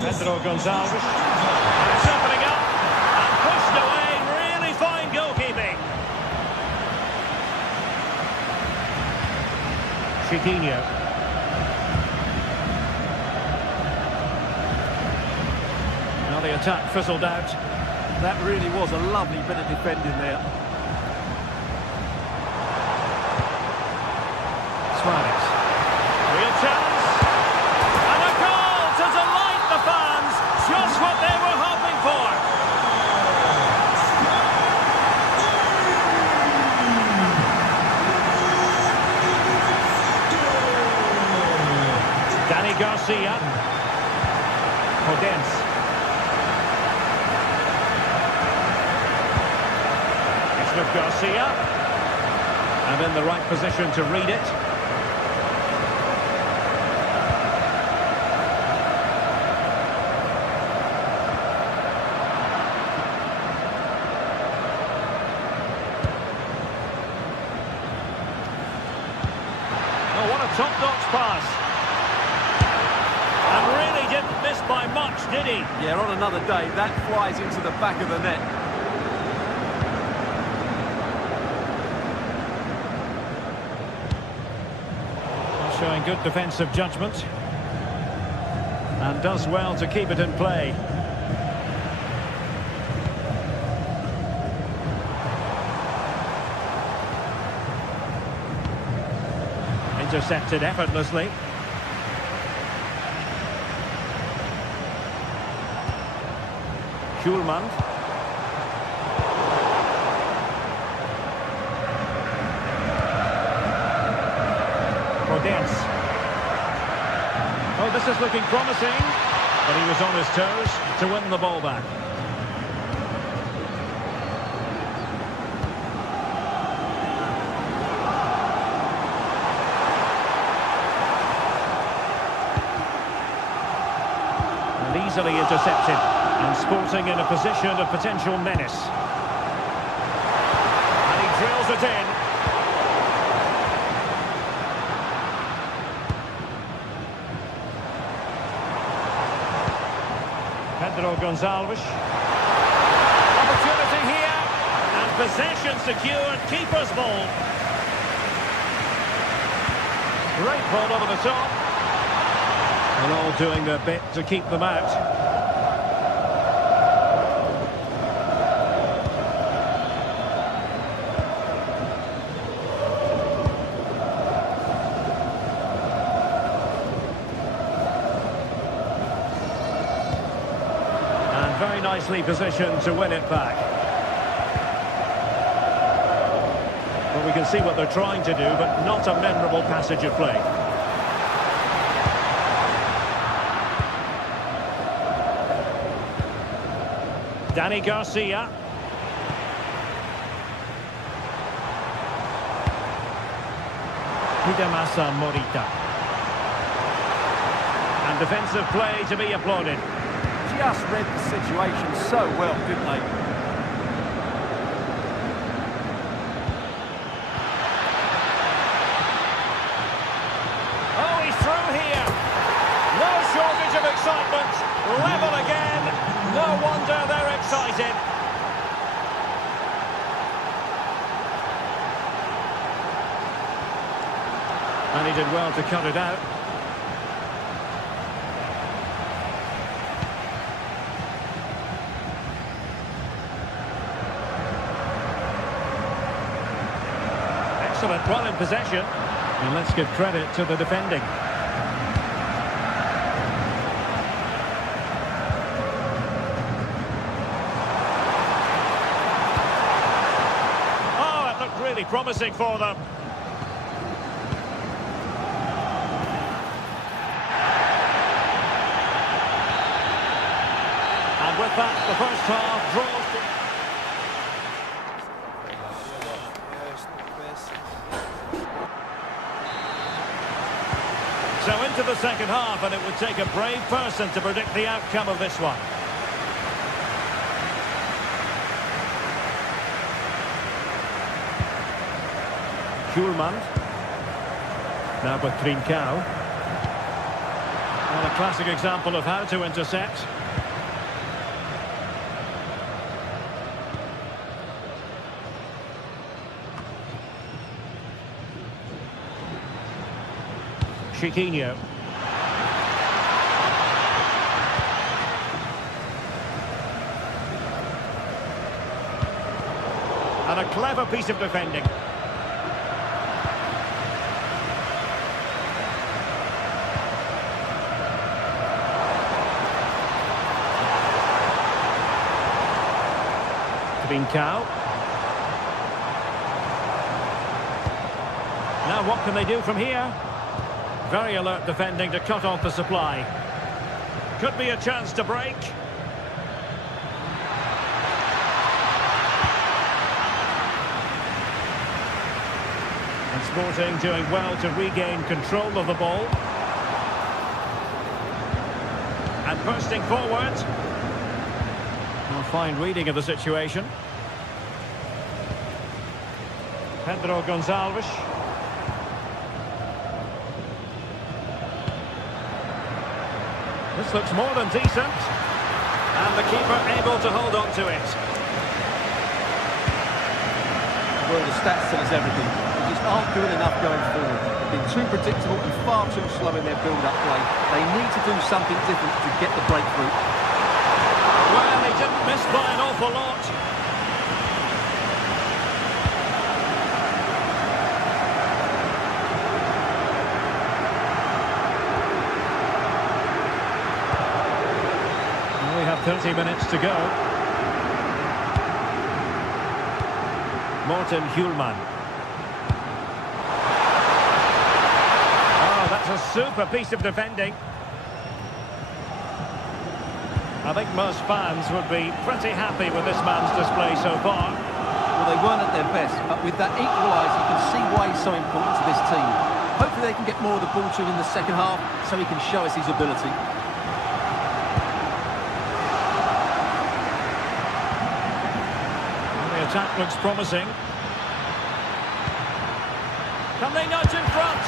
Pedro Gonçalves. It's opening up and pushed away. Really fine goalkeeping. Chiquinho. Now the attack fizzled out. That really was a lovely bit of defending there. Suarez. Real chance. And a goal to delight the fans. Just what they were hoping for. Danny Garcia. Podence. It's with Garcia. And in the right position to read it. Top-notch pass. And really didn't miss by much, did he? Yeah, on another day, that flies into the back of the net. Showing good defensive judgment. And does well to keep it in play. Intercepted effortlessly. Schulman. Podence. Oh, this is looking promising. But he was on his toes to win the ball back. Easily intercepted, and Sporting in a position of potential menace. And he drills it in. Pedro Gonçalves. Opportunity here, and possession secured, keeper's ball. Great ball over the top. And all doing their bit to keep them out. And very nicely positioned to win it back. Well, We can see what they're trying to do, but not a memorable passage of play. Danny Garcia. Hidemasa Morita. And defensive play to be applauded. Just read the situation so well, didn't they? Oh, he's through here. No shortage of excitement. Level again. No wonder they're excited. And he did well to cut it out. Excellent, well in possession. And let's give credit to the defending. Oh, it looked really promising for them. And with that, the first half draws to... So into the second half, and it would take a brave person to predict the outcome of this one. Schulman. Now with Trincao. Well, a classic example of how to intercept. Chiquinho. And a clever piece of defending. Trincao. Now what can they do from here? Very alert defending to cut off the supply. Could be a chance to break. And Sporting doing well to regain control of the ball. And bursting forward. A fine reading of the situation. Pedro Gonçalves. This looks more than decent. And the keeper able to hold on to it. Well, the stats tell us everything. They just aren't doing enough going forward. They've been too predictable and far too slow in their build-up play. They need to do something different to get the breakthrough. Well, he didn't miss by an awful lot. We have 30 minutes to go. Morten Hjulman. Oh, that's a super piece of defending. I think most fans would be pretty happy with this man's display so far. Well, they weren't at their best, but with that equaliser, you can see why he's so important to this team. Hopefully they can get more of the ball to him in the second half so he can show us his ability. The attack looks promising. Can they nudge in front?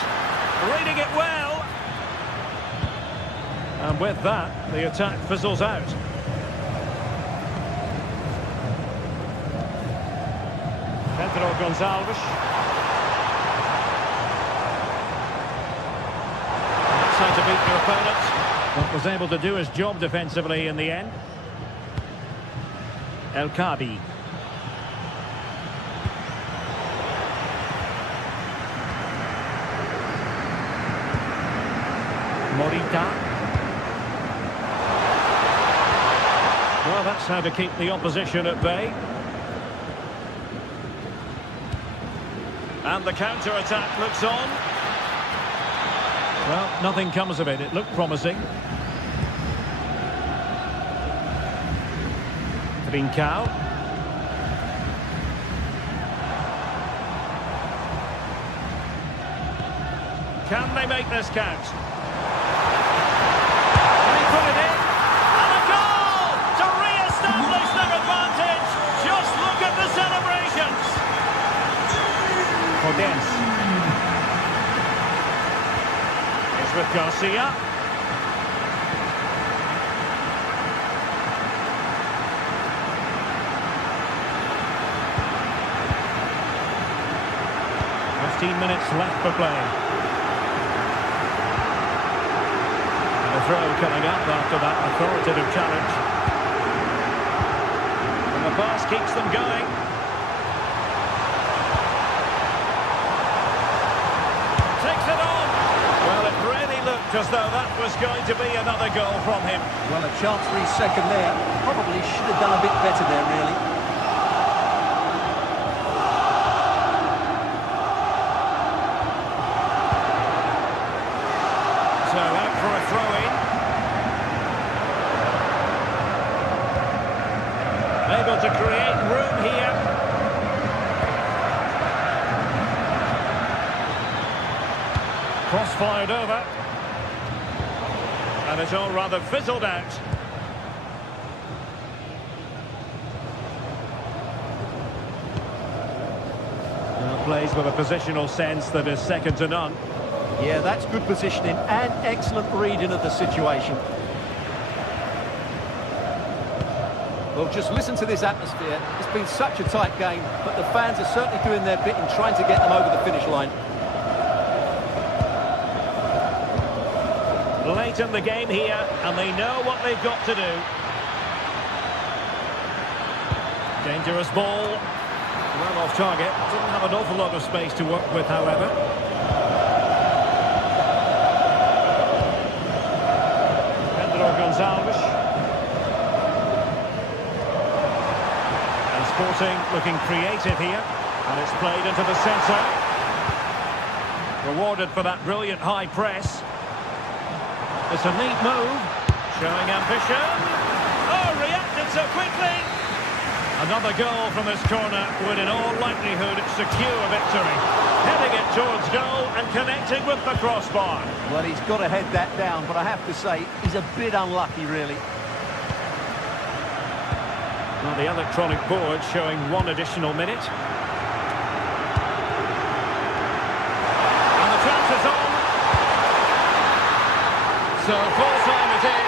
Reading it well. And with that, the attack fizzles out. Pedro Gonçalves. That's how to beat your opponent. But was able to do his job defensively in the end. El Kabi. Morita. Well, that's how to keep the opposition at bay. And the counter-attack looks on. Well, nothing comes of it. It looked promising. Trincao. Can they make this count? Can he put it in? And a goal to re-establish their advantage. Just look at the celebrations. Podence. It's with Garcia. Minutes left for play. And a throw coming up after that authoritative challenge. And the pass keeps them going. Takes it on. Well, it really looked as though that was going to be another goal from him. Well, a chance for his second there. Probably should have done a bit better there, really. So out for a throw-in. Able to create room here. Cross fired over. And it's all rather fizzled out. Well, plays with a positional sense that is second to none. Yeah, that's good positioning and excellent reading of the situation. Well, just listen to this atmosphere. It's been such a tight game, but the fans are certainly doing their bit in trying to get them over the finish line. Late in the game here, and they know what they've got to do. Dangerous ball. Well off target. Didn't have an awful lot of space to work with, however. Gonzalez. And Sporting looking creative here, and it's played into the centre. Rewarded for that brilliant high press. It's a neat move, showing ambition. Oh, reacted so quickly. Another goal from this corner would in all likelihood secure victory. Heading it towards goal and connecting with the crossbar. Well, he's got to head that down, but I have to say, he's a bit unlucky, really. Well, the electronic board showing 1 additional minute. And the chance is on. So full time it is.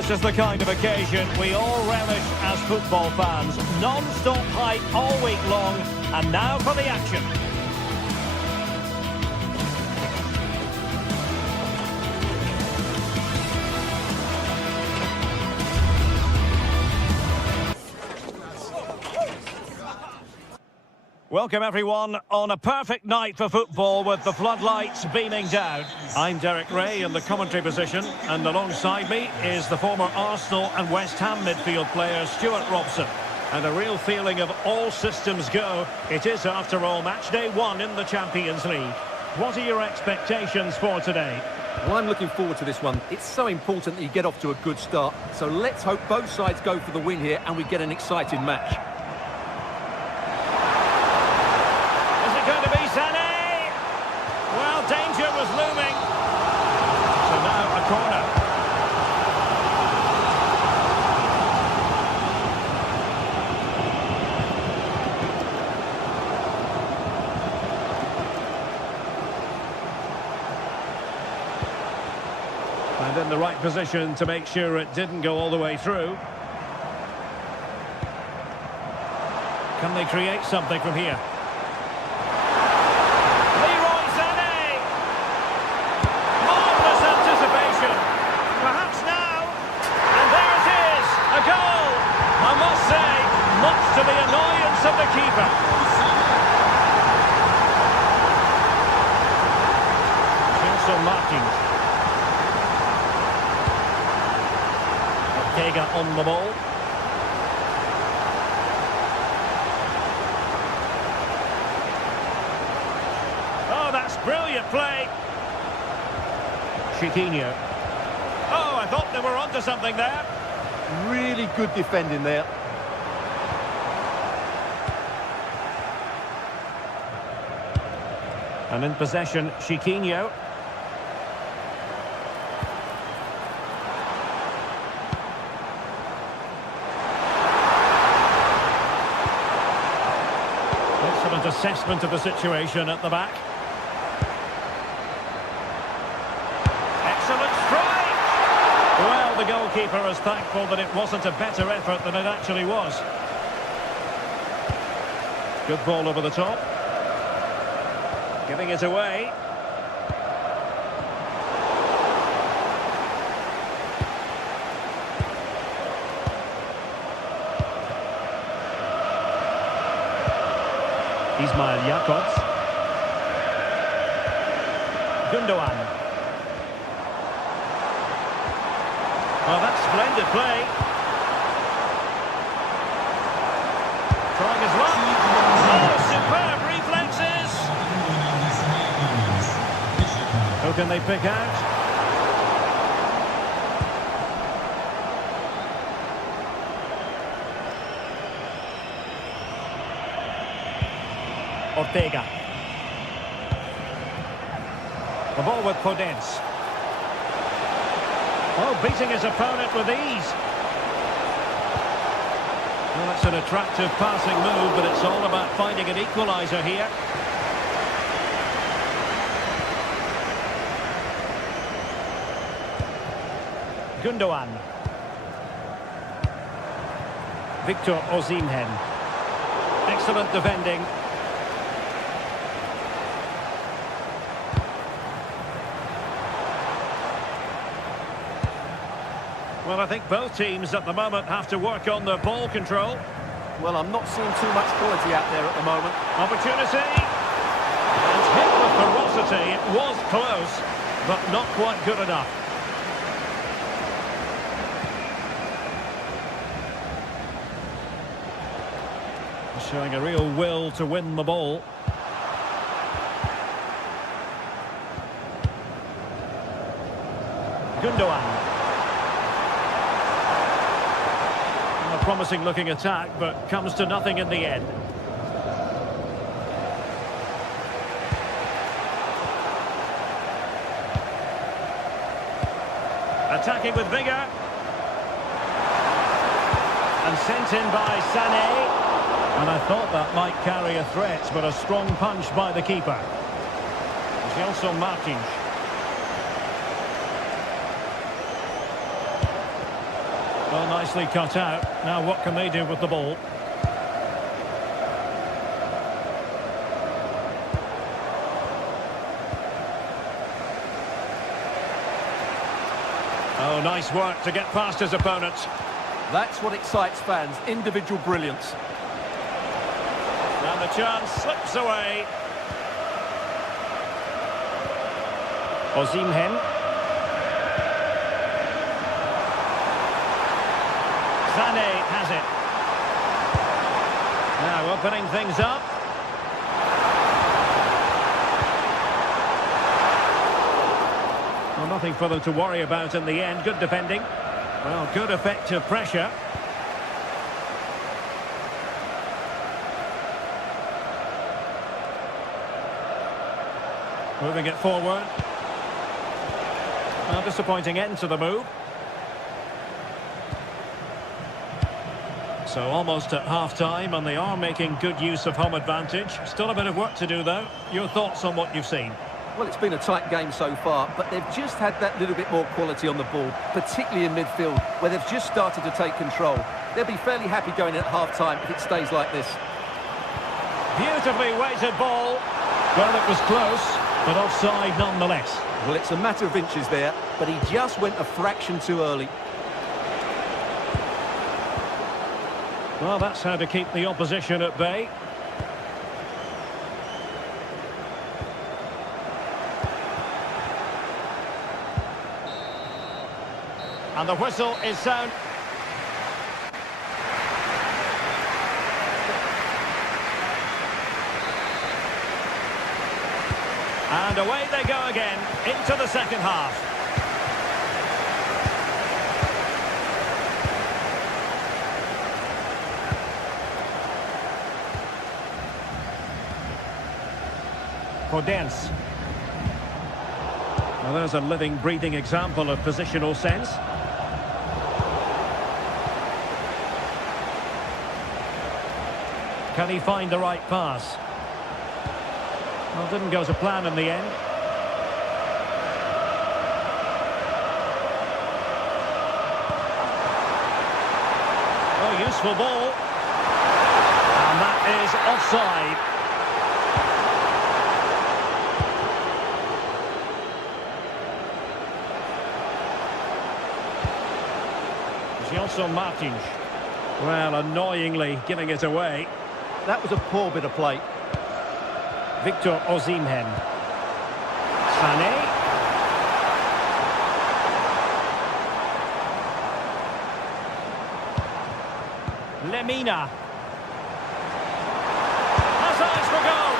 This is the kind of occasion we all relish as football fans. Non-stop hype all week long, and now for the action. Welcome everyone on a perfect night for football with the floodlights beaming down. I'm Derek Ray in the commentary position, and alongside me is the former Arsenal and West Ham midfield player Stuart Robson. And a real feeling of all systems go. It is, after all, match day 1 in the Champions League. What are your expectations for today? Well, I'm looking forward to this one. It's so important that you get off to a good start. So let's hope both sides go for the win here and we get an exciting match. Danger was looming. So now a corner. And in the right position to make sure it didn't go all the way through. Can they create something from here? To the annoyance of the keeper. Gelson Martins. Ortega on the ball. Oh, that's brilliant play. Chiquinho. Oh, I thought they were onto something there. Really good defending there. And in possession, Chiquinho. Excellent assessment of the situation at the back. Excellent strike! Well, the goalkeeper is thankful that it wasn't a better effort than it actually was. Good ball over the top. Giving it away. Ismail Jakobs. Gundogan. Oh, that's splendid play. Trying his luck. Oh, superb reflexes. Who can they pick out? Ortega. The ball with Podence. Oh, beating his opponent with ease. Well, that's an attractive passing move, but it's all about finding an equaliser here. Gundogan. Victor Osimhen. Excellent defending. Well, I think both teams at the moment have to work on their ball control. Well, I'm not seeing too much quality out there at the moment. Opportunity. And hit with ferocity. It was close, but not quite good enough. Showing a real will to win the ball. Gundogan. A promising looking attack, but comes to nothing in the end. Attacking with vigour. And sent in by Sané. And I thought that might carry a threat, but a strong punch by the keeper. Gelson Martins. Well, nicely cut out. Now what can they do with the ball? Oh, nice work to get past his opponent. That's what excites fans, individual brilliance. And the chance slips away. Osimhen. Sané has it. Now opening things up. Well, nothing for them to worry about in the end. Good defending. Well, good effective pressure. Moving it forward. Well, disappointing end to the move. So almost at half-time, and they are making good use of home advantage. Still a bit of work to do, though. Your thoughts on what you've seen? Well, it's been a tight game so far, but they've just had that little bit more quality on the ball, particularly in midfield, where they've just started to take control. They'll be fairly happy going in at half-time if it stays like this. Beautifully weighted ball. Well, it was close, but offside nonetheless. Well, it's a matter of inches there, but he just went a fraction too early. Well, that's how to keep the opposition at bay. And the whistle is sound. And away they go again, into the second half. Podence. Well, there's a living, breathing example of positional sense. Can he find the right pass? Well, didn't go to plan in the end. Oh, useful ball. And that is offside. Gelson Martins. Well, annoyingly giving it away. That was a poor bit of play. Victor Osimhen. Sané. Lemina. Has eyes for goal.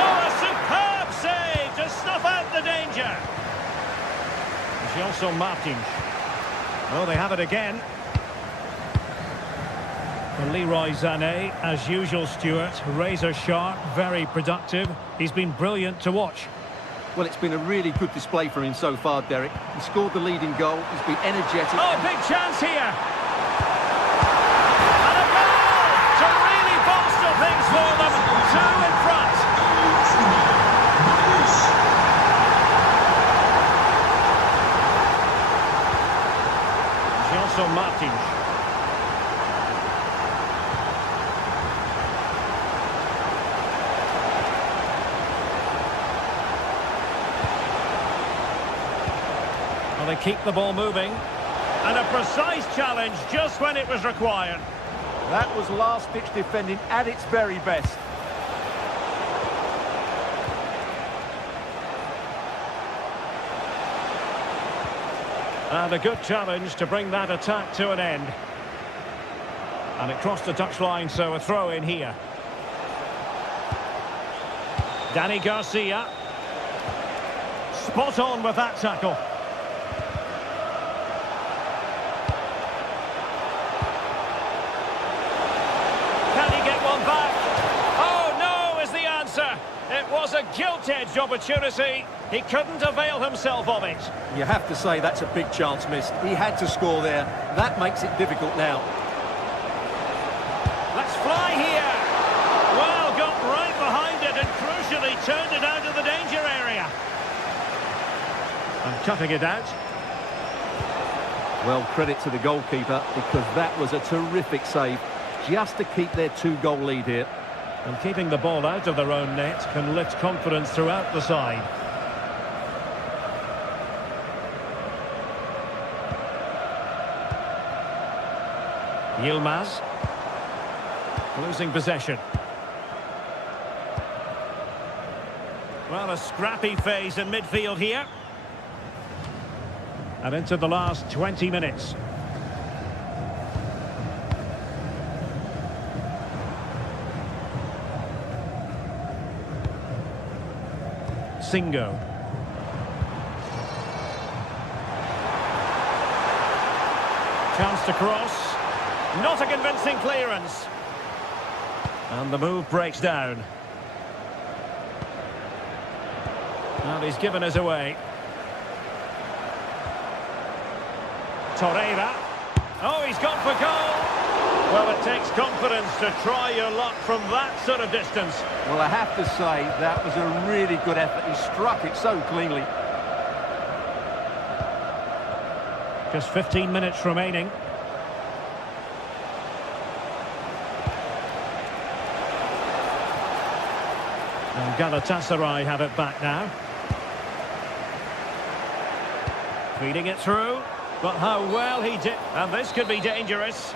Oh, a superb save to snuff out the danger. Gelson Martins. Oh, they have it again. And Leroy Sané, as usual, Stuart, razor sharp, very productive. He's been brilliant to watch. Well, it's been a really good display from him so far, Derek. He scored the leading goal. He's been energetic. Oh, big chance here. And a goal to really bolster things for them. Two in front. Gelson Martins. Well, they keep the ball moving. And a precise challenge just when it was required. That was last-ditch defending at its very best. And a good challenge to bring that attack to an end. And it crossed the touchline, so a throw in here. Danny Garcia. Spot on with that tackle. Can he get one back? Oh, no is the answer. It was a gilt-edged opportunity. He couldn't avail himself of it. You have to say that's a big chance missed. He had to score there. That makes it difficult now. Let's fly here. Well, got right behind it and crucially turned it out of the danger area. And cutting it out. Well, credit to the goalkeeper, because that was a terrific save, just to keep their 2-goal lead here. And keeping the ball out of their own net can lift confidence throughout the side. Yilmaz. Losing possession. Well, a scrappy phase in midfield here. And into the last 20 minutes. Singo. Chance to cross. Not a convincing clearance. And the move breaks down. And he's given us away. Torreira. Oh, he's gone for goal. Well, it takes confidence to try your luck from that sort of distance. Well, I have to say, that was a really good effort. He struck it so cleanly. Just 15 minutes remaining. And Galatasaray have it back now. Feeding it through. But how well he did. And this could be dangerous.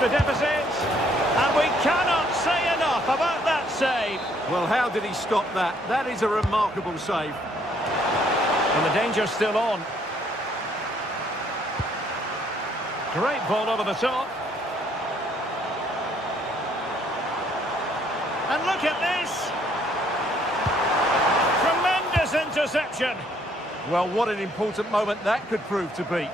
The deficit, and we cannot say enough about that save. Well, how did he stop that? That is a remarkable save. And the danger's still on. Great ball over the top. And look at this! Tremendous interception. Well, what an important moment that could prove to be.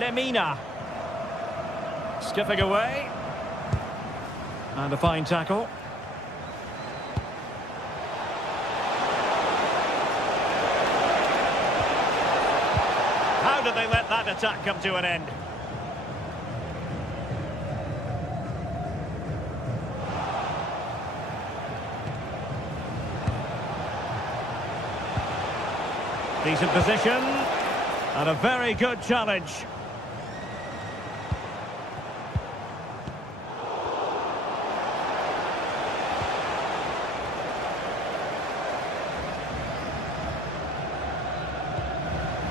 Lemina. Skipping away. And a fine tackle. How did they let that attack come to an end? Decent position. And a very good challenge.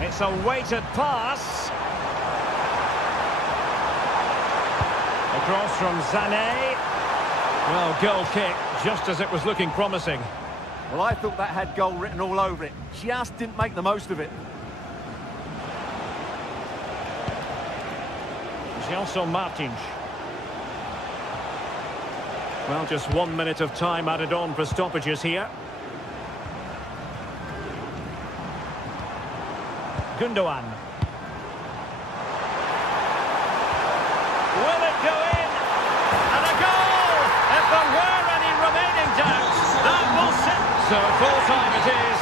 It's a weighted pass. Across from Sané. Well, goal kick, just as it was looking promising. Well, I thought that had goal written all over it. Just didn't make the most of it. Gelson Martins. Well, just 1 minute of time added on for stoppages here. Gundogan. Will it go in? And a goal! If there were any remaining doubts, that will set. So full time it is.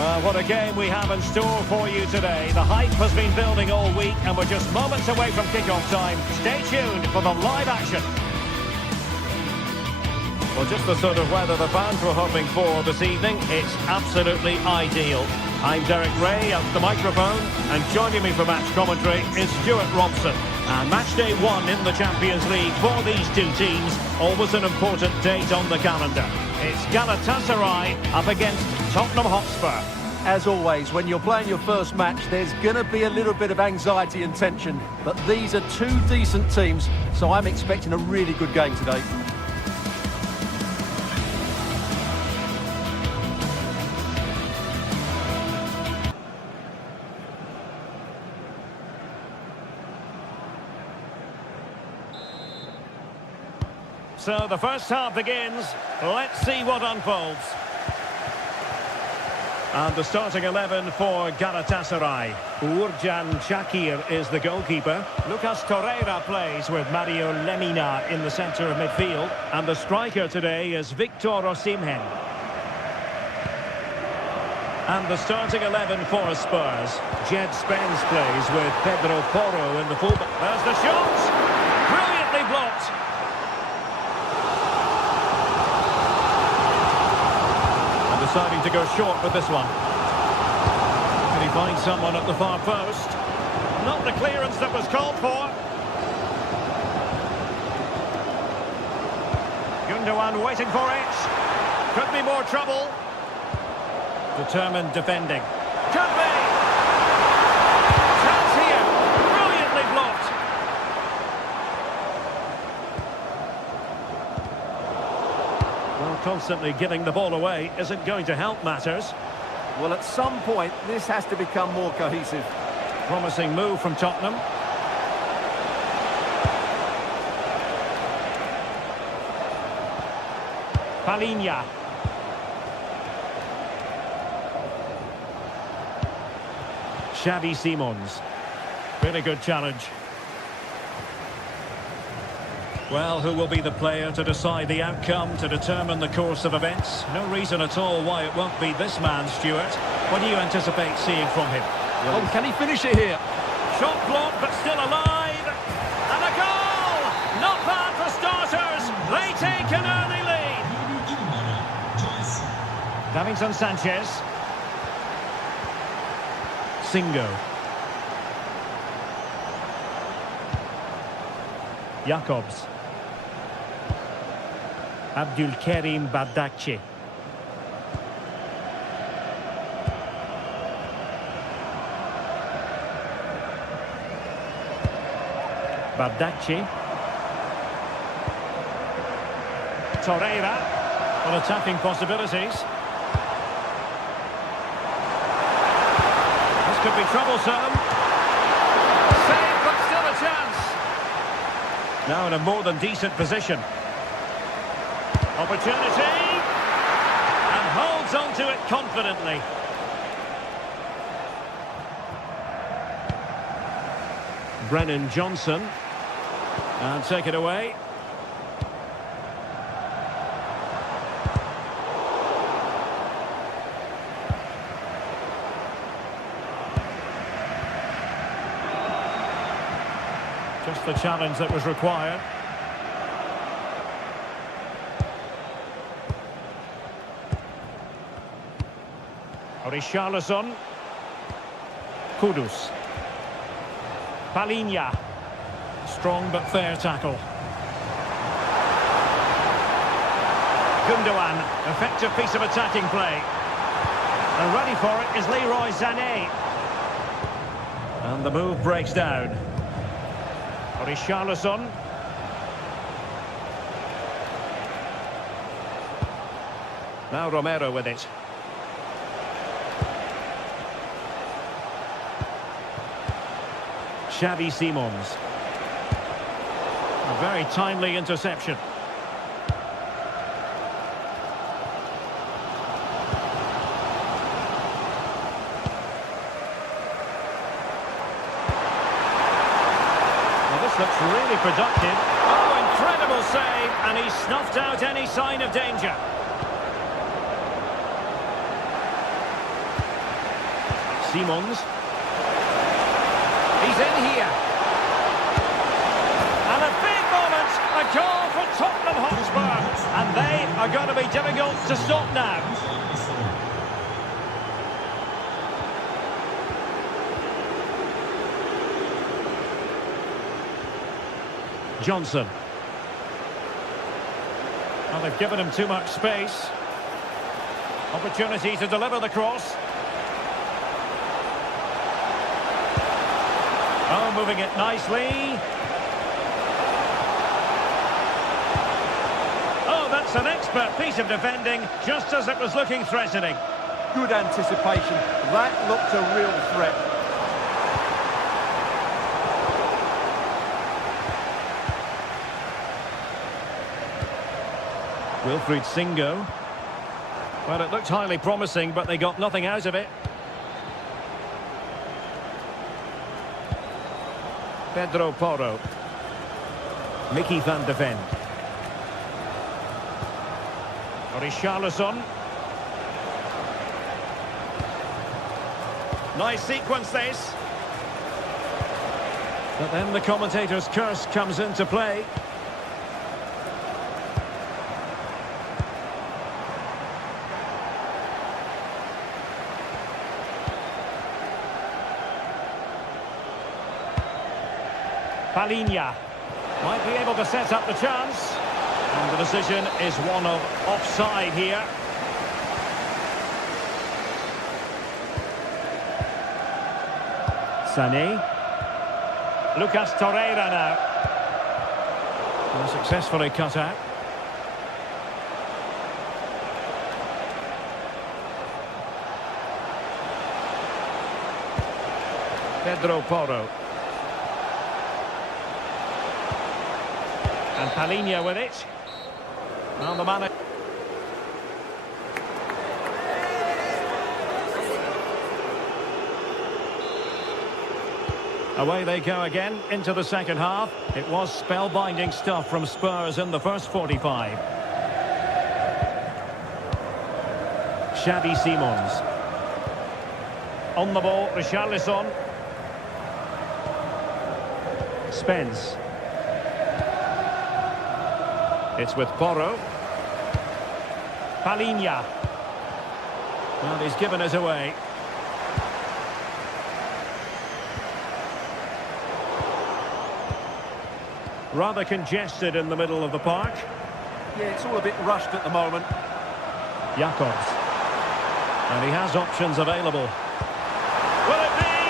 Well, what a game we have in store for you today. The hype has been building all week and we're just moments away from kick-off time. Stay tuned for the live action. Well, just the sort of weather the fans were hoping for this evening. It's absolutely ideal. I'm Derek Ray at the microphone, and joining me for match commentary is Stuart Robson. And match day 1 in the Champions League for these two teams, always an important date on the calendar. It's Galatasaray up against Tottenham Hotspur. As always, when you're playing your first match, there's going to be a little bit of anxiety and tension. But these are two decent teams, so I'm expecting a really good game today. So the first half begins. Let's see what unfolds. And the starting 11 for Galatasaray. Uğurcan Çakır is the goalkeeper. Lucas Torreira plays with Mario Lemina in the centre of midfield. And the striker today is Victor Osimhen. And the starting 11 for Spurs. Jed Spence plays with Pedro Porro in the fullback. There's the shot! Brilliantly blocked. Deciding to go short with this one. Can he find someone at the far post? Not the clearance that was called for. Gundogan waiting for it. Could be more trouble. Determined defending. Could be! Chance here. Brilliantly blocked. Well, constantly giving the ball away isn't going to help matters. Well, at some point, this has to become more cohesive. Promising move from Tottenham. Palinha. Xavi Simons. Really good challenge. Well, who will be the player to decide the outcome, to determine the course of events? No reason at all why it won't be this man, Stuart. What do you anticipate seeing from him? Well, can he finish it here? Shot blocked, but still alive. And a goal! Not bad for starters. They take an early lead. Davinson Sanchez. Singo. Jakobs. Abdulkarim Bardakci. Bardakci. Torreira. On attacking possibilities. This could be troublesome. Save, but still a chance. Now in a more than decent position. Opportunity, and holds on to it confidently. Brennan Johnson, and take it away. Just the challenge that was required. Richarlison. Kudus. Palinha. Strong but fair tackle. Gundogan. Effective piece of attacking play. And ready for it is Leroy Sané. And the move breaks down. Richarlison. Now Romero with it. Xavi Simons. A very timely interception. Well, this looks really productive. Oh, incredible save, and he snuffed out any sign of danger. Simons. He's in here. And a big moment, a goal for Tottenham Hotspur. And they are going to be difficult to stop now. Johnson. Well, they've given him too much space. Opportunity to deliver the cross. Oh, moving it nicely. Oh, that's an expert piece of defending, just as it was looking threatening. Good anticipation. That looked a real threat. Wilfried Singo. Well, it looked highly promising, but they got nothing out of it. Pedro Porro. Mickey van de Ven. Richarlison. Nice sequence this. But then the commentator's curse comes into play. Palinha might be able to set up the chance. And the decision is one of offside here. Sané. Lucas Torreira now. And successfully cut out. Pedro Porro. And Palinha with it. Well, the man... Away they go again into the second half. It was spellbinding stuff from Spurs in the first 45. Xavi Simons. On the ball, Richarlison. Spence. It's with Porro. Palinha. Well, he's given it away. Rather congested in the middle of the park. Yeah, it's all a bit rushed at the moment. Jacobs. And he has options available. Will it be?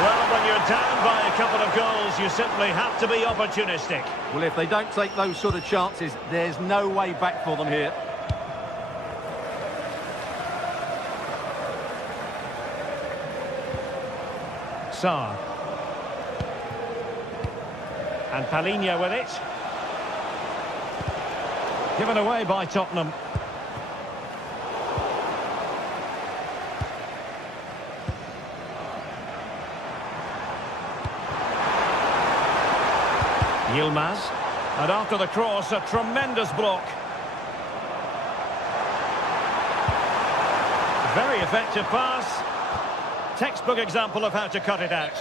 Well, when you're down by a couple of goals, you simply have to be opportunistic. Well, if they don't take those sort of chances, there's no way back for them here. Sarr. And Palinha with it. Given away by Tottenham. Yilmaz. And after the cross, a tremendous block. Very effective pass. Textbook example of how to cut it out.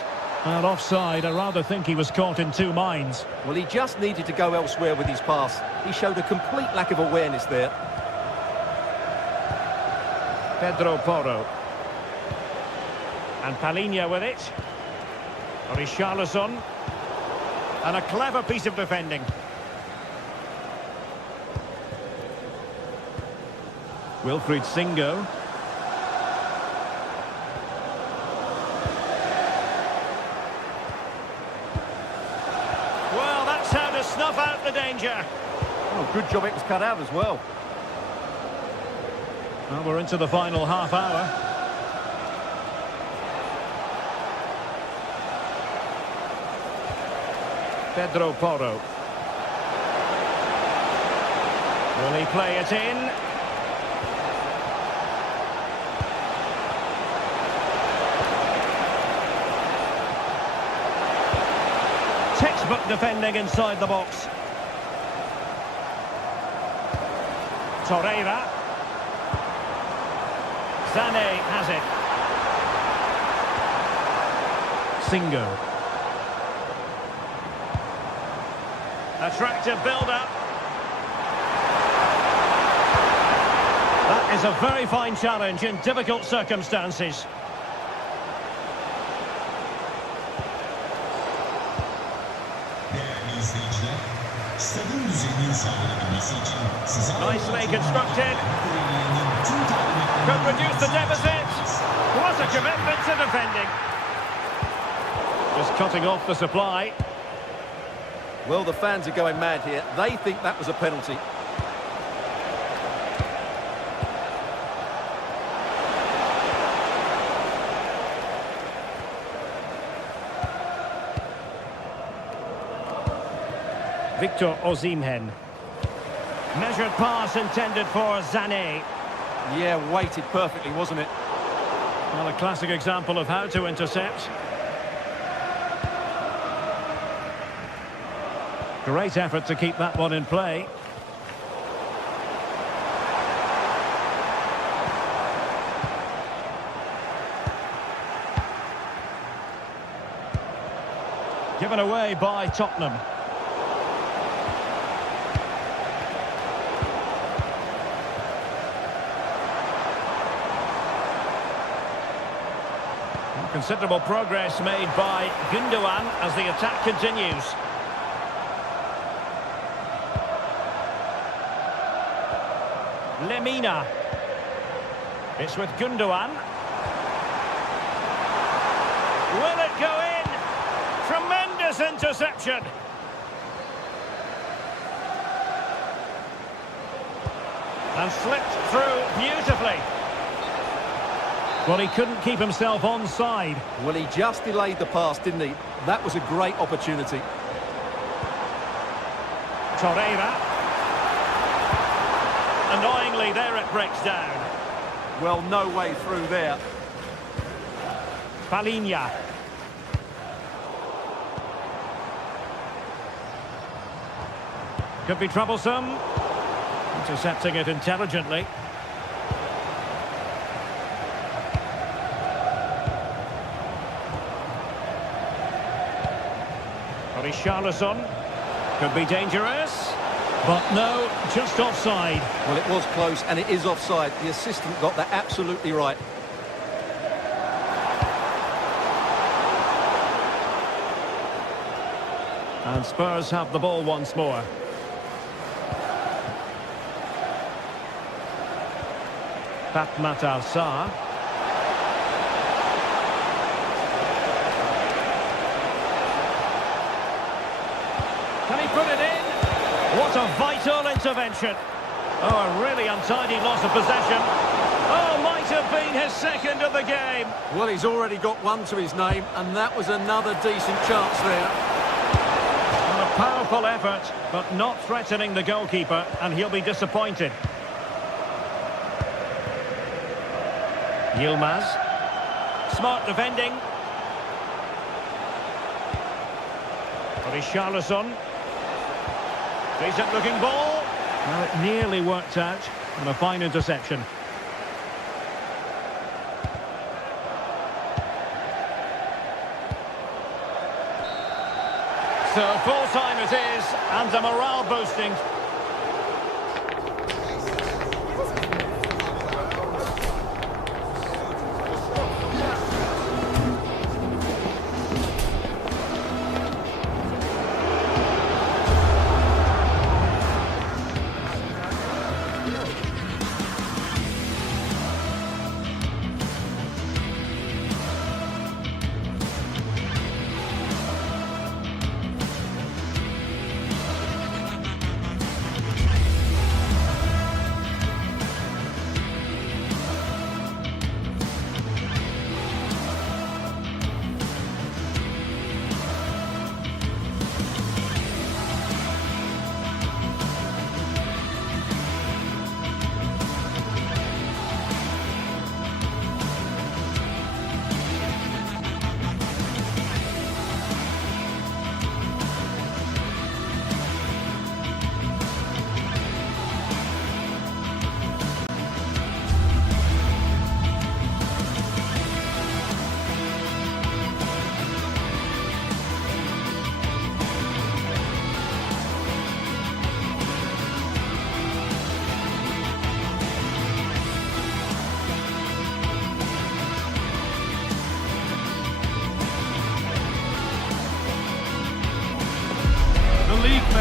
And offside, I rather think he was caught in two minds. Well, he just needed to go elsewhere with his pass. He showed a complete lack of awareness there. Pedro Porro. And Palinha with it. Richarlison. And a clever piece of defending. Wilfried Singo. Well, that's how to snuff out the danger. Oh, good job it was cut out as well. Well, we're into the final half hour. Pedro Porro. Will he play it in? Textbook defending inside the box. Torreira. Sané has it. Singo. Attractive build-up. is a very fine challenge in difficult circumstances. Değerli izleyiciler, stadın düzeninin sağlanabilmesi için size Nicely constructed. tüm talimatları Could reduce the deficit. What a commitment to defending. Just cutting off the supply. Well, the fans are going mad here. They think that was a penalty. Victor Osimhen. Measured pass intended for Sané. Yeah, weighted perfectly, wasn't it? Well, a classic example of how to intercept. Great effort to keep that one in play. Given away by Tottenham. Considerable progress made by Gundogan as the attack continues. Lemina. It's with Gundogan. Will it go in? Tremendous interception. And slipped through beautifully. Well, he couldn't keep himself onside. Well, he just delayed the pass, didn't he? That was a great opportunity. Torreira. Annoyingly, there it breaks down. Well, no way through there. Palinha. Could be troublesome. Intercepting it intelligently. Richarlison. Could be dangerous. But no, just offside. Well, it was close, and it is offside. The assistant got that absolutely right. And Spurs have the ball once more. Fatmat Sarr. Can he put it in? What a vital intervention. Oh, a really untidy loss of possession. Oh, might have been his second of the game. Well, he's already got one to his name, and that was another decent chance there. Well, a powerful effort, but not threatening the goalkeeper, and he'll be disappointed. Yilmaz. Smart defending. Richarlison. Decent looking ball. Well, it nearly worked out, and a fine interception. So full time it is, and a morale boosting.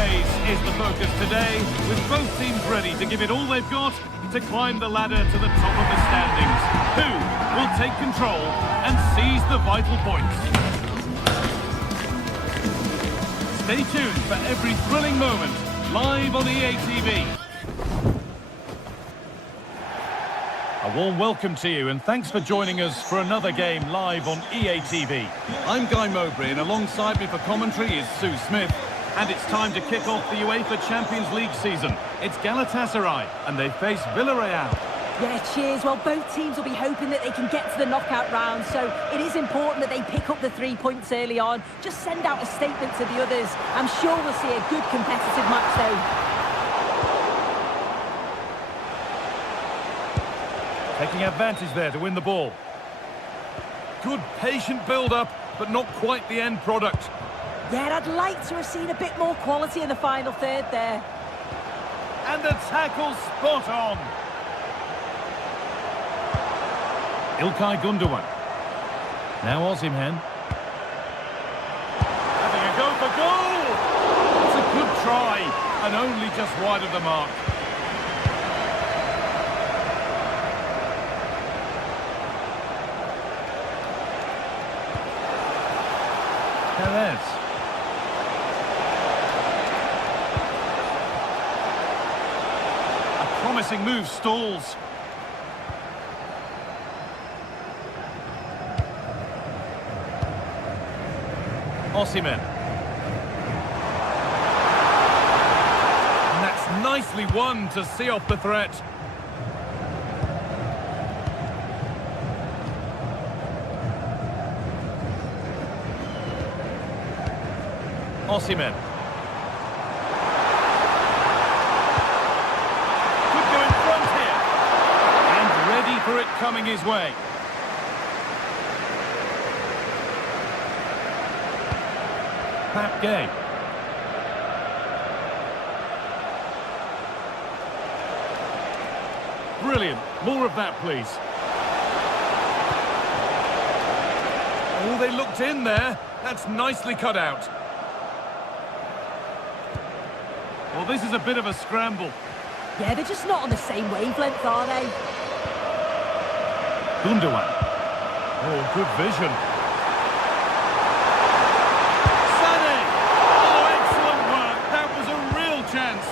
pace is the focus today, with both teams ready to give it all they've got to climb the ladder to the top of the standings. Who will take control and seize the vital points? Stay tuned for every thrilling moment, live on EA TV. A warm welcome to you and thanks for joining us for another game live on EA TV. I'm Guy Mowbray and alongside me for commentary is Sue Smith. And it's time to kick off the UEFA Champions League season. It's Galatasaray and they face Villarreal. Yeah, cheers. Well, both teams will be hoping that they can get to the knockout round, so it is important that they pick up the 3 points early on. Just send out a statement to the others. I'm sure we'll see a good competitive match though. Taking advantage there to win the ball. Good patient build-up, but not quite the end product. Yeah, I'd like to have seen a bit more quality in the final third there. And the tackle spot on. İlkay Gündoğan. Now Osimhen. Having a go for goal! It's a good try, and only just wide of the mark. Perez. Promising move stalls. Osimhen. And that's nicely won to see off the threat. Osimhen. For it coming his way. Pat Gay. Brilliant. More of that, please. Oh, they looked in there. That's nicely cut out. Well, this is a bit of a scramble. Yeah, they're just not on the same wavelength, are they? Gündoğan. Oh, good vision. Sané! Oh, excellent work. That was a real chance.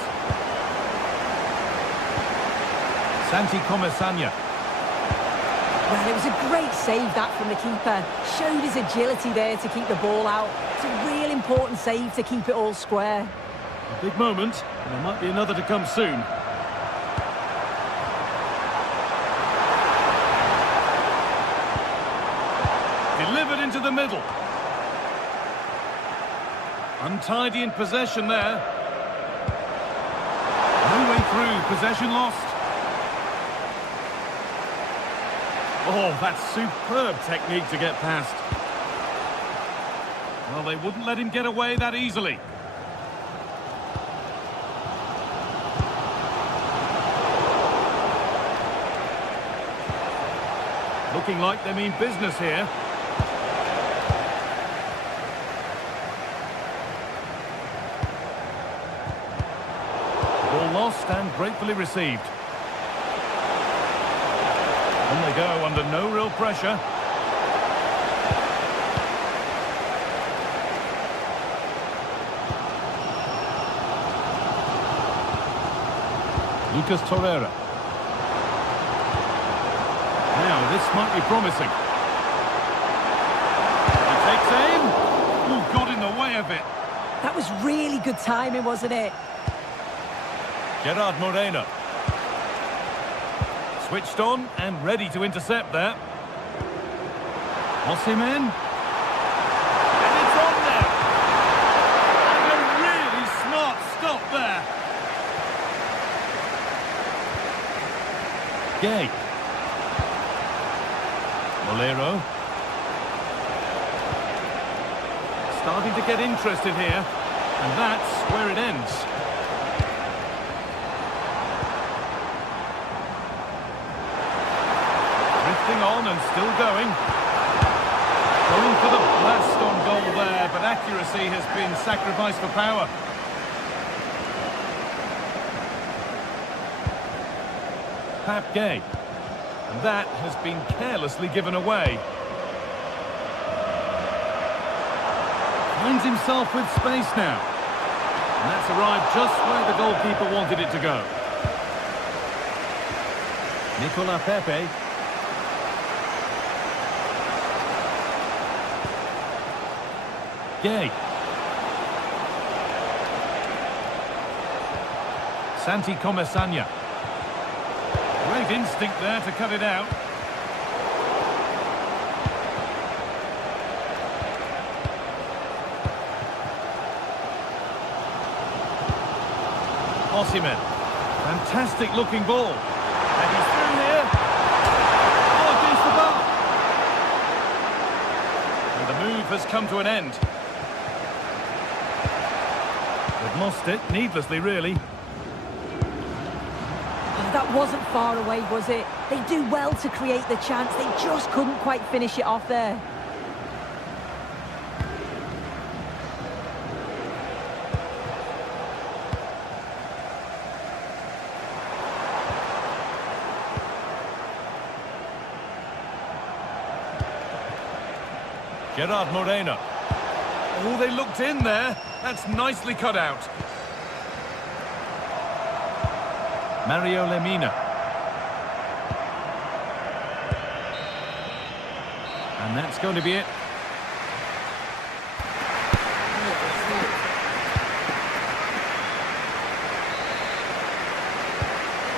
Santi Comesaña. Well, it was a great save, that, from the keeper. Showed his agility there to keep the ball out. It's a real important save to keep it all square. A big moment, and there might be another to come soon. Delivered into the middle. Untidy in possession there. No way through, possession lost. Oh, that's superb technique to get past. Well, they wouldn't let him get away that easily. Looking like they mean business here. Ball lost and gratefully received. On they go under no real pressure. Lucas Torreira. Now, this might be promising. He takes aim. Oh, got in the way of it. That was really good timing, wasn't it? Gerard Moreno. Switched on and ready to intercept there. Osimhen. And it's on there. And a really smart stop there. Gay. Molero. Starting to get interested here. And that's where it ends. Drifting on and still going. Going for the blast on goal there, but accuracy has been sacrificed for power. Pape Gay. And that has been carelessly given away. Finds himself with space now. And that's arrived just where the goalkeeper wanted it to go. Nicolas Pepe. Gay. Santi Comesanya. Great instinct there to cut it out. Osimhen. Fantastic looking ball. And he's through here. Oh, against the bar. And the move has come to an end. They've lost it, needlessly really. That wasn't far away, was it? They do well to create the chance. They just couldn't quite finish it off there. Gerard Moreno. Oh, they looked in there. That's nicely cut out. Mario Lemina. And that's going to be it.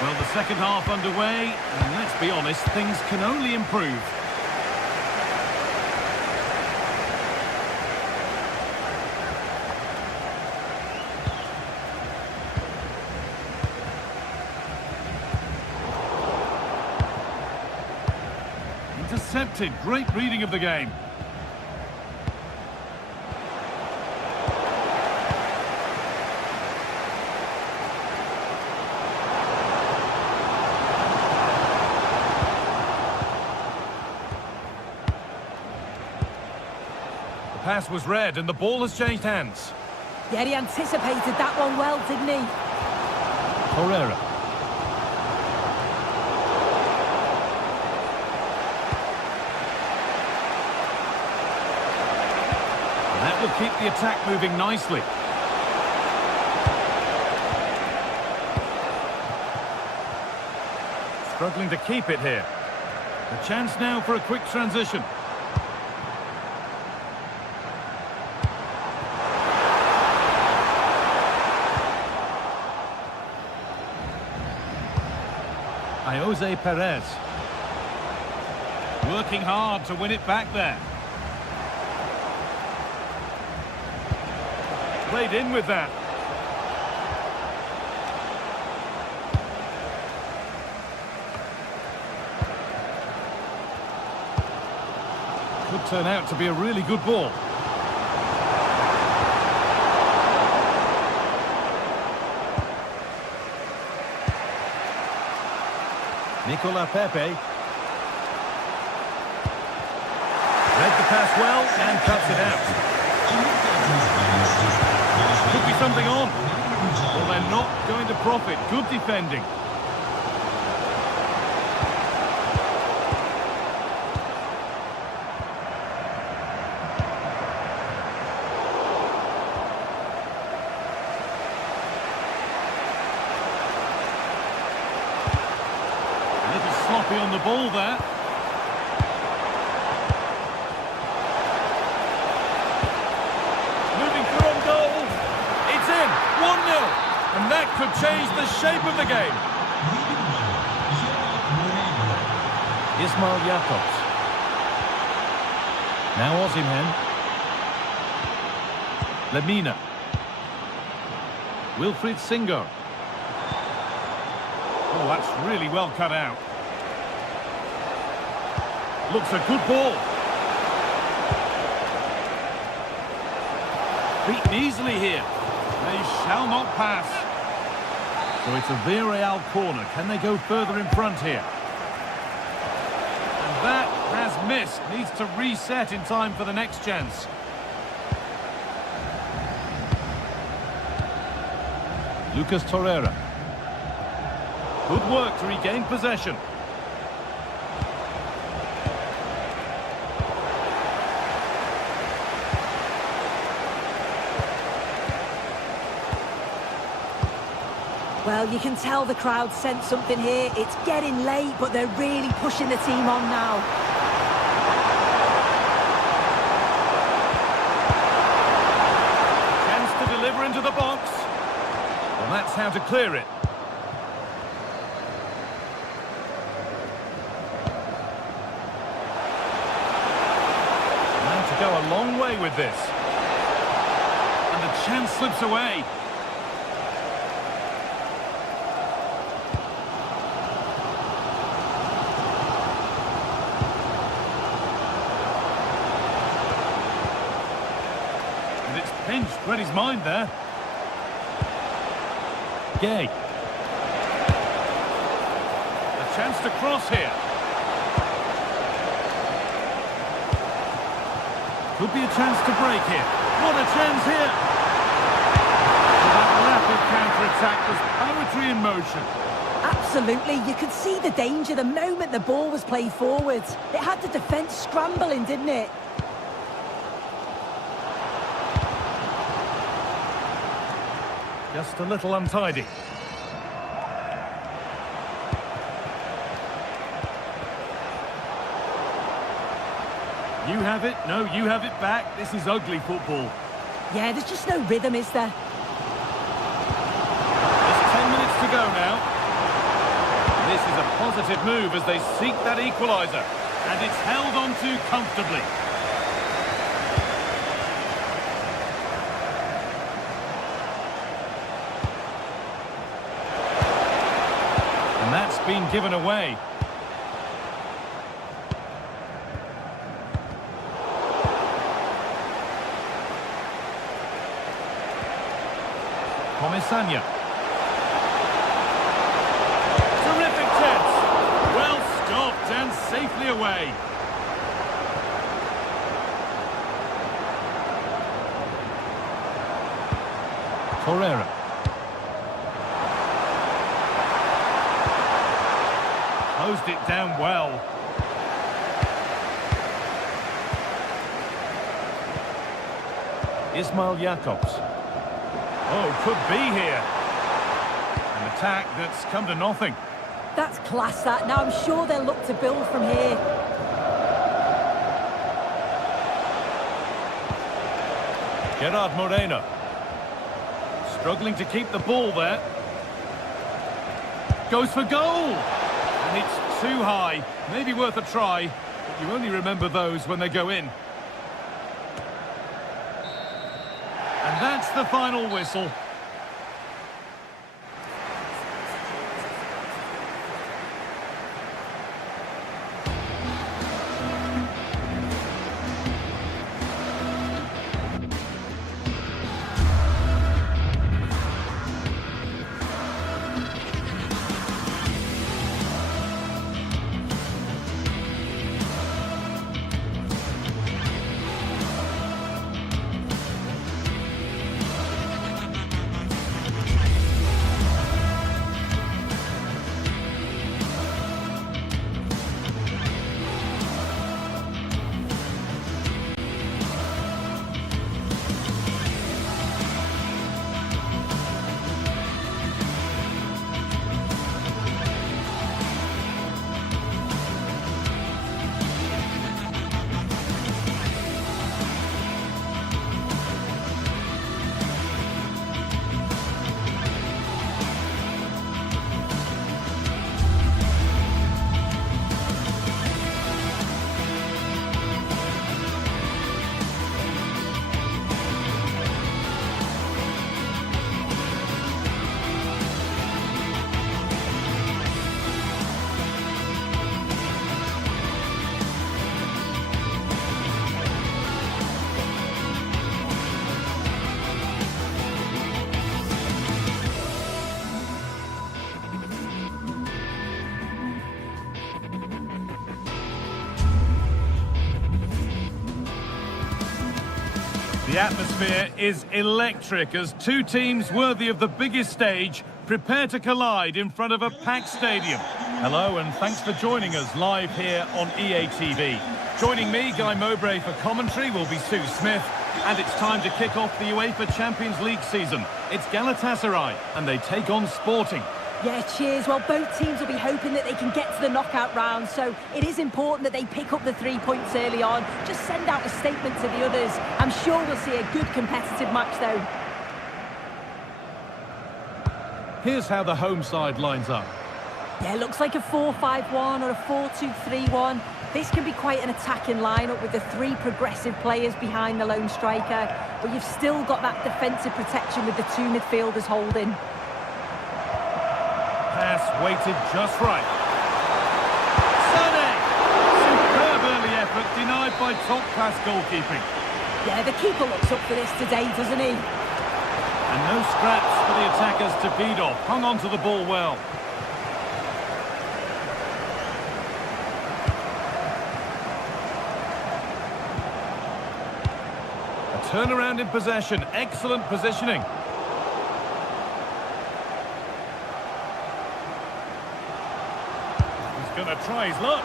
Well, the second half underway, and let's be honest, things can only improve. Intercepted, great reading of the game. The pass was read and the ball has changed hands. Yeah, he anticipated that one well, didn't he? Herrera. That will keep the attack moving nicely. Struggling to keep it here. A chance now for a quick transition. Jose Perez. Working hard to win it back there. Played in with that. Could turn out to be a really good ball. Nicolas Pepe. Read the pass well and cuts it out. Could be something on. Well, they're not going to profit. Good defending. A little sloppy on the ball there. And that could change the shape of the game. Ismail Jakobs. Now Osimhen. Lemina. Wilfried Singer. Oh, that's really well cut out. Looks a good ball. Beaten easily here. They shall not pass. So it's a Villarreal corner. Can they go further in front here? And that has missed. Needs to reset in time for the next chance. Lucas Torreira. Good work to regain possession. Well, you can tell the crowd sense something here. It's getting late, but they're really pushing the team on now. Chance to deliver into the box. Well, that's how to clear it. And to go a long way with this. And the chance slips away. Pinched, read his mind there. Gay. A chance to cross here. Could be a chance to break here. What a chance here! That rapid counter-attack was poetry in motion. Absolutely, you could see the danger the moment the ball was played forward. It had the defence scrambling, didn't it? Just a little untidy. You have it. No, you have it back. This is ugly football. Yeah, there's just no rhythm, is there? There's 10 minutes to go now. This is a positive move as they seek that equaliser. And it's held on to comfortably. And that's been given away. Comisania. Terrific chance. Well stopped and safely away. Torreira. Closed it down well. Ismail Jakobs. Oh, could be here. An attack that's come to nothing. That's class, that. Now I'm sure they'll look to build from here. Gerard Moreno. Struggling to keep the ball there. Goes for goal! And it's too high. Maybe worth a try, but you only remember those when they go in. And that's the final whistle. The atmosphere is electric as two teams worthy of the biggest stage prepare to collide in front of a packed stadium. Hello and thanks for joining us live here on EA TV. Joining me, Guy Mowbray, for commentary will be Sue Smith. And it's time to kick off the UEFA Champions League season. It's Galatasaray and they take on Sporting. Yeah, cheers. Well, both teams will be hoping that they can get to the knockout round, so it is important that they pick up the 3 points early on. Just send out a statement to the others. I'm sure we'll see a good competitive match, though. Here's how the home side lines up. Yeah, looks like a 4-5-1 or a 4-2-3-1. This can be quite an attacking lineup with the 3 progressive players behind the lone striker, but you've still got that defensive protection with the 2 midfielders holding. Pass weighted just right. Sané! Superb early effort denied by top-class goalkeeping. Yeah, the keeper looks up for this today, doesn't he? And no scraps for the attackers to feed off. Hung on to the ball well. A turnaround in possession. Excellent positioning. Going to try his luck.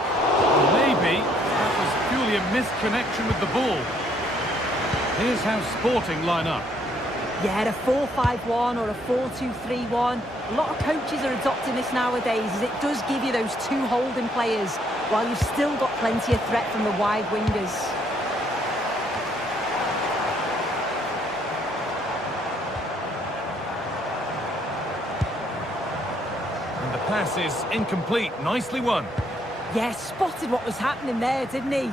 Maybe that was purely a misconnection with the ball. Here's how Sporting line up. Yeah, a 4-5-1 or a 4-2-3-1. A lot of coaches are adopting this nowadays as it does give you those 2 holding players while you've still got plenty of threat from the wide wingers. Pass is incomplete. Nicely won. Yeah, spotted what was happening there, didn't he?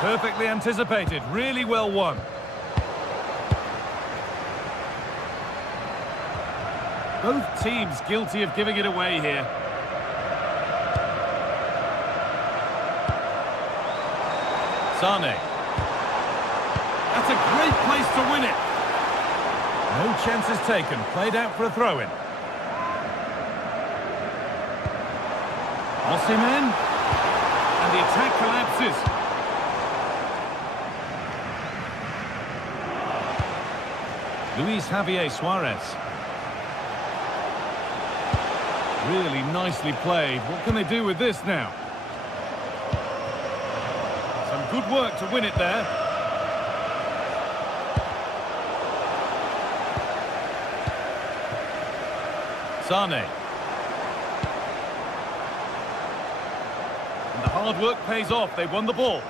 Perfectly anticipated. Really well won. Both teams guilty of giving it away here. Sané. That's a great place to win it. No chances taken. Played out for a throw-in. Osimhen. And the attack collapses. Luis Javier Suarez. Really nicely played. What can they do with this now? Some good work to win it there. Sané. And the hard work pays off. They won the ball.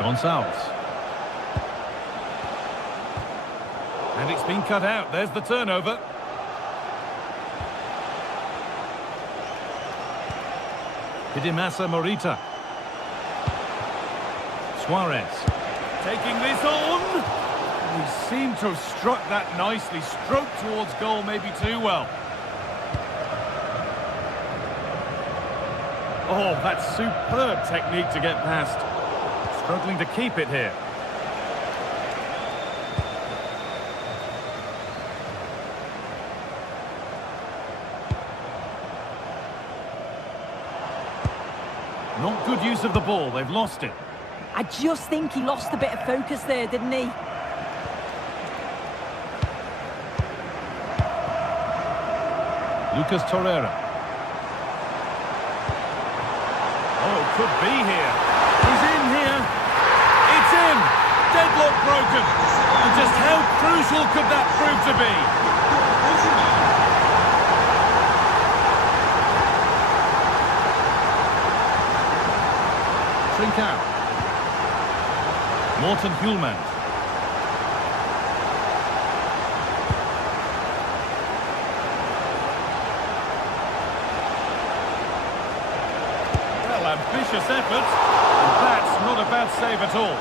Gonçalves. And it's been cut out. There's the turnover. Hidimasa Morita. Suarez. Taking this on. He seemed to have struck that nicely. Stroked towards goal, maybe too well. Oh, that's superb technique to get past. Struggling to keep it here. Not good use of the ball. They've lost it. I just think he lost a bit of focus there, didn't he? Lucas Torreira. Oh, could be here. He's in here. It's in. Deadlock broken. And just how crucial could that prove to be? Trincao. Morten Hjulmand. Well, ambitious effort. And that's not a bad save at all.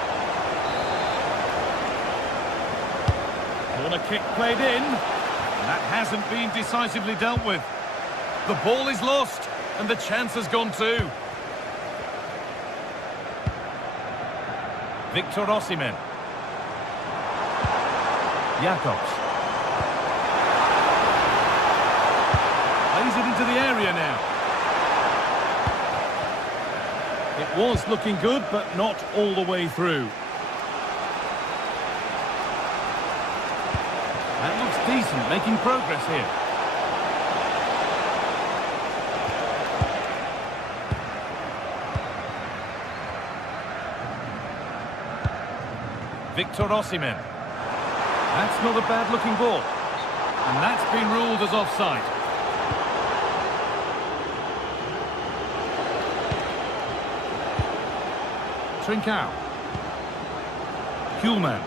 Corner kick played in. And that hasn't been decisively dealt with. The ball is lost. And the chance has gone too. Victor Osimhen. Jakobs. Plays it into the area now. It was looking good, but not all the way through. That looks decent, making progress here. Victor Osimhen. That's not a bad-looking ball. And that's been ruled as offside. Trincao. Kuhlmann.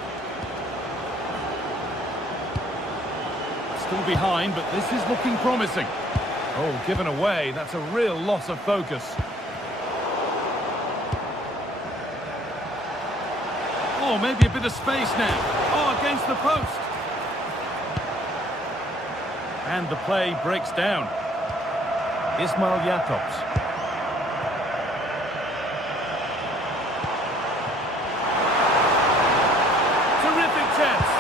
Still behind, but this is looking promising. Oh, given away. That's a real loss of focus. Oh, maybe a bit of space now. Oh, against the post. And the play breaks down. Ismail Jakobs. Terrific chance.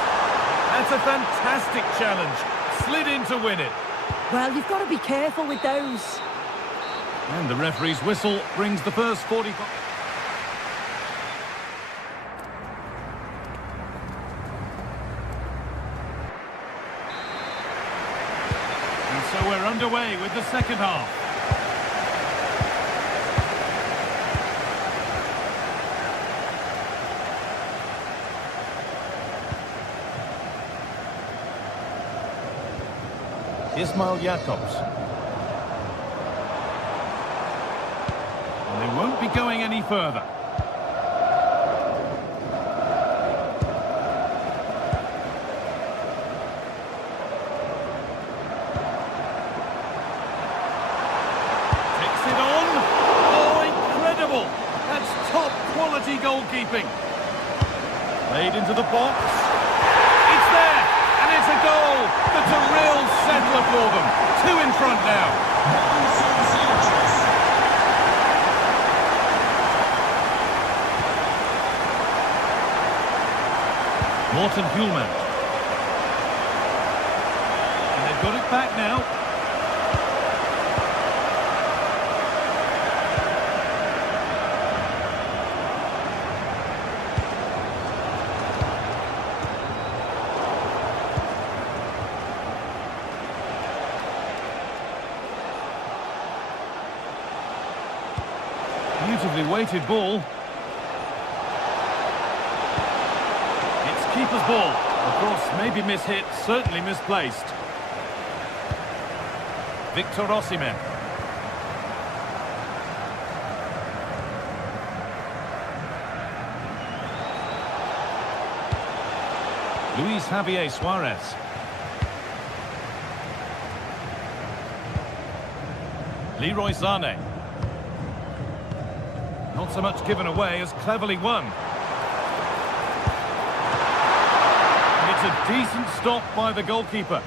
That's a fantastic challenge. Slid in to win it. Well, you've got to be careful with those. And the referee's whistle brings the first 45. So we're underway with the second half. Ismail Jakobs. And they won't be going any further. Quality goalkeeping. Played into the box. It's there, and it's a goal. That's a real settler for them. 2 in front now. Morten Kuhlmann. And they've got it back now. Beautifully weighted ball. It's keeper's ball. Of course, maybe mishit, certainly misplaced. Victor Osimhen. Luis Javier Suarez. Leroy Sané. Not so much given away as cleverly won. It's a decent stop by the goalkeeper.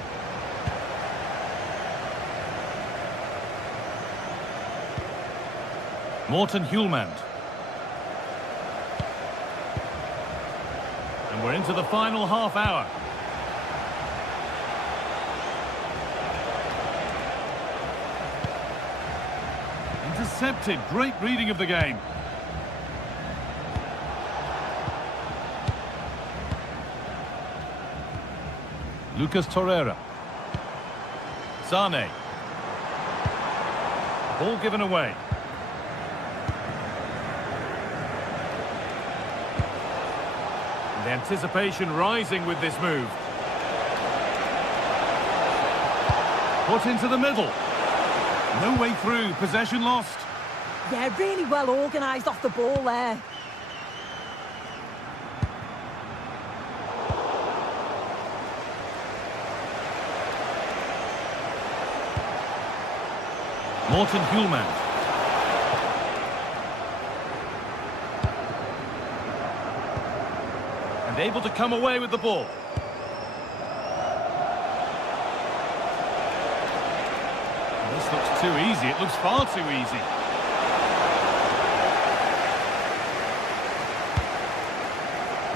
Morten Kuhlmann. And we're into the final half hour. Intercepted. Great reading of the game. Lucas Torreira. Sané. Ball given away. And the anticipation rising with this move. Put into the middle. No way through. Possession lost. Yeah, really well organised off the ball there. Morten Kuhlmann. And able to come away with the ball. This looks too easy. It looks far too easy.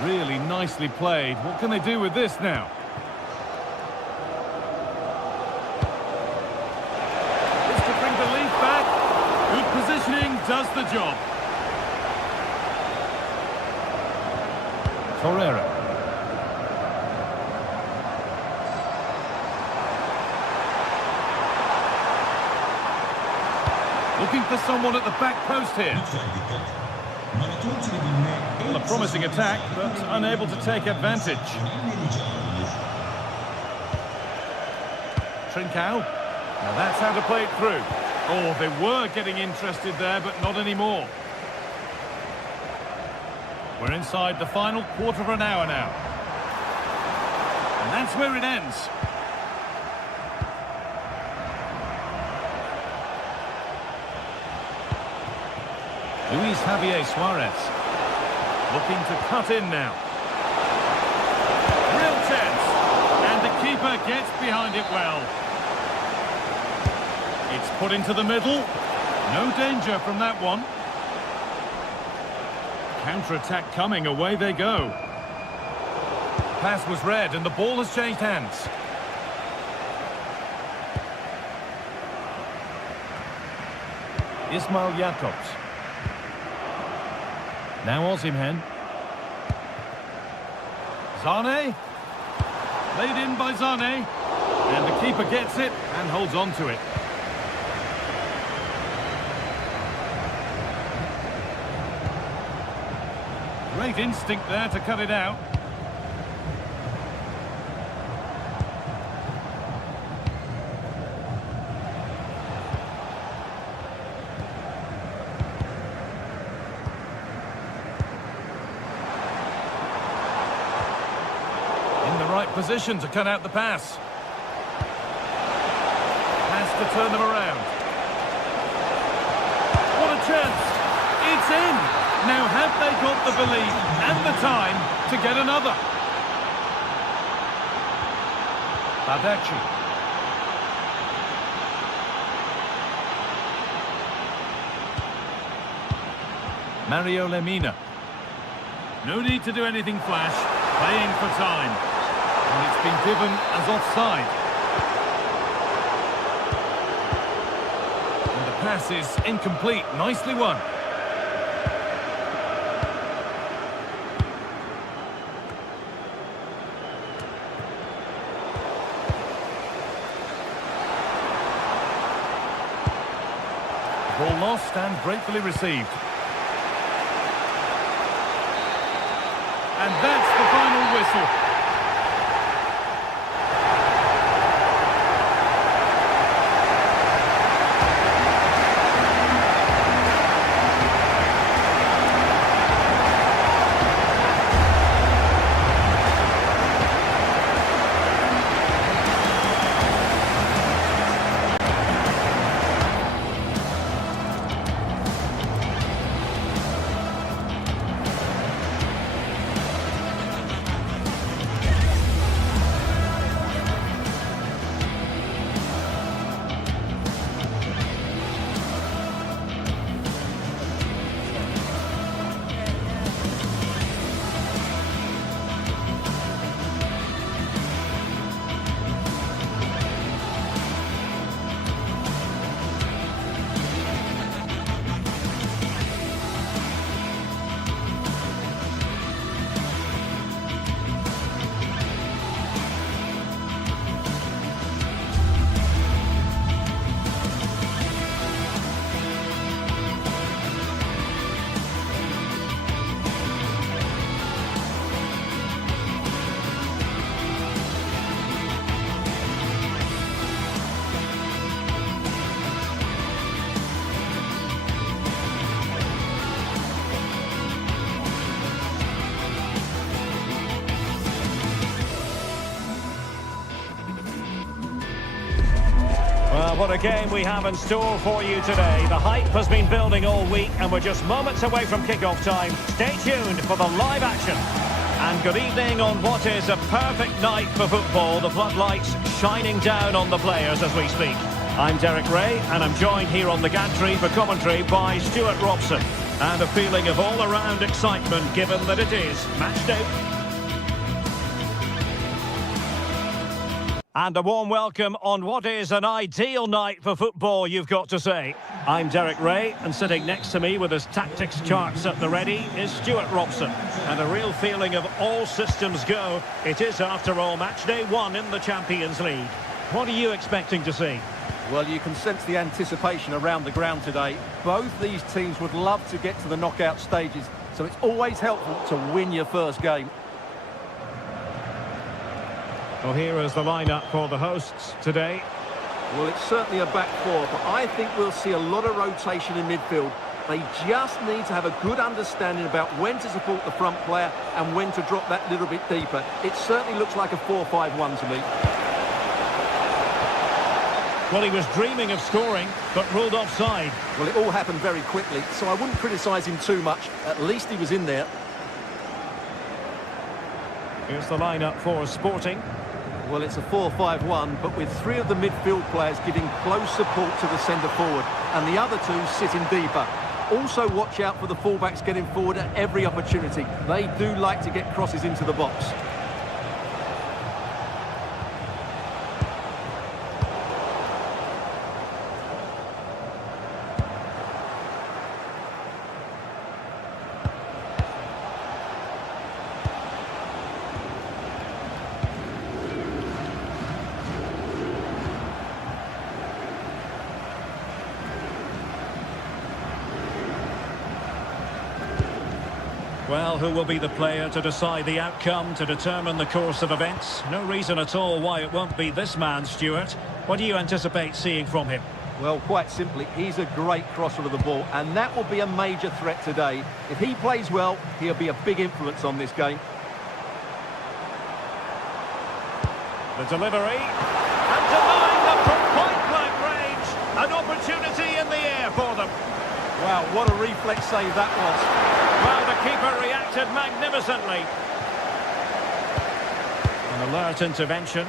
Really nicely played. What can they do with this now? This could bring the lead back. Good positioning does the job. Torreira. Looking for someone at the back post here. Well, a promising attack, but unable to take advantage. Trincao. Now that's how to play it through. Oh, they were getting interested there, but not anymore. We're inside the final quarter of an hour now. And that's where it ends. Luis Javier Suarez. Looking to cut in now. Real chance. And the keeper gets behind it well. It's put into the middle. No danger from that one. Counter-attack coming, away they go. Pass was read and the ball has changed hands. Ismail Jakobs. Now Osimhen. Zane. Laid in by Zane. And the keeper gets it and holds on to it. Great instinct there to cut it out. In the right position to cut out the pass. Has to turn them around. What a chance! It's in! Now, have they got the belief and the time to get another? Badachi. Mario Lemina. No need to do anything flash. Playing for time. And it's been given as offside. And the pass is incomplete. Nicely won. Ball lost and gratefully received. And that's the final whistle. Well, what a game we have in store for you today. The hype has been building all week and we're just moments away from kick-off time. Stay tuned for the live action. And good evening on what is a perfect night for football. The floodlights shining down on the players as we speak. I'm Derek Ray and I'm joined here on the gantry for commentary by Stuart Robson. And a feeling of all-around excitement given that it is match day. And a warm welcome on what is an ideal night for football, you've got to say. I'm Derek Ray, and sitting next to me with his tactics charts at the ready is Stuart Robson. And a real feeling of all systems go. It is, after all, match day 1 in the Champions League. What are you expecting to see? Well, you can sense the anticipation around the ground today. Both these teams would love to get to the knockout stages, so it's always helpful to win your first game. Well, here is the lineup for the hosts today. Well, it's certainly a back four, but I think we'll see a lot of rotation in midfield. They just need to have a good understanding about when to support the front player and when to drop that little bit deeper. It certainly looks like a 4-5-1 to me. Well, he was dreaming of scoring, but ruled offside. Well, it all happened very quickly, so I wouldn't criticise him too much. At least he was in there. Here's the lineup for Sporting. Well, it's a 4-5-1, but with 3 of the midfield players giving close support to the centre forward, and the other 2 sitting deeper. Also watch out for the fullbacks getting forward at every opportunity. They do like to get crosses into the box. Well, who will be the player to decide the outcome, to determine the course of events? No reason at all why it won't be this man, Stuart. What do you anticipate seeing from him? Well, quite simply, he's a great crosser of the ball, and that will be a major threat today. If he plays well, he'll be a big influence on this game. The delivery, and denied them from point-blank range. An opportunity in the air for them. Wow, what a reflex save that was. Well, the keeper reacted magnificently. An alert intervention.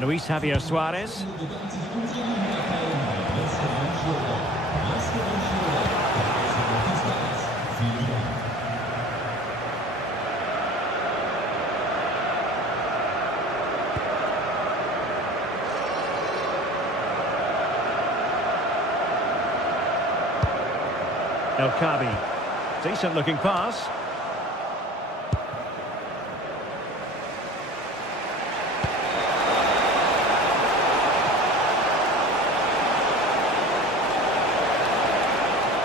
Luis Javier Suarez. El Kabi. Decent looking pass.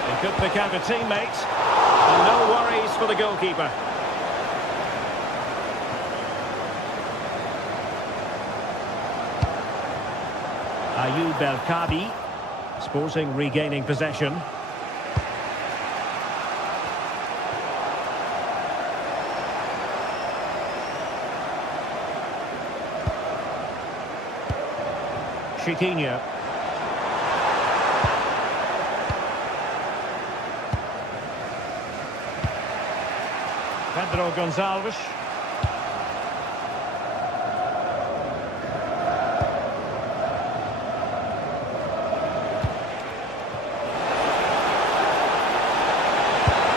He could pick out a teammate. And no worries for the goalkeeper. Ayoub El Kabi. Sporting regaining possession. Chiquinho. Pedro Gonçalves.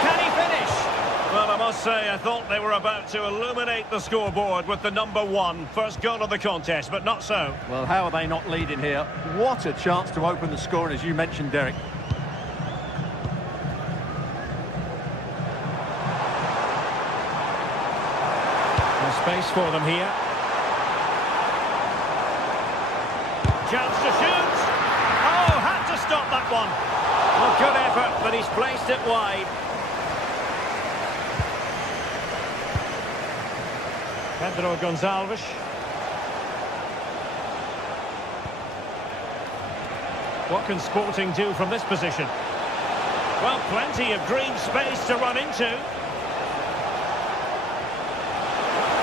Can he finish? Well, I must say, I thought they were about to illuminate the scoreboard with the number 1. First goal of the contest, but not so. Well, how are they not leading here? What a chance to open the scoring, as you mentioned, Derek. There's space for them here. Chance to shoot. Oh, had to stop that one. Well, good effort, but he's placed it wide. Pedro Gonçalves. What can Sporting do from this position? Well, plenty of green space to run into.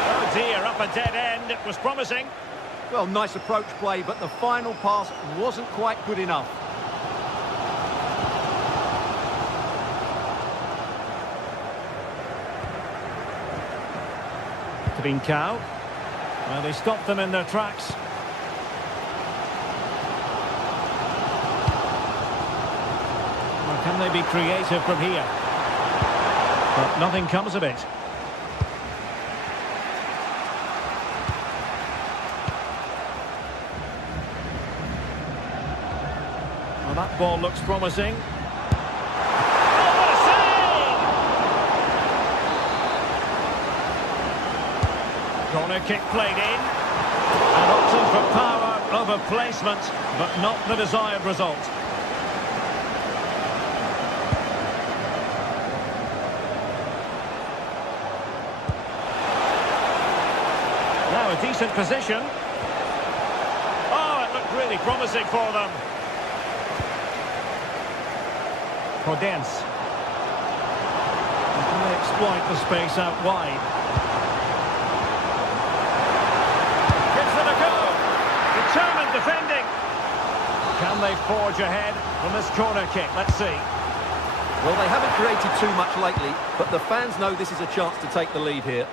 Oh dear, up a dead end. It was promising. Well, nice approach play, but the final pass wasn't quite good enough. Trincao. Well, they stopped them in their tracks. Or can they be creative from here? But nothing comes of it. Well, that ball looks promising. Oh, what a save! Corner kick played in. And opting for power over placement, but not the desired result. Now a decent position. Oh, it looked really promising for them. Podence. Can they exploit the space out wide? Gives it a go. Determined defending. Can they forge ahead from this corner kick? Let's see. Well, they haven't created too much lately, but the fans know this is a chance to take the lead here.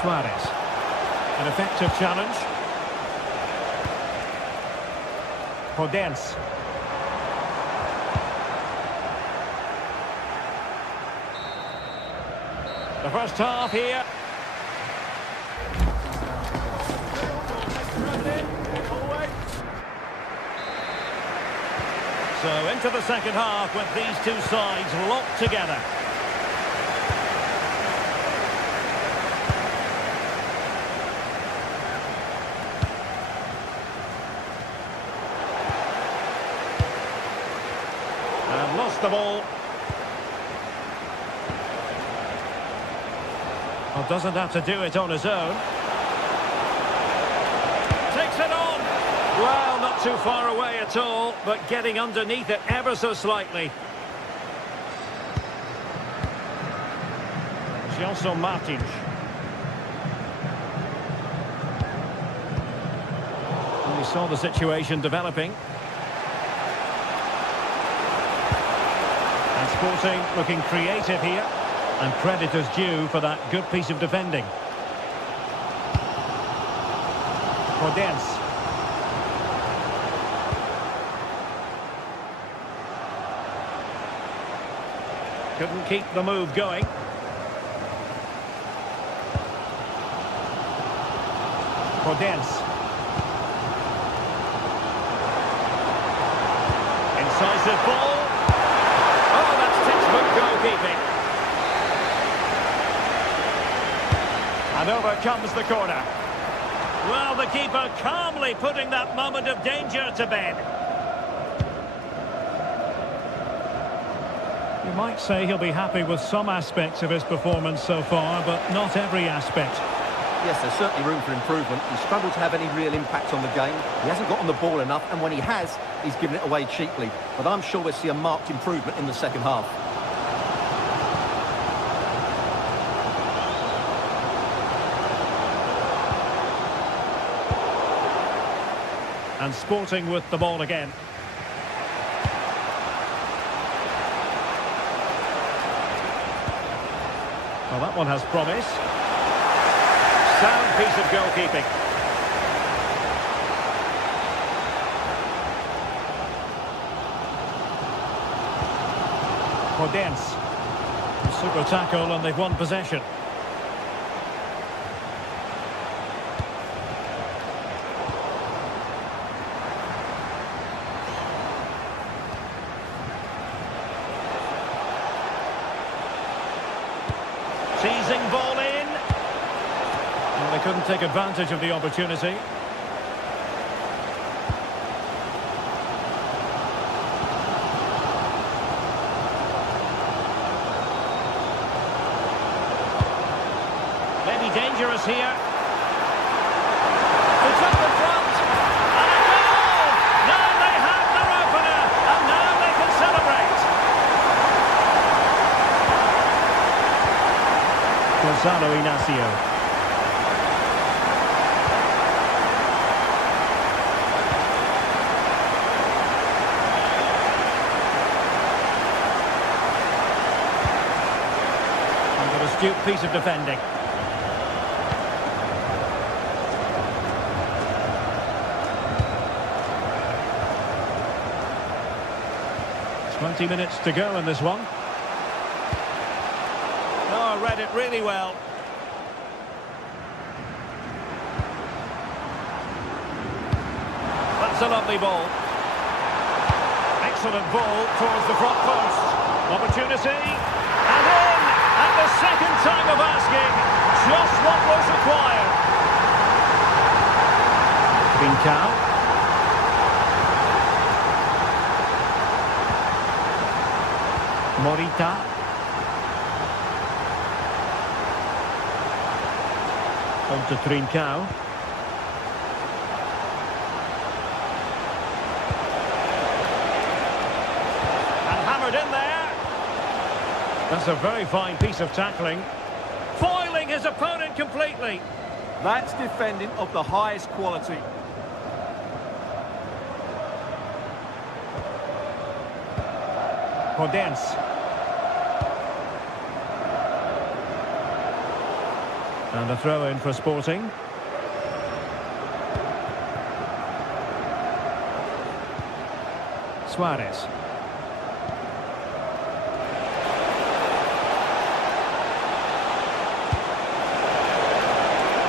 Suarez. An effective challenge. Podence. The first half here. So into the second half with these two sides locked together. And lost the ball. Well, doesn't have to do it on his own. Takes it on. Well, not too far away at all, but getting underneath it ever so slightly. Gelson Martins. And we saw the situation developing. And Sporting looking creative here. And credit is due for that good piece of defending. Podence. Couldn't keep the move going. Podence. Incisive ball. Oh, that's textbook goalkeeping. And over comes the corner. Well, the keeper calmly putting that moment of danger to bed. You might say he'll be happy with some aspects of his performance so far, but not every aspect. Yes, there's certainly room for improvement. He's struggled to have any real impact on the game. He hasn't got on the ball enough, and when he has, he's given it away cheaply. But I'm sure we'll see a marked improvement in the second half. And Sporting with the ball again. Well, that one has promise. Sound piece of goalkeeping. Podence. Super tackle and they've won possession. Teasing ball in. Well, they couldn't take advantage of the opportunity. Maybe dangerous here. It's up in front. And a goal! Now they have their opener. And now they can celebrate. Gonzalo Inacio. astute piece of defending. 20 minutes to go in this one. Oh, read it really well. That's a lovely ball. Excellent ball towards the front post. Opportunity. And in! At the second time of asking. Just what was required. Trincao. Morita. On to Trincao. And hammered in there. That's a very fine piece of tackling. Foiling his opponent completely. That's defending of the highest quality. Podence. And a throw in for Sporting. Suarez.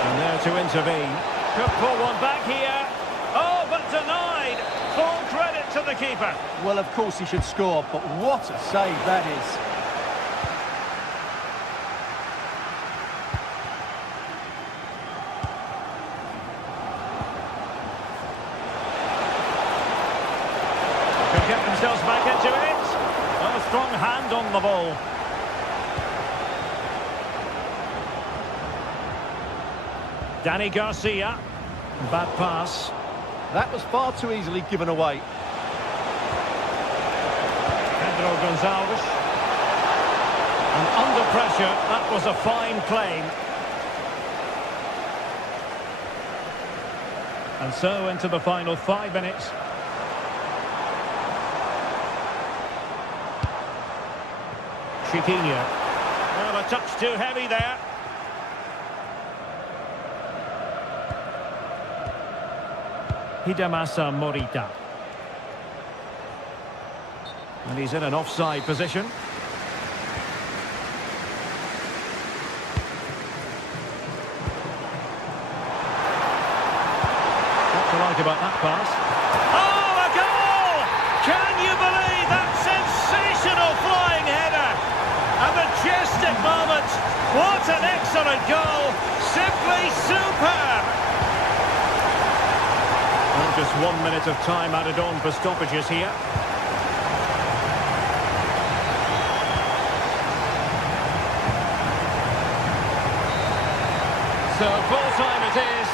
And there to intervene. Could pull one back here. Oh, but denied. Full credit to the keeper. Well, of course he should score, but what a save that is. Can get themselves back into it. Oh, a strong hand on the ball. Danny Garcia. Bad pass. That was far too easily given away. Pedro Gonzalez. And under pressure, that was a fine claim. And so into the final 5 minutes. Chiquinho. Well, a touch too heavy there. Hidemasa Morita. And he's in an offside position. What to like about that pass? Oh, a goal! Can you believe that sensational flying header? A majestic moment. What an excellent goal. Simply superb. And just 1 minute of time added on for stoppages here. So full time it is.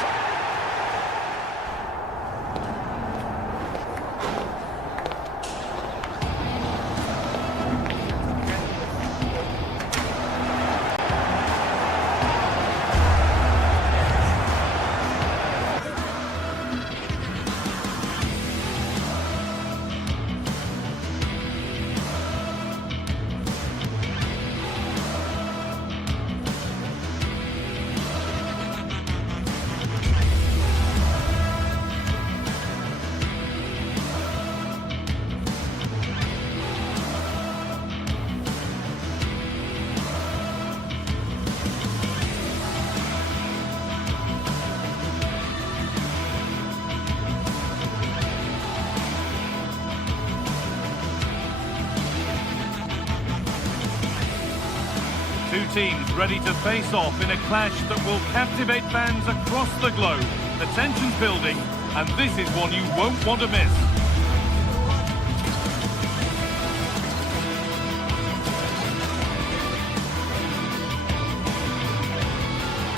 Two teams ready to face off in a clash that will captivate fans across the globe. The tension's building, and this is one you won't want to miss.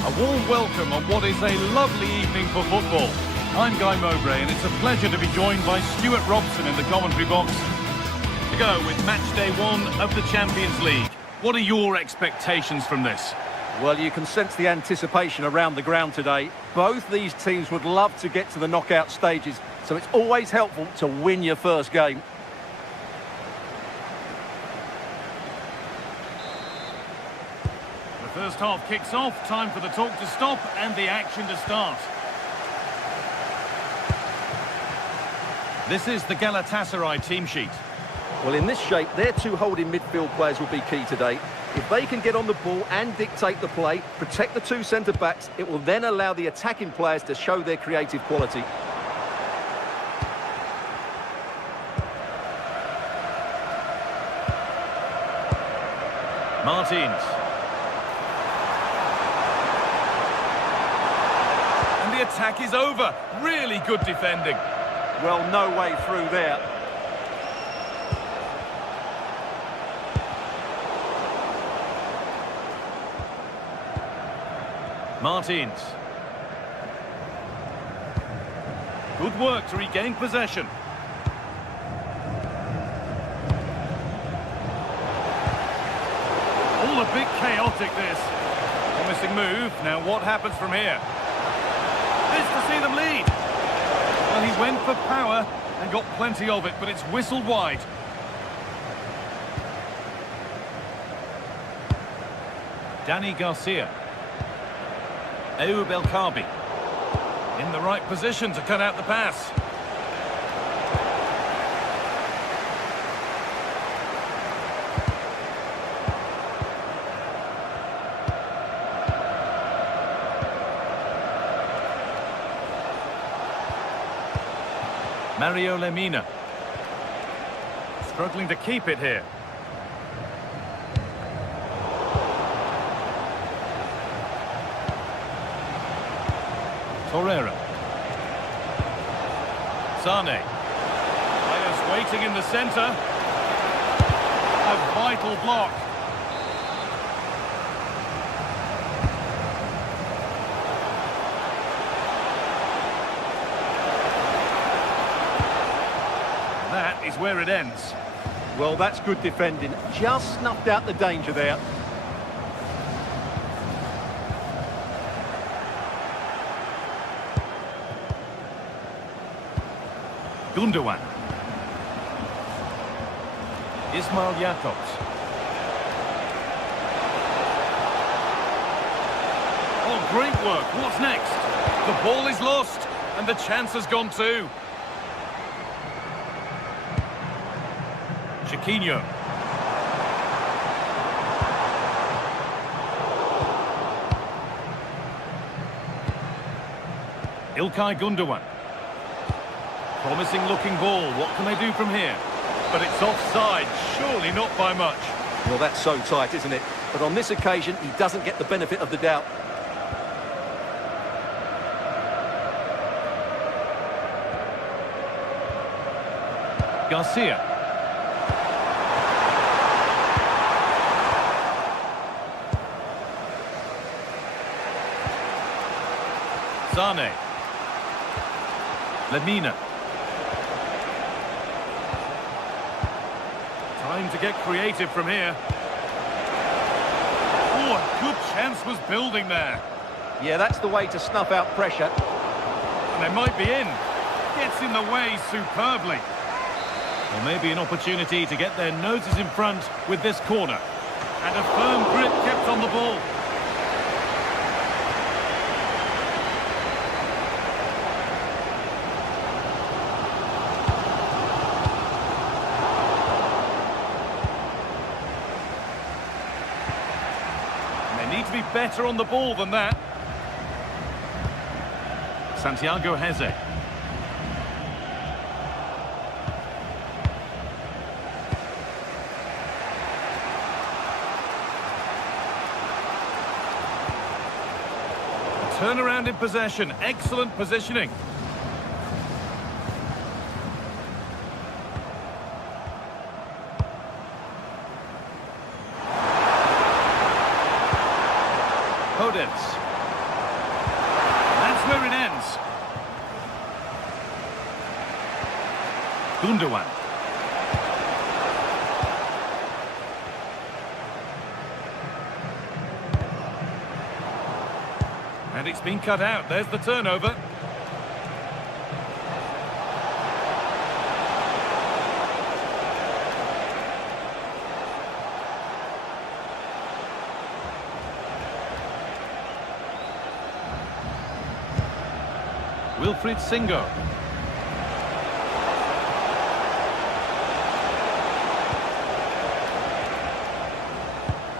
A warm welcome on what is a lovely evening for football. I'm Guy Mowbray, and it's a pleasure to be joined by Stuart Robson in the commentary box to go with match day 1 of the Champions League. What are your expectations from this? Well, you can sense the anticipation around the ground today. Both these teams would love to get to the knockout stages, so it's always helpful to win your first game. The First half kicks off, time for the talk to stop and the action to start. This is the Galatasaray team sheet. Well, in this shape, their two holding midfield players will be key today. If they can get on the ball and dictate the play, protect the two centre-backs, it will then allow the attacking players to show their creative quality. Martins. And the attack is over. Really good defending. Well, no way through there. Martins. Good work to regain possession. All a bit chaotic, this. Promising move. Now what happens from here? This to see them lead. Well, he went for power and got plenty of it, but it's whistled wide. Danny Garcia. Ayoub El Kaabi. In the right position to cut out the pass. Mario Lemina. Struggling to keep it here. Torreira. Sane. Players waiting in the centre. A vital block. That is where it ends. Well, that's good defending. Just snuffed out the danger there. Gundogan. Ismail Jakobs. Oh, great work. What's next? The ball is lost, and the chance has gone too. Chiquinho. Ilkay Gundogan. Promising looking ball. What can they do from here? But it's offside. Surely not by much. Well, that's so tight, isn't it? But on this occasion, he doesn't get the benefit of the doubt. Garcia. Sane. Lemina. Time to get creative from here. Oh, a good chance was building there. Yeah, that's the way to snuff out pressure. And they might be in. Gets in the way superbly. Well, maybe an opportunity to get their noses in front with this corner. And a firm grip kept on the ball. Need to be better on the ball than that. Santiago Heze. Turnaround in possession. Excellent positioning. That's where it ends. Gundogan. And it's been cut out. There's the turnover. Wilfried Singo.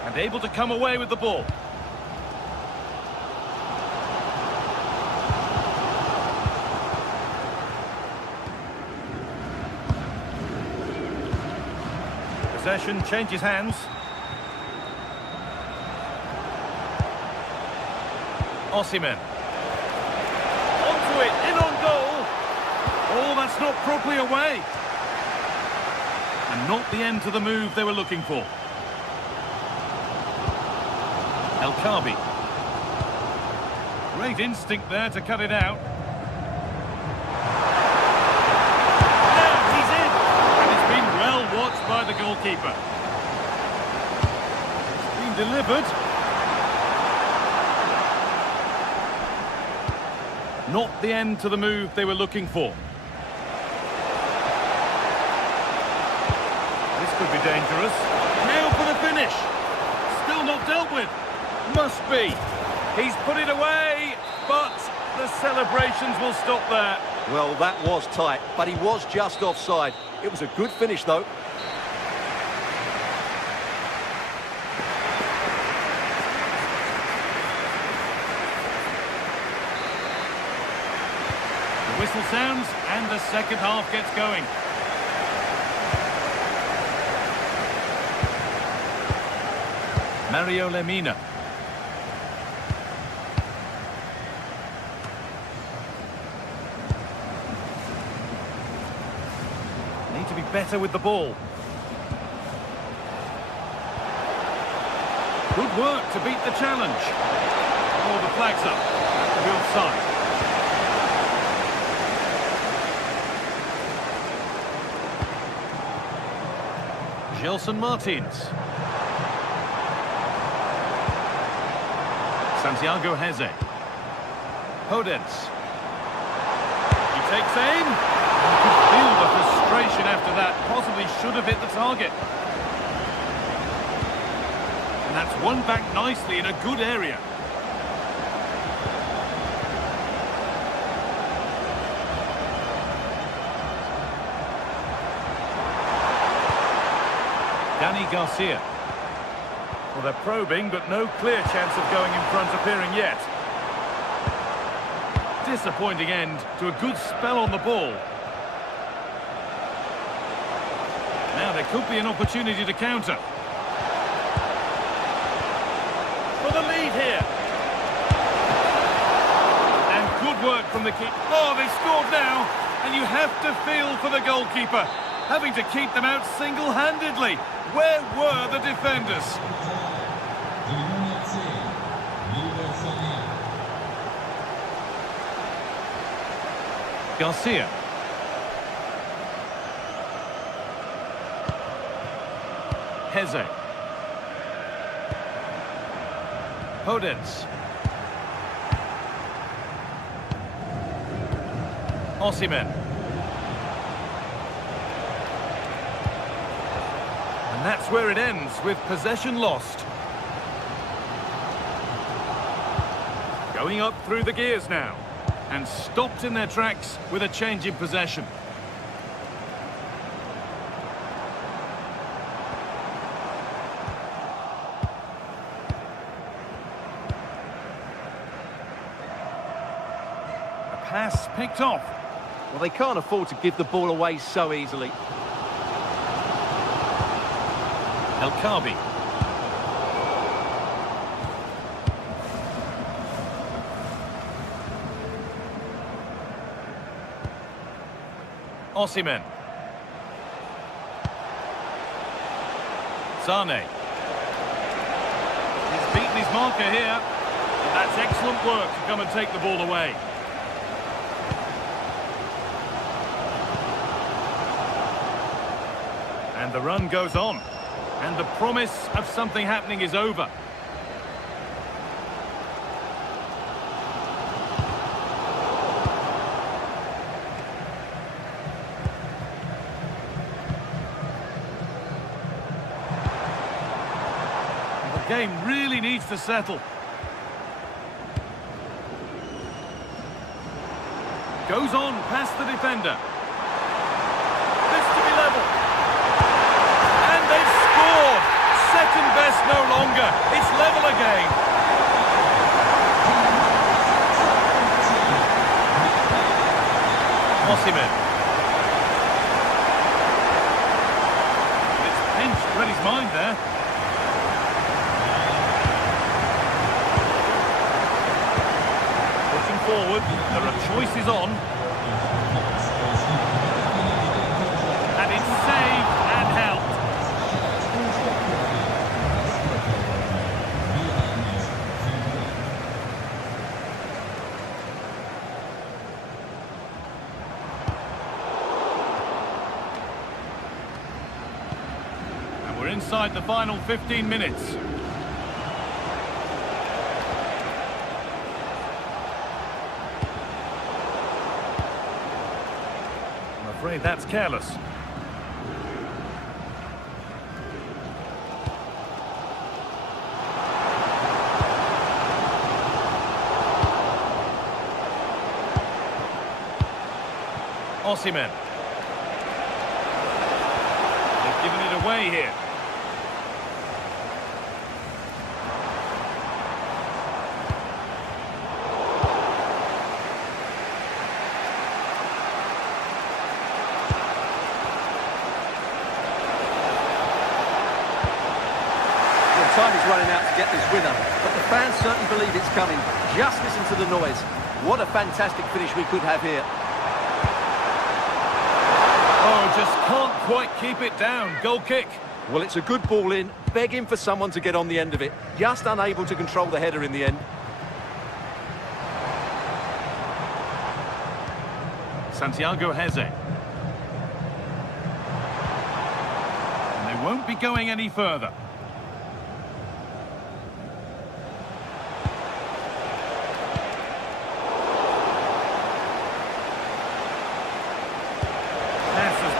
And able to come away with the ball. Possession changes hands. Osimhen. Onto it, in on goal. Oh, that's not properly away. And not the end to the move they were looking for. El Khabi. Great instinct there to cut it out. Now he's in. And it's been well watched by the goalkeeper. It's been delivered. Not the end to the move they were looking for. This could be dangerous. Now for the finish. Still not dealt with. Must be. He's put it away, but the celebrations will stop there. Well, that was tight, but he was just offside. It was a good finish, though. The whistle sounds and the second half gets going. Mario Lemina. Need to be better with the ball. Good work to beat the challenge. Oh, the flag's up. That could be offside. Gelson Martins. Santiago Heze. Podence. He takes aim. You could feel the frustration after that. Possibly should have hit the target. And that's won back nicely in a good area. Dani Garcia. Well, they're probing, but no clear chance of going in front appearing yet. Disappointing end to a good spell on the ball. Now there could be an opportunity to counter. For the lead here. And good work from the keeper. Oh, they've scored now. And you have to feel for the goalkeeper, having to keep them out single-handedly. Where were the defenders? Garcia. Heze. Podence. Osimhen. And that's where it ends, with possession lost. Going up through the gears now. And stopped in their tracks with a change in possession. A pass picked off. Well, they can't afford to give the ball away so easily. El Khabi. Osimhen. Sane. He's beaten his marker here. That's excellent work to come and take the ball away. And the run goes on. And the promise of something happening is over. The game really needs to settle. Goes on past the defender. This to be level. And they've scored. Second best no longer. It's level again. Osimhen. It's pinched Reddy's mind there. Pushing forward. There are choices on. And it's saved and helped. We're inside the final 15 minutes. I'm afraid that's careless. Osimhen. They've given it away here. Time is running out to get this winner, but the fans certainly believe it's coming. Just listen to the noise. What a fantastic finish we could have here. Oh, just can't quite keep it down. Goal kick. Well, it's a good ball in, begging for someone to get on the end of it. Just unable to control the header in the end. Santiago Heze. And they won't be going any further.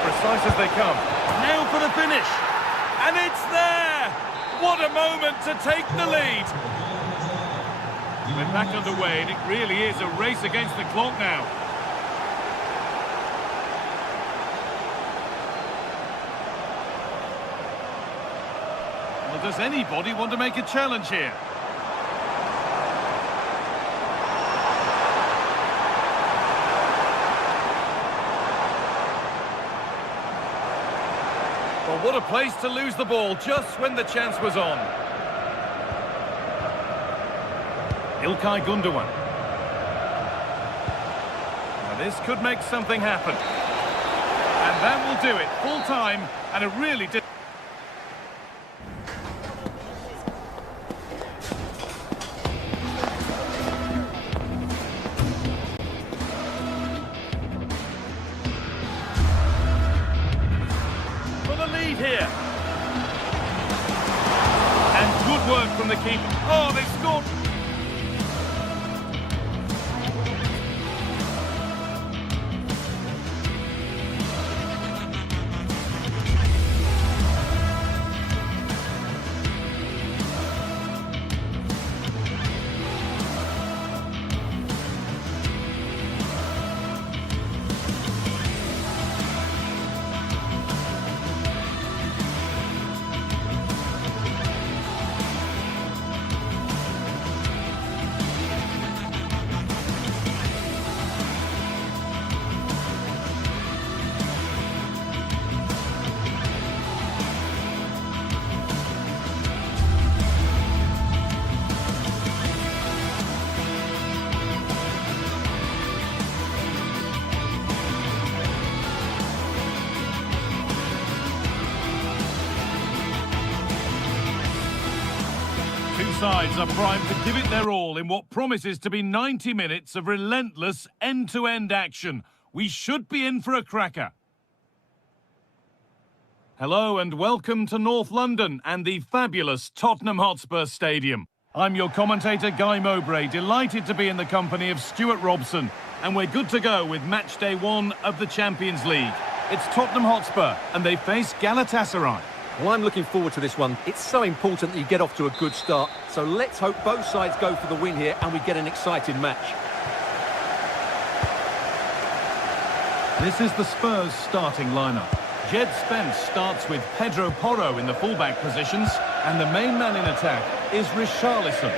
Precise as they come. Now for the finish. And it's there! What a moment to take the lead. We're back underway and it really is a race against the clock now. Well, does anybody want to make a challenge here? Well, what a place to lose the ball just when the chance was on. İlkay Gündoğan. Now this could make something happen. And that will do it. Full time, and it really did. Here. And good work from the keeper. Oh, they scored. Two sides are primed to give it their all in what promises to be 90 minutes of relentless end-to-end action. We should be in for a cracker. Hello and welcome to North London and the fabulous Tottenham Hotspur Stadium. I'm your commentator, Guy Mowbray, delighted to be in the company of Stuart Robson, and we're good to go with match day 1 of the Champions League. It's Tottenham Hotspur, and they face Galatasaray. Well, I'm looking forward to this one. It's so important that you get off to a good start. So let's hope both sides go for the win here and we get an exciting match. This is the Spurs starting lineup. Jed Spence starts with Pedro Porro in the fullback positions, and the main man in attack is Richarlison.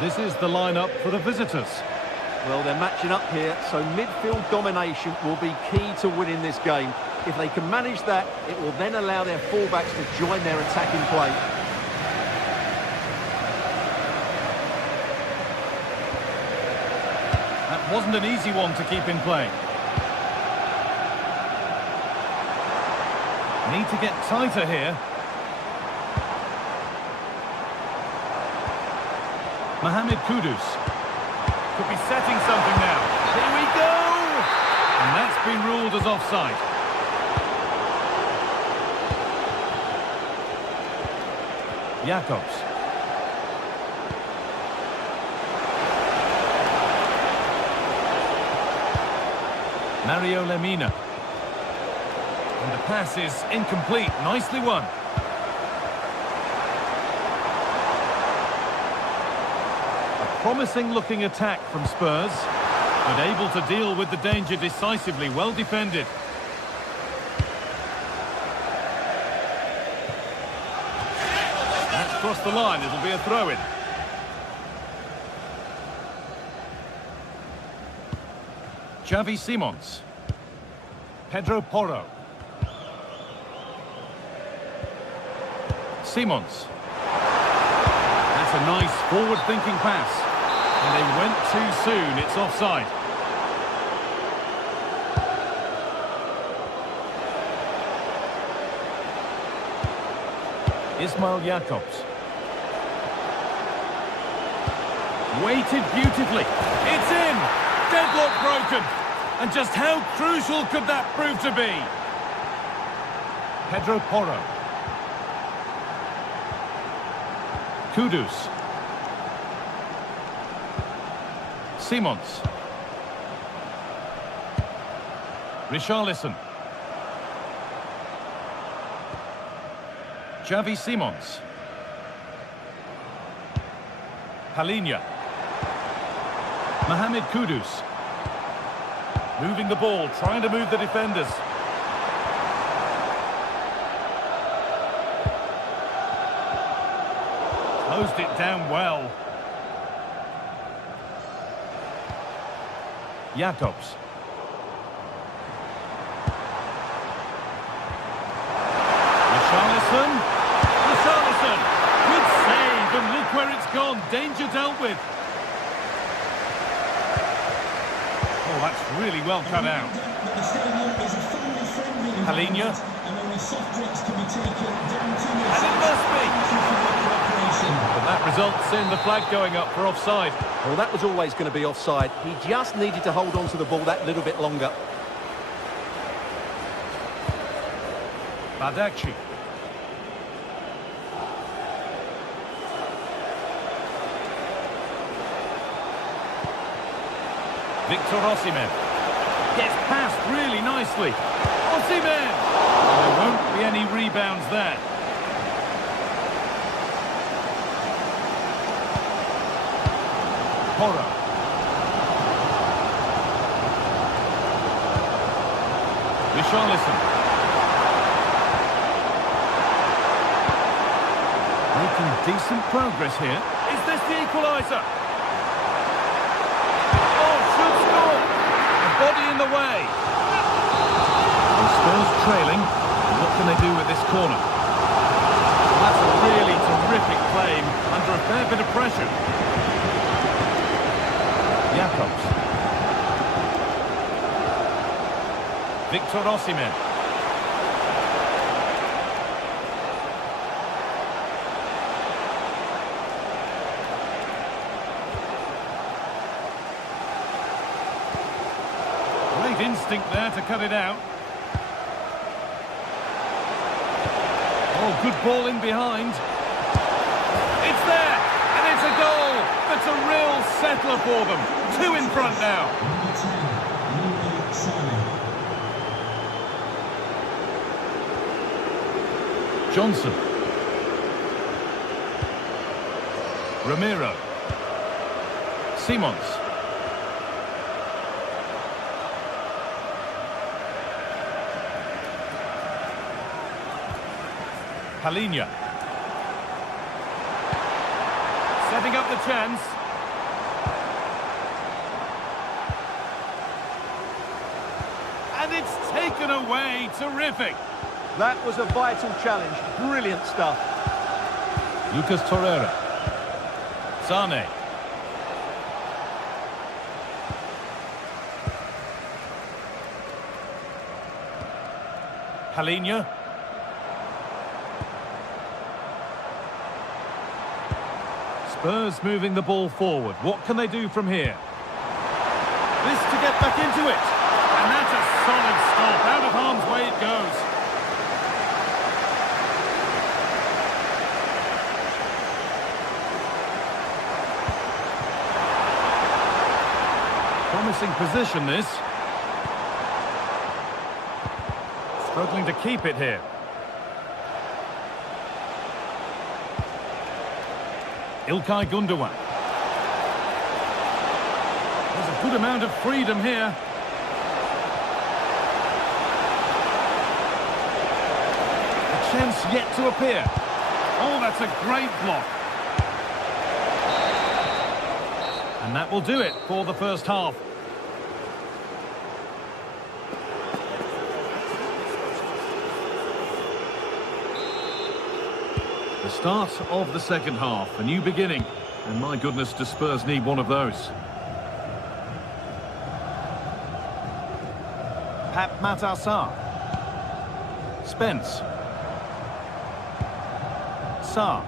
This is the lineup for the visitors. Well, they're matching up here, so midfield domination will be key to winning this game. If they can manage that, it will then allow their fullbacks to join their attacking play. That wasn't an easy one to keep in play. Need to get tighter here. Mohamed Kudus. Could be setting something now. Here we go! And that's been ruled as offside. Jacobs. Mario Lemina. And the pass is incomplete. Nicely won. A promising looking attack from Spurs, but able to deal with the danger decisively. Well defended. That's crossed the line. It'll be a throw-in. Xavi Simons. Pedro Porro. Simons. That's a nice forward-thinking pass. And they went too soon. It's offside. Ismail Jacobs. Weighted beautifully. It's in! Deadlock broken. And just how crucial could that prove to be? Pedro Porro. Kudus. Simons. Richarlison. Xavi Simons. Palhinha. Mohamed Kudus. Moving the ball, trying to move the defenders. Closed it down well. Jacobs. Richarlison. Richarlison. Good save, and look where it's gone. Danger dealt with. Oh, that's really well cut out. Palhinha. And it must be. But that results in the flag going up for offside. Well, that was always going to be offside. He just needed to hold on to the ball that little bit longer. Badaci. Victor Osimhen. Gets past really nicely. Osimhen! There won't be any rebounds there. Porro. Richarlison. Making decent progress here. Is this the equaliser? Oh, should score! A body in the way. And Spurs trailing. What can they do with this corner? That's a really terrific claim under a fair bit of pressure. Jacobs. Victor Osimhen. Great instinct there to cut it out. Oh, good ball in behind. It's there, and it's a goal. That's a real settler for them. 2 in front now. Johnson. Ramiro. Simons. Palhinha. Setting up the chance. And it's taken away. Terrific. That was a vital challenge. Brilliant stuff. Lucas Torreira. Sane. Palhinha. Spurs moving the ball forward. What can they do from here? This to get back into it. And that's a solid stop. Out of harm's way it goes. Promising position, this. Struggling to keep it here. Ilkay Gundogan. There's a good amount of freedom here. A chance yet to appear. Oh, that's a great block. And that will do it for the first half. The start of the second half, a new beginning. And my goodness, do Spurs need one of those. Pep Matassar. Spence. Sarr.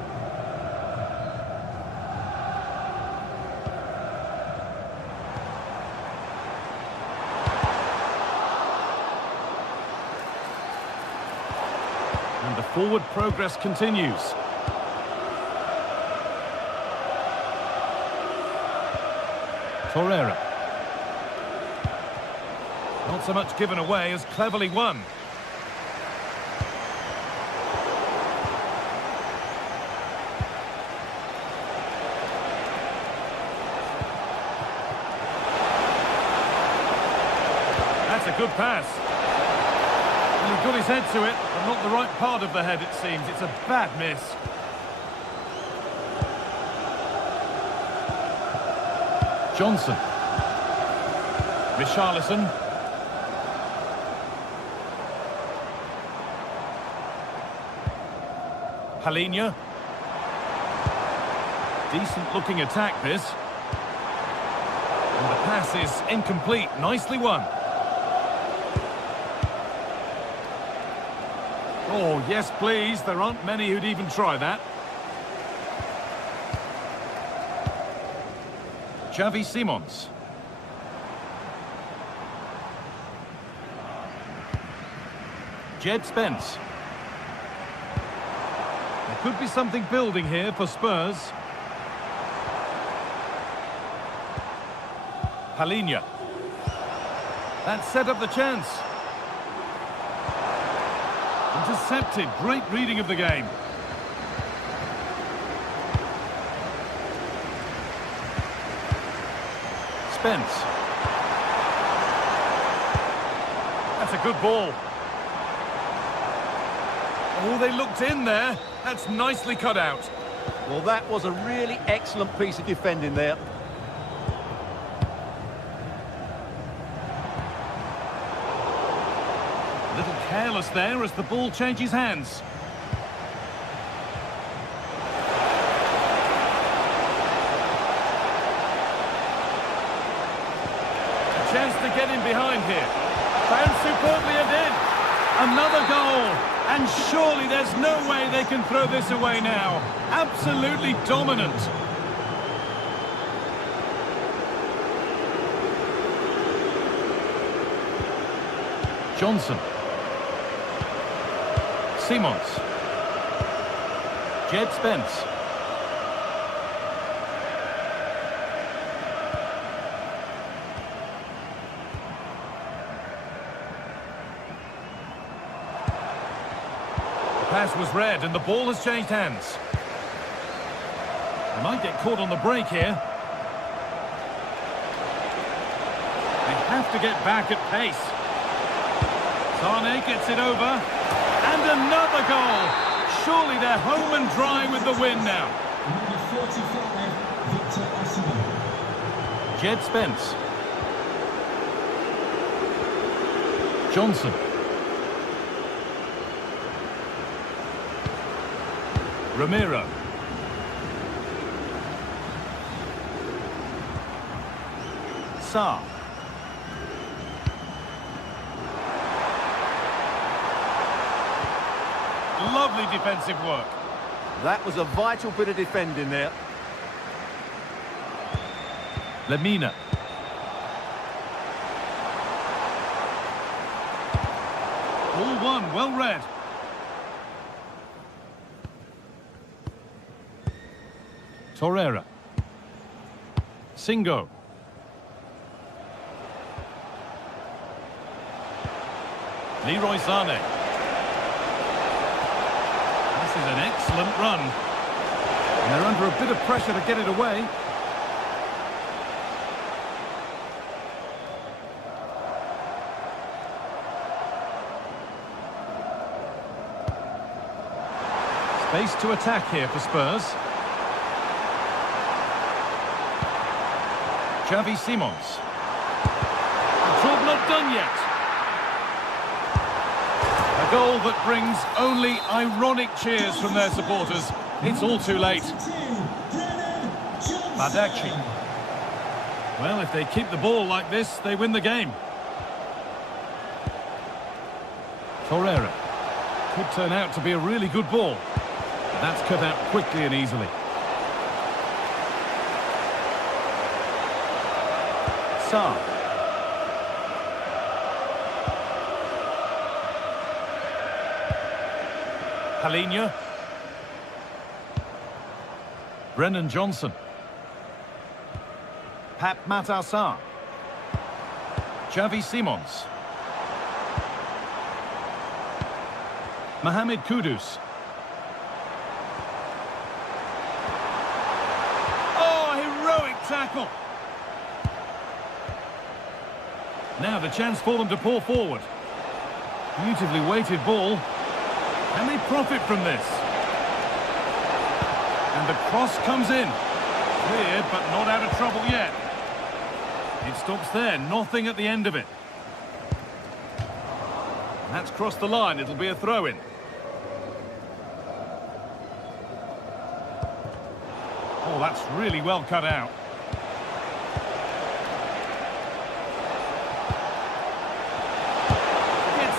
And the forward progress continues. Torreira. Not so much given away as cleverly won. That's a good pass. And he got his head to it, but not the right part of the head, it seems. It's a bad miss. Johnson. Richarlison. Palhinha. Decent looking attack, this. And the pass is incomplete. Nicely won. Oh, yes, please. There aren't many who'd even try that. Xavi Simons. Jed Spence. There could be something building here for Spurs. Palhinha. That set up the chance. Intercepted. Great reading of the game. Spence. That's a good ball. Oh, they looked in there. That's nicely cut out. Well, that was a really excellent piece of defending there. A little careless there as the ball changes hands. Chance to get in behind here. Found superbly and in. Another goal. And surely there's no way they can throw this away now. Absolutely dominant. Johnson. Simons. Jed Spence. Pass was read and the ball has changed hands. They might get caught on the break here. They have to get back at pace. Sane gets it over. And another goal. surely they're home and dry with the win now. Number 45, Victor Osimhen. Jed Spence. Johnson. Ramiro. Sarr. Lovely defensive work. That was a vital bit of defending there. Lemina. All one, well read. Torreira. Singo. Leroy Sané. This is an excellent run. And they're under a bit of pressure to get it away. Space to attack here for Spurs. Xavi Simons. The job not done yet. A goal that brings only ironic cheers from their supporters. It's all too late. Badaci. Well, if they keep the ball like this, they win the game. Torreira. Could turn out to be a really good ball. That's cut out quickly and easily. Sarr. Palhinha. Brennan Johnson. Pap Matar Sarr. Xavi Simons. Mohamed Kudus. Tackle. Now the chance for them to pour forward. Beautifully weighted ball. Can they profit from this? And the cross comes in. Cleared, but not out of trouble yet. It stops there, nothing at the end of it. That's crossed the line, it'll be a throw-in. Oh, that's really well cut out.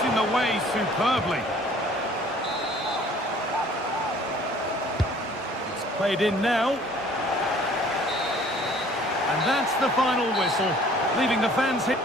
In the way superbly. It's played in now. And that's the final whistle, leaving the fans here.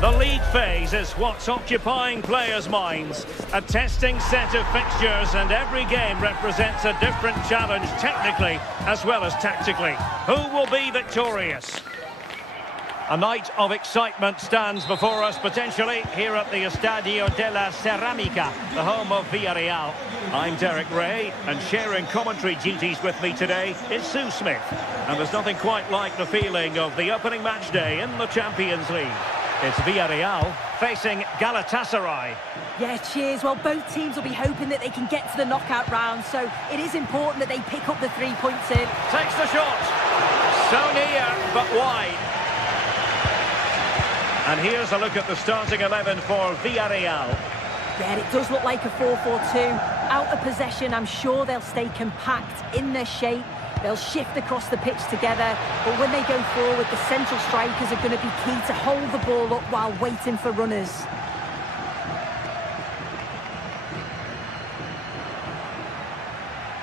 The league phase is what's occupying players' minds. A testing set of fixtures, and every game represents a different challenge technically as well as tactically. Who will be victorious? A night of excitement stands before us potentially here at the Estadio de la Ceramica, the home of Villarreal. I'm Derek Ray, and sharing commentary duties with me today is Sue Smith. And there's nothing quite like the feeling of the opening match day in the Champions League. It's Villarreal facing Galatasaray. Yeah, cheers. Well, both teams will be hoping that they can get to the knockout round, so it is important that they pick up the 3 points in. Takes the shot. So near, but wide. And here's a look at the starting 11 for Villarreal. Yeah, it does look like a 4-4-2. Out of possession, I'm sure they'll stay compact in their shape. They'll shift across the pitch together, but when they go forward, the central strikers are going to be key to hold the ball up while waiting for runners.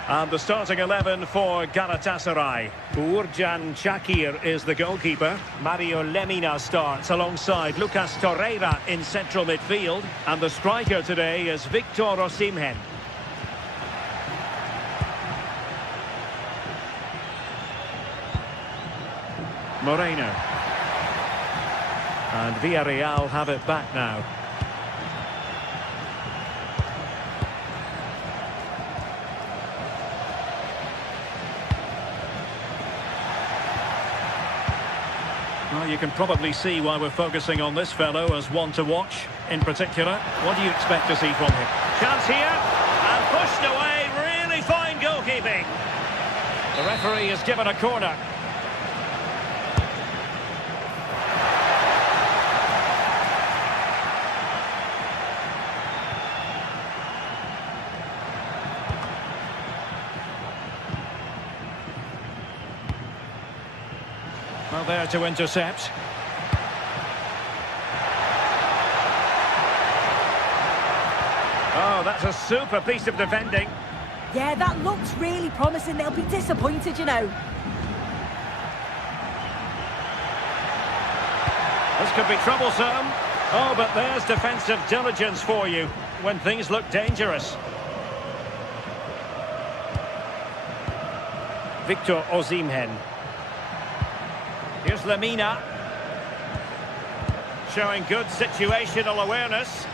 And the starting 11 for Galatasaray. Uğurcan Çakır is the goalkeeper. Mario Lemina starts alongside Lucas Torreira in central midfield. And the striker today is Victor Osimhen. Moreno. And Villarreal have it back now. Well, you can probably see why we're focusing on this fellow as one to watch. In particular, what do you expect to see from him? Chance here, and pushed away. Really fine goalkeeping. The referee has given a corner. Well, there to intercept. Oh, that's a super piece of defending. Yeah, that looks really promising. They'll be disappointed, you know. This could be troublesome. Oh, but there's defensive diligence for you when things look dangerous. Victor Osimhen. Here's Lemina. Showing good situational awareness.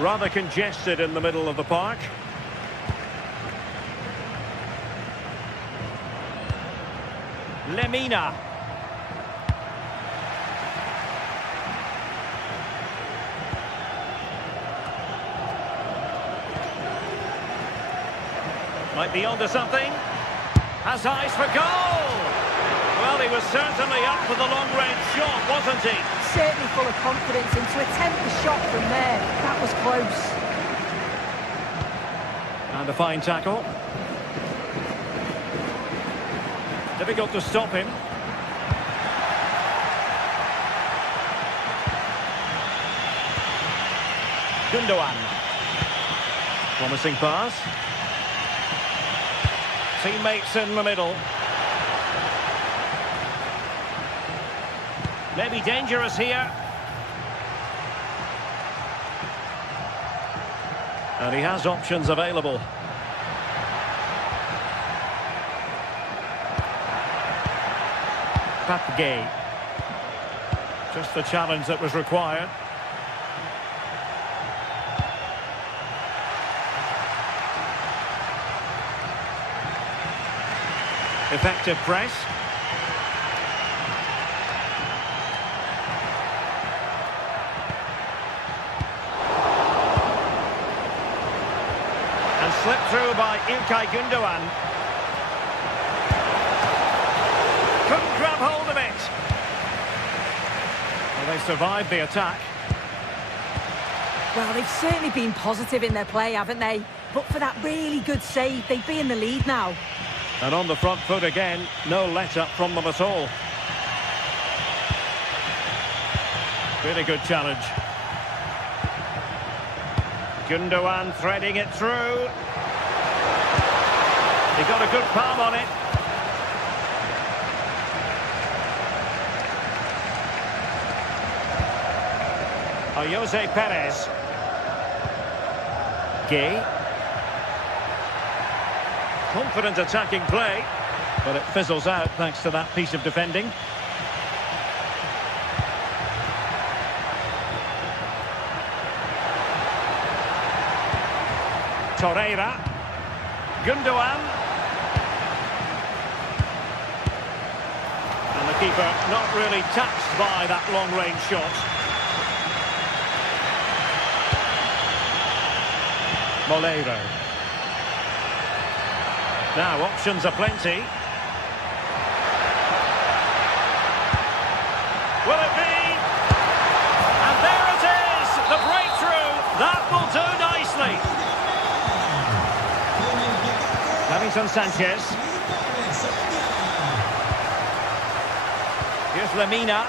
Rather congested in the middle of the park. Lemina. Might be onto something. Has eyes for goal. Well, he was certainly up for the long-range shot, wasn't he? Certainly full of confidence, and to attempt the shot from there, that was close. And a fine tackle. Difficult to stop him. Gundogan. Promising pass. Teammates in the middle. Maybe dangerous here. And he has options available. Papgay. Just the challenge that was required. Effective press. And slipped through by İlkay Gundogan. Couldn't grab hold of it. Well, they survived the attack. Well, they've certainly been positive in their play, haven't they? But for that really good save, they'd be in the lead now. And on the front foot again, no let-up from them at all. Really good challenge. Gundogan threading it through. He got a good palm on it. Jose Perez. Gay. Confident attacking play, but it fizzles out thanks to that piece of defending. Torreira. Gundogan. And the keeper not really touched by that long-range shot. Molero. Now options are plenty. Will it be? And there it is! The breakthrough! That will do nicely. Davinson Sanchez. Here's Lemina.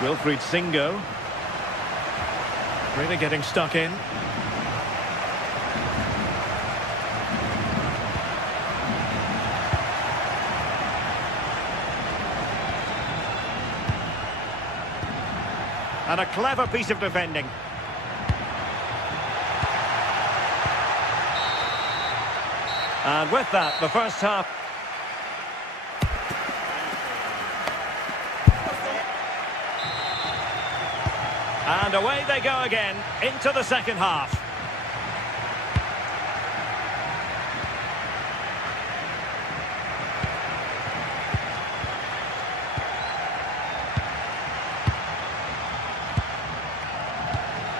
Wilfried Singo. Really getting stuck in. And a clever piece of defending. And with that, the first half. And away they go again, into the second half.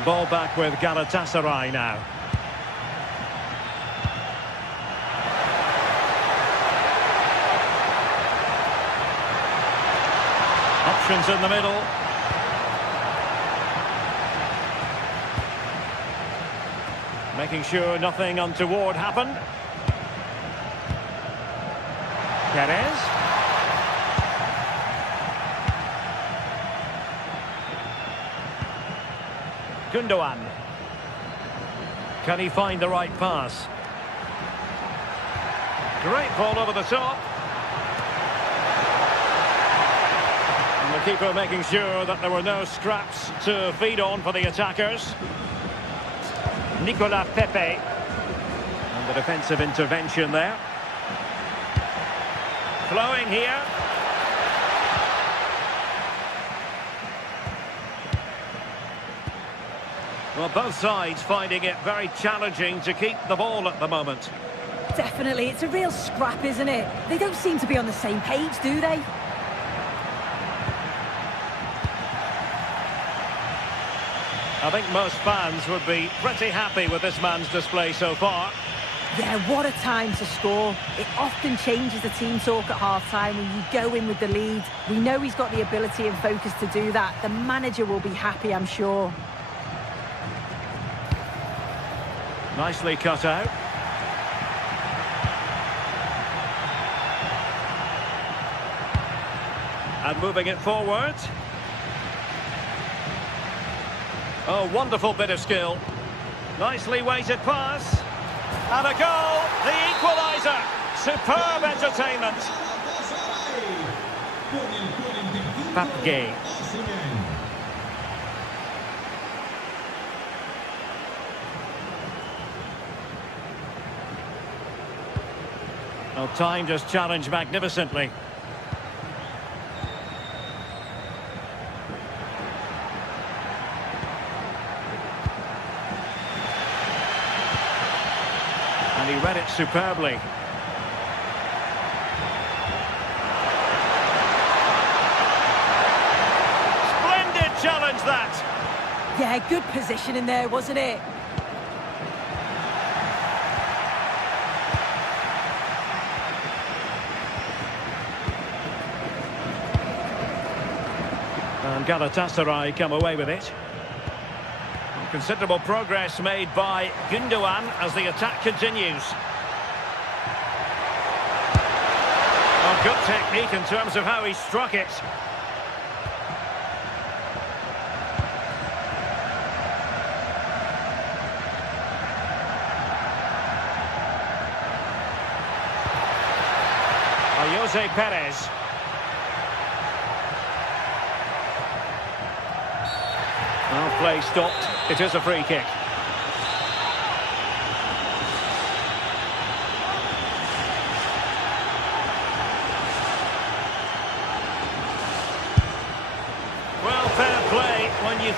Ball back with Galatasaray now. Options in the middle. Making sure nothing untoward happened. Perez. Gundogan. Can he find the right pass? Great ball over the top. And the keeper making sure that there were no scraps to feed on for the attackers. Nicolas Pepe. And the defensive intervention there. Flowing here. Well, both sides finding it very challenging to keep the ball at the moment. Definitely, it's a real scrap, isn't it? They don't seem to be on the same page, do they? I think most fans would be pretty happy with this man's display so far. Yeah, what a time to score. It often changes the team talk at half-time when you go in with the lead. We know he's got the ability and focus to do that. The manager will be happy, I'm sure. Nicely cut out. And moving it forward. Oh, wonderful bit of skill. Nicely weighted pass. And a goal, the equaliser. Superb entertainment. Papgay. Well, timed his challenge magnificently. And he read it superbly. Splendid challenge, that! Yeah, good position in there, wasn't it? And Galatasaray come away with it. Considerable progress made by Gundogan as the attack continues. Oh, good technique in terms of how he struck it. Jose Perez. Well, play stopped. It is a free kick.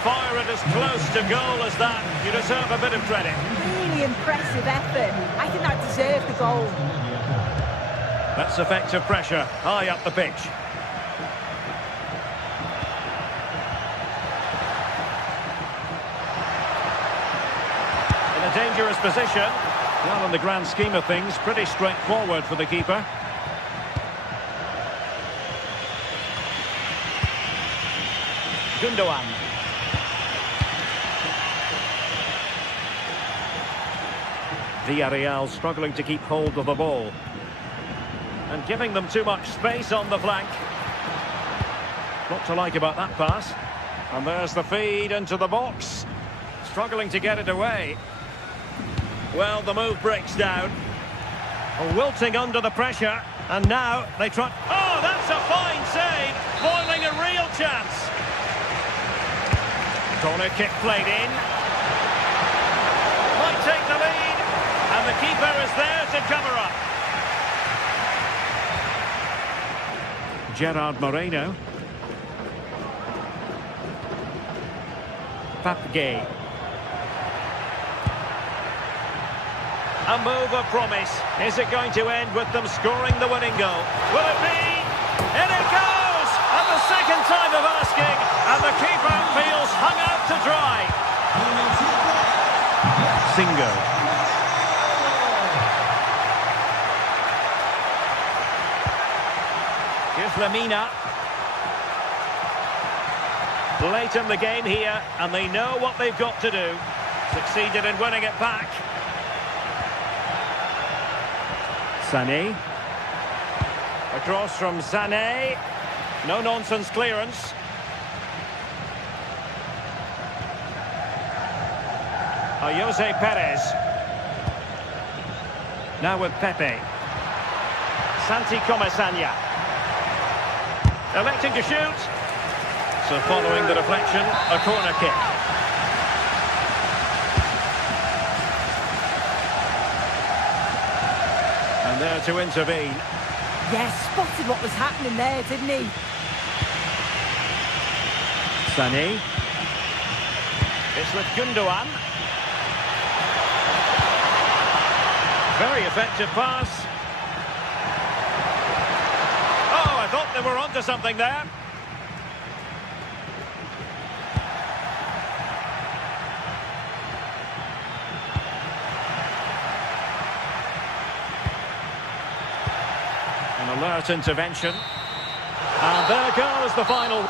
fire it as close to goal as that, you deserve a bit of credit. Really impressive effort. I think that deserved the goal. That's effective pressure, high up the pitch. In a dangerous position. Well, in the grand scheme of things, pretty straightforward for the keeper. Gundogan. Villarreal struggling to keep hold of the ball. And giving them too much space on the flank. What to like about that pass. And there's the feed into the box. Struggling to get it away. Well, the move breaks down. Wilting under the pressure. And now they try... Oh, that's a fine save. Foiling a real chance. Corner kick played in. Might take the lead. And the keeper is there to cover up. Gerard Moreno. Papgay. A move of promise. Is it going to end with them scoring the winning goal? Will it be? In it goes! And the second time of asking, and the keeper feels hung out to dry. Singo. Here's Lamina. Late in the game here, and they know what they've got to do. Succeeded in winning it back. Sané. Across from Sané. No-nonsense clearance. Jose Perez. Now with Pepe. Santi Comesaña. Electing to shoot. So following the deflection, a corner kick. And there to intervene. Yeah, spotted what was happening there, didn't he? Sané. It's with Gundogan. Very effective pass. Oh, I thought they were onto something there. An alert intervention. And there goes the final.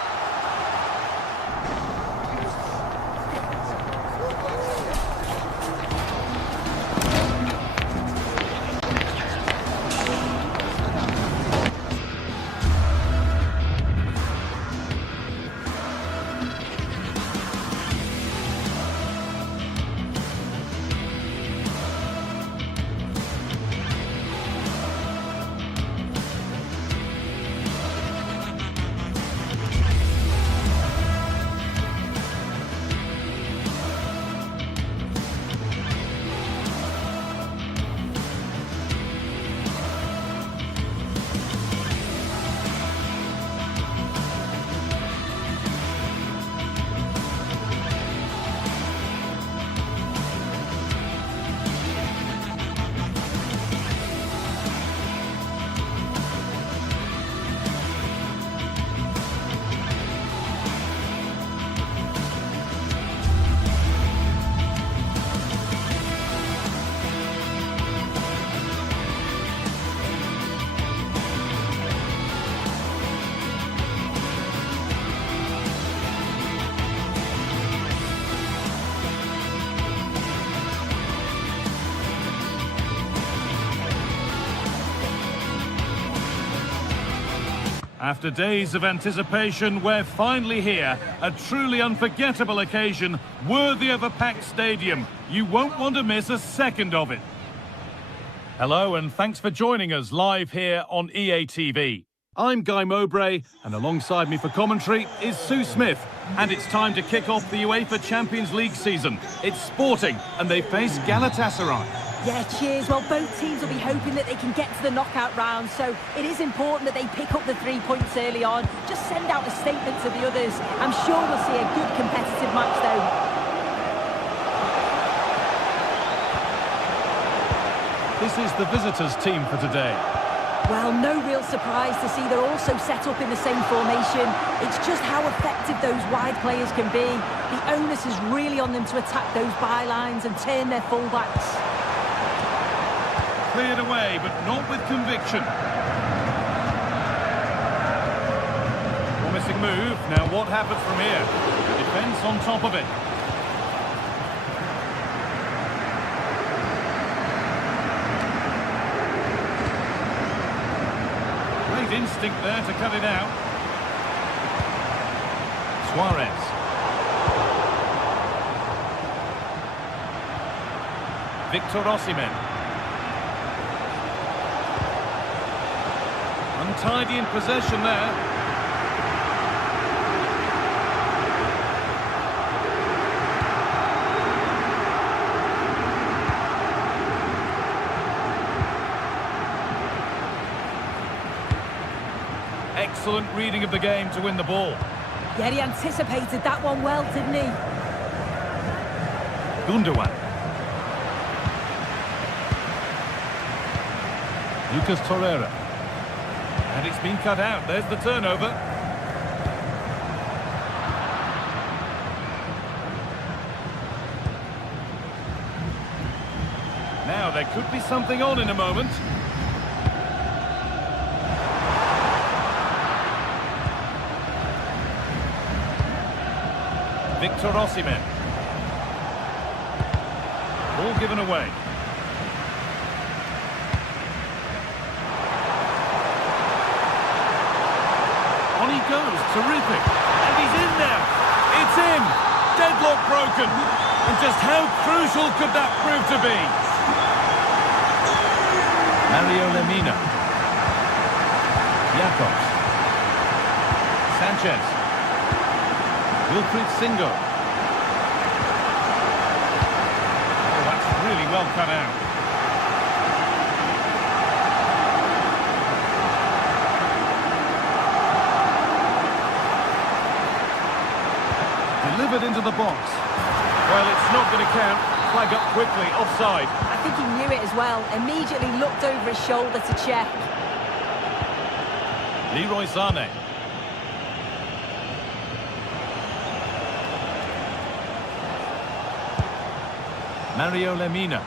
After days of anticipation, we're finally here. A truly unforgettable occasion, worthy of a packed stadium. You won't want to miss a second of it. Hello, and thanks for joining us live here on EA TV. I'm Guy Mowbray, and alongside me for commentary is Sue Smith. And it's time to kick off the UEFA Champions League season. It's Sporting, and they face Galatasaray. Yeah, cheers. Well, both teams will be hoping that they can get to the knockout round, so it is important that they pick up the 3 points early on. Just send out a statement to the others. I'm sure we'll see a good competitive match, though. This is the visitors' team for today. Well, no real surprise to see they're also set up in the same formation. It's just how effective those wide players can be. The onus is really on them to attack those bylines and turn their fullbacks. Cleared away, but not with conviction. Promising move. Now what happens from here? Defence on top of it. Great instinct there to cut it out. Suarez. Victor Osimhen. Untidy in possession there. Excellent reading of the game to win the ball. Yeah, he anticipated that one well, didn't he? Gundogan. Lucas Torreira. And it's been cut out. There's the turnover. Now there could be something on in a moment. Victor Osimhen. Ball given away. On he goes, terrific. And he's in there. It's in. Deadlock broken. And just how crucial could that prove to be? Mario Lemina. Jakobs. Sanchez. Wilfried Singo. Oh, that's really well cut out. Delivered into the box. Well, it's not going to count. Flag up quickly, offside. I think he knew it as well. Immediately looked over his shoulder to check. Leroy Sané. Mario Lemina.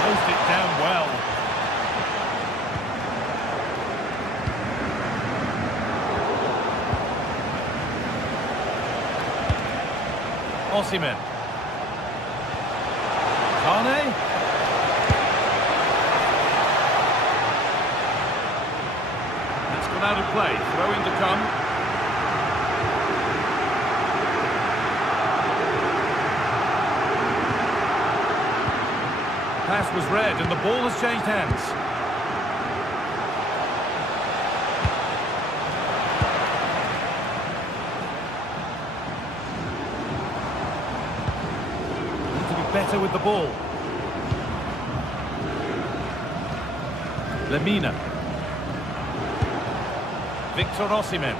Closed it down well. Osimhen. Sané. That's gone out of play. Throw in to come. Pass was read and the ball has changed hands. Need to be better with the ball. Lemina. Victor Osimhen.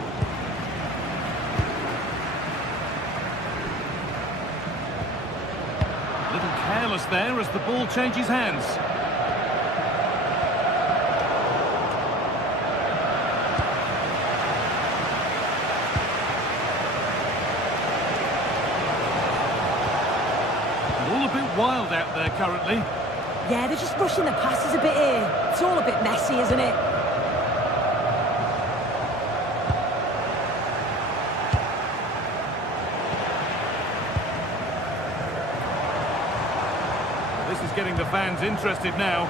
Careless there as the ball changes hands. All a bit wild out there currently. Yeah, they're just rushing the passes a bit here. It's all a bit messy, isn't it? This is getting the fans interested now.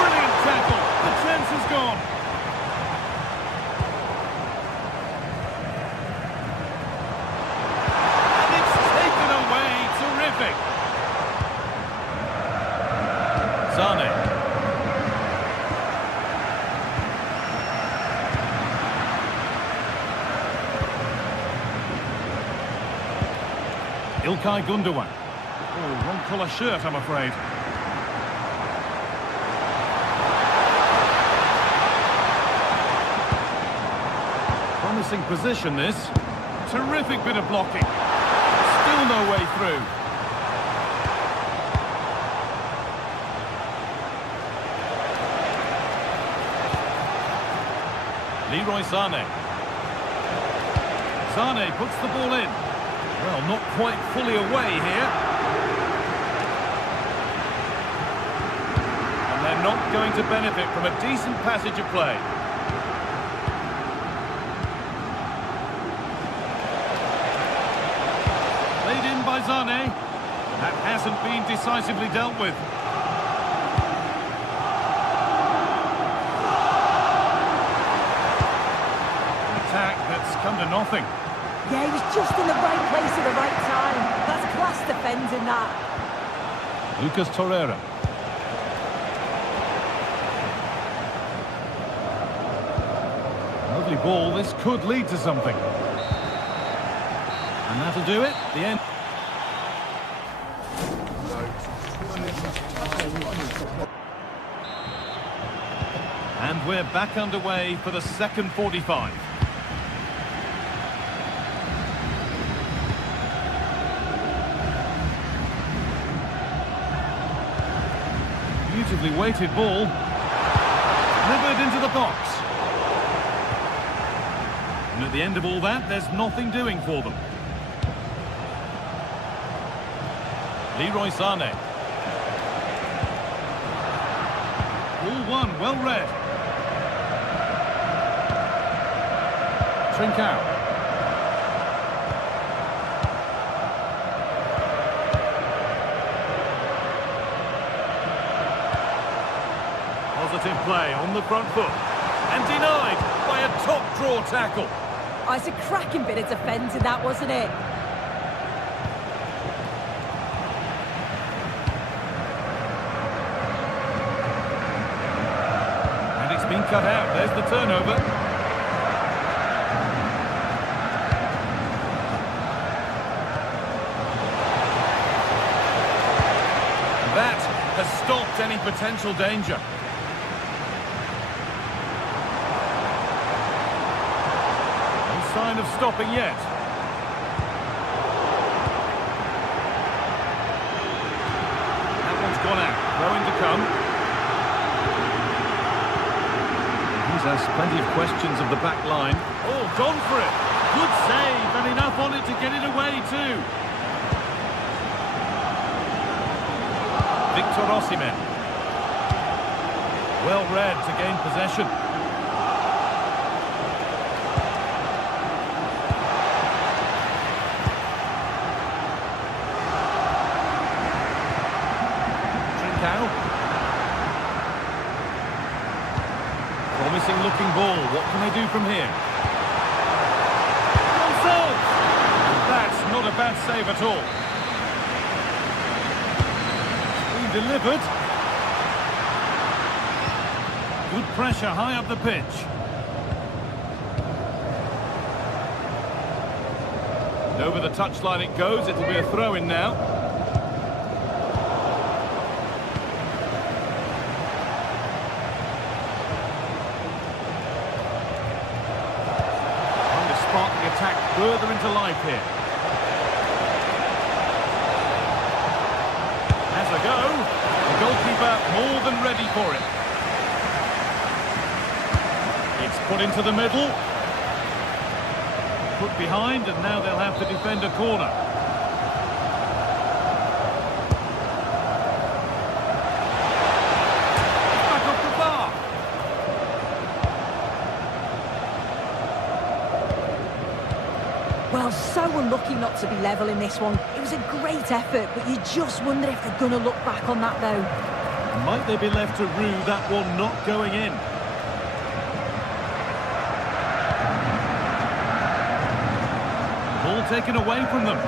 Brilliant tackle. The chance is gone. And it's taken away. Terrific. Sané. Ilkay Gundogan. Oh, wrong colour shirt, I'm afraid. Promising position, this. Terrific bit of blocking. Still no way through. Leroy Sané. Sané puts the ball in. Well, not quite fully away here. And they're not going to benefit from a decent passage of play. Played in by Sané. That hasn't been decisively dealt with. Attack that's come to nothing. Yeah, he was just in the right place at the right time. That's class defending, that. Lucas Torreira. Lovely ball. This could lead to something. And that'll do it. The end. And we're back underway for the second 45. Beautifully weighted ball. Delivered into the box. And at the end of all that, there's nothing doing for them. Leroy Sané. Ball one, well read. Trincao. Positive play on the front foot. And denied by a top draw tackle. Oh, it's a cracking bit of defending, that, wasn't it? And it's been cut out. There's the turnover. That has stopped any potential danger. No sign of stopping yet. That one's gone out. Throwing to come. He's asked plenty of questions of the back line. Oh, gone for it. Good save, and enough on it to get it away too. Victor Osimhen. Well read to gain possession. Trincao. Promising looking ball. What can they do from here? Gonzalez! That's not a bad save at all. Delivered. Good pressure high up the pitch. And over the touchline it goes. It'll be a throw-in now. Trying to spark the attack further into life here. Has a go. The goalkeeper more than ready for it. It's put into the middle. Put behind, and now they'll have to defend a corner. Back off the bar. Well, so unlucky not to be level in this one. It was a great effort, but you just wonder if they're going to look back on that, though. Might they be left to rue that one not going in? Ball taken away from them.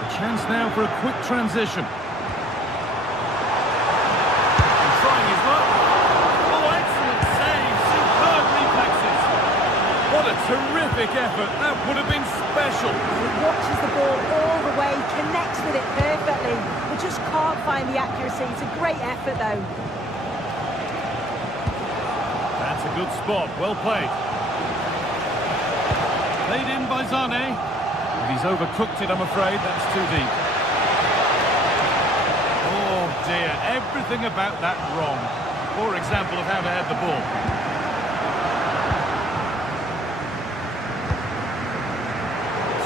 A chance now for a quick transition. terrific effort. That would have been special. He watches the ball all the way, connects with it perfectly, but just can't find the accuracy. It's a great effort, though. That's a good spot. Well played. Played in by Zane. He's overcooked it, I'm afraid. That's too deep. Oh, dear. Everything about that wrong. Poor example of how to head the ball.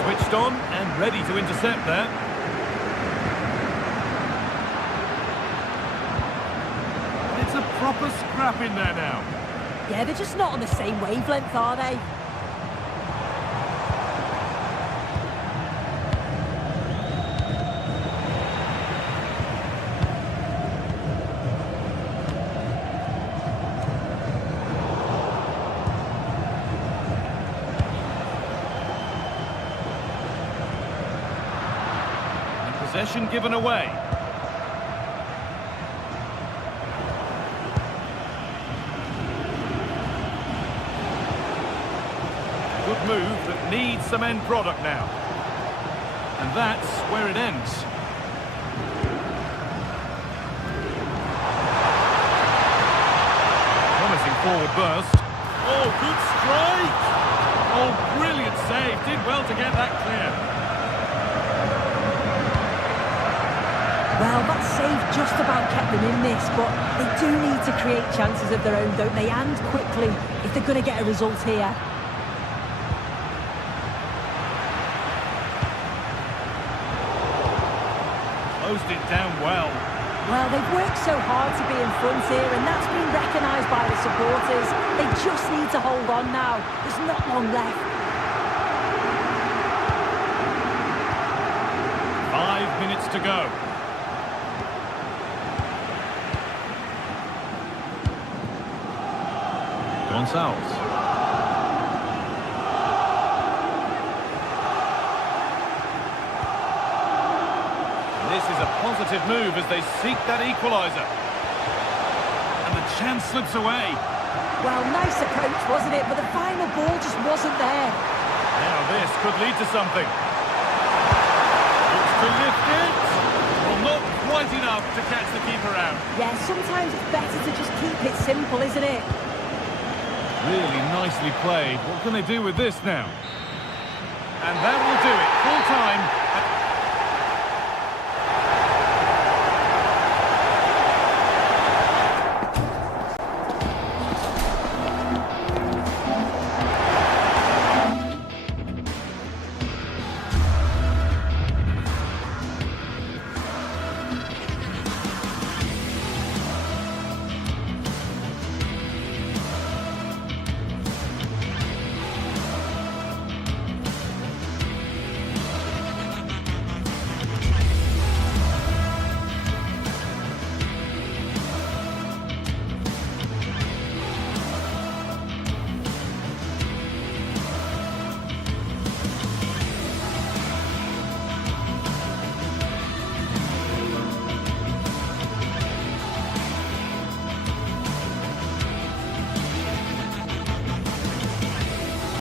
Switched on and ready to intercept there. It's a proper scrap in there now. Yeah, they're just not on the same wavelength, are they? Possession given away. Good move that needs some end product now. And that's where it ends. Promising forward burst. Oh, good strike! Oh, brilliant save. Did well to get that clear. Well, that save just about kept them in this, but they do need to create chances of their own, don't they? And quickly, if they're going to get a result here. Closed it down well. Well, they've worked so hard to be in front here, and that's been recognised by the supporters. They just need to hold on now. There's not long left. 5 minutes to go. Gonçalves. This is a positive move as they seek that equaliser. And the chance slips away. Well, nice approach, wasn't it? But the final ball just wasn't there. Now this could lead to something. Looks to lift it. Well, not quite enough to catch the keeper out. Yeah, sometimes it's better to just keep it simple, isn't it? Really nicely played. What can they do with this now? And that will do it. Full time.